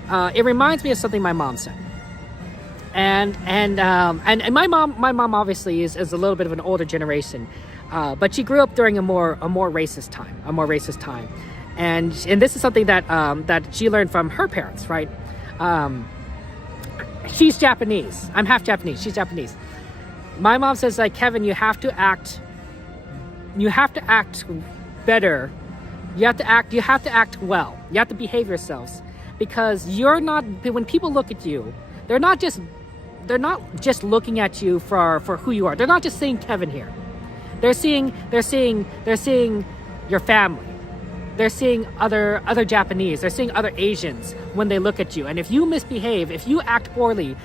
It reminds me of something my mom said, and my mom obviously is a little bit of an older generation, but she grew up during a more racist time, and this is something that she learned from her parents, right? She's Japanese. I'm half Japanese. She's Japanese. My mom says, like, Kevin, you have to act better. You have to act well. You have to behave yourselves. Because you're not, when people look at you, they're not just looking at you for who you are. They're not just seeing Kevin here. They're seeing your family. They're seeing other Japanese. They're seeing other Asians when they look at you. And if you misbehave, if you act poorly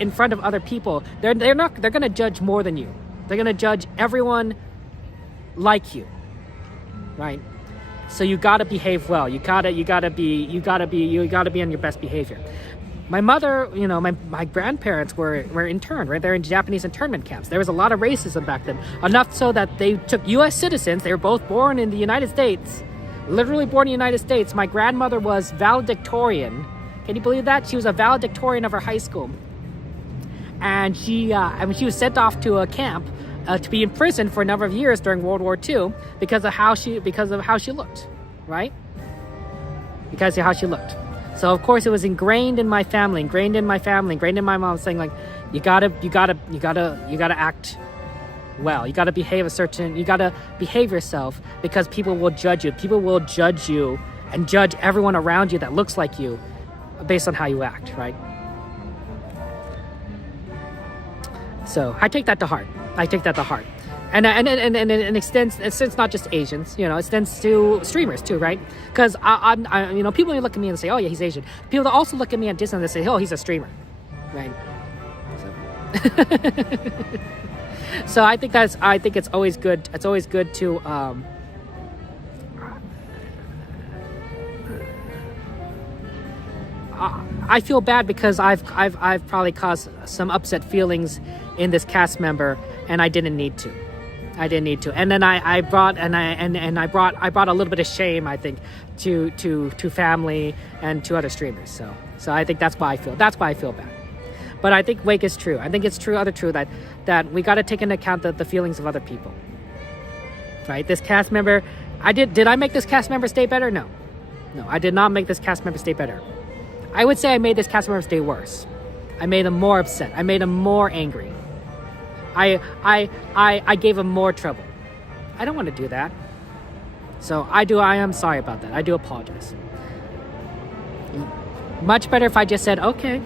in front of other people, they're going to judge more than you. They're going to judge everyone like you, right? So you gotta behave well. You gotta be on your best behavior. My mother, my grandparents were interned, right? They're in Japanese internment camps. There was a lot of racism back then, enough so that they took U.S. citizens. They were both born in the United States, literally born in the United States. My grandmother was valedictorian. Can you believe that? She was a valedictorian of her high school, and she was sent off to a camp. To be in prison for a number of years during World War II because of how she looked, right? Because of how she looked. So of course it was ingrained in my family, ingrained in my mom saying, like, you gotta act well. You gotta behave yourself because people will judge you. People will judge you and judge everyone around you that looks like you based on how you act, right? So I take that to heart. And it extends not just Asians, it extends to streamers too, right? Because people may look at me and say, oh yeah, he's Asian. People also look at me at Disneyland and say, oh, he's a streamer, right? So I think it's always good. It's always good to I feel bad because I've probably caused some upset feelings in this cast member, and I didn't need to. And then I brought a little bit of shame, I think, to family and to other streamers. So I think that's why I feel bad. But I think Wake is true. I think it's true that we got to take into account the feelings of other people. Right? This cast member, did I make this cast member stay better? No, I did not make this cast member stay better. I would say I made this cast member stay worse. I made him more upset. I made him more angry. I gave him more trouble. I don't want to do that. So I am sorry about that. I do apologize. Much better if I just said, okay,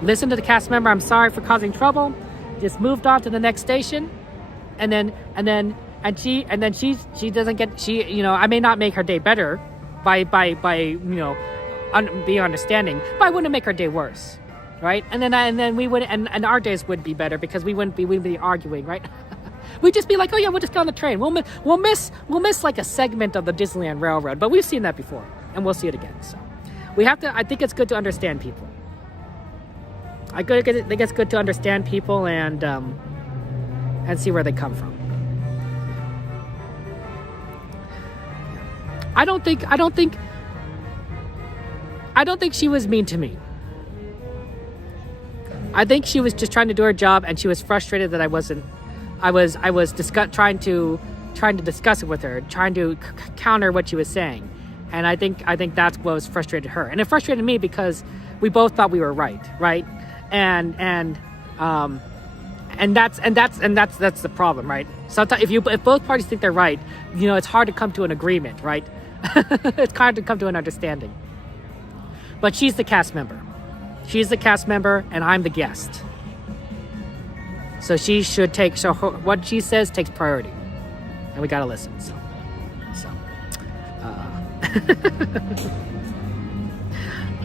listen to the cast member, I'm sorry for causing trouble. Just moved on to the next station. She doesn't get, I may not make her day better by being understanding, but I wouldn't make her day worse. Right? And then we would, and our days would be better because we wouldn't be arguing, right? We'd just be like, oh yeah, we'll just get on the train. We'll miss like a segment of the Disneyland Railroad, but we've seen that before, and we'll see it again. So we have to. I think it's good to understand people. I think it's good to understand people and see where they come from. I don't think she was mean to me. I think she was just trying to do her job, and she was frustrated that I wasn't. I was trying to discuss it with her, trying to counter what she was saying, and I think that's what was frustrated her, and it frustrated me because we both thought we were right, and that's the problem, right? Sometimes if both parties think they're right, you know, it's hard to come to an agreement, right? It's hard to come to an understanding. But she's the cast member. She's the cast member, and I'm the guest. So she should take. So what she says takes priority, and we gotta listen. So.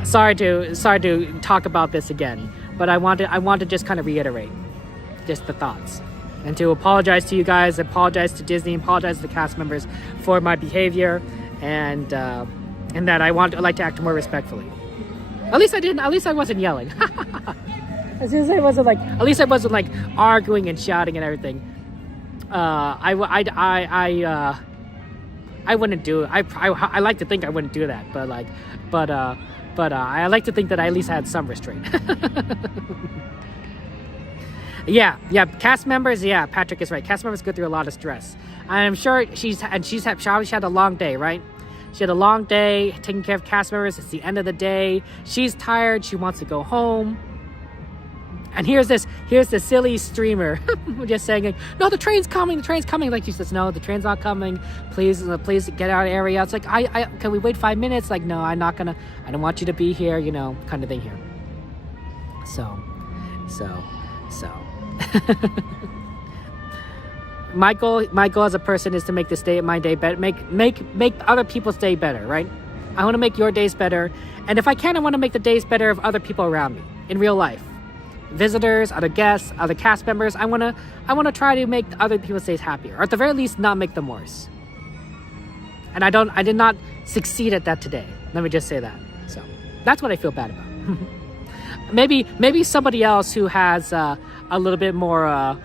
Sorry to talk about this again, but I want to just kind of reiterate just the thoughts, and to apologize to you guys, apologize to Disney, apologize to the cast members for my behavior, and that I like to act more respectfully. At least I wasn't yelling. At least I wasn't like arguing and shouting and everything. I wouldn't do it. I like to think I wouldn't do that, but I like to think that I at least had some restraint. Yeah, cast members, Patrick is right. Cast members go through a lot of stress. I'm sure she had a long day, right? She had a long day taking care of cast members. It's the end of the day. She's tired. She wants to go home. And here's the silly streamer just saying, no, the train's coming. Like she says, no, the train's not coming. Please get out of the area. It's like, can we wait 5 minutes? Like, no, I don't want you to be here, you know, kind of thing here. So. My goal as a person is to make my day better, make other people's day better, right? I want to make your days better, and if I can, I want to make the days better of other people around me in real life, visitors, other guests, other cast members. I want to try to make other people's days happier, or at the very least, not make them worse. And I did not succeed at that today. Let me just say that. So that's what I feel bad about. maybe somebody else who has a little bit more.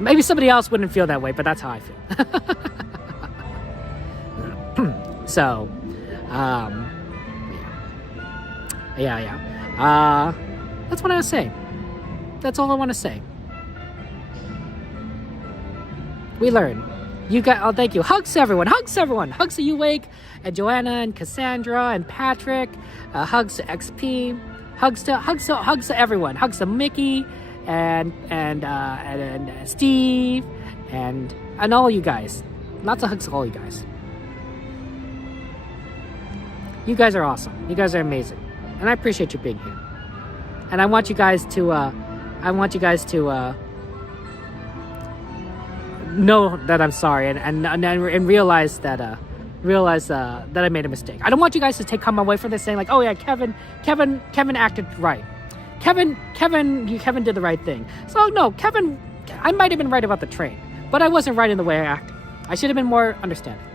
Maybe somebody else wouldn't feel that way, but that's how I feel. So, that's what I was saying. That's all I want to say. We learn. You got. Oh, thank you. Hugs to everyone. Hugs to everyone. Hugs to you, Wake, and Joanna, and Cassandra, and Patrick. Hugs to XP. Hugs to everyone. Hugs to Mickey and Steve and all you guys. Lots of hugs to all you guys. You guys are awesome. You guys are amazing, and I appreciate you being here. And I want you guys to know that I'm sorry and realize that I made a mistake. I don't want you guys to come away from this saying like, oh yeah, Kevin acted right. Kevin did the right thing. So no, I might have been right about the train, but I wasn't right in the way I acted. I should have been more understanding.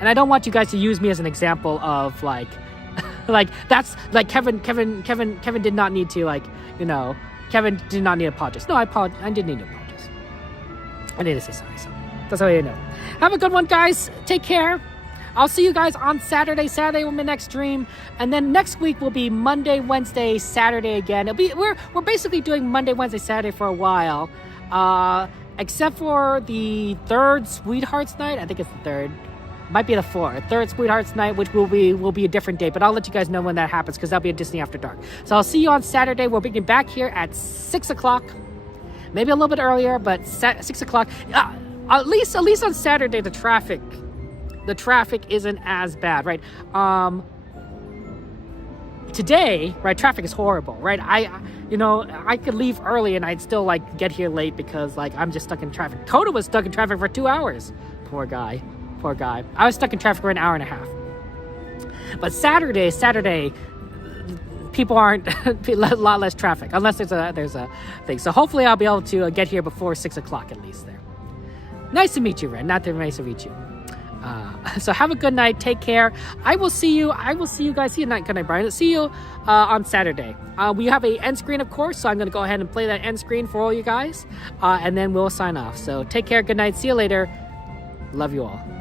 And I don't want you guys to use me as an example of like that's like Kevin did not need to Kevin did not need to apologize. No, I did need to apologize. I need to say sorry. So that's how you know. Have a good one, guys. Take care. I'll see you guys on Saturday. Saturday will be my next stream, and then next week will be Monday, Wednesday, Saturday again. We're basically doing Monday, Wednesday, Saturday for a while, except for the third Sweethearts Night. I think it's the third. Might be the fourth. Third Sweethearts Night, which will be a different date, but I'll let you guys know when that happens because that'll be a Disney After Dark. So I'll see you on Saturday. We'll be back here at 6 o'clock, maybe a little bit earlier, but 6 o'clock. At least on Saturday, the traffic isn't as bad, right? Today, right, traffic is horrible, right? I could leave early and I'd still get here late because I'm just stuck in traffic. Coda was stuck in traffic for 2 hours. Poor guy. I was stuck in traffic for an hour and a half. But Saturday, people aren't a lot less traffic unless there's a thing. So hopefully I'll be able to get here before 6 o'clock at least there. Nice to meet you, Ren. Nice to meet you. So have a good night. Take care. I will see you guys. See you night. Good night, Brian. See you on Saturday. We have a end screen, of course, so I'm going to go ahead and play that end screen for all you guys, and then we'll sign off. So take care. Good night. See you later. Love you all.